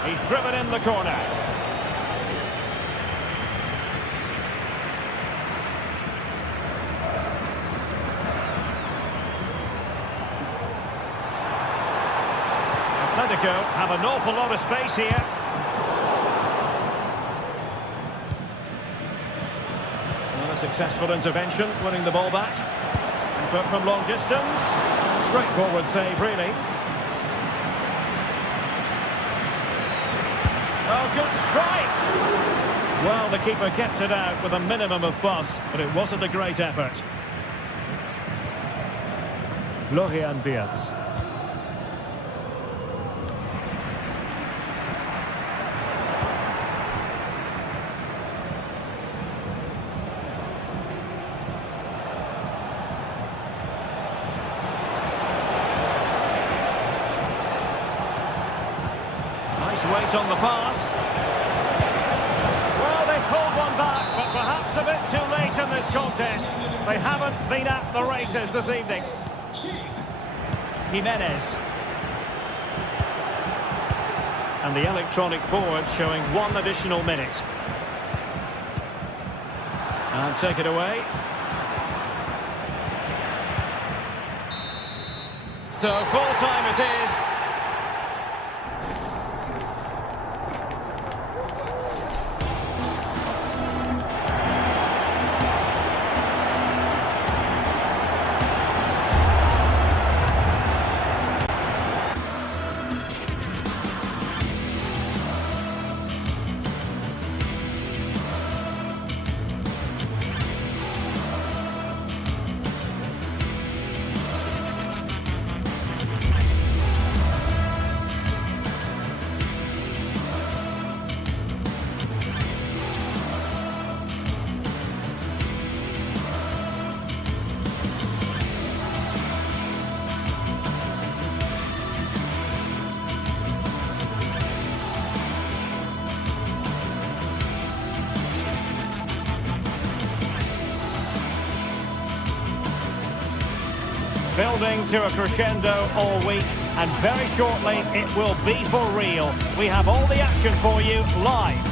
He's driven in the corner. Atletico have an awful lot of space here. Well, a successful intervention, winning the ball back. And put from long distance. Straightforward save, really. Oh, good strike! Well, the keeper kept it out with a minimum of fuss, but it wasn't a great effort. Florian Wirtz. Weight on the pass. Well, they pulled one back, but perhaps a bit too late in this contest. They haven't been at the races this evening. Jimenez. And the electronic board showing 1 additional minute. And take it away. So full time it is. Building to a crescendo all week, and very shortly it will be for real. We have all the action for you live.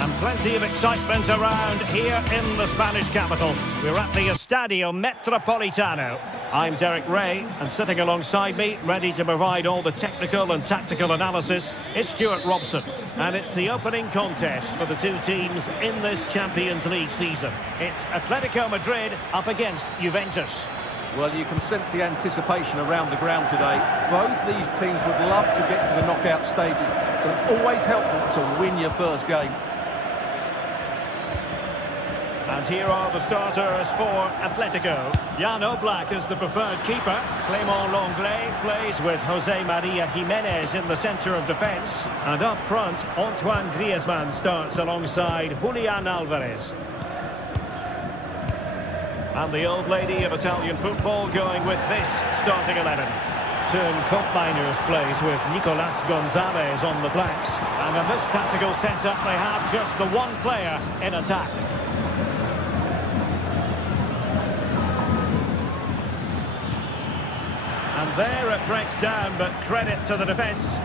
And plenty of excitement around here in the Spanish capital. We're at the Estadio Metropolitano. I'm Derek Ray, and sitting alongside me, ready to provide all the technical and tactical analysis, is Stuart Robson. And it's the opening contest for the two teams in this Champions League season. It's Atletico Madrid up against Juventus. Well, you can sense the anticipation around the ground today. Both these teams would love to get to the knockout stages, so it's always helpful to win your first game. And here are the starters for Atletico. Jan Oblak is the preferred keeper. Clément Lenglet plays with Jose Maria Jimenez in the centre of defence. And up front, Antoine Griezmann starts alongside Julian Alvarez. And the old lady of Italian football going with this starting 11. Teun Koopmeiners plays with Nicolas Gonzalez on the flanks. And in this tactical setup, they have just the one player in attack. And there it breaks down, but credit to the defence.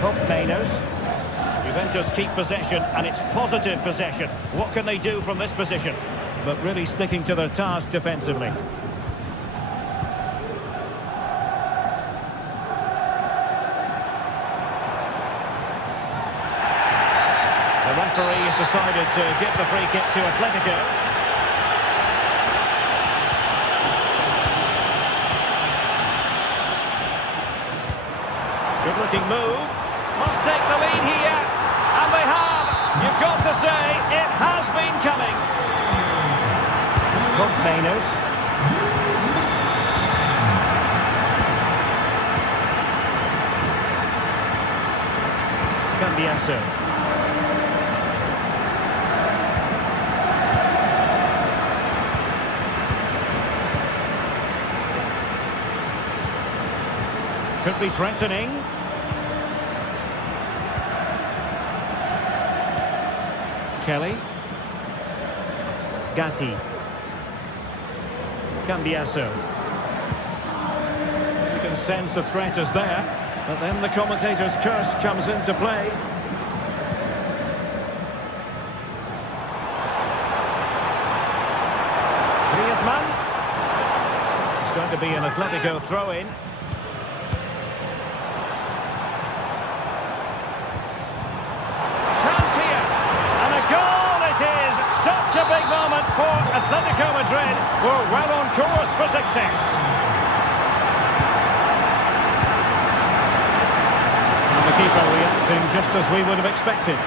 Koopmeiners. Juventus keep possession, and it's positive possession. What can they do from this position? But really sticking to their task defensively. The referee has decided to give the free kick to Atletico. Good looking move. Must take the lead here. And they have. You've got to say, it has been coming. Koopmeiners. Cambiaso. Could be threatening. Kelly. Gatti. Cambiaso. You can sense the threat is there, but then the commentator's curse comes into play. Griezmann. It's going to be an Atletico throw-in. Such a big moment for Atletico Madrid. We're well on course for success. And the keeper reacting just as we would have expected.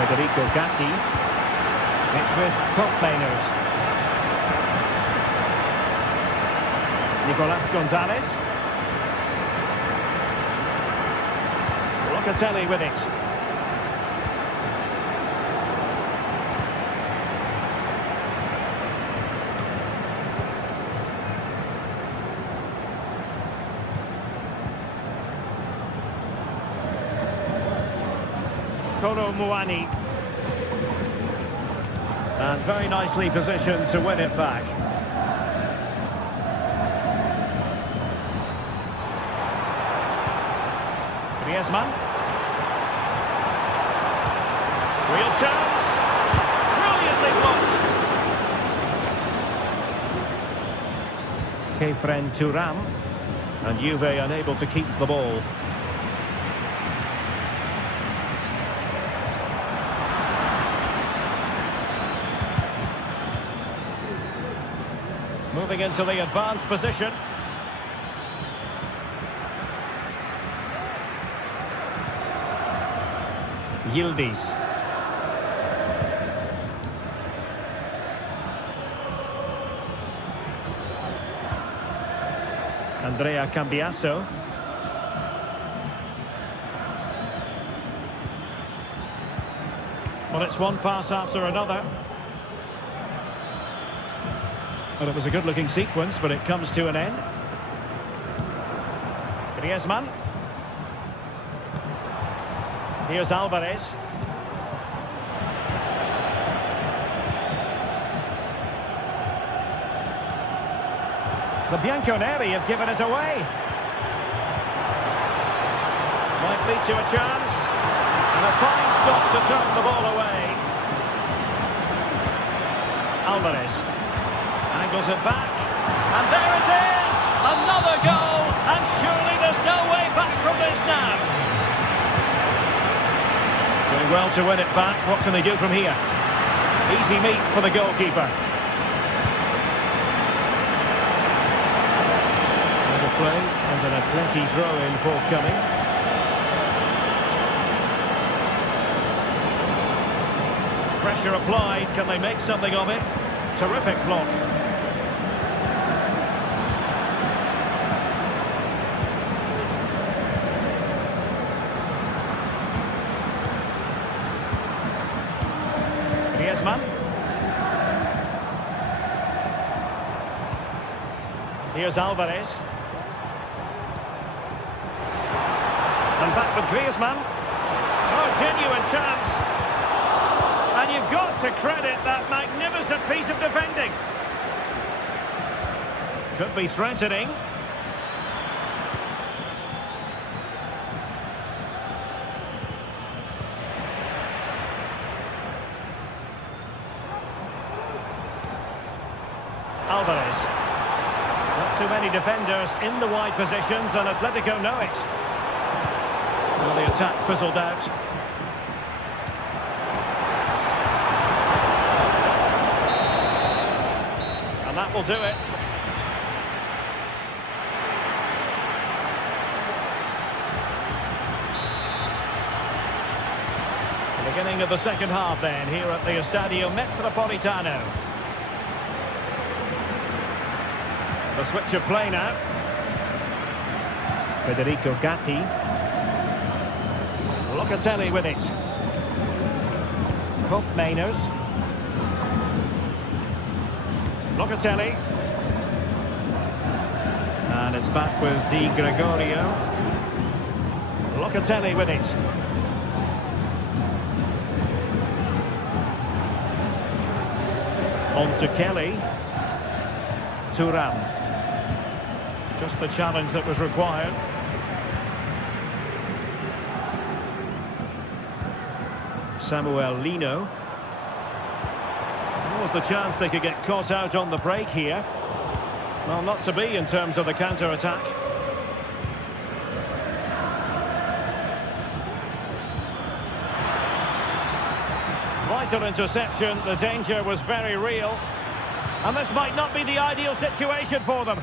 Federico Gatti. It's with Koopmeiners. Nicolas Gonzalez. Locatelli with it. Kolo Muani. And very nicely positioned to win it back. Griezmann. Real chance. Brilliantly blocked. Kefren Thuram. And Juve unable to keep the ball. Moving into the advanced position. Yildiz. Andrea Cambiaso. Well, it's one pass after another. Well, it was a good-looking sequence, but it comes to an end. Griezmann. Here's Alvarez. The Bianconeri have given it away. Might lead to a chance. And a fine stop to turn the ball away. Alvarez. Angles it back. And there it is! Another goal! And surely there's no way back from this now. Doing well to win it back. What can they do from here? Easy meat for the goalkeeper. Another play and an Atleti throw-in forthcoming. Pressure applied. Can they make something of it? Terrific block. Griezmann. Here's Alvarez. And back with Griezmann. Oh, genuine chance. And you've got to credit that magnificent piece of defending. Could be threatening. Alvarez. Not too many defenders in the wide positions, and Atletico know it. Well, the attack fizzled out. And that will do it. The beginning of the second half then, here at the Estadio Metropolitano. The switch of play now. Federico Gatti. Locatelli with it. Hope Mainers. Locatelli. And it's back with Di Gregorio. Locatelli with it. On to Kelly. Thuram. Just the challenge that was required. Samuel Lino. What was the chance they could get caught out on the break here? Well, not to be in terms of the counter-attack. Vital interception. The danger was very real. And this might not be the ideal situation for them.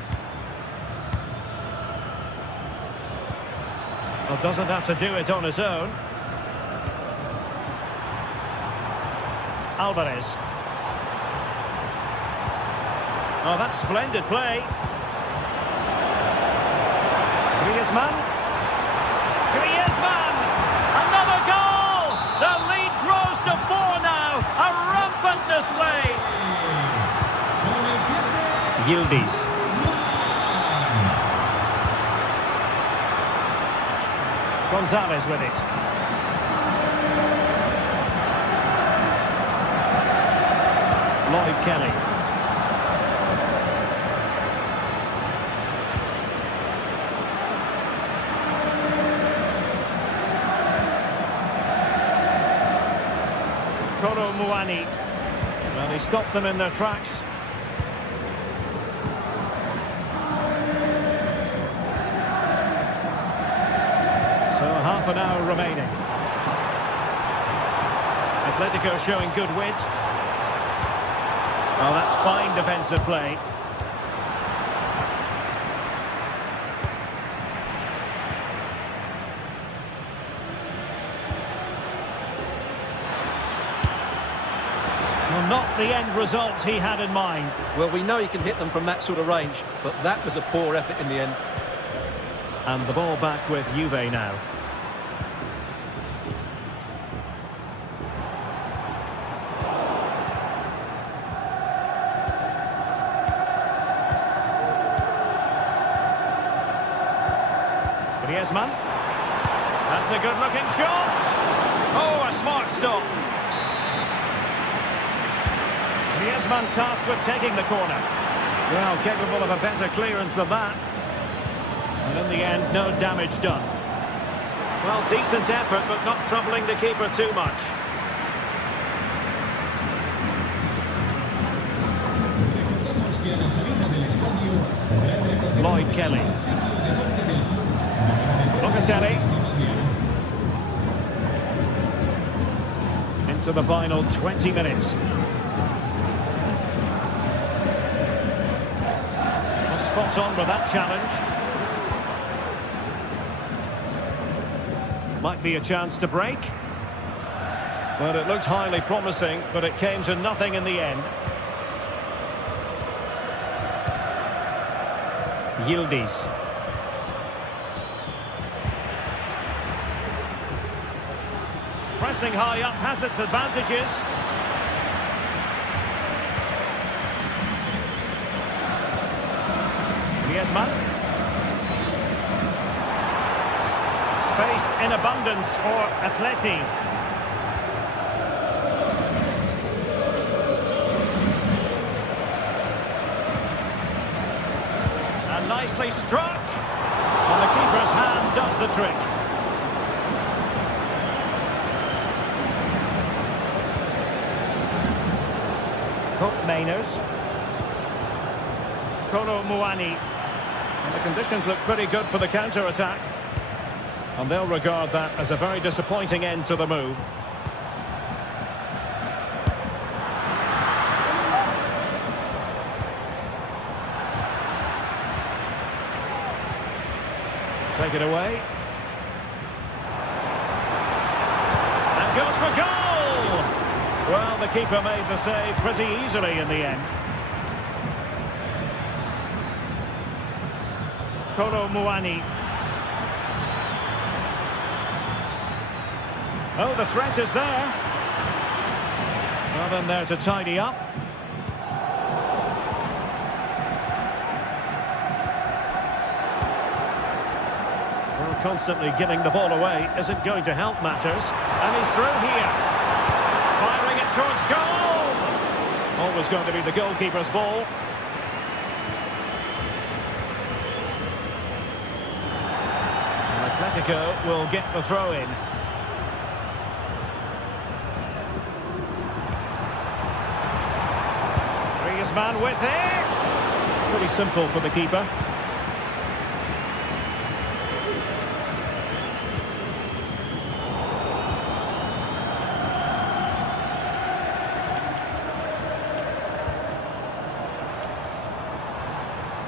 Well, doesn't have to do it on his own. Alvarez. Oh, that's splendid play. Griezmann. Griezmann! Another goal! The lead grows to 4 now. A rampant display. Yildiz. Gonzalez with it. Lloyd Kelly. Kolo Muani. Well, he stopped them in their tracks. So half an hour remaining. Atletico showing good wit. Oh, that's fine defensive play. Well, not the end result he had in mind. Well, we know he can hit them from that sort of range, but that was a poor effort in the end. And the ball back with Juve now. Griezmann. That's a good-looking shot. Oh, a smart stop. Griezmann tasked with taking the corner. Well, capable of a better clearance than that. And in the end, no damage done. Well, decent effort, but not troubling the keeper too much. Lloyd Kelly. Locatelli. Into the final 20 minutes. Spot on with that challenge. Might be a chance to break. But it looked highly promising, but it came to nothing in the end. Yildiz. Pressing high up has its advantages. Griezmann. Space in abundance for Atleti. And nicely struck. And the keeper's hand does the trick. Mainers. Kolo Muani. And the conditions look pretty good for the counter-attack. And they'll regard that as a very disappointing end to the move. Take it away. And goes for goal! Well, the keeper made the save pretty easily in the end. Kolo Muani. Oh, the threat is there. Nothing there to tidy up. Well, constantly giving the ball away isn't going to help matters. And he's through here. Firing it towards goal. Always going to be the goalkeeper's ball. And Atletico will get the throw in. Griezmann with it. Pretty simple for the keeper.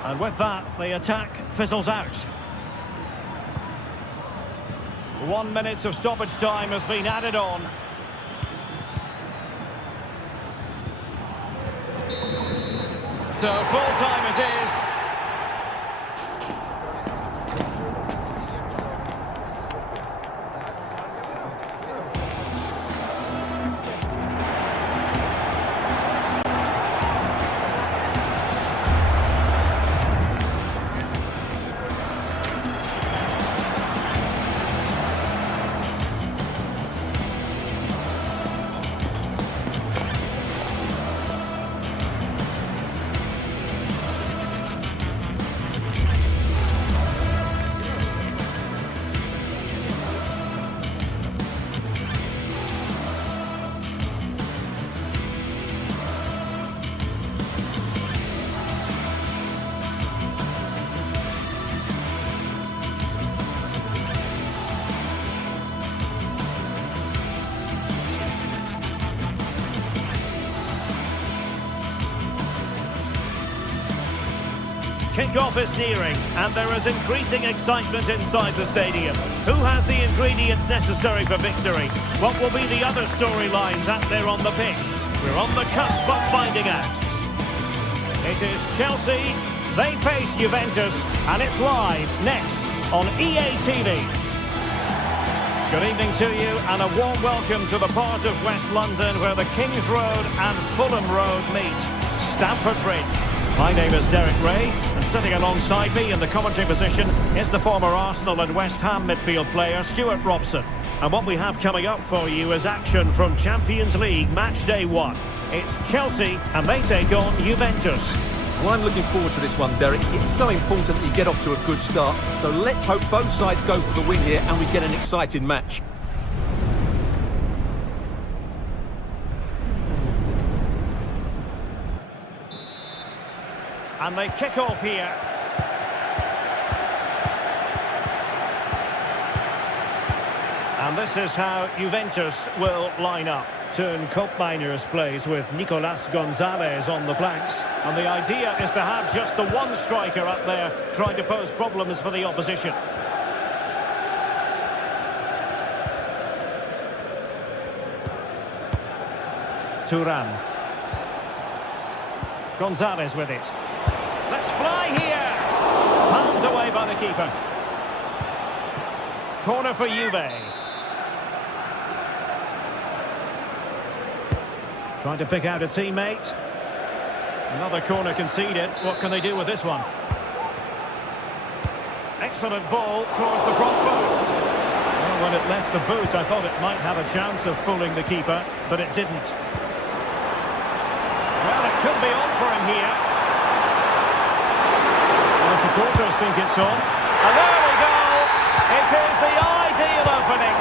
And with that, the attack fizzles out. 1 minute of stoppage time has been added on. So full time it is. Kick-off is nearing, and there is increasing excitement inside the stadium. Who has the ingredients necessary for victory? What will be the other storylines out there on the pitch? We're on the cusp of finding out. It is Chelsea, they face Juventus, and it's live next on EA TV. Good evening to you, and a warm welcome to the part of West London where the Kings Road and Fulham Road meet, Stamford Bridge. My name is Derek Ray, and sitting alongside me in the commentary position is the former Arsenal and West Ham midfield player Stuart Robson. And what we have coming up for you is action from Champions League match day 1. It's Chelsea, and they take on Juventus. Well, I'm looking forward to this one, Derek. It's so important that you get off to a good start. So let's hope both sides go for the win here and we get an exciting match. And they kick off here. And this is how Juventus will line up. Turn Koopmeiners plays with Nicolas Gonzalez on the flanks. And the idea is to have just the one striker up there trying to pose problems for the opposition. Thuram. Gonzalez with it. Let's fly here. Palmed away by the keeper. Corner for Juve. Trying to pick out a teammate. Another corner conceded. What can they do with this one? Excellent ball towards the front post. Well, when it left the boot, I thought it might have a chance of fooling the keeper, but it didn't. Well, it could be on for him here. The supporters think it's on. And there we go. It is the ideal opening.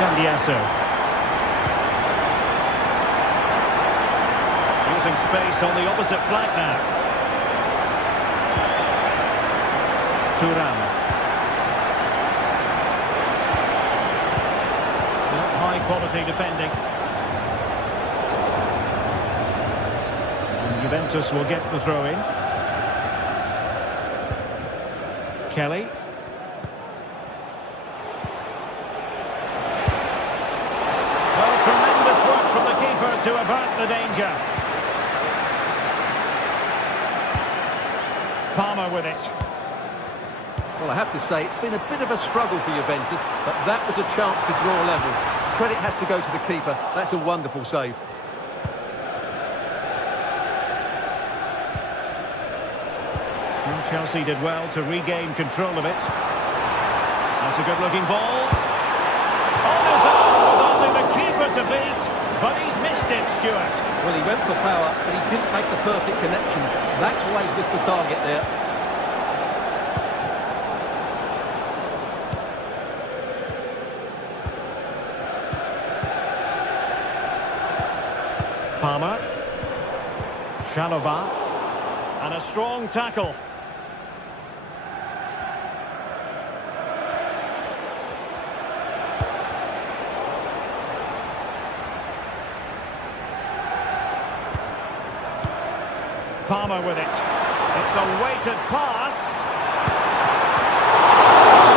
Cambiasso. Using space on the opposite flank now. Thuram. High quality defending. And Juventus will get the throw in. Kelly. Well, tremendous work from the keeper to avert the danger. Palmer with it. Well, I have to say, it's been a bit of a struggle for Juventus, but that was a chance to draw level. Credit has to go to the keeper. That's a wonderful save. And Chelsea did well to regain control of it. That's a good-looking ball. On his own with only the keeper to beat, but he's missed it, Stuart. Well, he went for power, but he didn't make the perfect connection. That's why he's missed the target there. Palmer. Chalobah. And a strong tackle. Palmer with it. It's a weighted pass.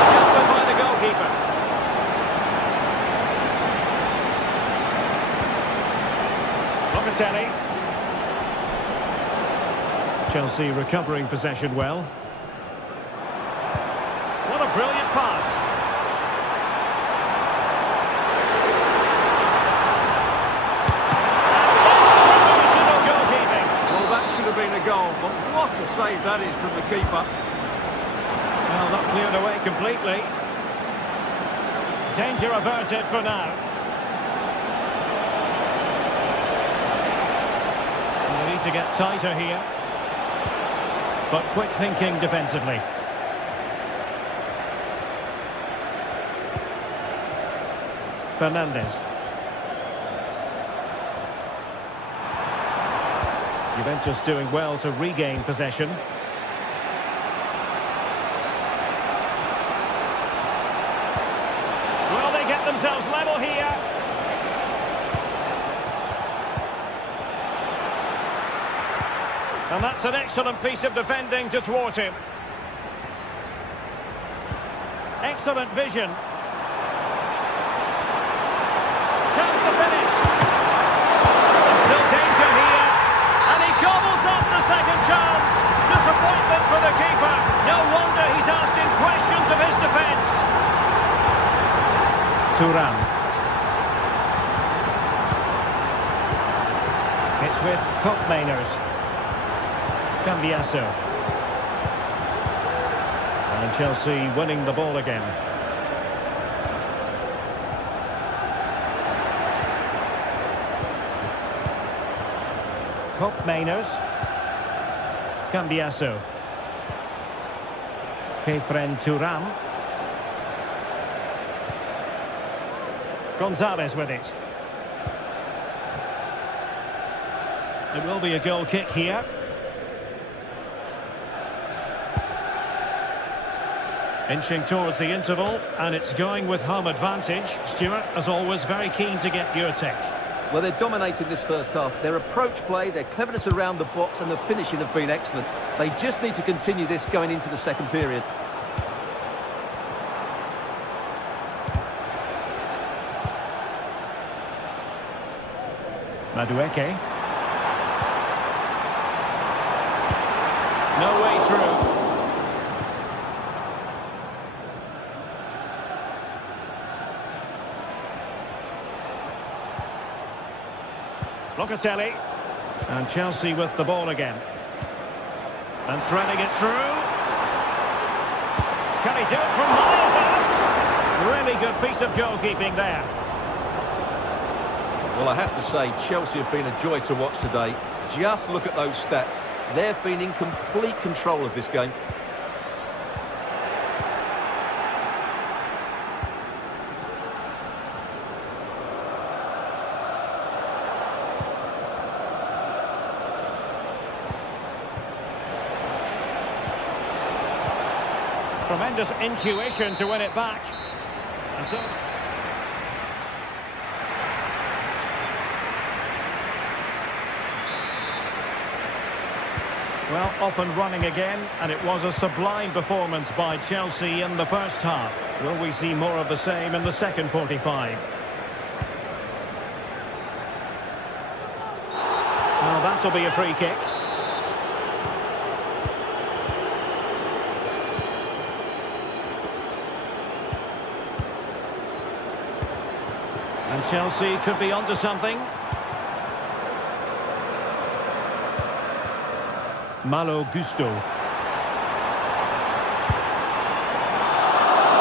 Intercepted by the goalkeeper. Locatelli. Chelsea recovering possession well. What a brilliant pass. Emotional goalkeeping. Well, that should have been a goal, but what a save that is from the keeper. Well, not cleared away completely. Danger averted for now. They need to get tighter here. But quick thinking defensively. Fernandes. Juventus doing well to regain possession. Will they get themselves level here? And that's an excellent piece of defending to thwart him. Excellent vision. Chance to finish. And still danger here. And he gobbles up the second chance. Disappointment for the keeper. No wonder he's asking questions of his defence. Thuram. It's with Koopmeiners. Cambiasso. And Chelsea winning the ball again. Koopmeiners. Cambiasso. Kefren Thuram. Gonzalez with it. There will be a goal kick here. Inching towards the interval, and it's going with home advantage. Stuart, as always, very keen to get your take. Well, they're dominating this first half. Their approach play, their cleverness around the box and the finishing have been excellent. They just need to continue this going into the second period. Madueke. No way through. Locatelli. And Chelsea with the ball again. And threading it through. Can he do it from miles out? Really good piece of goalkeeping there. Well, I have to say, Chelsea have been a joy to watch today. Just look at those stats. They've been in complete control of this game. Tremendous intuition to win it back. And so... well, up and running again, and it was a sublime performance by Chelsea in the first half. Will we see more of the same in the second 45? Well, that'll be a free kick. And Chelsea could be onto something. Malo Gusto.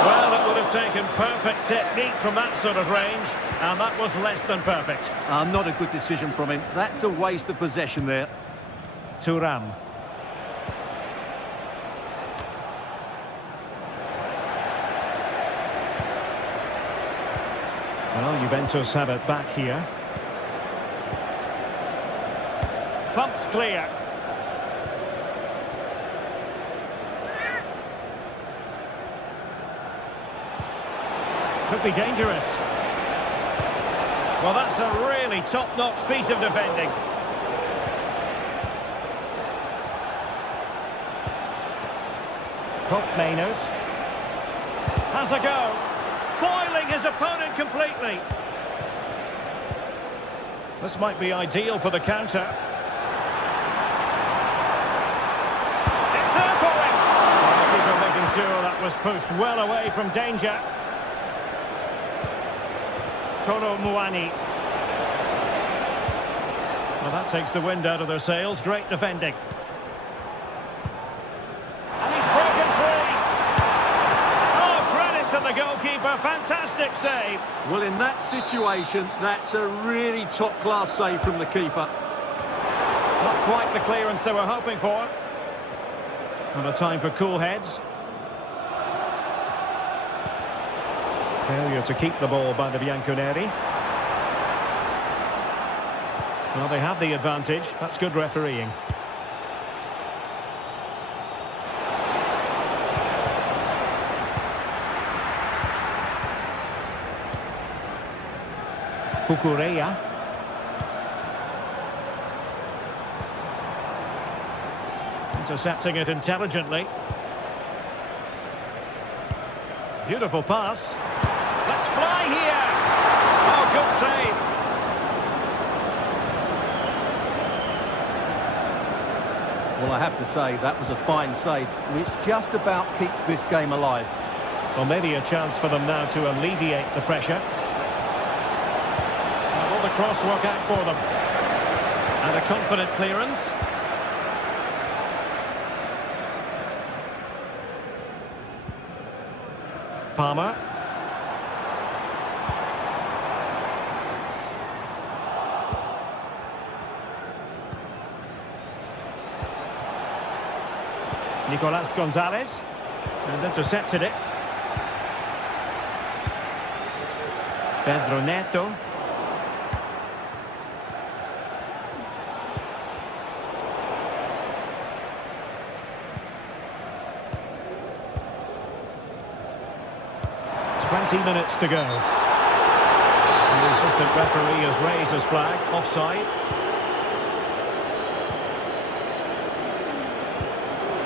Well, it would have taken perfect technique from that sort of range, and that was less than perfect. Not a good decision from him. That's a waste of possession there. Thuram. Well, Juventus have it back here. Thumped clear. Could be dangerous. Well, that's a really top-notch piece of defending. Mainers has a go, foiling his opponent completely. This might be ideal for the counter. It's there for him. The keeper making sure that was pushed well away from danger. Toro Muani. Well, that takes the wind out of their sails. Great defending. And he's broken free. Oh, credit to the goalkeeper. Fantastic save. Well, in that situation, that's a really top-class save from the keeper. Not quite the clearance they were hoping for. And a time for cool heads. Failure to keep the ball by the Bianconeri. Well, they have the advantage. That's good refereeing. Cucurella. Intercepting it intelligently. Beautiful pass. Let's fly here. Oh, good save. Well, I have to say, that was a fine save, which just about keeps this game alive. Well, maybe a chance for them now to alleviate the pressure. Will the cross work out for them? And a confident clearance. Palmer. Nicolas Gonzalez. And intercepted it. Pedro Neto. 20 minutes to go. And the assistant referee has raised his flag. Offside.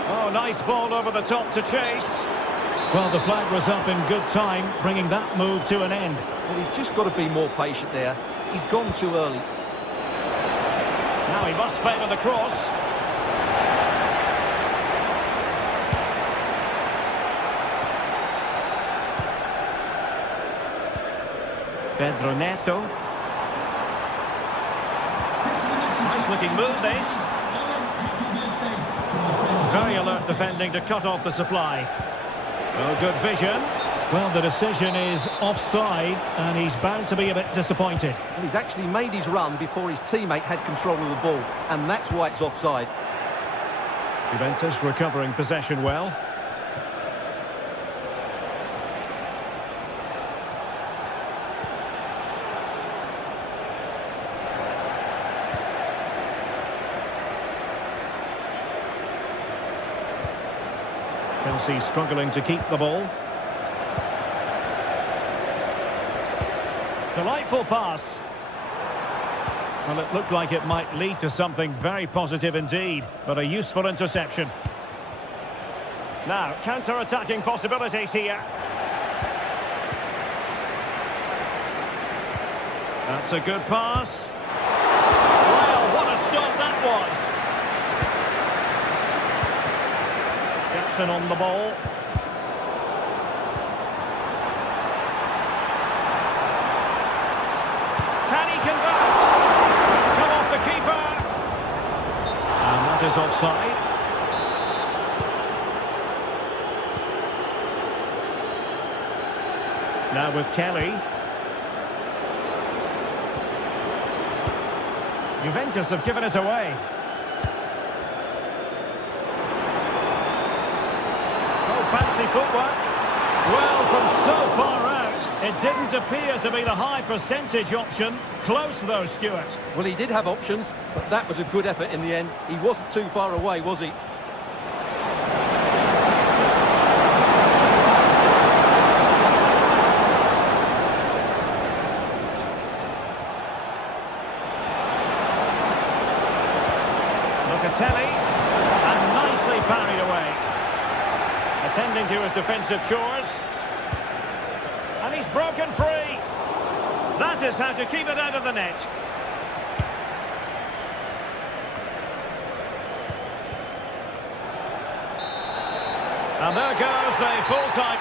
Oh, nice ball over the top to chase. Well, the flag was up in good time, bringing that move to an end. Well, he's just got to be more patient there. He's gone too early. Now he must favour the cross. Pedro Neto. Nice looking move, this. Very alert defending to cut off the supply. Oh, good vision. Well, the decision is offside, and he's bound to be a bit disappointed. Well, he's actually made his run before his teammate had control of the ball, and that's why it's offside. Juventus recovering possession well. Chelsea struggling to keep the ball. Delightful pass. Well, it looked like it might lead to something very positive indeed, but a useful interception. Now, counter-attacking possibilities here. That's a good pass. Well, what a stop that was. Jackson on the ball. Can he convert? It's come off the keeper. And that is offside. Now with Kelly. Juventus have given it away. Fancy footwork. Well, from so far out, it didn't appear to be the high percentage option. Close though, Stuart. Well, he did have options, but that was a good effort in the end. He wasn't too far away, was he? Locatelli, and nicely parried away. Attending to his defensive chores. And he's broken free. That is how to keep it out of the net. And there goes the full-time.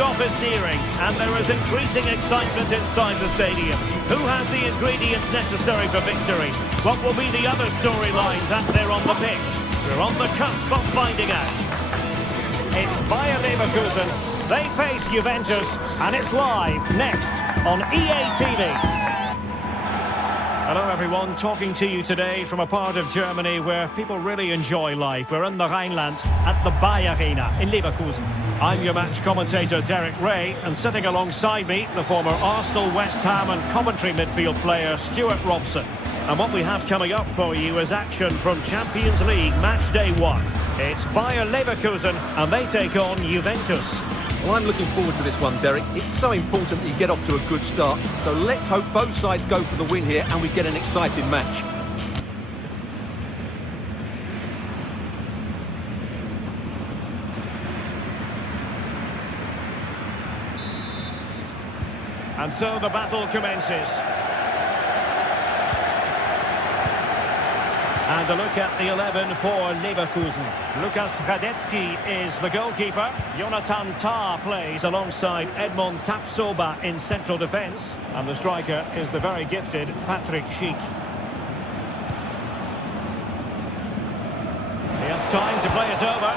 Kickoff is nearing, and there is increasing excitement inside the stadium. Who has the ingredients necessary for victory? What will be the other storylines out there on the pitch? We're on the cusp of finding out. It's Bayern Leverkusen. They face Juventus, and it's live next on EA TV. Hello everyone, talking to you today from a part of Germany where people really enjoy life. We're in the Rhineland at the Bayer Arena in Leverkusen. I'm your match commentator Derek Ray, and sitting alongside me, the former Arsenal, West Ham and Coventry midfield player Stuart Robson. And what we have coming up for you is action from Champions League match day 1. It's Bayer Leverkusen and they take on Juventus. Well, I'm looking forward to this one, Derek. It's so important that you get off to a good start. So let's hope both sides go for the win here and we get an exciting match. And so the battle commences. And a look at the 11 for Leverkusen. Lukas Radetzky is the goalkeeper. Jonathan Tah plays alongside Edmond Tapsoba in central defence. And the striker is the very gifted Patrick Schick. He has time to play it over.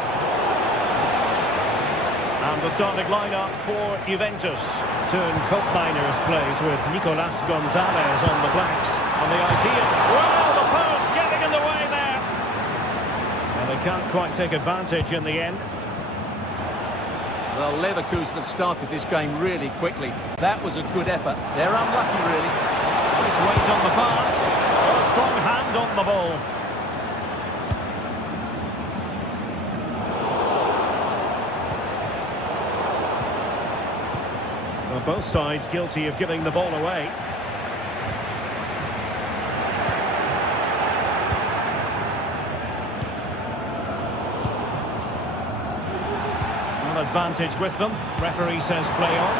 And the starting lineup for Juventus. Turn Koopmeiners plays with Nicolas Gonzalez on the flanks. And the idea... Well, the post getting in the way there. And they can't quite take advantage in the end. Well, Leverkusen have started this game really quickly. That was a good effort. They're unlucky, really. Nice weight on the pass. A strong hand on the ball. Well, both sides guilty of giving the ball away. Advantage with them. Referee says play on.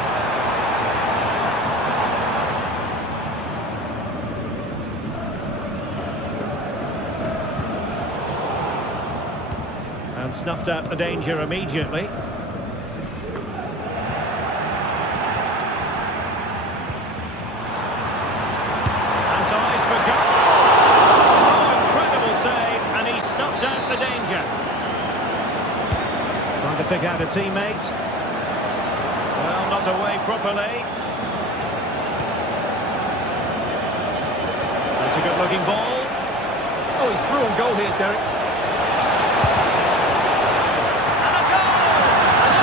And snuffed out the danger immediately. And eyes for goal. Oh, incredible save, and he snuffed out the danger. Trying to pick out a teammate. Well, not away properly. That's a good-looking ball. Oh, he's through on goal here, Derek. And a goal! And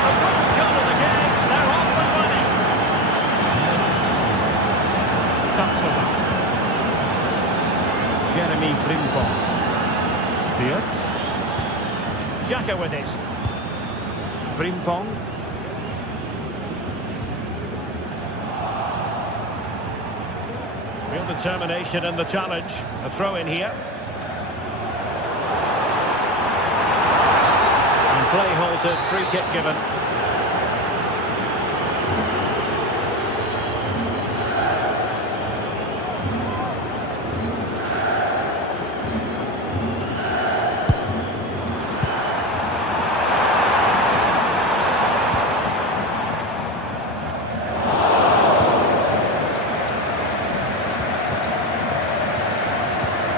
the first goal of the game. They're off and running. Tapsoba. Jeremy Frimpong. Diaz. Xhaka with it. Frimpong. Real determination in the challenge. A throw in here. And play halted, free kick given.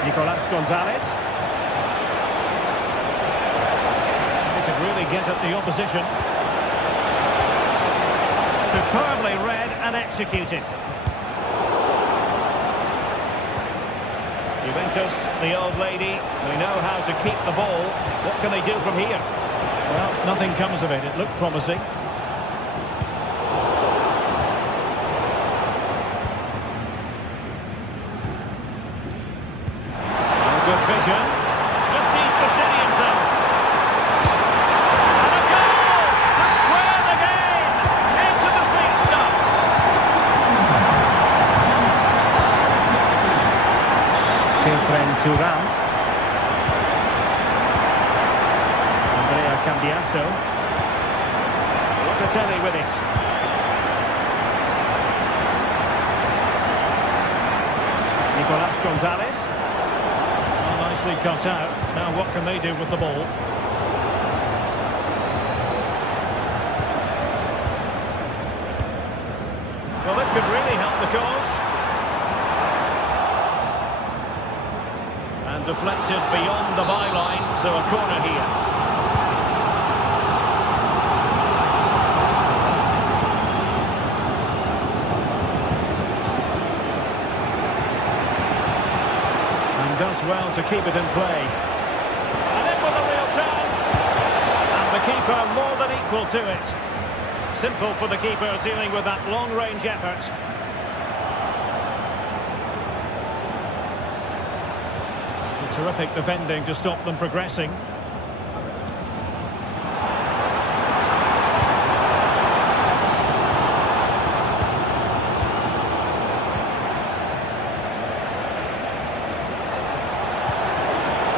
Nicolas Gonzalez. He could really get at the opposition. Superbly read and executed. Juventus, the old lady, they know how to keep the ball. What can they do from here? Well, nothing comes of it. It looked promising. Good vision. Just needs to steady himself. And a goal to square the game. Into the sweet stuff. Kefren Turan. Andrea Cambiasso. Locatelli with it. Nicolas Gonzalez. Nicely cut out. Now what can they do with the ball? could really help the cause. And deflected beyond the byline, so a corner here. And does well to keep it in play. And in with a real chance. And the keeper more than equal to it. Simple for the keeper dealing with that long-range effort. Terrific defending to stop them progressing.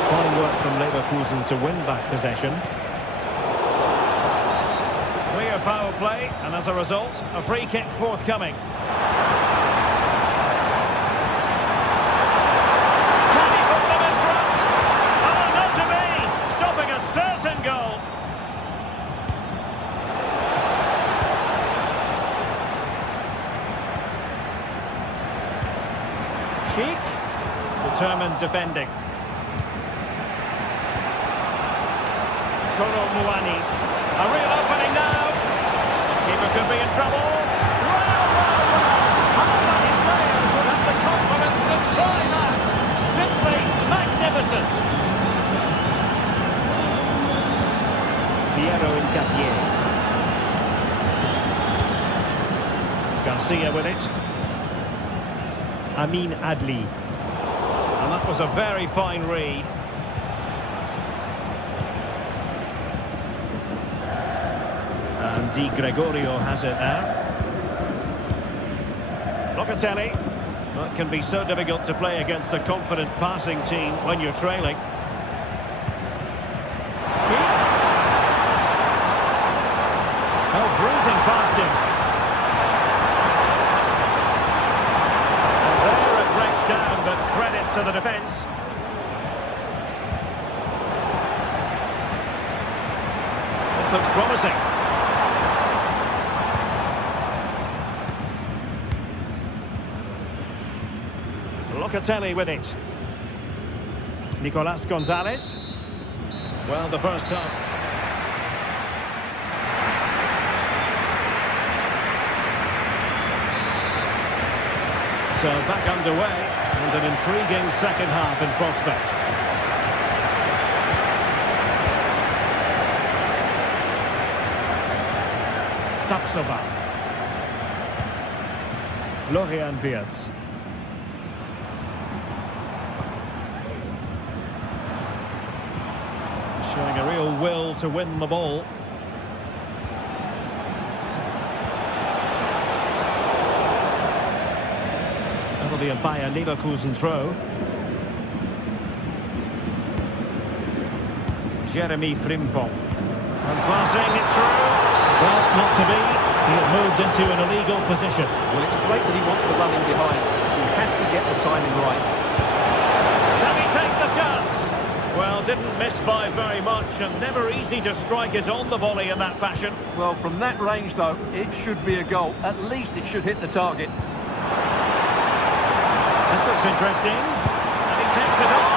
Fine work from Leverkusen to win back possession. Clear foul play, and as a result, a free kick forthcoming. Certain goal. Cheek, determined defending. Kolo Muani, a real opening now. Keeper could be in trouble. How many players would have the confidence to try that? Simply magnificent. Piero in Capier. Garcia with it. Amin Adli. And that was a very fine read. And Di Gregorio has it now. Locatelli. Well, it can be so difficult to play against a confident passing team when you're trailing. Bruising past him. And there it breaks down, but credit to the defence. This looks promising. Locatelli with it. Nicolas Gonzalez. Well, the first half. So back underway, and an intriguing second half in prospect. Tapsova. Florian Wirtz. Showing a real will to win the ball. That'll be a Bayern Leverkusen throw. Jeremy Frimpong. And passing it through. Well, not to be. He had moved into an illegal position. Well, it's great that he wants to run in behind. He has to get the timing right. Can he take the chance? Well, didn't miss by very much, and never easy to strike it on the volley in that fashion. Well, from that range, though, it should be a goal. At least it should hit the target. This looks interesting. And he takes it on.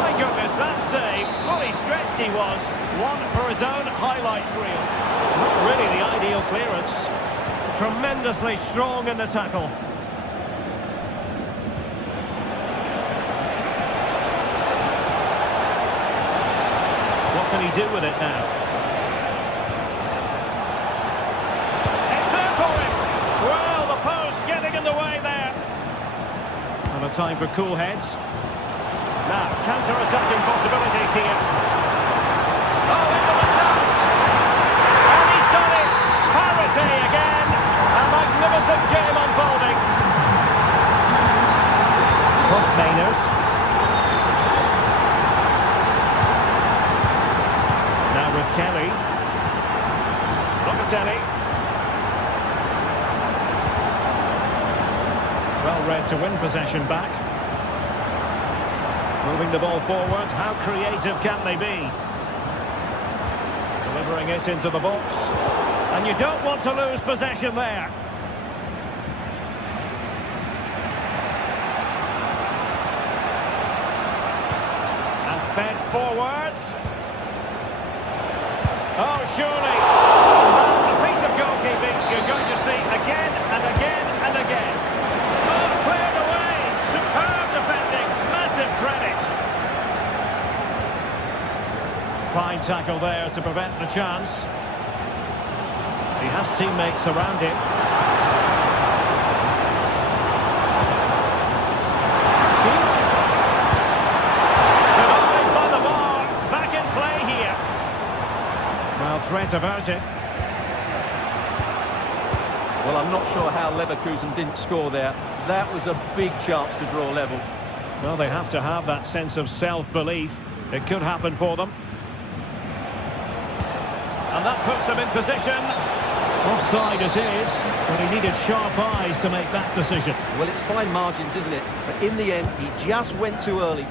My goodness, that save. Fully stretched he was. One for his own highlights reel. Not really the ideal clearance. Tremendously strong in the tackle. What can he do with it now? It's there for him. Well, the post getting in the way there. And a time for cool heads. Now, counter-attacking possibilities here. Oh, into the chance! And he's done it! Parity again! A magnificent game unfolding. Hoffmeiners. Now with Kelly. Locatelli. Well read to win possession back. Moving the ball forward. How creative can they be? Delivering it into the box. And you don't want to lose possession there. Fed forwards. Oh, surely. A piece of goalkeeping you're going to see again and again and again. Oh, cleared away. Superb defending. Massive credit. Fine tackle there to prevent the chance. He has teammates around him. Denied by the bar. Back in play here. Well, threat averted. Well, I'm not sure how Leverkusen didn't score there. That was a big chance to draw level. Well, they have to have that sense of self-belief. It could happen for them. And that puts them in position. Offside it is, but he needed sharp eyes to make that decision. Well, it's fine margins, isn't it? But in the end, he just went too early.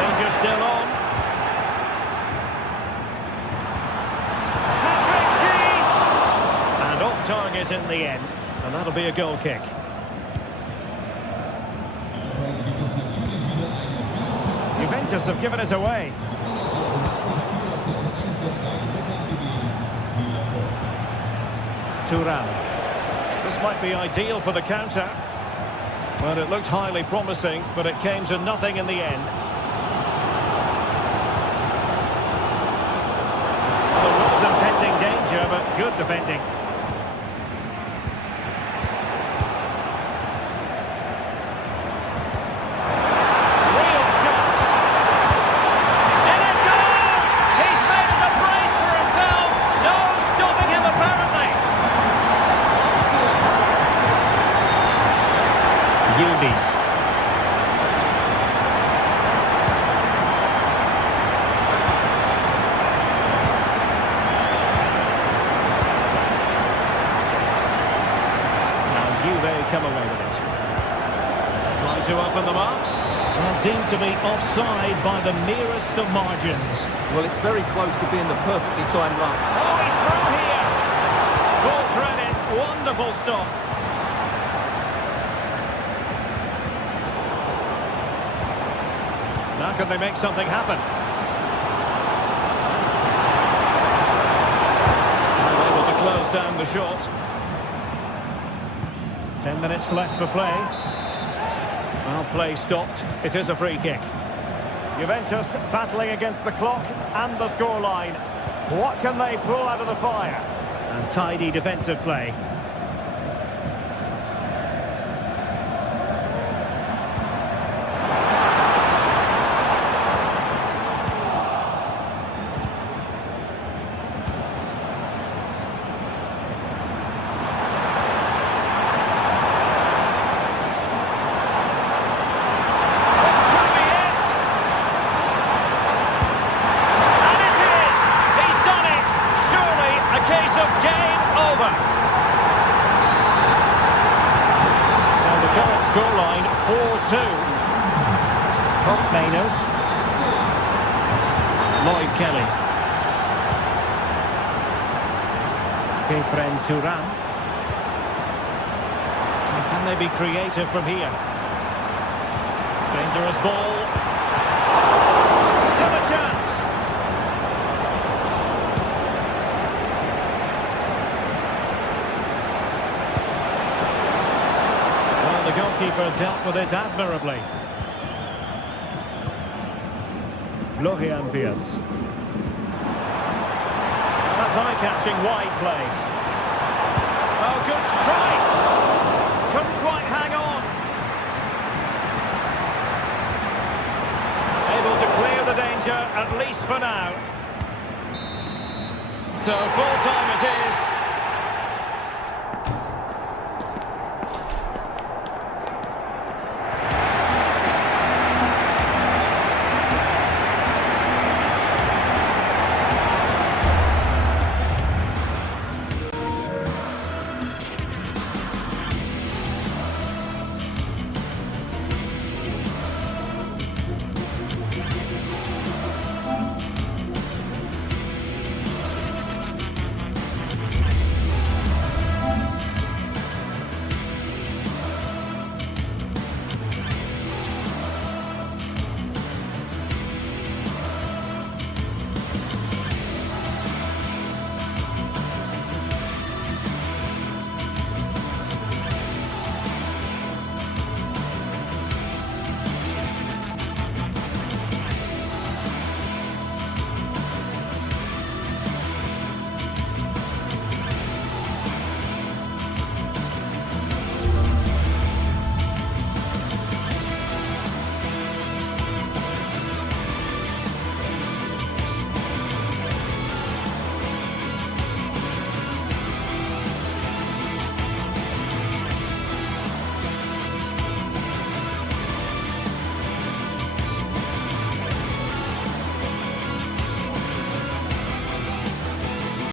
Danger still on. And off target in the end. And that'll be a goal kick. Juventus have given it away. Thuram. This might be ideal for the counter. Well, it looked highly promising, but it came to nothing in the end. There was impending danger, but good defending. Come away with it. Trying to open them up. And deemed to be offside by the nearest of margins. Well, it's very close to being the perfectly timed run. Oh, he's through here. Full credit. Wonderful stop. Now can they make something happen? Able to close down the shot. 10 minutes left for play. Well, play stopped. It is a free kick. Juventus battling against the clock and the scoreline. What can they pull out of the fire? And tidy defensive play. Scoreline 4-2. Maynard. Lloyd Kelly. Kefren Turan. Can they be creative from here? Dangerous ball. Still a chance. Well, the goalkeeper dealt with it admirably. Florian Wirtz. That's eye-catching wide play. Oh, good strike! Couldn't quite hang on. Able to clear the danger, at least for now. So full time it is.